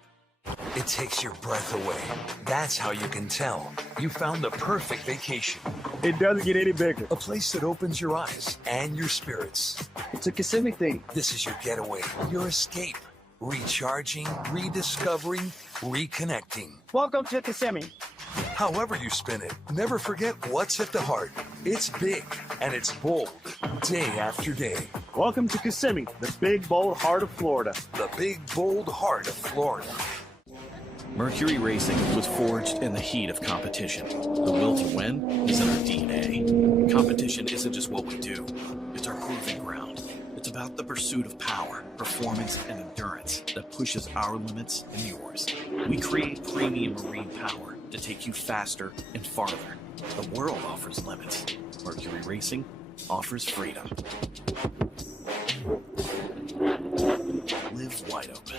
It takes your breath away. That's how you can tell you found the perfect vacation. It doesn't get any bigger. A place that opens your eyes and your spirits. It's a Kissimmee thing. This is your getaway, your escape. Recharging, rediscovering, reconnecting. Welcome to Kissimmee. However you spin it, never forget what's at the heart. It's big and it's bold, day after day. Welcome to Kissimmee, the big, bold heart of Florida. The big, bold heart of Florida. Mercury Racing was forged in the heat of competition. The will to win is in our DNA. Competition isn't just what we do, it's our proving ground. It's about the pursuit of power, performance, and endurance that pushes our limits and yours. We create premium marine power to take you faster and farther. The world offers limits. Mercury Racing offers freedom. Live wide open.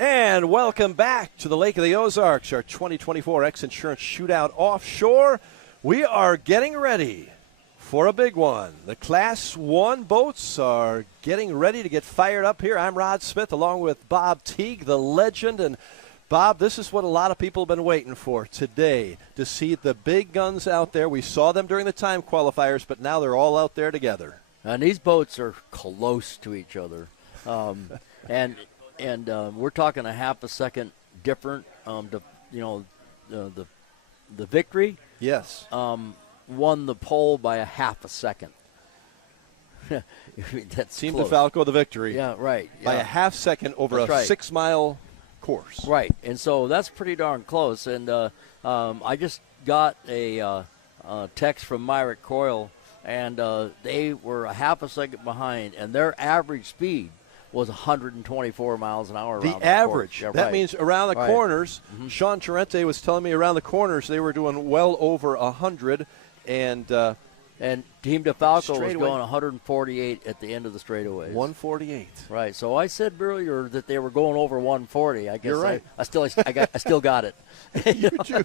And welcome back to the Lake of the Ozarks, our 2024 X Insurance Shootout Offshore. We are getting ready for a big one. The Class 1 boats are getting ready to get fired up here. I'm Rod Smith along with Bob Teague, the legend. And Bob, this is what a lot of people have been waiting for today, to see the big guns out there. We saw them during the time qualifiers, but now they're all out there together. And these boats are close to each other. And we're talking a half a second different. The Victory, yes, won the pole by a half a second. That's Team close. DeFalco, the Victory, yeah, right, by yeah. a half second over That's a right. 6 mile course, right? And so that's pretty darn close. And I just got a text from Myrick Coyle and they were a half a second behind, and their average speed was 124 miles an hour. The around average. Yeah, that right. means around the Right. corners. Sean Tarente was telling me around the corners they were doing well over 100. And Team DeFalco was straightaway. going 148 at the end of the straightaways. 148. Right. So I said earlier that they were going over 140. I guess You're right. I still got it. You do.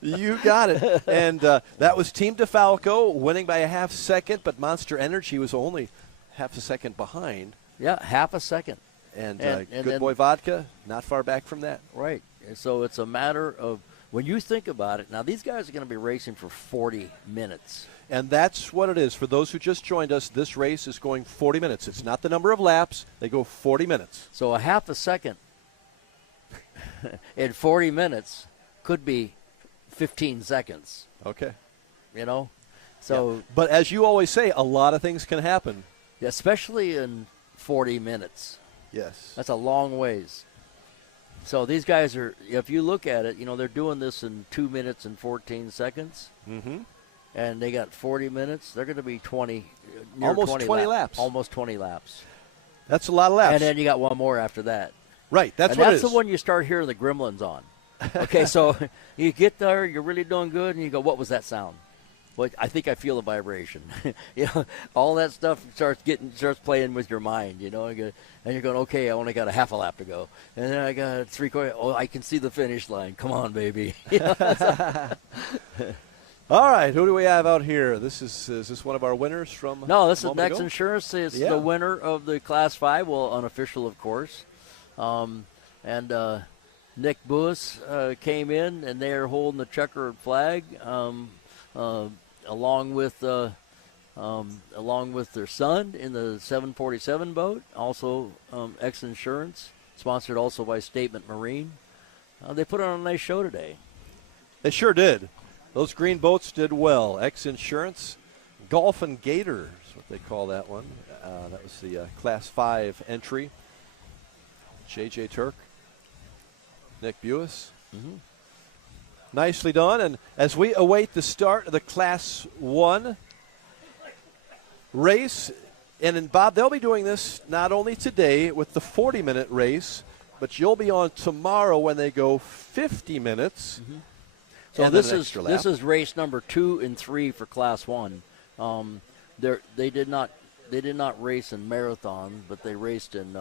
You got it. And that was Team DeFalco winning by a half second, but Monster Energy was only half a second behind. Yeah, half a second. And And Good then- Boy Vodka, not far back from that. Right. And so it's a matter of, when you think about it, now these guys are going to be racing for 40 minutes. And that's what it is. For those who just joined us, this race is going 40 minutes. It's not the number of laps. They go 40 minutes. So a half a second in 40 minutes could be 15 seconds. Okay. You know? So, Yeah. But as you always say, a lot of things can happen. especially in 40 minutes. Yes. That's a long ways. So these guys are, if you look at it, they're doing this in 2 minutes and 14 seconds. Mm-hmm. And they got 40 minutes. They're going to be 20, near Almost 20 laps. Almost 20 laps. That's a lot of laps. And then you got one more after that. Right, that's and what that's it is. the one you start hearing the gremlins on. Okay, so you get there, you're really doing good, and you go, what was that sound? Well, I think I feel a vibration. All that stuff starts playing with your mind, and you're going, okay, I only got a half a lap to go. And then I got 3/4. Oh, I can see the finish line. Come on, baby. All right, who do we have out here? Is this one of our winners from? No, this a is moment Next ago? Insurance. It's Yeah. the winner of the Class 5, well, unofficial, of course. Nick Buis came in, and they are holding the checkered flag, along with their son in the 747 boat. Also, X Insurance, sponsored also by Statement Marine. They put on a nice show today. They sure did. Those green boats did well. X Insurance, Golf and Gator is what they call that one. That was the Class 5 entry. J.J. Turk, Nick Buis. Mm-hmm. Nicely done. And as we await the start of the Class 1 race, and Bob, they'll be doing this not only today with the 40-minute race, but you'll be on tomorrow when they go 50 minutes. Mm-hmm. So this is race number 2 and 3 for Class 1. They did not race in Marathon, but they raced in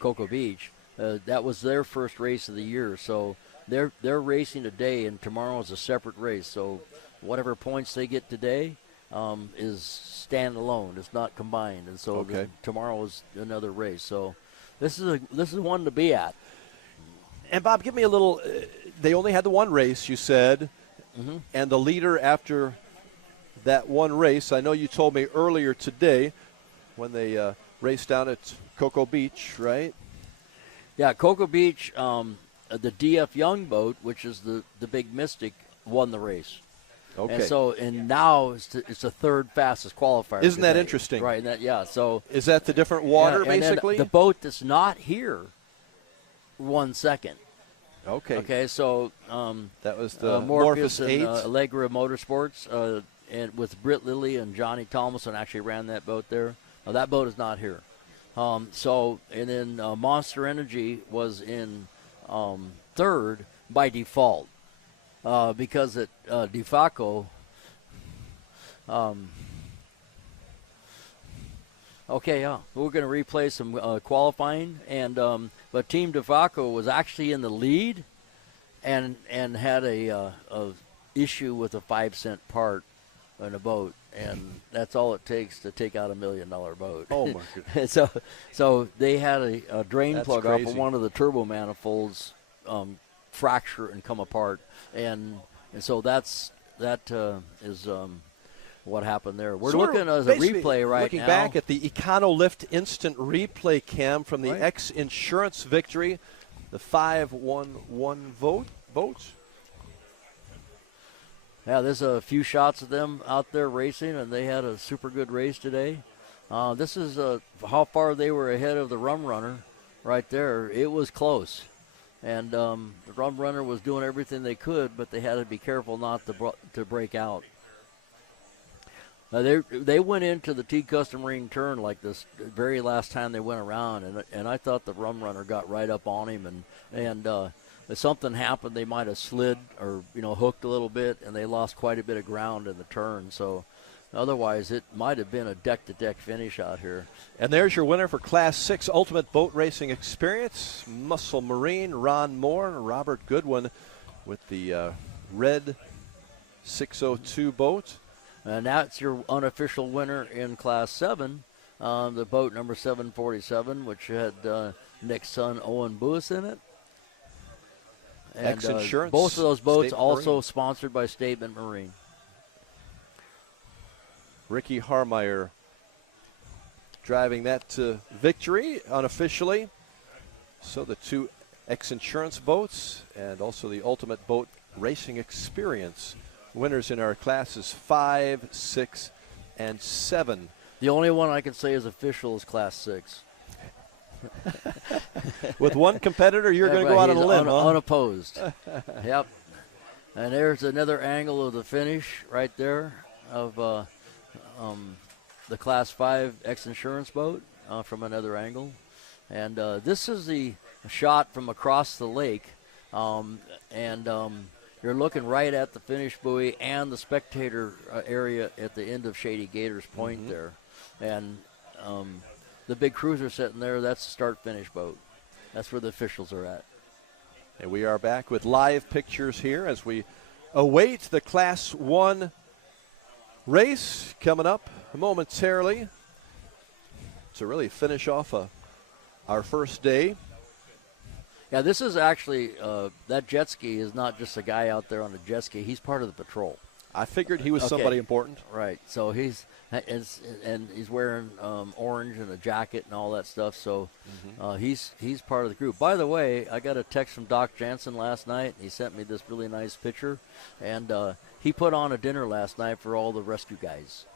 Cocoa Beach. That was their first race of the year. So they're racing today, and tomorrow is a separate race. So whatever points they get today is standalone. It's not combined. And so tomorrow is another race. So this is one to be at. And Bob, give me a little. They only had the one race, you said, mm-hmm. and the leader after that one race. I know you told me earlier today when they raced down at Cocoa Beach, right? Yeah, Cocoa Beach. The DF Young boat, which is the Big Mystic, won the race. Okay. And now it's the third fastest qualifier. Isn't that today. interesting? Right. So is that the different water, and basically? Then the boat that's not here won second. Okay. Okay. So that was the Morpheus and 8. Allegra Motorsports, and with Britt Lilly and Johnny Thomason actually ran that boat there. That boat is not here. And then Monster Energy was in third by default because at DeFalco. Okay, yeah, we're going to replay some qualifying, but Team DeFalco was actually in the lead, and had a issue with a 5-cent part in a boat, and that's all it takes to take out $1 million boat. Oh my goodness! so they had a drain That's plug off crazy. of one of the turbo manifolds fracture and come apart, and so that is what happened there. We're looking at a replay right looking now. Looking back at the EconoLift instant replay cam from the Right. X Insurance victory, the 5-1-1 boat. Yeah, there's a few shots of them out there racing, and they had a super good race today. This is how far they were ahead of the Rum Runner right there. It was close. And the Rum Runner was doing everything they could, but they had to be careful not to break out. They went into the T-Custom Marine turn like this very last time they went around, and I thought the rum runner got right up on him, and if something happened, they might have slid or hooked a little bit, and they lost quite a bit of ground in the turn. So otherwise, it might have been a deck-to-deck finish out here. And there's your winner for Class 6 Ultimate Boat Racing Experience, Muscle Marine, Ron Moore, and Robert Goodwin with the red 602 boat. And that's your unofficial winner in Class 7, the boat number 747, which had Nick's son Owen Bouis in it. And Ex-Insurance. both of those boats Statement also Marine. sponsored by Statement Marine. Ricky Harmeyer driving that to victory unofficially. So the two Ex-Insurance boats and also the Ultimate Boat Racing Experience winners in our classes 5, 6, and 7. The only one I can say is official is Class 6. With one competitor, you're going to go out on a limb, huh? Unopposed. Yep. And there's another angle of the finish right there of the Class 5 Ex-Insurance boat from another angle. And this is the shot from across the lake. You're looking right at the finish buoy and the spectator area at the end of Shady Gators Point there. And the big cruiser sitting there, that's the start-finish boat. That's where the officials are at. And we are back with live pictures here as we await the Class 1 race coming up momentarily to really finish off our first day. Yeah, this is actually, that jet ski is not just a guy out there on a jet ski. He's part of the patrol. I figured he was somebody important. Right. So he's wearing orange and a jacket and all that stuff. So he's part of the group. By the way, I got a text from Doc Jansen last night. He sent me this really nice picture, and he put on a dinner last night for all the rescue guys.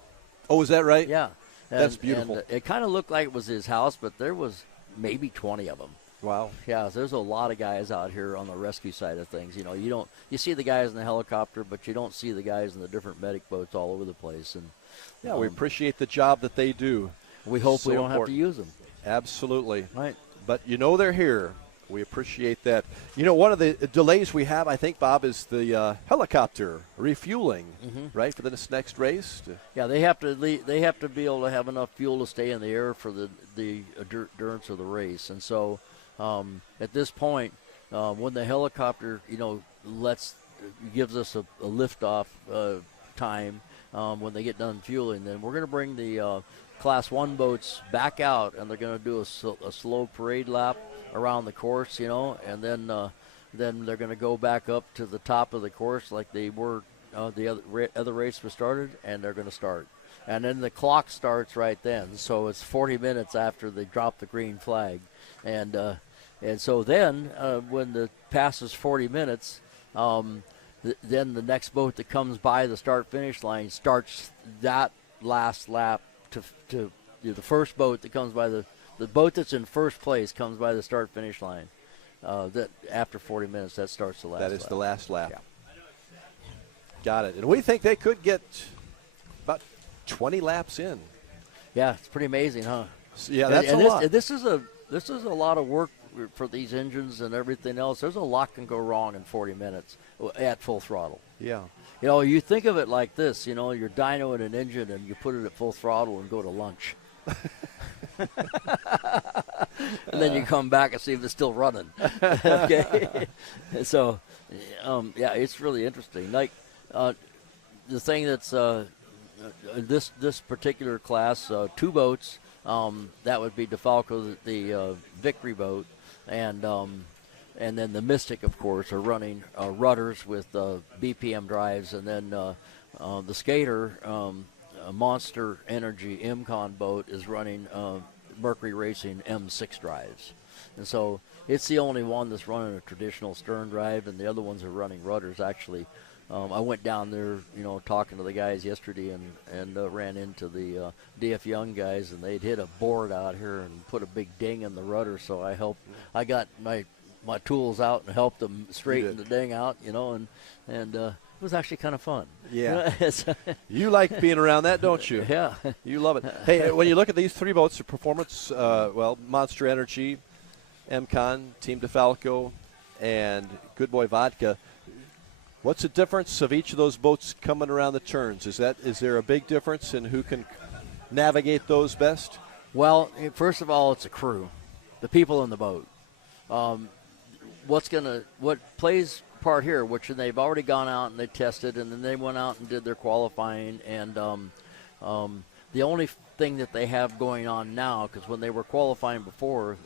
Oh, is that right? Yeah. That's beautiful. And it kind of looked like it was his house, but there was maybe 20 of them. Wow. Yeah, there's a lot of guys out here on the rescue side of things. You see the guys in the helicopter, but you don't see the guys in the different medic boats all over the place. And yeah, we appreciate the job that they do. We hope So we don't important. have to use them. Absolutely. Right. But they're here. We appreciate that. One of the delays we have, I think, Bob, is the helicopter refueling, right, for this next race. Yeah, they have to be able to have enough fuel to stay in the air for the endurance of the race. And so at this point, when the helicopter, gives us a liftoff time when they get done fueling, then we're going to bring the Class 1 boats back out, and they're going to do a slow parade lap around the course, and then they're going to go back up to the top of the course like they were the other race was started, and they're going to start. And then the clock starts right then, so it's 40 minutes after they drop the green flag. And so then when the passes 40 minutes, then the next boat that comes by the start-finish line starts that last lap to the first boat that comes by the boat that's in first place comes by the start-finish line. That after 40 minutes, that starts the last lap. That is the last lap. Yeah. Got it. And we think they could get about 20 laps in. Yeah, it's pretty amazing, huh? Yeah, that's a lot. This is a lot of work for these engines and everything else. There's a lot can go wrong in 40 minutes at full throttle. Yeah. You think of it like this, you're dynoing an engine and you put it at full throttle and go to lunch. And then you come back and see if it's still running. Okay. So, yeah, it's really interesting. Like the thing that's this particular class, 2 boats. That would be DeFalco, the Victory boat, and then the Mystic, of course, are running rudders with BPM drives, and then the Skater, Monster Energy MCON boat is running Mercury Racing M6 drives. And so it's the only one that's running a traditional stern drive, and the other ones are running rudders. Actually, I went down there, talking to the guys yesterday and ran into the DF Young guys, and they'd hit a board out here and put a big ding in the rudder. So I got my tools out and helped them straighten the ding out, and was actually kind of fun. Yeah. You like being around that, don't you? Yeah. You love it. Hey, when you look at these three boats, the performance, Monster Energy, MCon, Team DeFalco, and Good Boy Vodka, what's the difference of each of those boats coming around the turns? Is there a big difference in who can navigate those best? Well, first of all, it's a crew, the people in the boat. What plays part here, which they've already gone out and they tested, and then they went out and did their qualifying, and the only thing that they have going on now, because when they were qualifying before,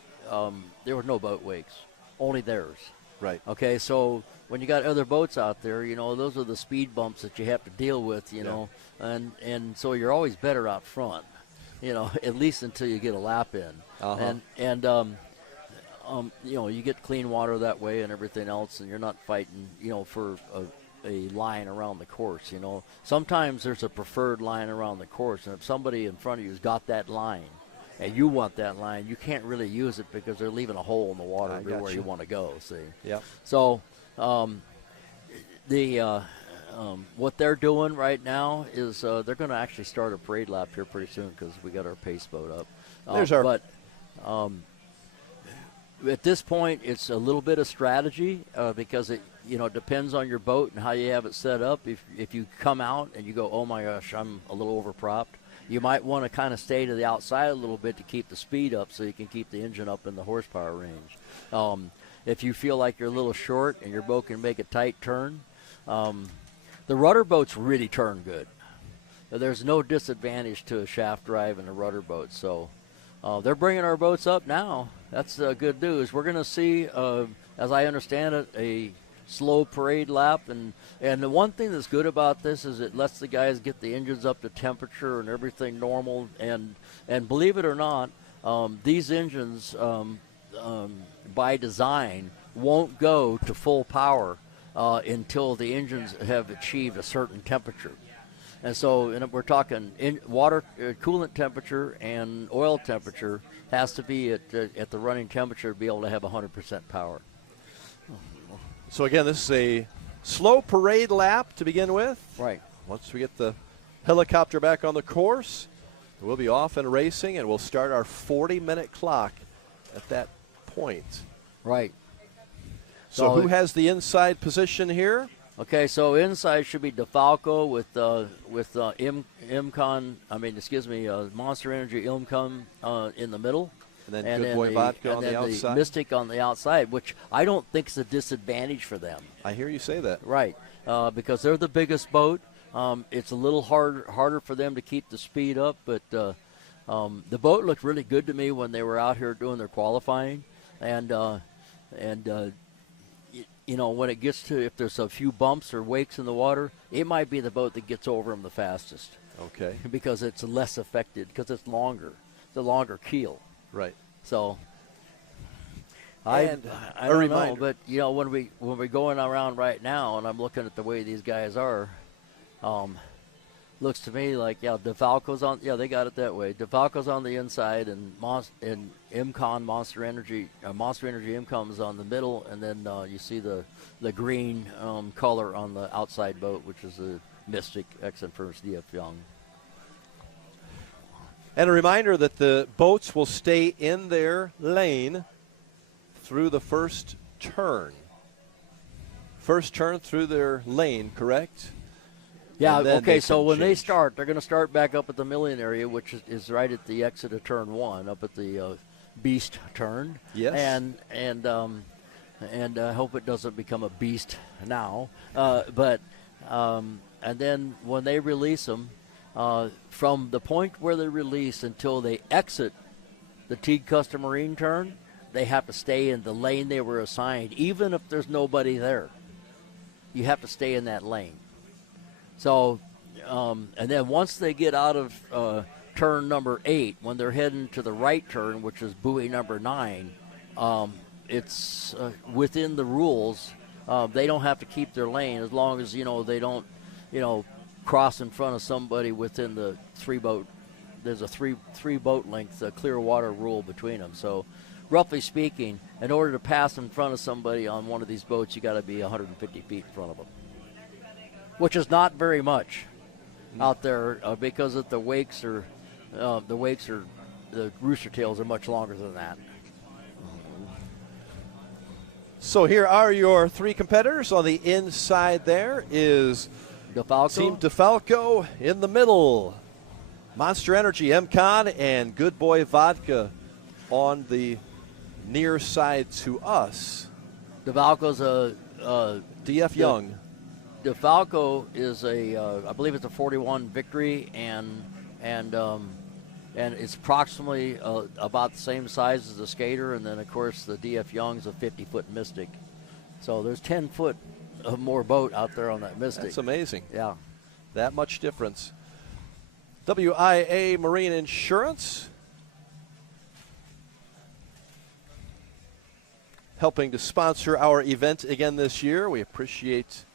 there were no boat wakes, only theirs. Right. Okay, so when you got other boats out there, those are the speed bumps that you have to deal with, know, and so you're always better out front, at least until you get a lap in. Uh-huh. You get clean water that way and everything else, and you're not fighting, for a line around the course, Sometimes there's a preferred line around the course, and if somebody in front of you's got that line, and you want that line, you can't really use it because they're leaving a hole in the water everywhere you want to go, see? Yeah. So what they're doing right now is they're going to actually start a parade lap here pretty soon because we got our pace boat up. At this point, it's a little bit of strategy because it depends on your boat and how you have it set up. If you come out and you go, oh my gosh, I'm a little overpropped, you might want to kind of stay to the outside a little bit to keep the speed up so you can keep the engine up in the horsepower range. If you feel like you're a little short and your boat can make a tight turn, the rudder boats really turn good. There's no disadvantage to a shaft drive in a rudder boat. So they're bringing our boats up now. That's good news. We're going to see, as I understand it, a slow parade lap. And the one thing that's good about this is it lets the guys get the engines up to temperature and everything normal. And believe it or not, these engines, by design, won't go to full power until the engines have achieved a certain temperature. And so we're talking water coolant temperature and oil temperature has to be at the running temperature to be able to have 100% power. So, again, this is a slow parade lap to begin with. Right. Once we get the helicopter back on the course, we'll be off and racing, and we'll start our 40-minute clock at that point. Right. So who has the inside position here? Okay, so inside should be DeFalco with Monster Energy Ilmcom in the middle. And then Good Boy Vodka on the outside. The Mystic on the outside, which I don't think is a disadvantage for them. I hear you say that. Right, because they're the biggest boat. It's a little harder for them to keep the speed up, but the boat looked really good to me when they were out here doing their qualifying. When it gets to, if there's a few bumps or wakes in the water, it might be the boat that gets over them the fastest. Okay. Because it's less affected, because it's longer. It's a longer keel. Right. So, I don't know, but when we're going around right now, and I'm looking at the way these guys are, looks to me like DeFalco's on. Yeah, they got it that way. DeFalco's on the inside, and MCon Monster Energy MCOM is on the middle, and then you see the green color on the outside boat, which is the Mystic X-Inference DF Young. And a reminder that the boats will stay in their lane through the first turn. First turn through their lane, correct? Yeah, okay, so when they start, they're going to start back up at the million area, which is right at the exit of turn 1, up at the beast turn. Yes. And I hope it doesn't become a beast now. And then when they release them, from the point where they release until they exit the Teague Custom Marine turn, they have to stay in the lane they were assigned, even if there's nobody there. You have to stay in that lane. So, and then once they get out of turn number 8, when they're heading to the right turn, which is buoy number 9, it's within the rules. They don't have to keep their lane as long as, they don't, cross in front of somebody within the 3 boat. There's a three boat length clear water rule between them. So, roughly speaking, in order to pass in front of somebody on one of these boats, you got to be 150 feet in front of them. which is not very much out there because of the wakes are the rooster tails are much longer than that. So here are your three competitors. On the inside there is DeFalco. Team DeFalco. In the middle, Monster Energy, MCon, and Good Boy Vodka on the near side to us. DeFalco's DF Young. DeFalco is I believe it's a 41 victory, and it's approximately about the same size as the Skater, and then of course the DF Young's a 50-foot Mystic. So there's 10 foot of more boat out there on that Mystic. That's amazing. Yeah, that much difference. WIA Marine Insurance helping to sponsor our event again this year. We appreciate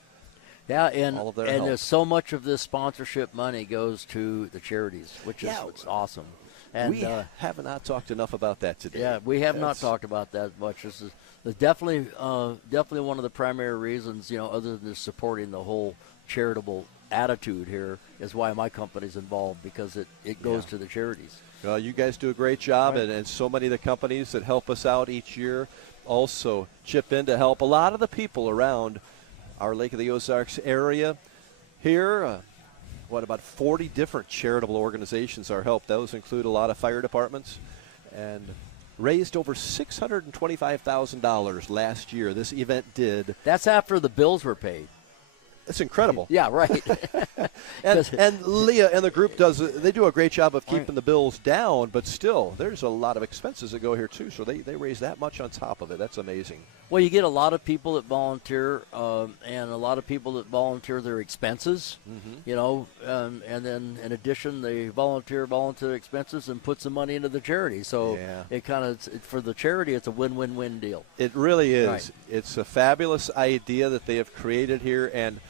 all of their help. There's so much of this sponsorship money goes to the charities, which is what's awesome. And we have not talked enough about that today. Yeah, we have not talked about that much. This is definitely one of the primary reasons, other than supporting the whole charitable attitude here, is why my company's involved, because it goes to the charities. Well, you guys do a great job, Right. and so many of the companies that help us out each year also chip in to help a lot of the people around our Lake of the Ozarks area. Here, about 40 different charitable organizations are helped. Those include a lot of fire departments, and raised over $625,000 last year. This event did. That's after the bills were paid. It's incredible. Yeah, right. and Leah and the group they do a great job of keeping the bills down, but still, there's a lot of expenses that go here too, so they raise that much on top of it. That's amazing. Well, you get a lot of people that volunteer, and a lot of people that volunteer their expenses, and then in addition, they volunteer their expenses and put some money into the charity. So it kind of, for the charity, it's a win-win-win deal. It really is. Right. It's a fabulous idea that they have created here, and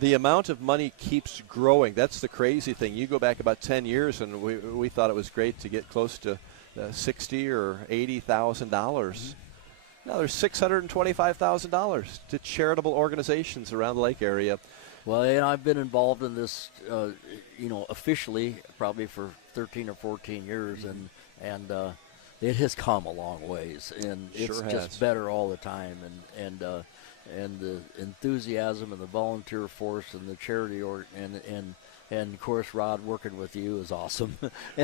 the amount of money keeps growing. That's the crazy thing. You go back about 10 years, and we thought it was great to get close to $60,000 or $80,000. Now there's $625,000 to charitable organizations around the lake area. Well, and I've been involved in this, officially probably for 13 or 14 years, and it has come a long ways, and it's just better all the time, and the enthusiasm and the volunteer force and the charity and of course, Rod, working with you is awesome.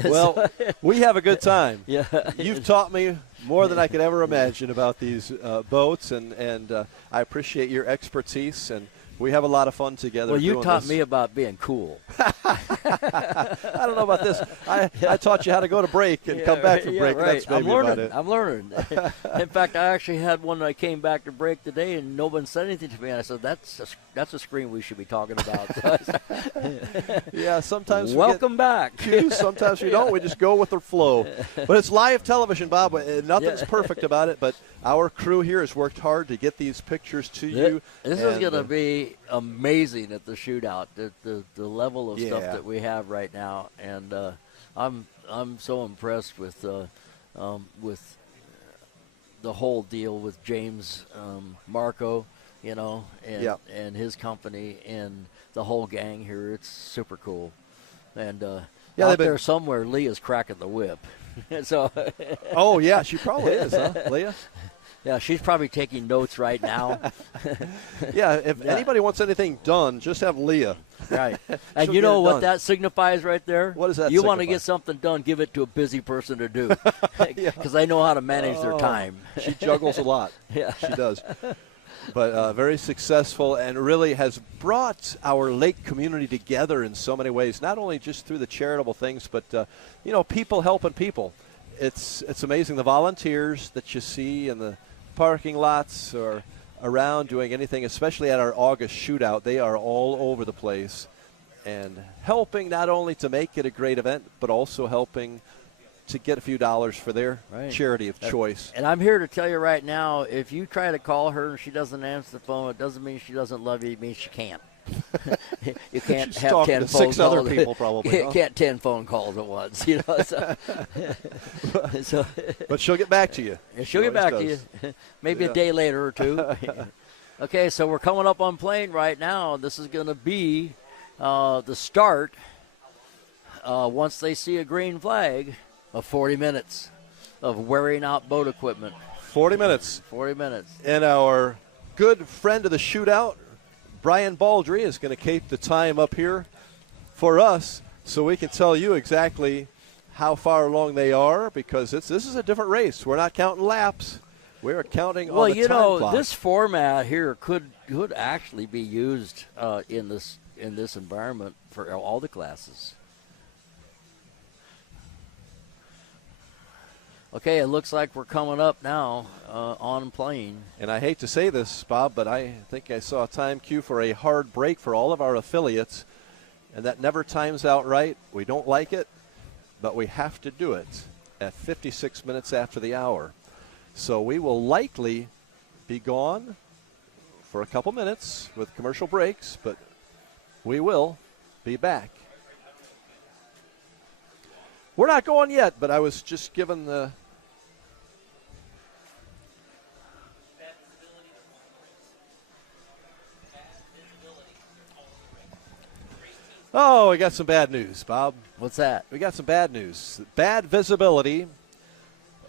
Well, we have a good time. Yeah, you've taught me more than I could ever imagine about these boats, and I appreciate your expertise, and we have a lot of fun together. Well, you doing taught this. me about being cool. I don't know about this. I taught you how to go to break and come back from break. Right. That's maybe about it. I'm learning. In fact, I actually had one that I came back to break today, and no one said anything to me. And I said, that's a screen we should be talking about. Yeah, sometimes welcome back. Cues, sometimes we don't. We just go with the flow. But it's live television, Bob. Nothing's perfect about it, but our crew here has worked hard to get these pictures to you. This is going to be amazing at the shootout. The level of stuff that we have right now, and I'm so impressed with the whole deal with James Marco, and his company and the whole gang here. It's super cool, and out there somewhere, Leah's cracking the whip. So. Oh yeah, she probably is, huh, Leah? Yeah, she's probably taking notes right now. Yeah, if anybody wants anything done, just have Leah. Right. And you know what that signifies right there? What does that You signify? want to get something done, give it to a busy person to do. Because they know how to manage their time. She juggles a lot. Yeah. She does. But very successful, and really has brought our lake community together in so many ways, not only just through the charitable things, but, people helping people. It's amazing, the volunteers that you see in the parking lots or around doing anything, especially at our August shootout. They are all over the place and helping not only to make it a great event, but also helping to get a few dollars for their charity of choice. And I'm here to tell you right now, if you try to call her and she doesn't answer the phone, it doesn't mean she doesn't love you. It means she can't. You can't She's have talking 10 to phone 6 calls. other people probably. You can't 10 phone calls at once. But she'll get back to you. She'll get back to you. Maybe a day later or two. Okay, so we're coming up on plane right now. This is going to be the start, once they see a green flag, of 40 minutes of wearing out boat equipment. 40 minutes. 40 minutes. And our good friend of the shootout, Brian Baldry, is going to keep the time up here for us so we can tell you exactly how far along they are, because this is a different race. We're not counting laps. We're counting on the time clock. This format here could actually be used in this environment for all the classes. Okay, it looks like we're coming up now on plane. And I hate to say this, Bob, but I think I saw a time cue for a hard break for all of our affiliates, and that never times out right. We don't like it, but we have to do it at 56 minutes after the hour. So we will likely be gone for a couple minutes with commercial breaks, but we will be back. We're not going yet, but I was just given the... Oh, we got some bad news, Bob. What's that? We got some bad news. Bad visibility.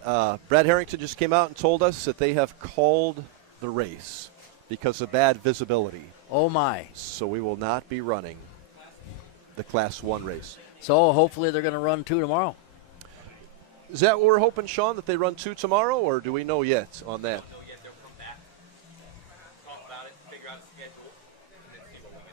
Brad Harrington just came out and told us that they have called the race because of bad visibility. Oh, my. So we will not be running the Class 1 race. So hopefully they're going to run 2 tomorrow. Is that what we're hoping, Sean, that they run 2 tomorrow, or do we know yet on that?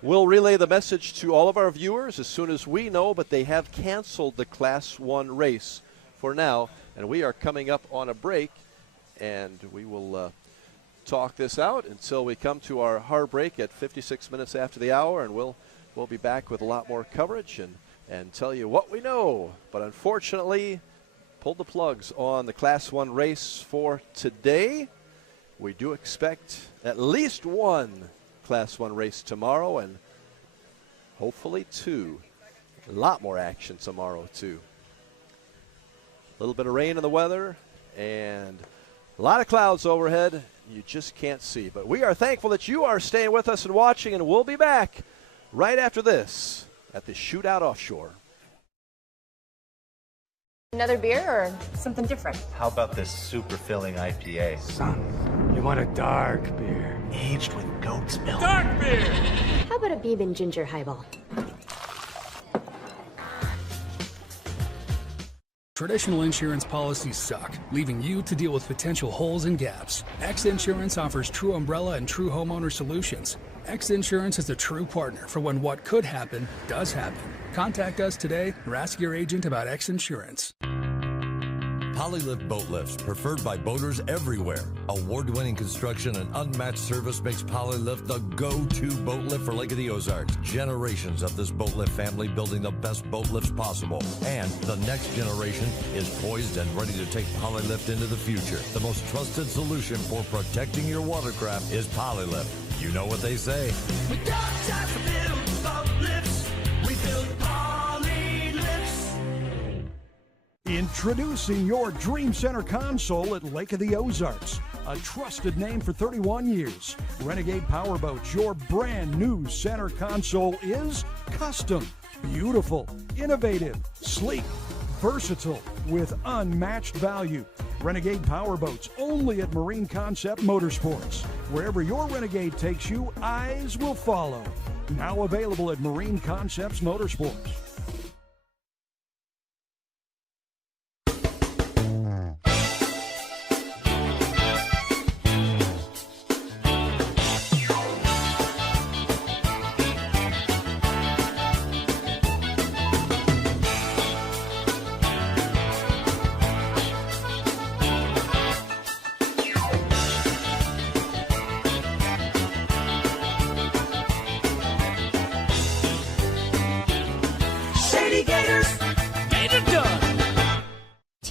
We'll relay the message to all of our viewers as soon as we know, but they have canceled the Class 1 race for now, and we are coming up on a break, and we will talk this out until we come to our hard break at 56 minutes after the hour, and we'll be back with a lot more coverage and tell you what we know. But unfortunately, pulled the plugs on the Class 1 race for today. We do expect at least 1 Class 1 race tomorrow, and hopefully 2. A lot more action tomorrow, too. A little bit of rain in the weather and a lot of clouds overhead. You just can't see. But we are thankful that you are staying with us and watching, and we'll be back right after this at the Shootout Offshore. Another beer or something different? How about this super filling IPA? Son, you want a dark beer. Aged with goat's milk. Dark beer! How about a bourbon ginger highball? Traditional insurance policies suck, leaving you to deal with potential holes and gaps. X Insurance offers true umbrella and true homeowner solutions. X Insurance is a true partner for when what could happen does happen. Contact us today or ask your agent about X Insurance. Polylift boat lifts, preferred by boaters everywhere. Award-winning construction and unmatched service makes Polylift the go-to boat lift for Lake of the Ozarks. Generations of this boat lift family building the best boat lifts possible. And the next generation is poised and ready to take Polylift into the future. The most trusted solution for protecting your watercraft is Polylift. You know what they say. We don't time for little boat lifts. We build Poly lifts. Introducing your Dream Center console at Lake of the Ozarks. A trusted name for 31 years. Renegade Powerboats, your brand new center console is custom, beautiful, innovative, sleek, versatile, with unmatched value. Renegade Powerboats, only at Marine Concept Motorsports. Wherever your Renegade takes you, eyes will follow. Now available at Marine Concepts Motorsports.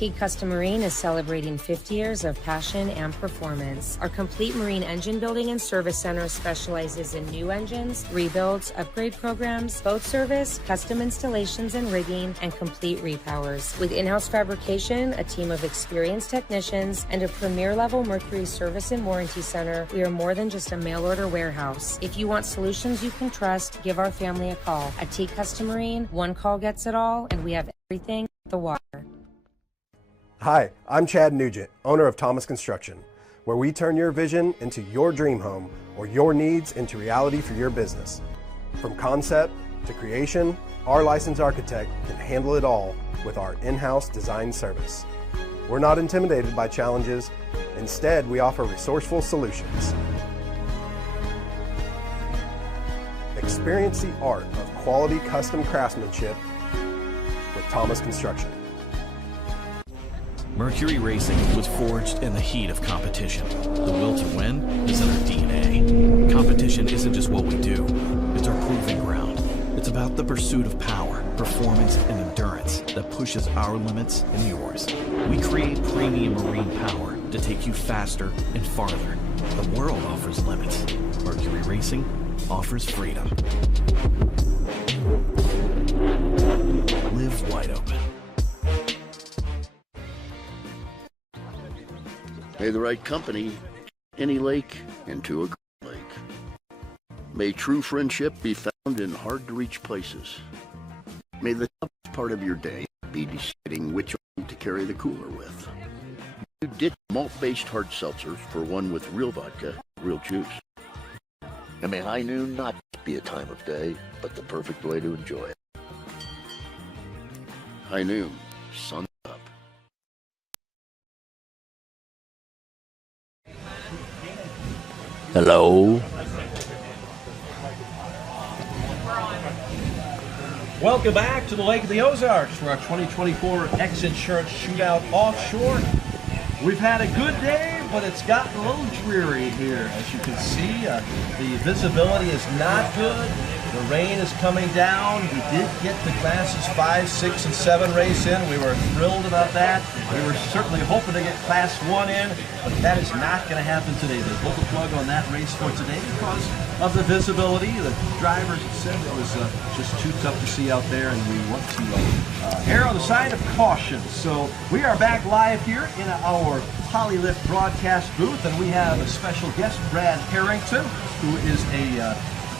Teague Custom Marine is celebrating 50 years of passion and performance. Our complete marine engine building and service center specializes in new engines, rebuilds, upgrade programs, boat service, custom installations and rigging, and complete repowers. With in-house fabrication, a team of experienced technicians, and a premier-level Mercury service and warranty center, we are more than just a mail-order warehouse. If you want solutions you can trust, give our family a call. At Teague Custom Marine, one call gets it all, and we have everything but the water. Hi, I'm Chad Nugent, owner of Thomas Construction, where we turn your vision into your dream home or your needs into reality for your business. From concept to creation, our licensed architect can handle it all with our in-house design service. We're not intimidated by challenges. Instead, we offer resourceful solutions. Experience the art of quality custom craftsmanship with Thomas Construction. Mercury Racing was forged in the heat of competition. The will to win is in our DNA. Competition isn't just what we do, it's our proving ground. It's about the pursuit of power, performance, and endurance that pushes our limits and yours. We create premium marine power to take you faster and farther. The world offers limits. Mercury Racing offers freedom. Live wide open. May the right company, any lake, into a great lake. May true friendship be found in hard-to-reach places. May the toughest part of your day be deciding which one to carry the cooler with. You ditch malt-based hard seltzers for one with real vodka, real juice. And may high noon not be a time of day, but the perfect way to enjoy it. High noon, sun up. Hello. Welcome back to the Lake of the Ozarks for our 2024 X Insurance Shootout Offshore. We've had a good day, but it's gotten a little dreary here. As you can see, the visibility is not good. The rain is coming down. We did get the classes 5, 6, and 7 race in. We were thrilled about that. We were certainly hoping to get class 1 in, but that is not going to happen today. They pulled the plug on that race for today because of the visibility. The drivers said it was just too tough to see out there, and we want to err on the side of caution. So we are back live here in our Polylift broadcast booth, and we have a special guest, Brad Harrington, who is a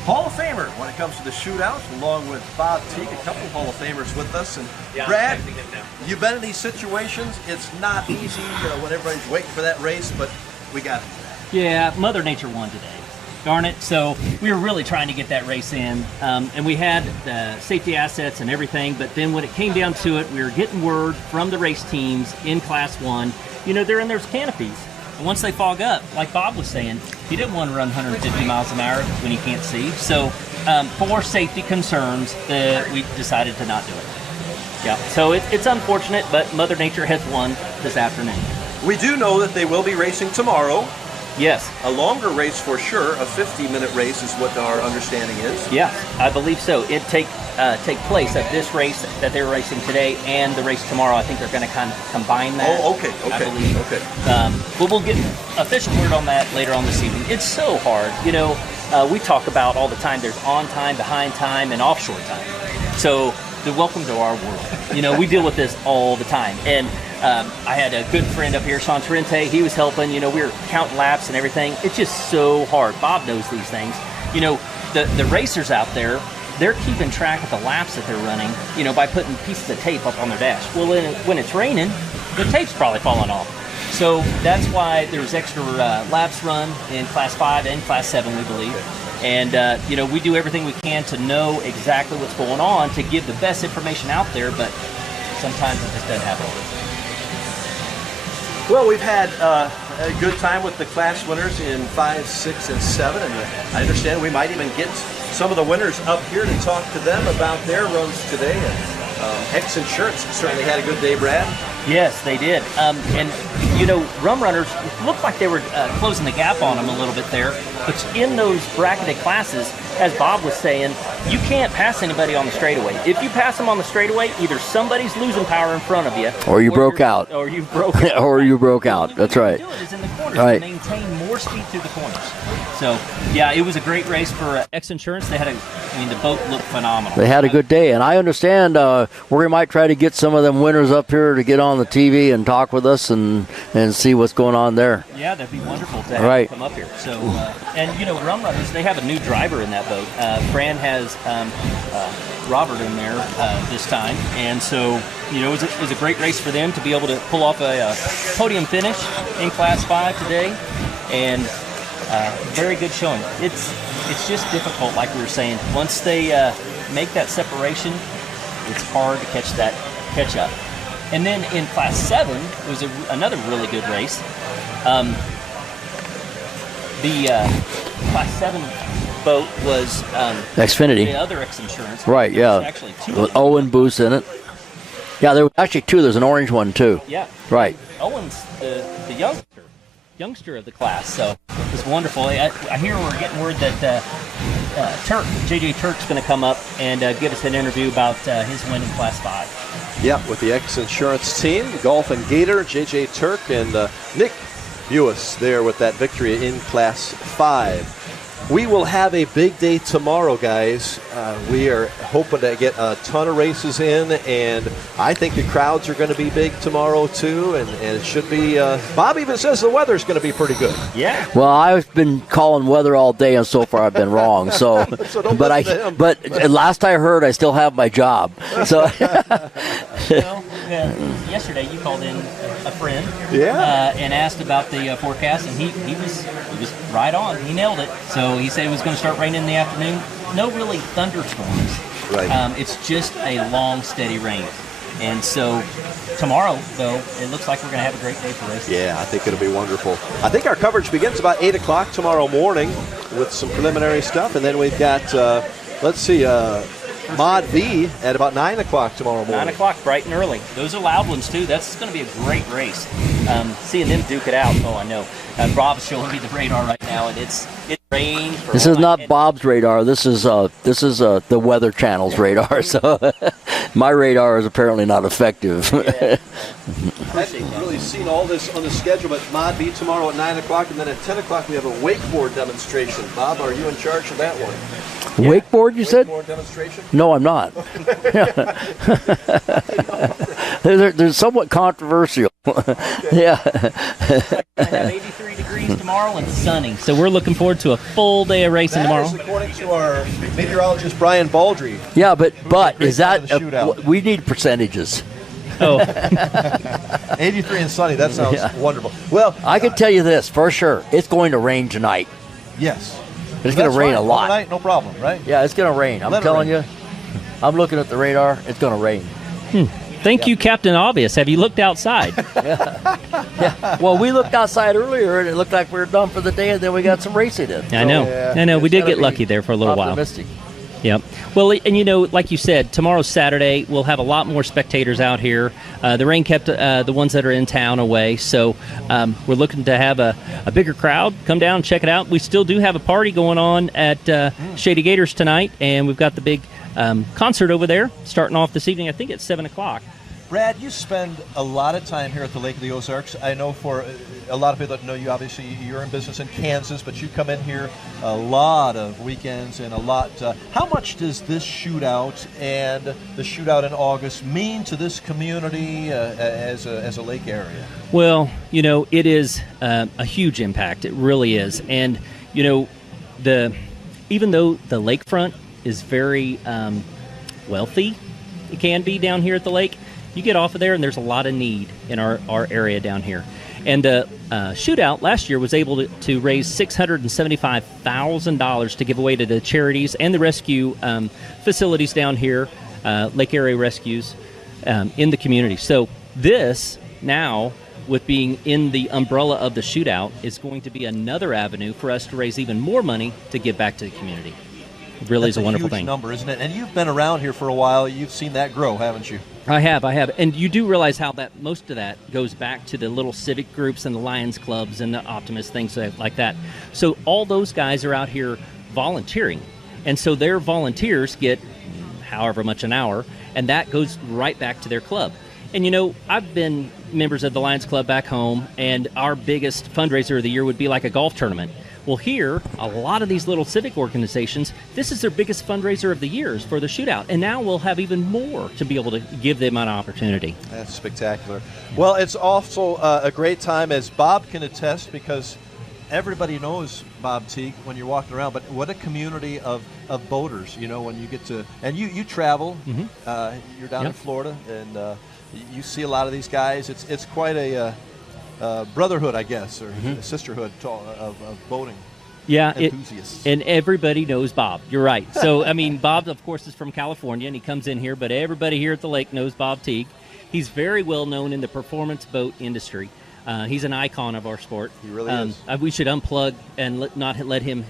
Hall of Famer when it comes to the shootout, along with Bob Teague, a couple of Hall of Famers with us. And yeah, Brad, you've been in these situations. It's not easy when everybody's waiting for that race, but we got it. Yeah, Mother Nature won today. Darn it. So we were really trying to get that race in, and we had the safety assets and everything, but then when it came down to it, we were getting word from the race teams in Class 1, they're in their canopies. And once they fog up, like Bob was saying, he didn't want to run 150 miles an hour when he can't see. So for safety concerns, we decided to not do it. Yeah, so it's unfortunate, but Mother Nature has won this afternoon. We do know that they will be racing tomorrow. Yes. A longer race for sure. A 50-minute race is what our understanding is. Yeah, I believe so. It take place at this race that they're racing today and the race tomorrow. I think they're going to kind of combine that. Oh, okay. I believe. Okay. But we'll get official word on that later on this evening. It's so hard. We talk about all the time. There's on time, behind time, and offshore time. So welcome to our world. We deal with this all the time. And I had a good friend up here, Sean Trente. He was helping. We were counting laps and everything. It's just so hard. Bob knows these things. The racers out there, they're keeping track of the laps that they're running, by putting pieces of tape up on their dash. Well, when it's raining, the tape's probably falling off. So that's why there's extra laps run in Class 5 and Class 7, we believe. And, we do everything we can to know exactly what's going on to give the best information out there, but sometimes it just doesn't happen. Well, we've had a good time with the class winners in 5, 6, and 7, and I understand we might even get some of the winners up here to talk to them about their runs today. And X Insurance certainly had a good day, Brad. Yes, they did. And Rum Runners looked like they were closing the gap on them a little bit there. But in those bracketed classes, as Bob was saying, you can't pass anybody on the straightaway. If you pass them on the straightaway, either somebody's losing power in front of you, or you broke out, or you broke out, or you broke out. That's right. Do it is in the corners Right. to maintain more speed through the corners. So yeah, it was a great race for X Insurance. They had the boat looked phenomenal. They had a good day, and I understand we might try to get some of them winners up here to get on the TV and talk with us and see what's going on there. Yeah, that'd be wonderful to have them come up here. So, and Rum Runners, they have a new driver in that boat. Fran has Robert in there this time, and so it was a great race for them to be able to pull off a podium finish in Class 5 today, and very good showing. It's just difficult, like we were saying. Once they make that separation, it's hard to catch up. And then in Class 7, it was another really good race. The Class 7 boat was Xfinity. The other X Insurance. Right, yeah. Actually, two. With Owen Booth in it. Yeah, there were actually two. There's an orange one, too. Yeah. Right. Owen's the youngster of the class, so it was wonderful. I hear we're getting word that JJ Turk's going to come up and give us an interview about his win in Class 5. Yeah, with the X Insurance team, Golf and Gator, JJ Turk, and Nick Buis there with that victory in Class 5. We will have a big day tomorrow, guys. We are hoping to get a ton of races in, and I think the crowds are going to be big tomorrow, too, and it should be Bob even says the weather's going to be pretty good. Yeah. Well, I've been calling weather all day, and so far I've been wrong. So, but last I heard, I still have my job. So, yesterday you called in a friend, and asked about the forecast, and he was right on. He nailed it. So he said it was going to start raining in the afternoon. No really thunderstorms. Right. It's just a long, steady rain. And so tomorrow, though, it looks like we're going to have a great day for racing. Yeah, I think it'll be wonderful. I think our coverage begins about 8 o'clock tomorrow morning with some preliminary stuff. And then we've got, Mod V at about 9 o'clock tomorrow morning. 9 o'clock, bright and early. Those are loud ones, too. That's going to be a great race. Seeing them duke it out, I know. Rob's showing me the radar right now, and it's rain. This is not Bob's radar. This is the Weather Channel's radar. So my radar is apparently not effective. I haven't really seen all this on the schedule, but Mod V tomorrow at 9 o'clock, and then at 10 o'clock we have a wakeboard demonstration. Bob, are you in charge of that one? Wakeboard, you said? Wakeboard demonstration? No, I'm not. They're somewhat controversial. Yeah. We're going to have 83 degrees tomorrow and sunny. So we're looking forward to a full day of racing tomorrow. That is according to our meteorologist, Brian Baldry. Yeah, but is that we need percentages. Oh. 83 and sunny. That sounds wonderful. Well, I can tell you this for sure. It's going to rain tonight. Yes. It's going to rain a lot. Overnight, no problem, right? Yeah, it's going to rain. I'm telling you. I'm looking at the radar. It's going to rain. Thank you, Captain Obvious. Have you looked outside? Yeah. Well, we looked outside earlier, and it looked like we were done for the day, and then we got some racing in. I know. We did get lucky there for a little while. Yep. Well, and like you said, tomorrow's Saturday. We'll have a lot more spectators out here. The rain kept the ones that are in town away, so we're looking to have a bigger crowd. Come down and check it out. We still do have a party going on at Shady Gators tonight, and we've got the big concert over there starting off this evening. I think it's 7 o'clock. Brad, you spend a lot of time here at the Lake of the Ozarks. I know for a lot of people that know you, obviously you're in business in Kansas, but you come in here a lot of weekends and a lot. How much does this shootout and the shootout in August mean to this community as a lake area? Well, it is a huge impact. It really is. And, even though the lakefront is very wealthy, it can be down here at the lake, you get off of there and there's a lot of need in our area down here. And the shootout last year was able to raise $675,000 to give away to the charities and the rescue facilities down here, Lake Area Rescues, in the community. So this now, with being in the umbrella of the shootout, is going to be another avenue for us to raise even more money to give back to the community. It really is a wonderful huge thing. number, isn't it? And you've been around here for a while. You've seen that grow, haven't you? I have. And you do realize how that most of that goes back to the little civic groups and the Lions clubs and the Optimist, things like that. So all those guys are out here volunteering. And so their volunteers get however much an hour, and that goes right back to their club. And, you know, I've been members of the Lions Club back home, and our biggest fundraiser of the year would be like a golf tournament. Well, here, a lot of these little civic organizations, this is their biggest fundraiser of the year is for the shootout. And now we'll have even more to be able to give them an opportunity. That's spectacular. Well, it's also a great time, as Bob can attest, because everybody knows Bob Teague when you're walking around, but what a community of boaters, you know, when you get to, and you travel, you're down in Florida, and you see a lot of these guys. It's quite a brotherhood, I guess, or a sisterhood of boating enthusiasts. And everybody knows Bob. You're right. So, I mean, Bob, of course, is from California, and he comes in here, but everybody here at the lake knows Bob Teague. He's very well known in the performance boat industry. He's an icon of our sport. He really is. We should unplug and not let him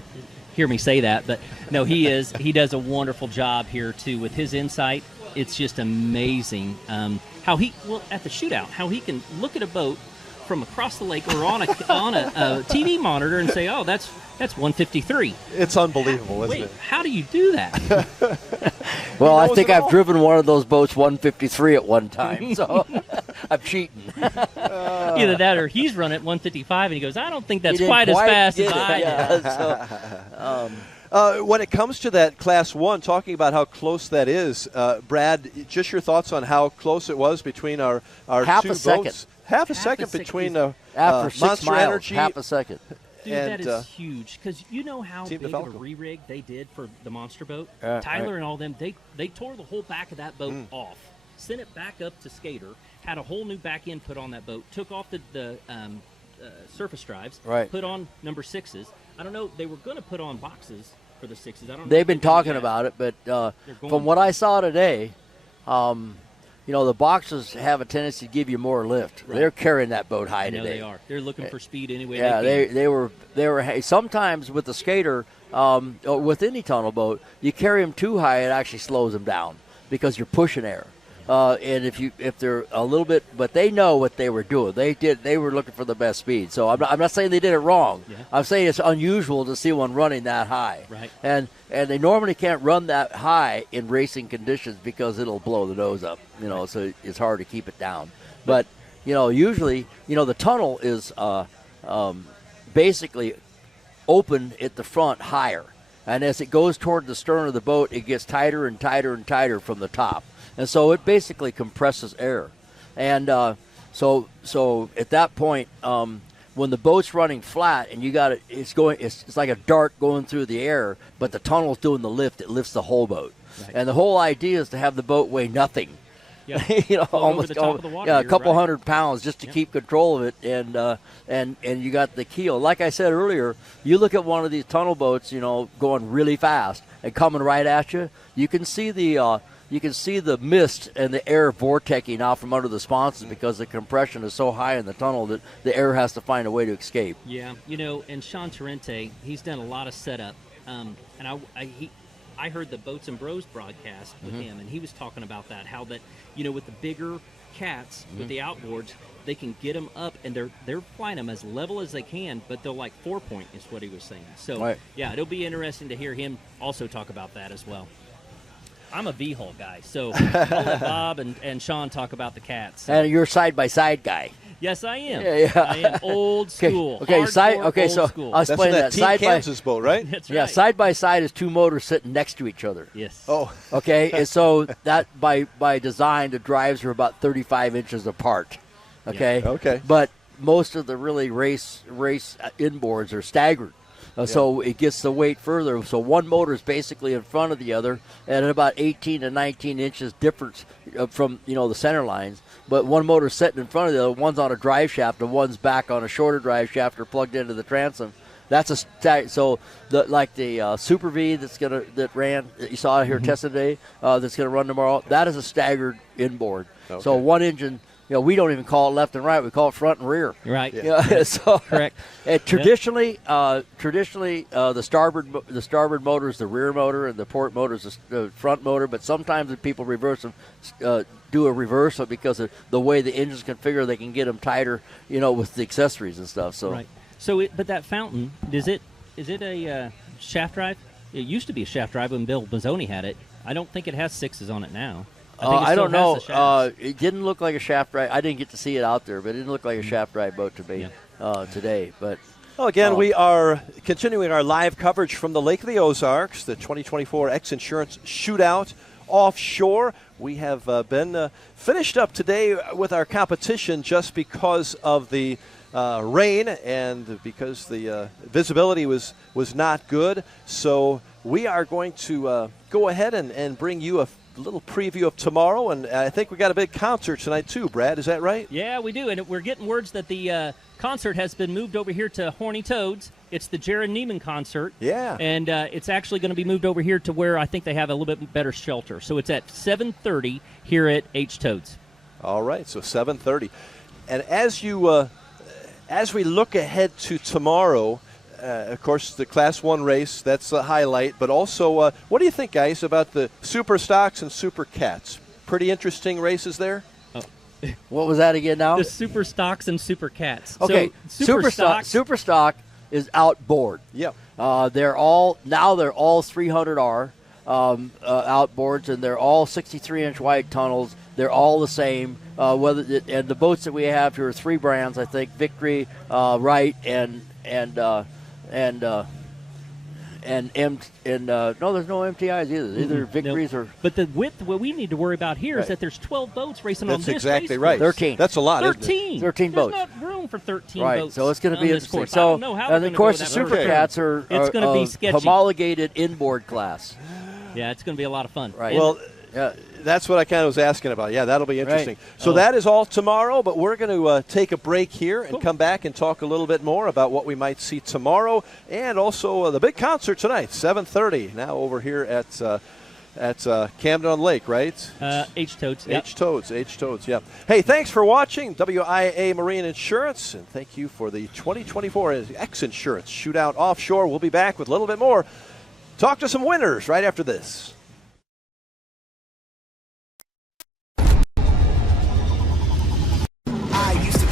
hear me say that, but no, he is. He does a wonderful job here, too, with his insight. It's just amazing how at the shootout, how he can look at a boat from across the lake or on a TV monitor and say, oh, that's 153. It's unbelievable, isn't Wait, it? how do you do that? Well, I think I've driven one of those boats 153 at one time, so I'm cheating. Either that or he's running at 155 and he goes, I don't think that's quite as fast as I did. When it comes to that Class 1, talking about how close that is, Brad, just your thoughts on how close it was between our half two a second. boats? Half a second between after 6 Monster miles, Energy. half a second. Dude, and, that is huge, because you know how big of a re-rig they did for the Monster boat? Tyler and all them, they tore the whole back of that boat off, sent it back up to Skater, had a whole new back end put on that boat, took off the surface drives, put on number 6s. I don't know, they were going to put on boxes for the 6s. I don't know. They've been talking about it, but from what I saw today, you know, the boxes have a tendency to give you more lift. They're carrying that boat high today. They are. They're looking for speed anyway. Yeah, they were. Sometimes with the Skater, or with any tunnel boat, you carry them too high, it actually slows them down because you're pushing air. And if they're a little bit, but they know what they were doing. They were looking for the best speed. So I'm not saying they did it wrong. Yeah. I'm saying it's unusual to see one running that high. Right. And they normally can't run that high in racing conditions because it'll blow the nose up. You know, so it's hard to keep it down. But you know, usually, you know, the tunnel is basically open at the front higher, and as it goes toward the stern of the boat, it gets tighter and tighter and tighter from the top. And so it basically compresses air. And so at that point, when the boat's running flat and it's like a dart going through the air, but the tunnel's doing the lift, it lifts the whole boat. Right. And the whole idea is to have the boat weigh nothing. Yeah. You know, almost a couple hundred pounds just to keep control of it, and you got the keel. Like I said earlier, you look at one of these tunnel boats, you know, going really fast and coming right at you. You can see the mist and the air vortexing out from under the sponson because the compression is so high in the tunnel that the air has to find a way to escape. Yeah, you know, and Sean Torrente, he's done a lot of setup, and I heard the Boats and Bros broadcast with him, and he was talking about that, how that, you know, with the bigger cats, with the outboards, they can get them up, and they're flying them as level as they can, but they'll like 4-point is what he was saying. So, yeah, it'll be interesting to hear him also talk about that as well. I'm a V-hull guy, so I'll let Bob and Sean talk about the cats. And you're a side-by-side guy. Yes, I am. Yeah. I am old school. Okay, so I'll explain that. Team Kansas boat, right? That's right. Yeah, side-by-side is two motors sitting next to each other. Yes. Oh. Okay, and so that by design, the drives are about 35 inches apart. Okay. Yeah. Okay. But most of the really race inboards are staggered. So it gets the weight further. So one motor is basically in front of the other at about 18 to 19 inches difference from, you know, the center lines. But one motor is sitting in front of the other. One's on a drive shaft and one's back on a shorter drive shaft or plugged into the transom. That's so the Super V that ran that you saw here tested today that's going to run tomorrow. That is a staggered inboard. Okay. So one engine. we don't even call it left and right. We call it front and rear. Right. Yeah. So correct. And traditionally, the starboard motor is the rear motor, and the port motor is the front motor. But sometimes if people reverse them, do a reversal because of the way the engine's configured, they can get them tighter, with the accessories and stuff. So. Right. So, but that fountain, is it a shaft drive? It used to be a shaft drive when Bill Mazzoni had it. I don't think it has 6s on it now. I don't know. It didn't look like a shaft drive. I didn't get to see it out there, but it didn't look like a shaft drive boat to me today. But well, again, we are continuing our live coverage from the Lake of the Ozarks, the 2024 X Insurance Shootout Offshore. We have been finished up today with our competition just because of the rain and because the visibility was not good. So we are going to go ahead and bring you a little preview of tomorrow, and I think we got a big concert tonight too, Brad. Is that right? Yeah, we do, and we're getting words that the concert has been moved over here to Horny Toads. It's the Jared Neiman concert. Yeah. And it's actually going to be moved over here to where I think they have a little bit better shelter. So it's at 7:30 here at H Toads. All right, so 7:30. And as we look ahead to tomorrow, of course, the Class 1 race, that's the highlight. But also, what do you think, guys, about the Super Stocks and Super Cats? Pretty interesting races there? What was that again now? The Super Stocks and Super Cats. Okay, so, Super Stock is outboard. Yep. They're all 300R outboards, and they're all 63-inch wide tunnels. They're all the same. And the boats that we have here are 3 brands, I think: Victory, Wright, and no, there's no MTIs either. Either Victories or. But the width, what we need to worry about here is that there's 12 boats racing on this race. That's exactly right. 13. That's a lot. 13. 13 boats. There's not room for 13 right. boats. So it's going to be interesting. Course. So, I don't know how and of course, the Super Cats are it's going to be sketchy. Homologated inboard class. Yeah, it's going to be a lot of fun. Right. Well, that's what I kind of was asking about. Yeah, that'll be interesting. Right. So that is all tomorrow, but we're going to take a break here and come back and talk a little bit more about what we might see tomorrow, and also the big concert tonight, 7:30. Now over here at Camden on Lake, right? H Toads. Yep. H Toads. Yeah. Hey, thanks for watching WIA Marine Insurance, and thank you for the 2024 X Insurance Shootout Offshore. We'll be back with a little bit more. Talk to some winners right after this.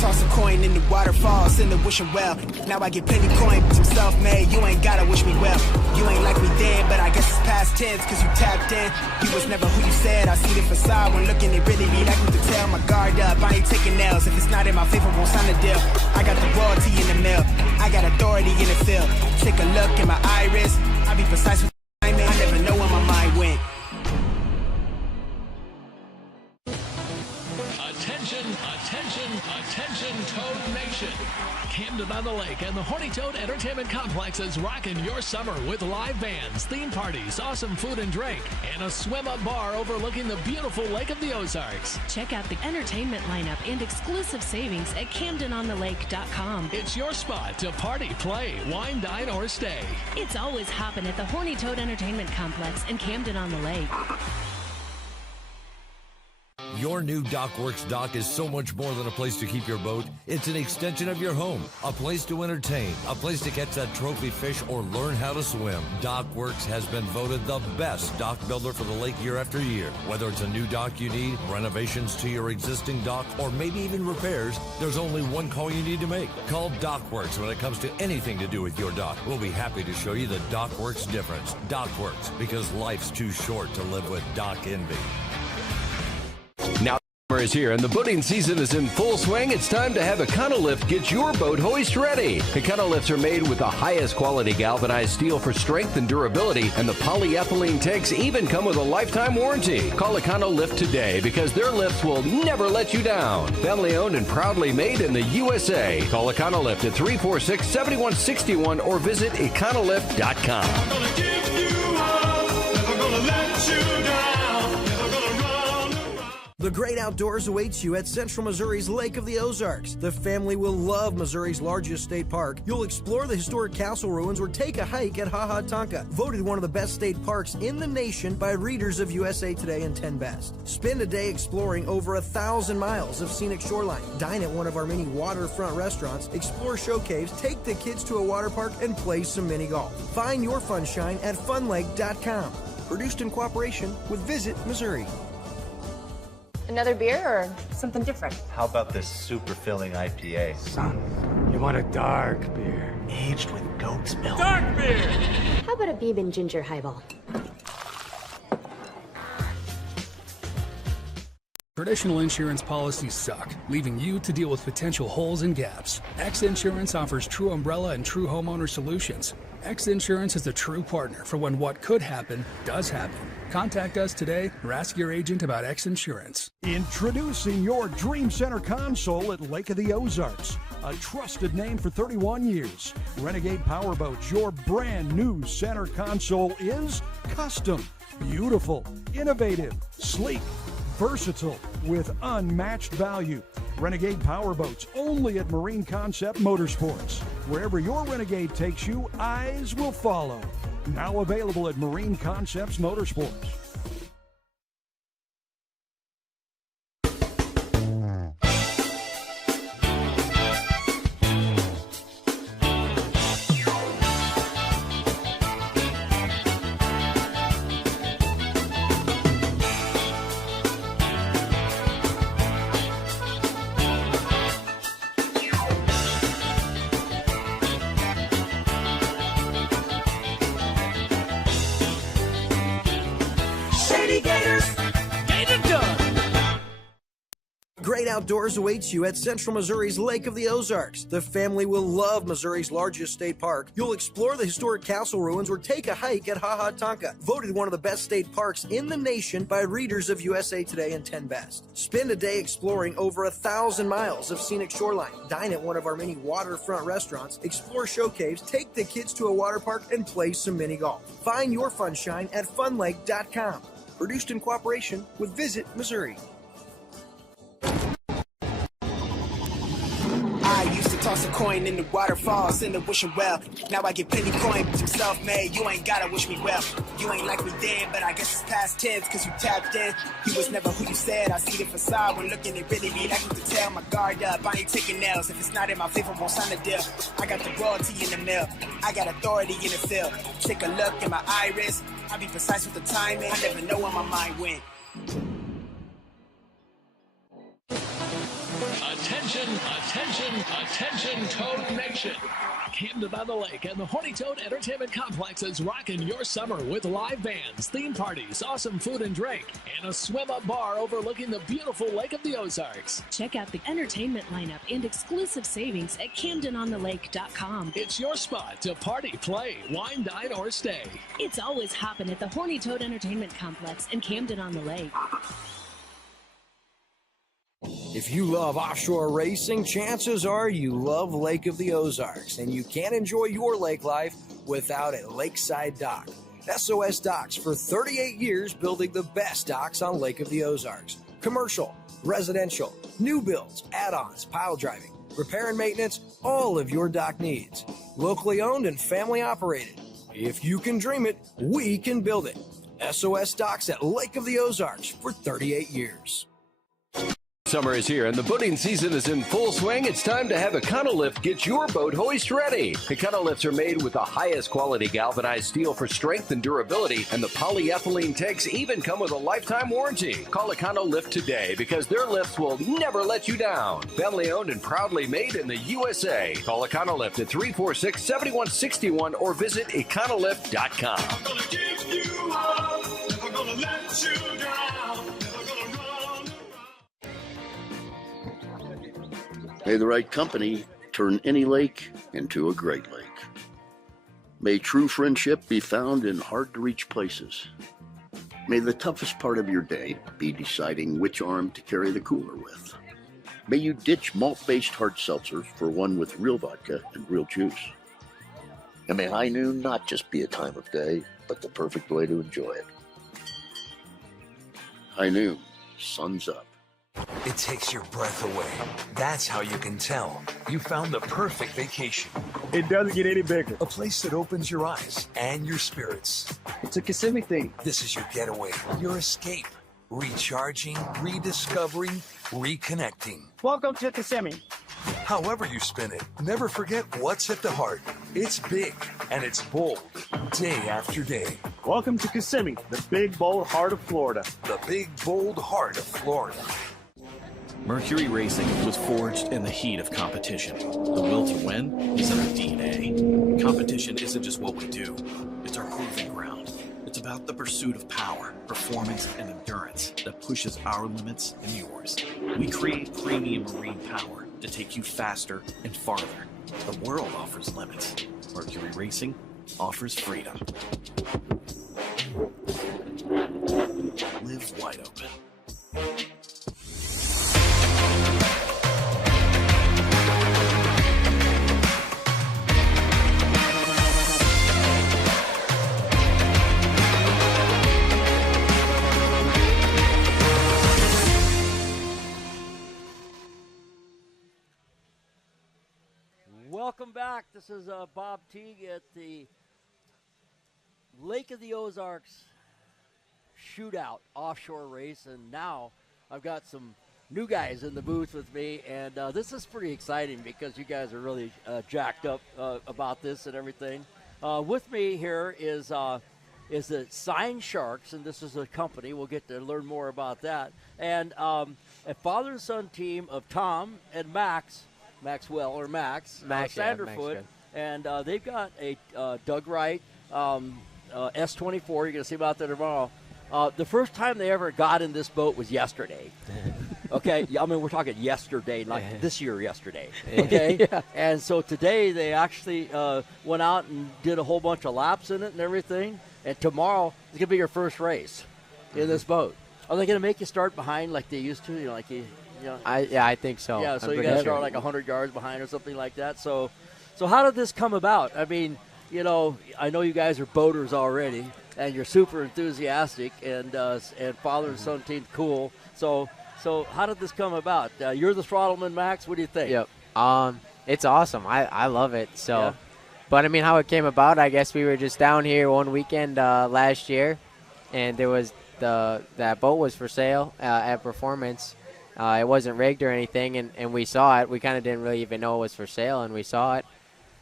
Toss a coin in the waterfalls in the wishing well. Now I get plenty coin, some self-made. You ain't gotta wish me well. You ain't like me then, but I guess it's past tense, cause you tapped in. You was never who you said. I see the facade when looking, it really be like me to tell. My guard up, I ain't taking nails. If it's not in my favor, won't sign a deal. I got the royalty in the mill. I got authority in the field. Take a look in my iris. I be precise with timing. I never know where my mind went. Attention, Toad Nation. Camden on the Lake and the Horny Toad Entertainment Complex is rocking your summer with live bands, theme parties, awesome food and drink, and a swim-up bar overlooking the beautiful Lake of the Ozarks. Check out the entertainment lineup and exclusive savings at CamdenOnTheLake.com. It's your spot to party, play, wine, dine, or stay. It's always hopping at the Horny Toad Entertainment Complex in Camden on the Lake. Your new DockWorks dock is so much more than a place to keep your boat. It's an extension of your home, a place to entertain, a place to catch that trophy fish or learn how to swim. DockWorks has been voted the best dock builder for the lake year after year. Whether it's a new dock you need, renovations to your existing dock, or maybe even repairs, there's only one call you need to make. Call DockWorks when it comes to anything to do with your dock. We'll be happy to show you the DockWorks difference. DockWorks, because life's too short to live with dock envy. Now summer is here and the boating season is in full swing. It's time to have Econolift get your boat hoist ready. Econolifts are made with the highest quality galvanized steel for strength and durability, and the polyethylene tanks even come with a lifetime warranty. Call Econolift today because their lifts will never let you down. Family owned and proudly made in the USA. Call Econolift at 346-7161 or visit econolift.com. I'm gonna give you up, never gonna let you down. The great outdoors awaits you at Central Missouri's Lake of the Ozarks. The family will love Missouri's largest state park. You'll explore the historic castle ruins or take a hike at Ha Ha Tonka, voted one of the best state parks in the nation by readers of USA Today and 10 Best. Spend a day exploring over 1,000 miles of scenic shoreline. Dine at one of our many waterfront restaurants, explore show caves, take the kids to a water park, and play some mini golf. Find your funshine at funlake.com. Produced in cooperation with Visit Missouri. Another beer or something different? How about this super filling IPA? Son, you want a dark beer. Aged with goat's milk. Dark beer! How about a bourbon ginger highball? Traditional insurance policies suck, leaving you to deal with potential holes and gaps. X Insurance offers true umbrella and true homeowner solutions. X Insurance is a true partner for when what could happen does happen. Contact us today or ask your agent about X Insurance. Introducing your Dream Center console at Lake of the Ozarks. A trusted name for 31 years. Renegade Powerboats, your brand new center console is custom, beautiful, innovative, sleek, versatile, with unmatched value. Renegade Powerboats, only at Marine Concept Motorsports. Wherever your Renegade takes you, eyes will follow. Now available at Marine Concepts Motorsports. Great outdoors awaits you at Central Missouri's Lake of the Ozarks. The family will love Missouri's largest state park. You'll explore the historic castle ruins or take a hike at Ha Ha Tonka, voted one of the best state parks in the nation by readers of USA Today and 10 Best. Spend a day exploring over 1,000 miles of scenic shoreline. Dine at one of our many waterfront restaurants, explore show caves, take the kids to a water park, and play some mini golf. Find your funshine at funlake.com. Produced in cooperation with Visit Missouri. I used to toss a coin in the waterfalls in the wishing well. Now I get plenty coin, but I'm self-made. You ain't gotta wish me well. You ain't like me then, but I guess it's past tense, cause you tapped in. You was never who you said. I see the facade when looking at really me. Like you can tell my guard up. I ain't taking nails. If it's not in my favor, won't sign a deal. I got the royalty in the mill. I got authority in the field. Take a look in my iris. I be precise with the timing. I never know where my mind went. Attention, attention, attention, Toad Nation. Camden on the Lake and the Horny Toad Entertainment Complex is rocking your summer with live bands, theme parties, awesome food and drink, and a swim-up bar overlooking the beautiful Lake of the Ozarks. Check out the entertainment lineup and exclusive savings at CamdenOnTheLake.com. It's your spot to party, play, wine, dine, or stay. It's always hopping at the Horny Toad Entertainment Complex in Camden on the Lake. If you love offshore racing, chances are you love Lake of the Ozarks, and you can't enjoy your lake life without a lakeside dock. SOS Docks, for 38 years, building the best docks on Lake of the Ozarks. Commercial, residential, new builds, add-ons, pile driving, repair and maintenance, all of your dock needs. Locally owned and family operated. If you can dream it, we can build it. SOS Docks at Lake of the Ozarks for 38 years. Summer is here and the boating season is in full swing. It's time to have Econolift get your boat hoist ready. Econolifts are made with the highest quality galvanized steel for strength and durability, and the polyethylene tanks even come with a lifetime warranty. Call Econolift today because their lifts will never let you down. Family owned and proudly made in the USA. Call Econolift at 346-7161 or visit econolift.com. I'm gonna give you up, never gonna let you down, never gonna run. May the right company turn any lake into a great lake. May true friendship be found in hard-to-reach places. May the toughest part of your day be deciding which arm to carry the cooler with. May you ditch malt-based hard seltzer for one with real vodka and real juice. And may high noon not just be a time of day, but the perfect way to enjoy it. High noon, sun's up. It takes your breath away. That's how you can tell you found the perfect vacation. It doesn't get any bigger. A place that opens your eyes and your spirits. It's a Kissimmee thing. This is your getaway, your escape. Recharging, rediscovering, reconnecting. Welcome to Kissimmee. However you spin it, never forget what's at the heart. It's big and it's bold, day after day. Welcome to Kissimmee, the big, bold heart of Florida. The big, bold heart of Florida. Mercury Racing was forged in the heat of competition. The will to win is in our DNA. Competition isn't just what we do, it's our proving ground. It's about the pursuit of power, performance, and endurance that pushes our limits and yours. We create premium marine power to take you faster and farther. The world offers limits. Mercury Racing offers freedom. Live wide open. Welcome back. This is Bob Teague at the Lake of the Ozarks Shootout Offshore race, and now I've got some new guys in the booth with me, and this is pretty exciting because you guys are really jacked up about this and everything. With me here is the Sign Sharks, and this is a company. We'll get to learn more about that. And a father and son team of Tom and Max Sanderfoot, and they've got a Doug Wright S24. You're going to see about that tomorrow. The first time they ever got in this boat was yesterday. Okay, I mean, we're talking yesterday, like this year yesterday. Okay, yeah. And so today they actually went out and did a whole bunch of laps in it and everything. And tomorrow is going to be your first race in this boat. Are they going to make you start behind like they used to? You know, like you. Yeah, I think so. Yeah, so you got to start like 100 yards behind or something like that. So how did this come about? I mean, you know, I know you guys are boaters already, and you're super enthusiastic, and father and son team cool. So how did this come about? You're the throttleman, Max. What do you think? Yep. It's awesome. I love it. So, Yeah. But I mean, how it came about? I guess we were just down here one weekend last year, and there was that boat was for sale at Performance. It wasn't rigged or anything, and we saw it. We kind of didn't really even know it was for sale, and we saw it.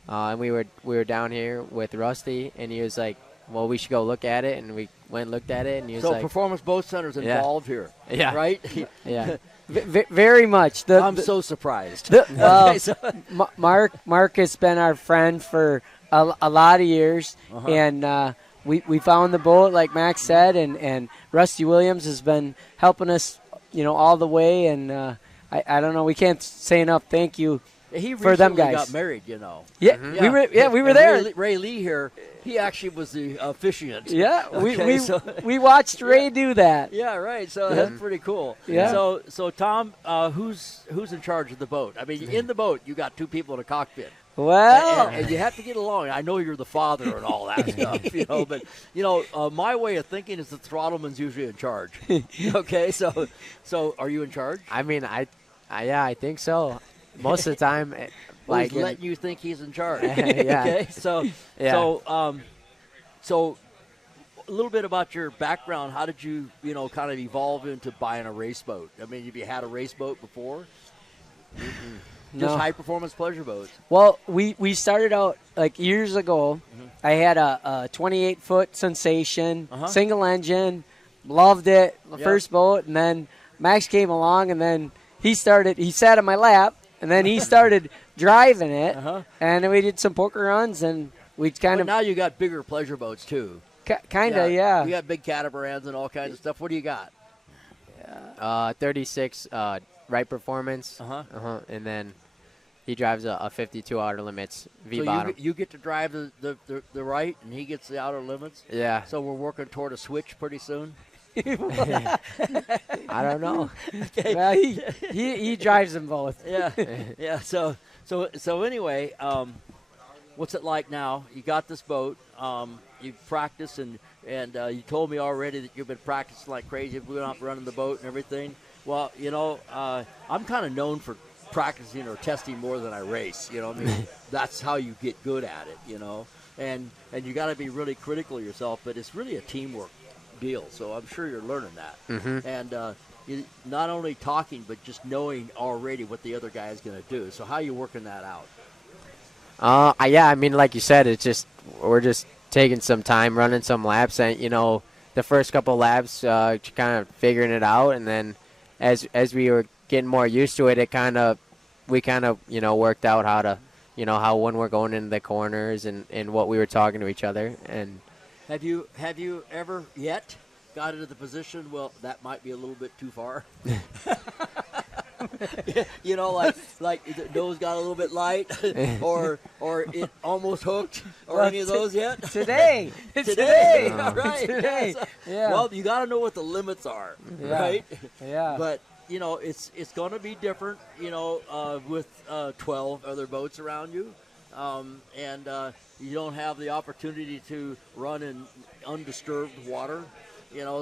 And we were down here with Rusty, and he was like, well, we should go look at it, and we went and looked at it, and he was so like... Performance Boat Center's involved here, yeah. right? Yeah. Very much. I'm so surprised. Mark has been our friend for a lot of years, and we found the boat, like Max said, and Rusty Williams has been helping us, you know, all the way, and I don't know, we can't say enough thank you for them guys. He got married, you know. Yeah, we were there. Ray Lee here, he actually was the officiant. Yeah, okay, we watched Ray do that. Yeah, right. So that's pretty cool. Yeah. So Tom, who's in charge of the boat? I mean, in the boat, you got two people in a cockpit. Well, and you have to get along. I know you're the father and all that stuff, you know. But you know, my way of thinking is the throttleman's usually in charge. Okay, so are you in charge? I mean, I think so. Most of the time, like letting you think he's in charge. Yeah. Okay, so a little bit about your background. How did you kind of evolve into buying a race boat? I mean, have you had a race boat before? Just high performance pleasure boats. Well, we started out like years ago. I had a 28-foot Sensation, single engine, loved it, the first boat, and then Max came along, and then he sat on my lap, and then he started driving it, and then we did some poker runs, and we kind of. Now you got bigger pleasure boats too. Kind of, yeah. You got big catamarans and all kinds of stuff. What do you got? 36 right performance, and then he drives a 52 outer limits V bottom. So you get to drive the right, and he gets the outer limits. Yeah. So we're working toward a switch pretty soon. I don't know. Okay. Well, he drives them both. Yeah, yeah. So anyway, what's it like now? You got this boat. You practice and you told me already that you've been practicing like crazy. We're not running the boat and everything. Well, I'm kind of known for practicing or testing more than I race. I mean, that's how you get good at it. And you got to be really critical of yourself. But it's really a teamwork deal. So I'm sure you're learning that. Mm-hmm. And not only talking, but just knowing already what the other guy is going to do. So how are you working that out? Yeah, I mean, like you said, we're just taking some time, running some laps, and the first couple laps, kind of figuring it out, and then as we were getting more used to it, we kind of worked out how to, how when we're going into the corners and what we were talking to each other. And have you ever yet got into the position? Well, that might be a little bit too far. like the nose got a little bit light, or it almost hooked, or any of those yet? Today. Right? Today. Yeah. Well, you got to know what the limits are, right? Yeah. But it's going to be different, with 12 other boats around you, and you don't have the opportunity to run in undisturbed water.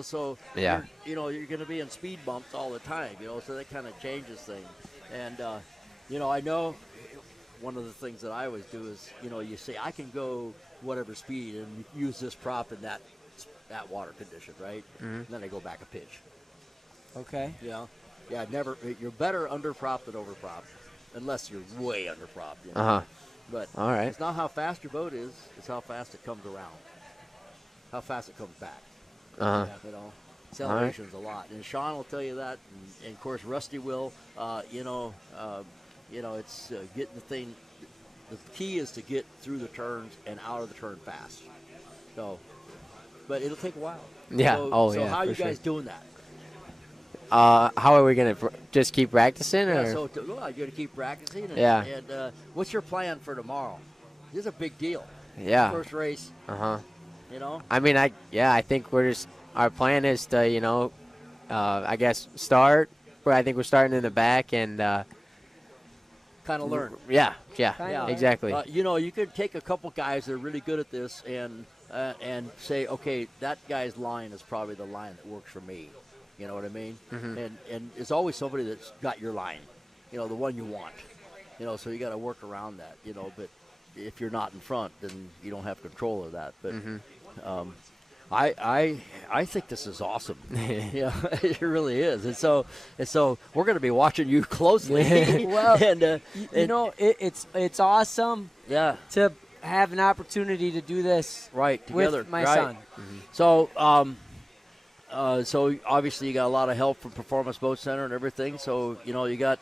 So yeah. you're going to be in speed bumps all the time, so that kind of changes things. And, I know one of the things that I always do is, you say, I can go whatever speed and use this prop in that water condition, right? Mm-hmm. And then I go back a pitch. Okay. Yeah, you're better under prop than over prop, unless you're way under prop. Uh-huh. But all right. It's not how fast your boat is, it's how fast it comes around, how fast it comes back. Uh-huh. Acceleration's a lot, and Sean will tell you that, and of course Rusty will. It's getting the thing. The key is to get through the turns and out of the turn fast. So, but it'll take a while. Yeah. So how are you guys doing that? How are we gonna just keep practicing? Yeah. Or? So you're gonna keep practicing. And, yeah. And what's your plan for tomorrow? This is a big deal. Yeah. First race. Uh-huh. I mean, I think our plan is to, I guess start, but I think we're starting in the back and kind of learn. Yeah, exactly. You could take a couple guys that are really good at this and say, okay, that guy's line is probably the line that works for me. You know what I mean? Mm-hmm. And it's always somebody that's got your line, the one you want. So you got to work around that. But if you're not in front, then you don't have control of that. But mm-hmm. I think this is awesome. Yeah, it really is. And so we're going to be watching you closely. Well, and it's awesome. Yeah. To have an opportunity to do this together with my son. Mm-hmm. So so obviously you got a lot of help from Performance Boat Center and everything. So you got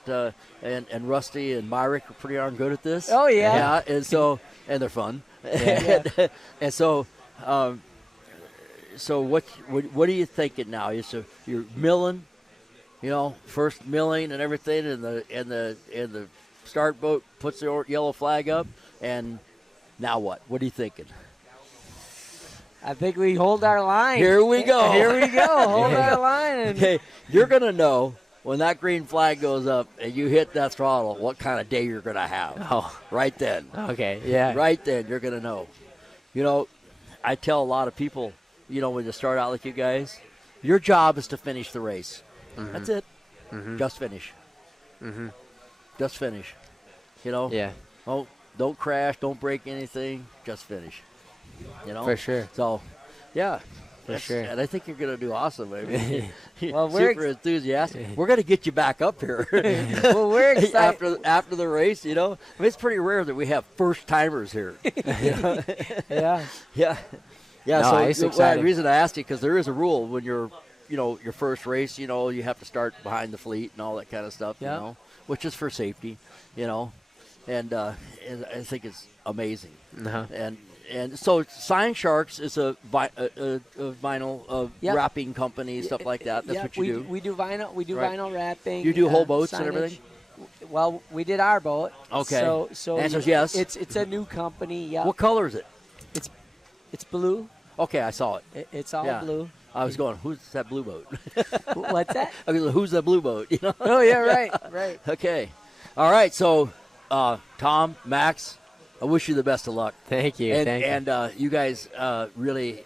and Rusty and Myrick are pretty darn good at this. Oh yeah. Yeah, and they're fun. Yeah. and so. So what are you thinking now? You're milling, first milling and everything, and the start boat puts the yellow flag up, and now what? What are you thinking? I think we hold our line. Here we go. Hold our line. Okay, you're gonna know when that green flag goes up and you hit that throttle what kind of day you're gonna have. Oh, right then. Okay. Yeah. Right then, you're gonna know. I tell a lot of people. When you start out like you guys, your job is to finish the race. Mm-hmm. That's it. Mm-hmm. Just finish. Mm-hmm. Just finish. Yeah. Oh, don't crash. Don't break anything. Just finish. For sure. So, yeah. For sure. And I think you're going to do awesome, baby. Well, we're super enthusiastic. We're going to get you back up here. Well, we're excited. After the race, it's pretty rare that we have first-timers here. Yeah. Yeah. Yeah, no, so the reason I asked you, because there is a rule when you're, your first race, you have to start behind the fleet and all that kind of stuff, which is for safety, and I think it's amazing. Uh-huh. And so Sign Sharks is a vinyl wrapping company, stuff like that. That's what you do. We do vinyl. We do vinyl wrapping. You do whole boats signage. and everything. Well, we did our boat. Okay. So answer is yes. It's a new company. Yeah. What color is it? It's blue. Okay, I saw it. It's all blue. I was going, who's that blue boat? What's that? I mean, who's that blue boat? Oh, yeah, right. Okay. All right, so Tom, Max, I wish you the best of luck. Thank you. And you guys really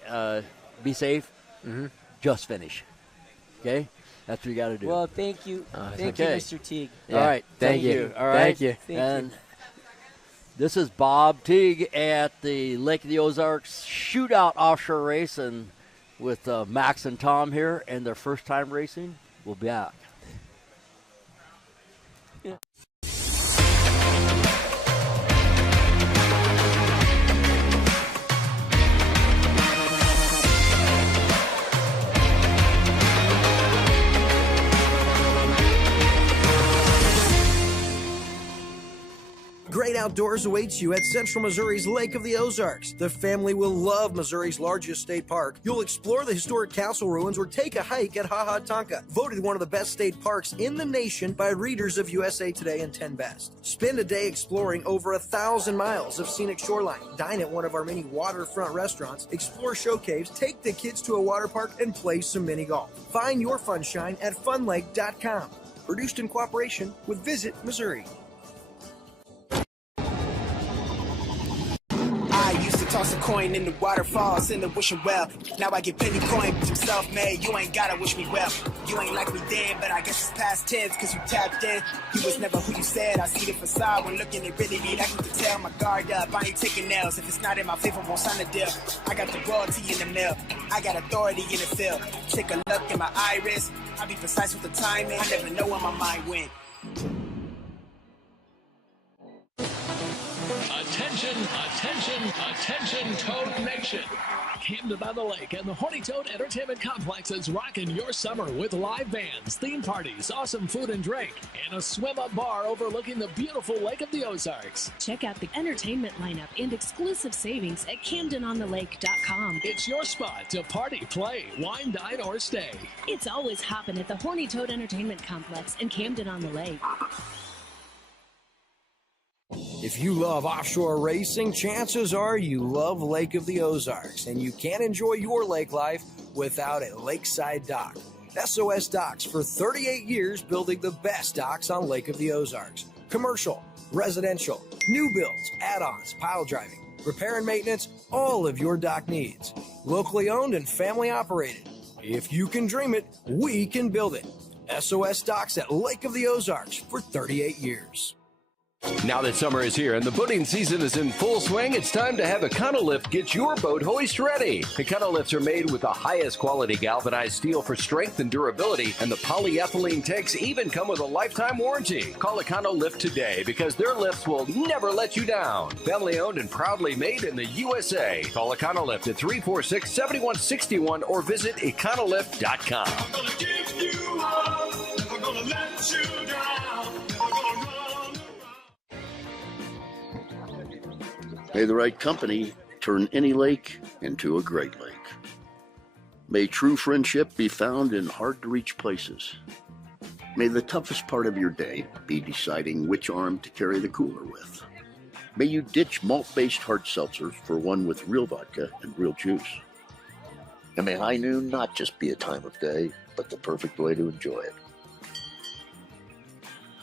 be safe. Mm-hmm. Just finish. Okay? That's what you got to do. Well, thank you. Thank you, Mr. Teague. All right. Thank you. All right. Thank you. And this is Bob Teague at the Lake of the Ozarks Shootout Offshore race, and with Max and Tom here and their first time racing. We'll be back. Great outdoors awaits you at Central Missouri's Lake of the Ozarks. The family will love Missouri's largest state park. You'll explore the historic castle ruins or take a hike at Ha Ha Tonka, voted one of the best state parks in the nation by readers of USA Today and 10 Best. Spend a day exploring over 1,000 miles of scenic shoreline. Dine at one of our many waterfront restaurants, explore show caves, take the kids to a water park, and play some mini golf. Find your funshine at funlake.com. Produced in cooperation with Visit Missouri. I used to toss a coin in the waterfalls in the wishing well. Now I get penny coin, I'm self-made. You ain't gotta wish me well. You ain't like me then, but I guess it's past tense, cause you tapped in. You was never who you said. I see the facade when looking at really me. Like you can tell my guard up. I ain't taking nails. If it's not in my favor, won't sign a deal. I got the royalty in the mail. I got authority in the field. Take a look in my iris. I'll be precise with the timing. I never know where my mind went. Attention, Toad Nation. Camden on the Lake and the Horny Toad Entertainment Complex is rocking your summer with live bands, theme parties, awesome food and drink, and a swim-up bar overlooking the beautiful Lake of the Ozarks. Check out the entertainment lineup and exclusive savings at CamdenOnTheLake.com. It's your spot to party, play, wine, dine, or stay. It's always hopping at the Horny Toad Entertainment Complex in Camden on the Lake. If you love offshore racing, chances are you love Lake of the Ozarks, and you can't enjoy your lake life without a lakeside dock. SOS Docks for 38 years building the best docks on Lake of the Ozarks. Commercial, residential, new builds, add-ons, pile driving, repair and maintenance, all of your dock needs. Locally owned and family operated. If you can dream it, we can build it. SOS Docks at Lake of the Ozarks for 38 years. Now that summer is here and the boating season is in full swing, it's time to have Econolift get your boat hoist ready. Econolifts are made with the highest quality galvanized steel for strength and durability, and the polyethylene tanks even come with a lifetime warranty. Call Econolift today because their lifts will never let you down. Family owned and proudly made in the USA. Call Econolift at 346-7161 or visit econolift.com. I'm gonna give you up, never gonna let you down, never gonna run. May the right company turn any lake into a great lake. May true friendship be found in hard-to-reach places. May the toughest part of your day be deciding which arm to carry the cooler with. May you ditch malt-based hard seltzers for one with real vodka and real juice. And may high noon not just be a time of day, but the perfect way to enjoy it.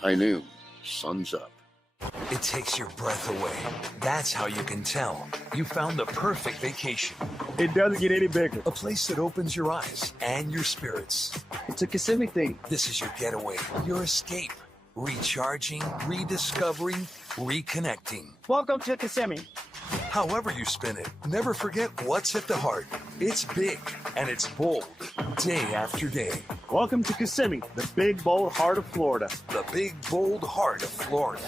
High noon, sun's up. It takes your breath away. That's how you can tell you found the perfect vacation. It doesn't get any bigger. A place that opens your eyes and your spirits. It's a Kissimmee thing. This is your getaway, your escape. Recharging, rediscovering, reconnecting. Welcome to Kissimmee. However you spin it, never forget what's at the heart. It's big and it's bold, day after day. Welcome to Kissimmee, the big, bold heart of Florida. The big, bold heart of Florida.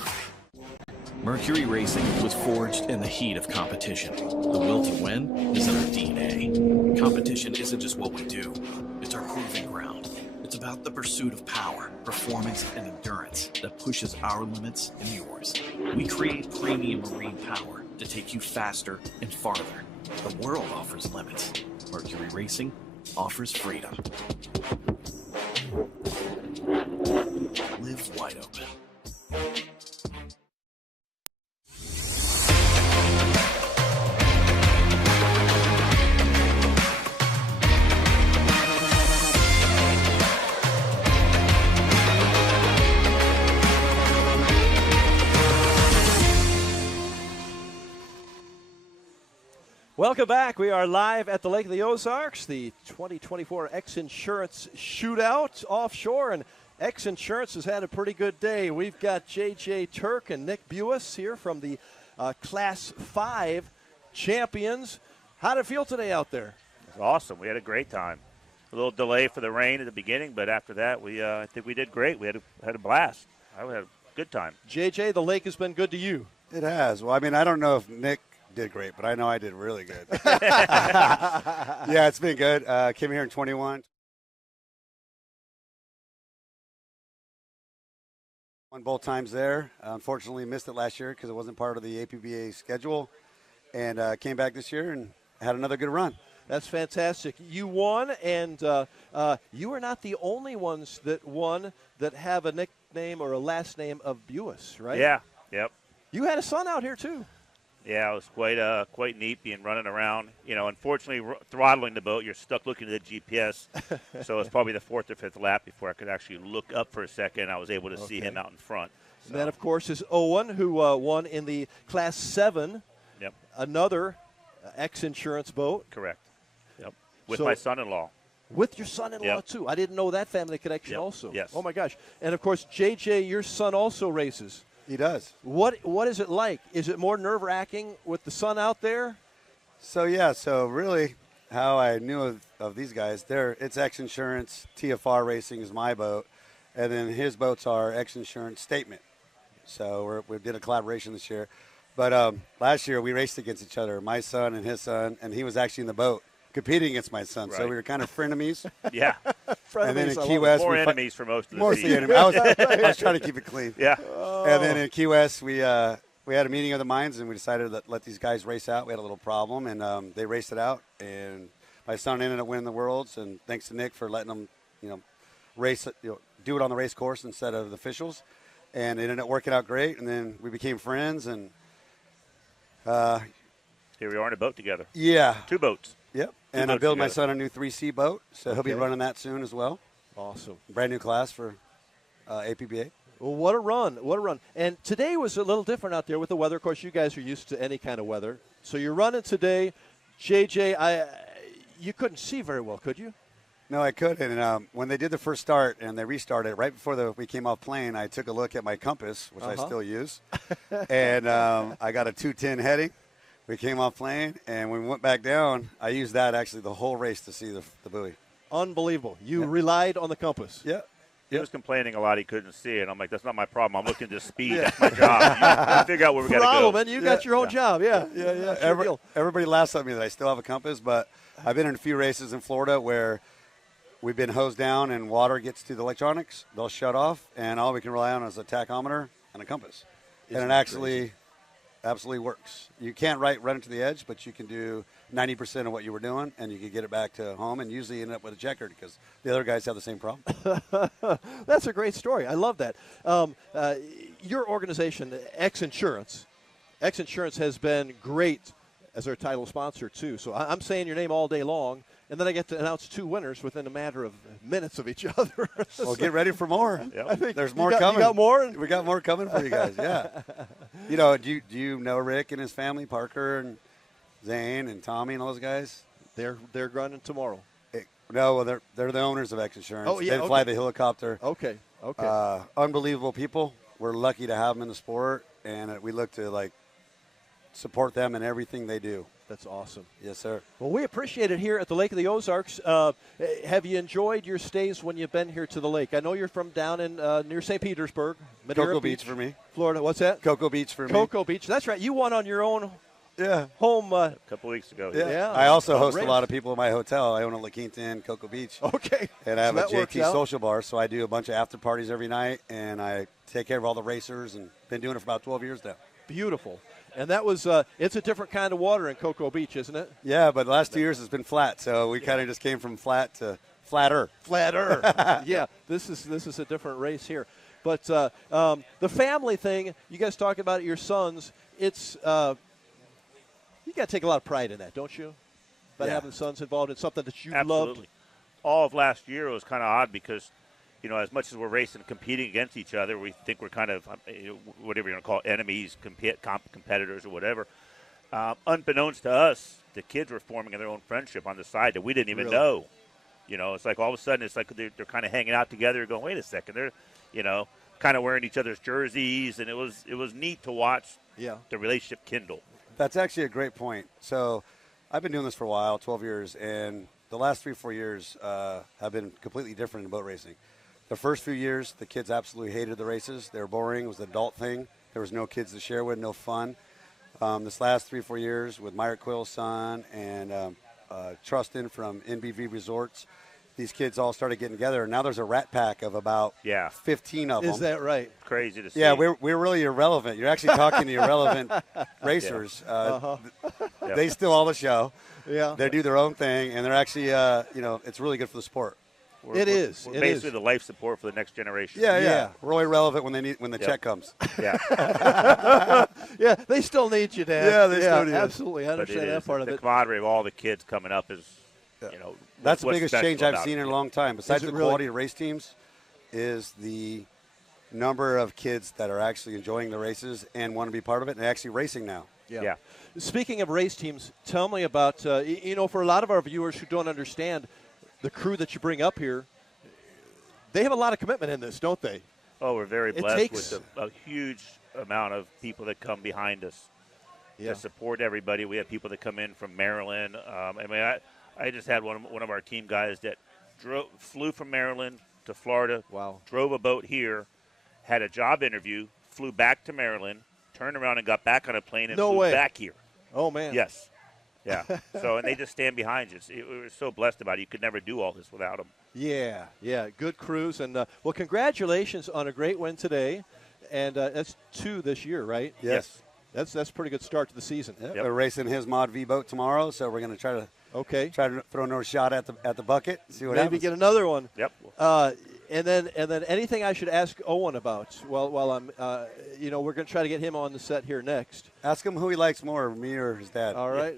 Mercury Racing was forged in the heat of competition. The will to win is in our DNA. Competition isn't just what we do, it's our proving ground. It's about the pursuit of power, performance, and endurance that pushes our limits and yours. We create premium marine power to take you faster and farther. The world offers limits. Mercury Racing offers freedom. Live wide open. Welcome back. We are live at the Lake of the Ozarks, the 2024 X Insurance Shootout Offshore, and X Insurance has had a pretty good day. We've got J.J. Turk and Nick Buis here from the Class 5 champions. How did it feel today out there? It was awesome. We had a great time. A little delay for the rain at the beginning, but after that, I think we did great. We had a blast. I had a good time. J.J., the lake has been good to you. It has. Well, I mean, I don't know if Nick did great, but I know I did really good. Yeah, it's been good. Came here in 21. Won both times there. Unfortunately, missed it last year because it wasn't part of the APBA schedule. And came back this year and had another good run. That's fantastic. You won, and you are not the only ones that won that have a nickname or a last name of Buis, right? Yeah, yep. You had a son out here, too. Yeah, it was quite neat being running around. You know, unfortunately, throttling the boat, you're stuck looking at the GPS. So it's probably the fourth or fifth lap before I could actually look up for a second. I was able to see him out in front. So. And then, of course, is Owen, who won in the Class 7. Yep. Another X Insurance boat. Correct. Yep. With my son-in-law. With your son-in-law, yep. too. I didn't know that family connection also. Yes. Oh, my gosh. And, of course, J.J., your son also races. He does. What is it like? Is it more nerve-wracking with the sun out there? So really how I knew of these guys, it's X Insurance, TFR Racing is my boat, and then his boats are X Insurance Statement. So we did a collaboration this year. But last year we raced against each other, my son and his son, and he was actually in the boat competing against my son. Right. So we were kind of frenemies. Yeah. And then in Key West, more enemies for most of the mostly season. enemies. I was trying to keep it clean. Yeah. And then in Key West, we had a meeting of the minds, and we decided to let these guys race out. We had a little problem, and they raced it out. And my son ended up winning the Worlds, and thanks to Nick for letting them, race, do it on the race course instead of the officials. And it ended up working out great. And then we became friends, and here we are in a boat together. Yeah. 2 boats. Yep. And I built my son a new 3C boat, so he'll be running that soon as well. Awesome. Brand new class for APBA. Well, what a run. What a run. And today was a little different out there with the weather. Of course, you guys are used to any kind of weather. So you're running today. JJ, you couldn't see very well, could you? No, I couldn't. And when they did the first start and they restarted, right before we came off plane, I took a look at my compass, which I still use. And I got a 210 heading. We came off plane, and when we went back down, I used that actually the whole race to see the buoy. Unbelievable. You relied on the compass. Yeah. He was complaining a lot he couldn't see it. I'm like, that's not my problem. I'm looking to speed. That's my job. You figure out where we got to go. Man, you got your own job. Yeah. Everybody laughs at me that I still have a compass, but I've been in a few races in Florida where we've been hosed down and water gets to the electronics. They'll shut off, and all we can rely on is a tachometer and a compass. And it actually absolutely works. You can't run it to the edge, but you can do 90% of what you were doing, and you can get it back to home and usually end up with a checkered because the other guys have the same problem. That's a great story. I love that. Your organization, X Insurance has been great as our title sponsor, too. So I'm saying your name all day long, and then I get to announce 2 winners within a matter of minutes of each other. Well, get ready for more. I think there's more You coming. got more? We got more coming for you guys, yeah. Do you know Rick and his family, Parker and Zane and Tommy and all those guys? They're running tomorrow. No, well, they're the owners of X Insurance. Oh, yeah, they fly the helicopter. Okay. Unbelievable people. We're lucky to have them in the sport, and we look to, support them in everything they do. That's awesome. Yes, sir. Well, we appreciate it here at the Lake of the Ozarks. Have you enjoyed your stays when you've been here to the lake? I know you're from down in near St. Petersburg. Madeira Cocoa Beach for me. Florida. What's that? Cocoa Beach for me. Cocoa Beach. That's right. You won on your own home. A couple weeks ago. Yeah. I also host a lot of people in my hotel. I own a La Quinta in Cocoa Beach. Okay. And I have a JT social bar, so I do a bunch of after parties every night, and I take care of all the racers and been doing it for about 12 years now. Beautiful. And that was it's a different kind of water in Cocoa Beach, isn't it? Yeah, but the last 2 years it's been flat, so we kind of just came from flat to flatter. Flatter. Yeah, this is a different race here. But the family thing, you guys talk about your sons, it's you got to take a lot of pride in that, don't you? About having sons involved in something that you loved. All of last year was kind of odd because, as much as we're racing and competing against each other, we think we're kind of, whatever you want to call it, enemies, competitors or whatever. unbeknownst to us, the kids were forming their own friendship on the side that we didn't even know. You know, it's like all of a sudden it's like they're kind of hanging out together going, wait a second, they're, you know, kind of wearing each other's jerseys, and it was neat to watch the relationship kindle. That's actually a great point. So I've been doing this for a while, 12 years, and the last 3-4 years have been completely different in boat racing. The first few years, the kids absolutely hated the races. They were boring. It was an adult thing. There was no kids to share with, no fun. This last 3-4 years with Myrick Quill's son and Trustin from NBV Resorts, these kids all started getting together, and now there's a rat pack of about 15 of them. Is that right? Crazy to see. Yeah, we're really irrelevant. You're actually talking to irrelevant racers. They steal all the show. Yeah, they do their own thing, and they're actually, it's really good for the sport. We're basically the life support for the next generation. Yeah. We're really relevant when the check comes. Yeah. Yeah, they still need you, Dad. Yeah, they still do. Absolutely. I understand that part of it. The camaraderie of all the kids coming up is, that's the what's biggest special change I've about seen it. in a long time. Besides the really? quality of race teams, is the number of kids that are actually enjoying the races and want to be part of it and actually racing now. Yeah. Speaking of race teams, tell me about, for a lot of our viewers who don't understand the crew that you bring up here, they have a lot of commitment in this, don't they? Oh, we're very blessed with a huge amount of people that come behind us to support everybody. We have people that come in from Maryland. I just had one of our team guys that flew from Maryland to Florida, drove a boat here, had a job interview, flew back to Maryland, turned around and got back on a plane and flew back here. Oh, man. Yes. Yeah. So, and they just stand behind you. We were so blessed about it. You could never do all this without them. Yeah. Good crews. And, well, congratulations on a great win today. And that's 2 this year, right? Yes. That's a pretty good start to the season. Yep. We're racing his Mod V boat tomorrow, so we're going to try to throw another shot at the bucket, see what happens. Maybe get another one. Yep. And then anything I should ask Owen about while I'm, we're going to try to get him on the set here next. Ask him who he likes more, me or his dad. All right.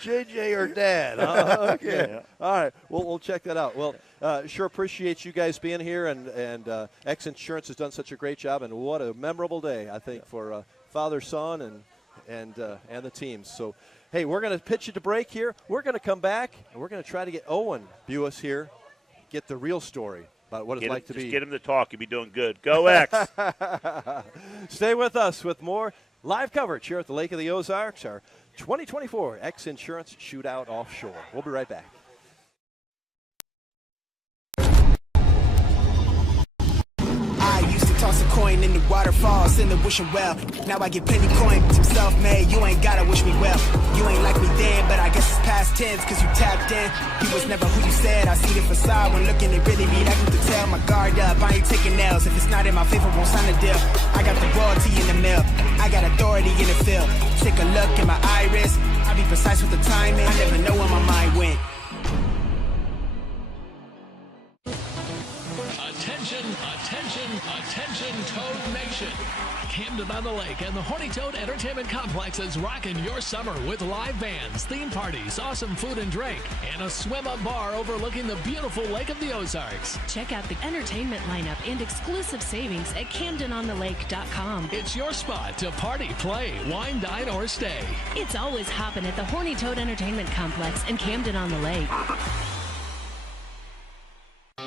JJ or Dad. Okay. Yeah. All right. We'll check that out. Well, sure appreciate you guys being here, and X Insurance has done such a great job, and what a memorable day, I think, for father, son, and the teams. So, hey, we're going to pitch it to break here. We're going to come back, and we're going to try to get Owen Buis here, get the real story about what it's like to be. Just get him to talk. You'll be doing good. Go X. Stay with us with more live coverage here at the Lake of the Ozarks, our 2024 X Insurance Shootout Offshore. We'll be right back. I used to toss a coin in the waterfalls in the wishing well. Now I get plenty coin, I'm self-made. You ain't gotta wish me well. You ain't like me then, but I guess it's past tense, cause you tapped in. You was never who you said. I see the facade when looking at really me. I can tell my guard up. I ain't taking nails. If it's not in my favor, won't sign a deal. I got the royalty in the mill. I got authority in the field. Take a look in my iris. I be precise with the timing. I never know where my mind went. Attention, Toad Nation. Camden on the Lake and the Horny Toad Entertainment Complex is rocking your summer with live bands, theme parties, awesome food and drink, and a swim-up bar overlooking the beautiful Lake of the Ozarks. Check out the entertainment lineup and exclusive savings at CamdenOnTheLake.com. It's your spot to party, play, wine, dine, or stay. It's always hopping at the Horny Toad Entertainment Complex in Camden on the Lake.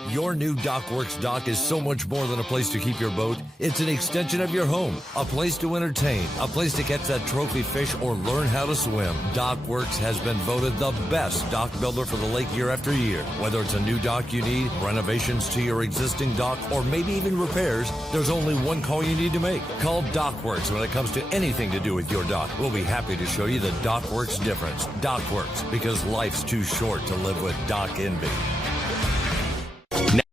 Your new DockWorks dock is so much more than a place to keep your boat. It's an extension of your home, a place to entertain, a place to catch that trophy fish or learn how to swim. DockWorks has been voted the best dock builder for the lake year after year. Whether it's a new dock you need, renovations to your existing dock, or maybe even repairs, there's only one call you need to make. Call DockWorks when it comes to anything to do with your dock. We'll be happy to show you the DockWorks difference. DockWorks, because life's too short to live with dock envy.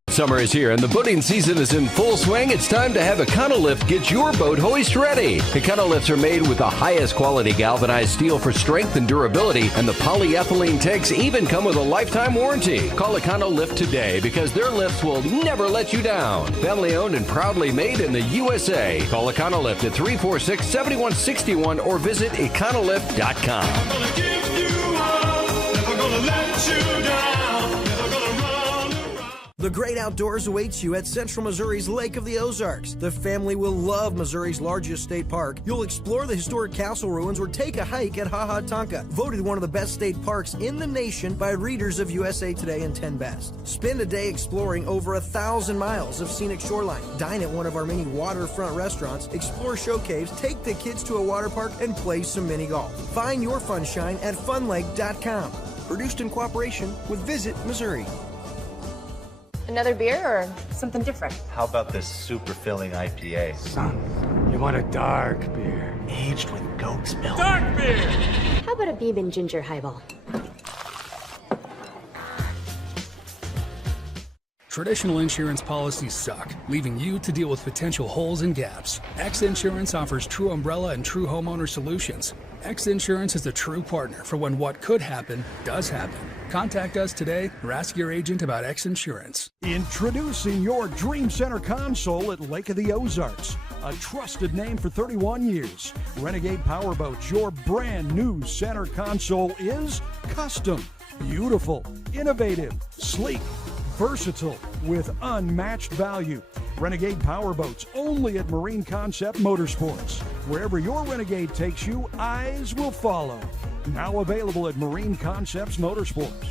Summer is here and the boating season is in full swing. It's time to have Econolift get your boat hoist ready. Econolifts are made with the highest quality galvanized steel for strength and durability, and the polyethylene tanks even come with a lifetime warranty. Call Econolift today because their lifts will never let you down. Family owned and proudly made in the USA. Call Econolift at 346-7161 or visit econolift.com. I'm gonna give you all, never gonna let you down. The great outdoors awaits you at Central Missouri's Lake of the Ozarks. The family will love Missouri's largest state park. You'll explore the historic castle ruins or take a hike at Ha Ha Tonka, voted one of the best state parks in the nation by readers of USA Today and 10 Best. Spend a day exploring over 1,000 miles of scenic shoreline. Dine at one of our many waterfront restaurants, explore show caves, take the kids to a water park, and play some mini golf. Find your funshine at funlake.com. Produced in cooperation with Visit Missouri. Another beer or something different? How about this super filling IPA? Son, you want a dark beer. Aged with goat's milk. Dark beer! How about a bourbon ginger highball? Traditional insurance policies suck, leaving you to deal with potential holes and gaps. X Insurance offers true umbrella and true homeowner solutions. X Insurance is the true partner for when what could happen does happen. Contact us today or ask your agent about X Insurance. Introducing your Dream Center console at Lake of the Ozarks. A trusted name for 31 years. Renegade Powerboats, your brand new center console is custom, beautiful, innovative, sleek, versatile, with unmatched value. Renegade Powerboats, only at Marine Concept Motorsports. Wherever your Renegade takes you, eyes will follow. Now available at Marine Concepts Motorsports.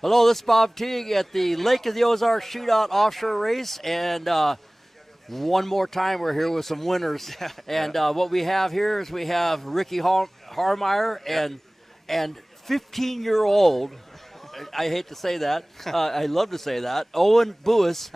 Hello, this is Bob Teague at the Lake of the Ozarks Shootout Offshore Race, and one more time we're here with some winners. And what we have here is we have Ricky Harmeyer and 15-year-old, I hate to say that, I love to say that, Owen Buis.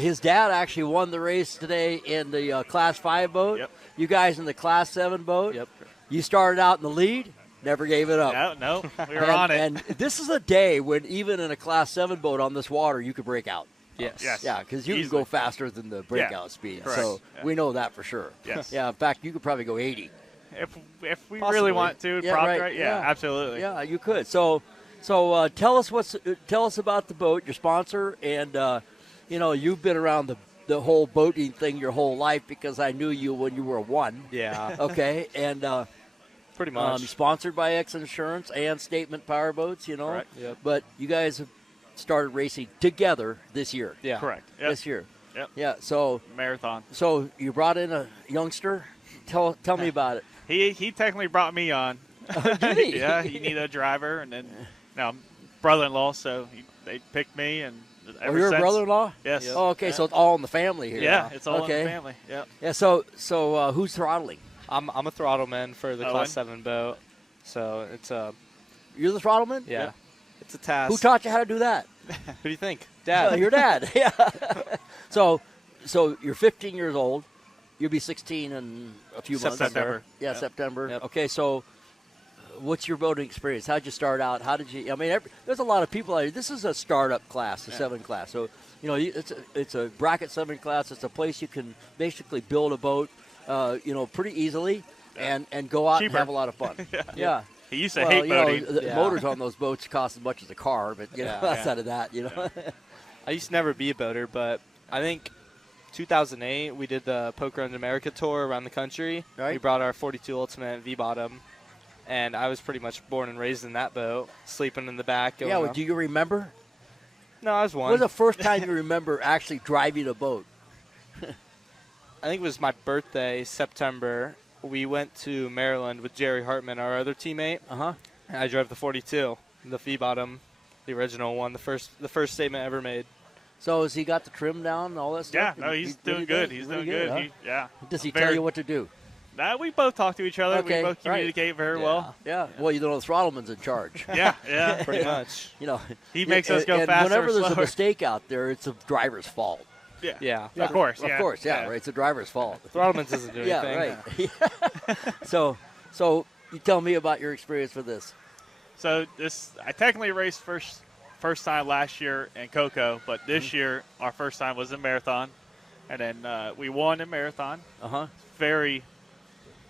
His dad actually won the race today in the Class 5 boat. Yep. You guys in the Class 7 boat. Yep. You started out in the lead. Never gave it up. No, we were on it. And this is a day when even in a Class 7 boat on this water, you could break out. Yes. Yeah, because you Easily. can go faster than the breakout speed. Correct. So we know that for sure. Yes. Yeah, in fact, you could probably go 80. If we Possibly. really want to, Yeah, probably, right. yeah, absolutely. Yeah, you could. So tell us about the boat, your sponsor, and you've been around the whole boating thing your whole life because I knew you when you were 1. Yeah. Okay, and pretty much sponsored by X Insurance and Statement Powerboats, Correct. Yep. But you guys have started racing together this year. Yeah. Correct. Yep. This year. Yep. Yeah. So marathon. So you brought in a youngster. Tell me about it. He technically brought me on. Did he? Yeah. He needed a driver, and then brother-in-law, so they picked me, and ever you're since, a brother-in-law? Yes. Oh, okay. So it's all in the family here. Yeah, it's all okay. in the family. Yep. Yeah. So who's throttling? I'm a throttleman for the Owen? Class 7 boat, so it's a. You're the throttleman? Yeah. Yep. It's a task. Who taught you how to do that? Who do you think? Dad. Your dad. Yeah. So you're 15 years old. You'll be 16 in a few months. September. Yeah, Yep. September. Yep. Okay, so what's your boating experience? How'd you start out? How did you? I mean, there's a lot of people out here. This is a startup class, a 7 class. So it's a bracket 7 class. It's a place you can basically build a boat, pretty easily, and go out Cheaper. and have a lot of fun. Yeah. He used to hate boating. The motors on those boats cost as much as a car, but Yeah. outside of that, I used to never be a boater, but I think 2008 we did the Poker Run America tour around the country. Right. We brought our 42 Ultimate V-bottom, and I was pretty much born and raised in that boat, sleeping in the back. Yeah. Well, do you remember? No, I was one. When was the first time you remember actually driving a boat? I think it was my birthday, September. We went to Maryland with Jerry Hartman, our other teammate. Uh-huh. And I drove the 42, the V-bottom, the original one, the first statement ever made. So has he got the trim down and all that stuff? Yeah, no, he's doing good. He's doing good. Huh? Does he Very- tell you what to do? We both talk to each other. Okay, We both right. communicate very well. Yeah. Well, the throttleman's in charge. Yeah. Pretty much. He makes us go and faster whenever or there's a slower. mistake out there, it's the driver's fault. Yeah. Of course. Of course, yeah. Right. It's the driver's fault. Throttleman doesn't do anything. Yeah, right. So You tell me about your experience with this. So I technically raced first time last year in Coco, but this year our first time was in marathon, and then we won in marathon. Very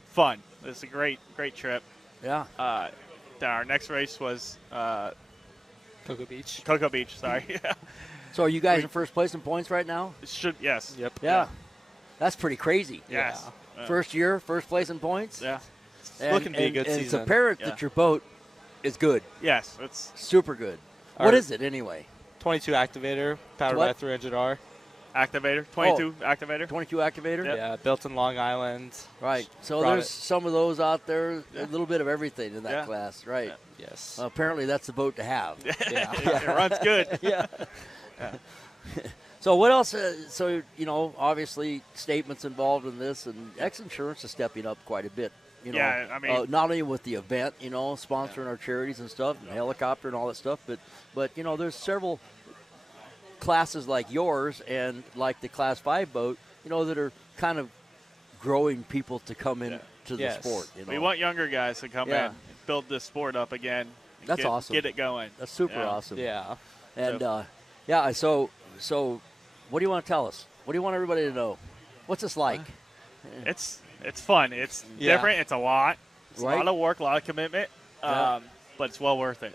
fun. It's a great trip. Yeah. Then our next race was Cocoa Beach. Cocoa Beach, sorry. So are you guys in first place in points right now? Yes. Yep. Yeah. That's pretty crazy. Yes. Yeah. First year, first place in points? Yeah. And, looking to be a good and season. it's apparent Yeah. that your boat is good. Yes, it's Super good. What is it anyway? 22 activator, powered by 300R. activator, 22 activator. 22 activator? Yep. Yeah, built in Long Island. Right. So Brought there's it. some of those out there, a little bit of everything in that class, right? Yes. Apparently that's the boat to have. It runs good. Yeah. So what else? So, obviously statements involved in this, and X Insurance is stepping up quite a bit. Yeah, I mean- not only with the event, sponsoring our charities and stuff, and helicopter and all that stuff, but there's several classes like yours and like the Class 5 boat, that are kind of growing people to come in to the sport. We want younger guys to come in, build this sport up again. That's awesome. Get it going. That's super awesome. Yeah. And so what do you want to tell us? What do you want everybody to know? What's this like? It's fun. It's different. It's a lot. It's a lot of work, a lot of commitment, but it's well worth it.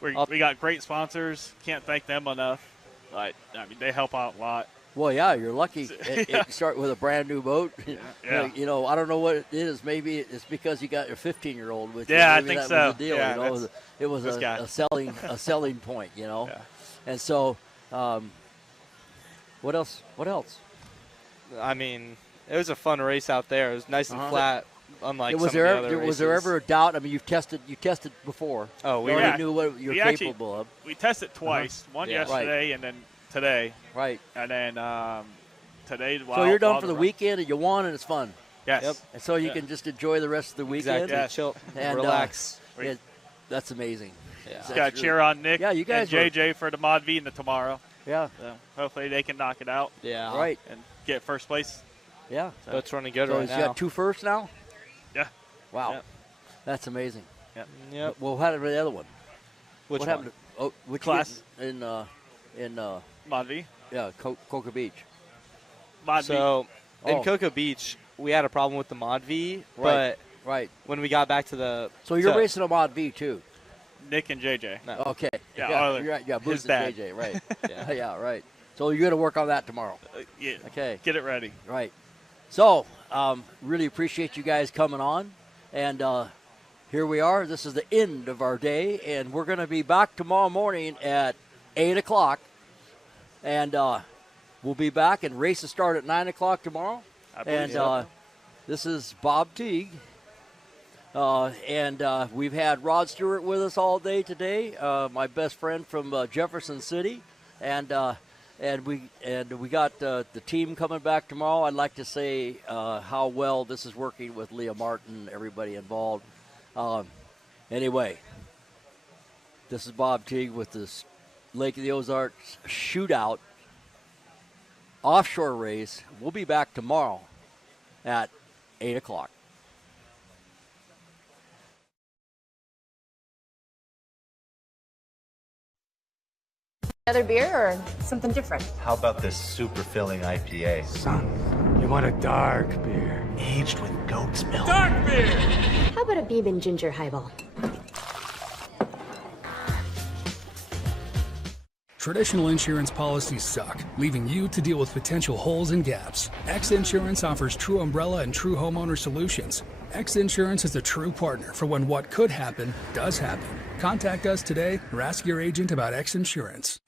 We got great sponsors. Can't thank them enough. But they help out a lot. Well, yeah, you're lucky. You start with a brand new boat. Yeah. I don't know what it is. Maybe it's because you got your 15-year-old with you. Yeah, Maybe I think that was so. the deal. Yeah, it was a selling point. And so, what else? I mean, it was a fun race out there. It was nice and flat, unlike was some of the other races. Was there ever a doubt? I mean, you tested before. Oh, we already knew what you're capable of. We tested twice. One yesterday and then today. Right. And then today. So you're done for the weekend, and you won, and it's fun. Yes. Yep. And so you can just enjoy the rest of the weekend. Exactly. Chill, and relax. That's amazing. Yeah. Just got to cheer on Nick you guys and JJ for the Mod V in the tomorrow. Yeah. So hopefully they can knock it out. Yeah. Right. And get first place. Yeah. Boat's running good so right now. You got 2 firsts now? Yeah. Wow. Yep. That's amazing. Yep. Well, what happened to the other one? Which what one? happened to, which class? In Mod V? Yeah, Cocoa Beach. Mod So V. in Cocoa Beach, we had a problem with the Mod V, Right. but when we got back to the So you're racing a Mod V too? Nick and JJ. No. Okay. Yeah, Boost his and dad. JJ, right. Yeah, right. So you're going to work on that tomorrow. Yeah. Okay. Get it ready. Right. So, really appreciate you guys coming on. And here we are. This is the end of our day. And we're going to be back tomorrow morning at 8 o'clock. And we'll be back, and races start at 9 o'clock tomorrow. And this is Bob Teague. And we've had Rod Stewart with us all day today, my best friend from Jefferson City. And we got the team coming back tomorrow. I'd like to say how well this is working with Leah Martin, everybody involved. Anyway, this is Bob Teague with this Lake of the Ozarks Shootout Offshore race. We'll be back tomorrow at 8 o'clock. Another beer or something different? How about this super filling IPA? Son, you want a dark beer. Aged with goat's milk. Dark beer! How about a Beeben ginger highball? Traditional insurance policies suck, leaving you to deal with potential holes and gaps. X Insurance offers true umbrella and true homeowner solutions. X Insurance is a true partner for when what could happen does happen. Contact us today or ask your agent about X Insurance.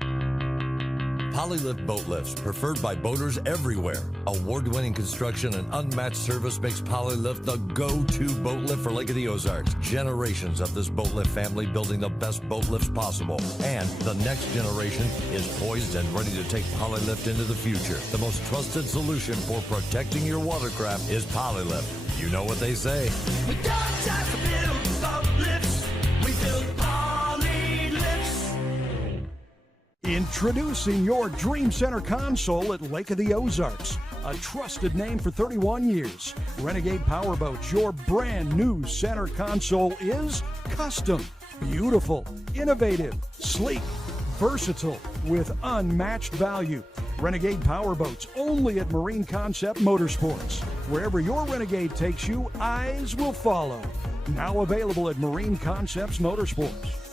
Polylift boat lifts, preferred by boaters everywhere. Award-winning construction and unmatched service makes Polylift the go-to boat lift for Lake of the Ozarks. Generations of this boat lift family building the best boat lifts possible. And the next generation is poised and ready to take Polylift into the future. The most trusted solution for protecting your watercraft is Polylift. You know what they say. We don't just build boat lifts, we build poly lifts. Introducing your Dream Center console at Lake of the Ozarks. a trusted name for 31 years. Renegade Powerboats, your brand new center console is custom, beautiful, innovative, sleek, versatile, with unmatched value. Renegade Powerboats, only at Marine Concept Motorsports. Wherever your Renegade takes you, eyes will follow. Now available at Marine Concepts Motorsports.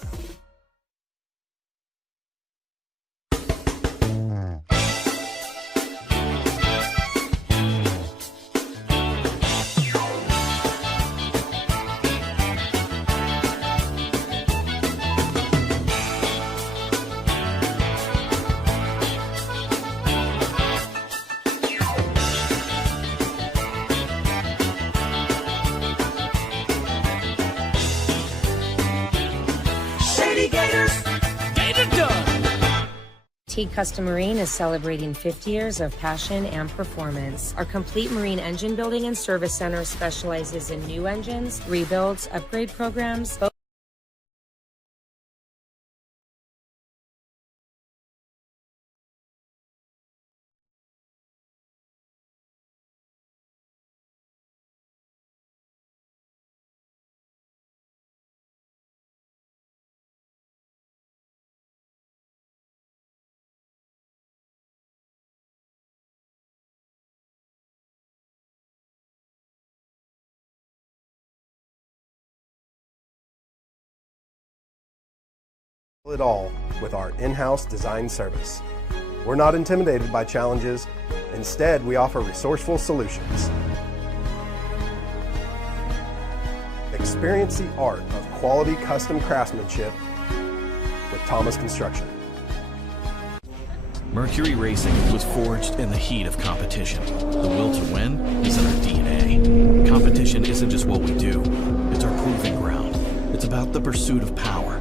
Teague Custom Marine is celebrating 50 years of passion and performance. Our complete marine engine building and service center specializes in new engines, rebuilds, upgrade programs. It all with our in-house design service. We're not intimidated by challenges. Instead, we offer resourceful solutions. Experience the art of quality custom craftsmanship with Thomas Construction. Mercury Racing was forged in the heat of competition. The will to win is in our DNA. Competition isn't just what we do, it's our proving ground. It's about the pursuit of power,